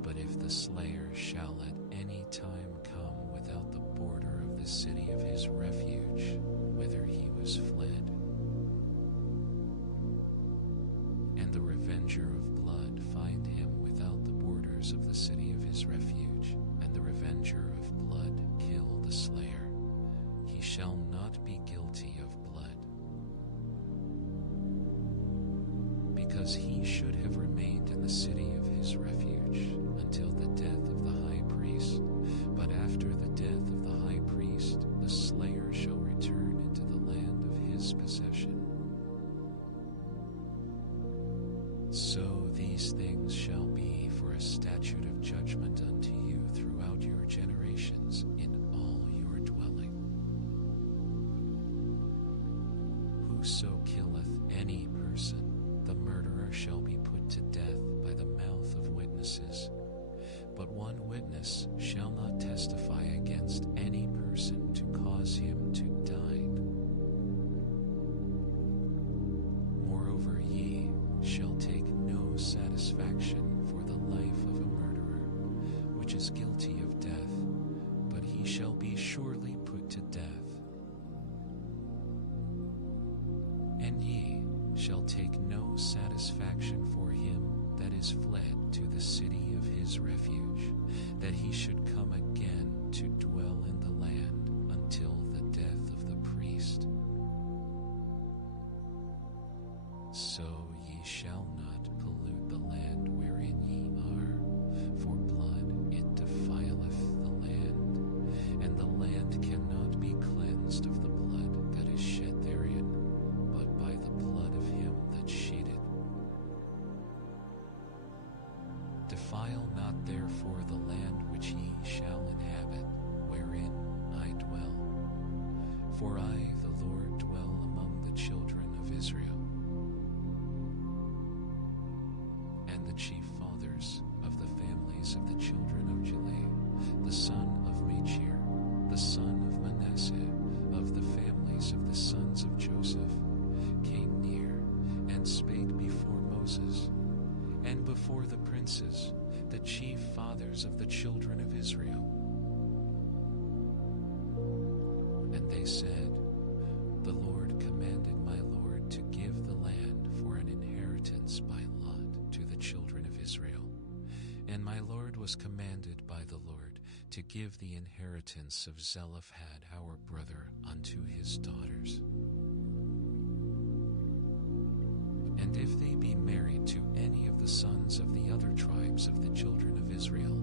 But if the slayer shall at any time come without the border of the city of his refuge, whither he was fled, and the revenger of blood find him without the borders of the city of his refuge, and the revenger of blood kill the slayer, he shall not be guilty of blood, because he should have remained in the city of his refuge until the death of the high priest. But after the death of the high priest, the slayer shall return into the land of his possession. So these things shall be for a statute of judgment unto you throughout your generations in all your dwelling. Whoso killeth any person, the murderer shall be put to death by the mouth of witnesses. But one witness shall not testify against any person to cause him to die. Moreover, ye shall take no satisfaction for the life of a murderer, which is guilty of death, but he shall be surely put to death. And ye shall take no satisfaction for him that is fled to the city of his refuge, that he should come again to dwell in the land So ye shall not pollute the land wherein ye are, for blood it defileth the land, and the land cannot be cleansed of the blood that is shed therein, but by the blood of him that shed it. Defile not therefore the land which ye shall inhabit, wherein I dwell. For I, the Lord, dwell among the children of Israel. And the chief fathers of the families of the children of Gilead, the son of Machir, the son of Manasseh, of the families of the sons of Joseph, came near and spake before Moses, and before the princes, the chief fathers of the children of Israel. And they said, The Lord commanded my Lord to give the land for an inheritance by lot to the children of Israel. And my Lord was commanded by the Lord to give the inheritance of Zelophehad our brother unto his daughters. And if they be married to any of the sons of the other tribes of the children of Israel,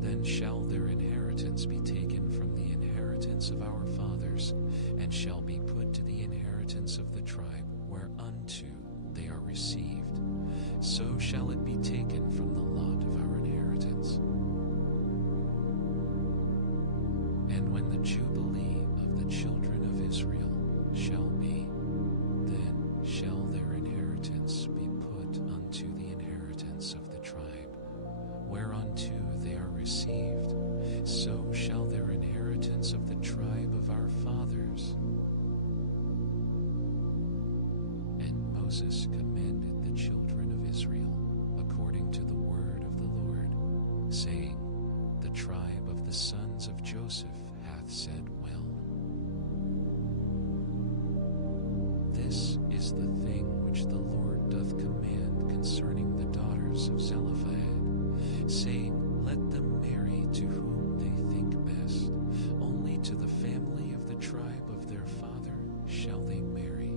then shall their inheritance be taken from the inheritance of our fathers, and shall be put to the inheritance of the tribe whereunto they are received. So shall it be taken from the lot of our inheritance. And when the jubilee of the children of Israel shall be, then shall their inheritance be put unto the inheritance of the tribe whereunto they are received. So shall their inheritance of the tribe of our fathers. And Moses commanded the children of Israel according to the word of the Lord, saying, The tribe of the sons of Joseph hath said well. This is the thing which the Lord doth command concerning the daughters of Zelophehad, saying, Let them marry to whom they think best. Only to the family of the tribe of their father shall they marry.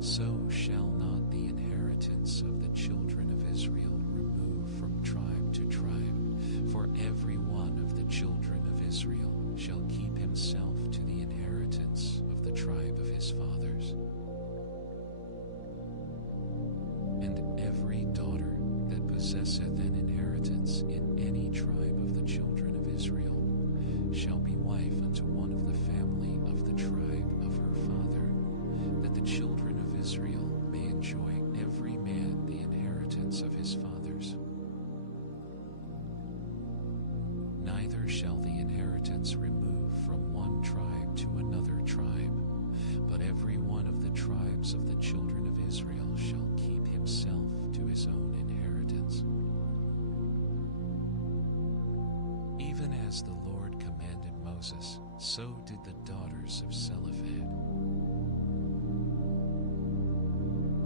So shall not the inheritance of the children of Israel remove from tribe to tribe, for every one of the children of Israel shall keep himself to the inheritance of the tribe of his fathers. And every daughter that possesseth an inheritance in any tribe of the children of Israel shall be wife unto one of the family of the tribe of her father, that the children of Israel may enjoy every man the inheritance of his fathers. Neither shall the inheritance remove from one tribe to another tribe, but every one of the tribes of the children of Israel shall keep himself to his own inheritance. Even as the Lord commanded Moses, so did the daughters of Zelophehad.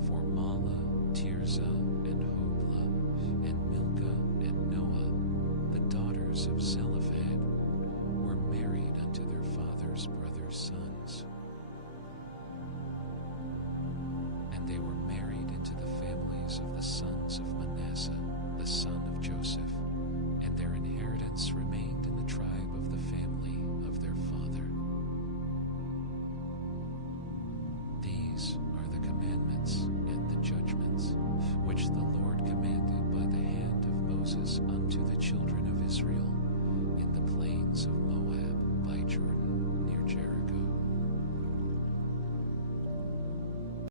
For Mahlah, Tirzah, and Hoglah, and Milcah, and Noah, the daughters of Zelophehad, were married unto their father's brothers' sons. And they were married into the families of the sons of Manasseh, the son of Joseph, and their inheritance remained in the tribe of the family of their father. These are the commandments and the judgments which the Lord commanded by the hand of Moses unto the children of Israel in the plains of Moab.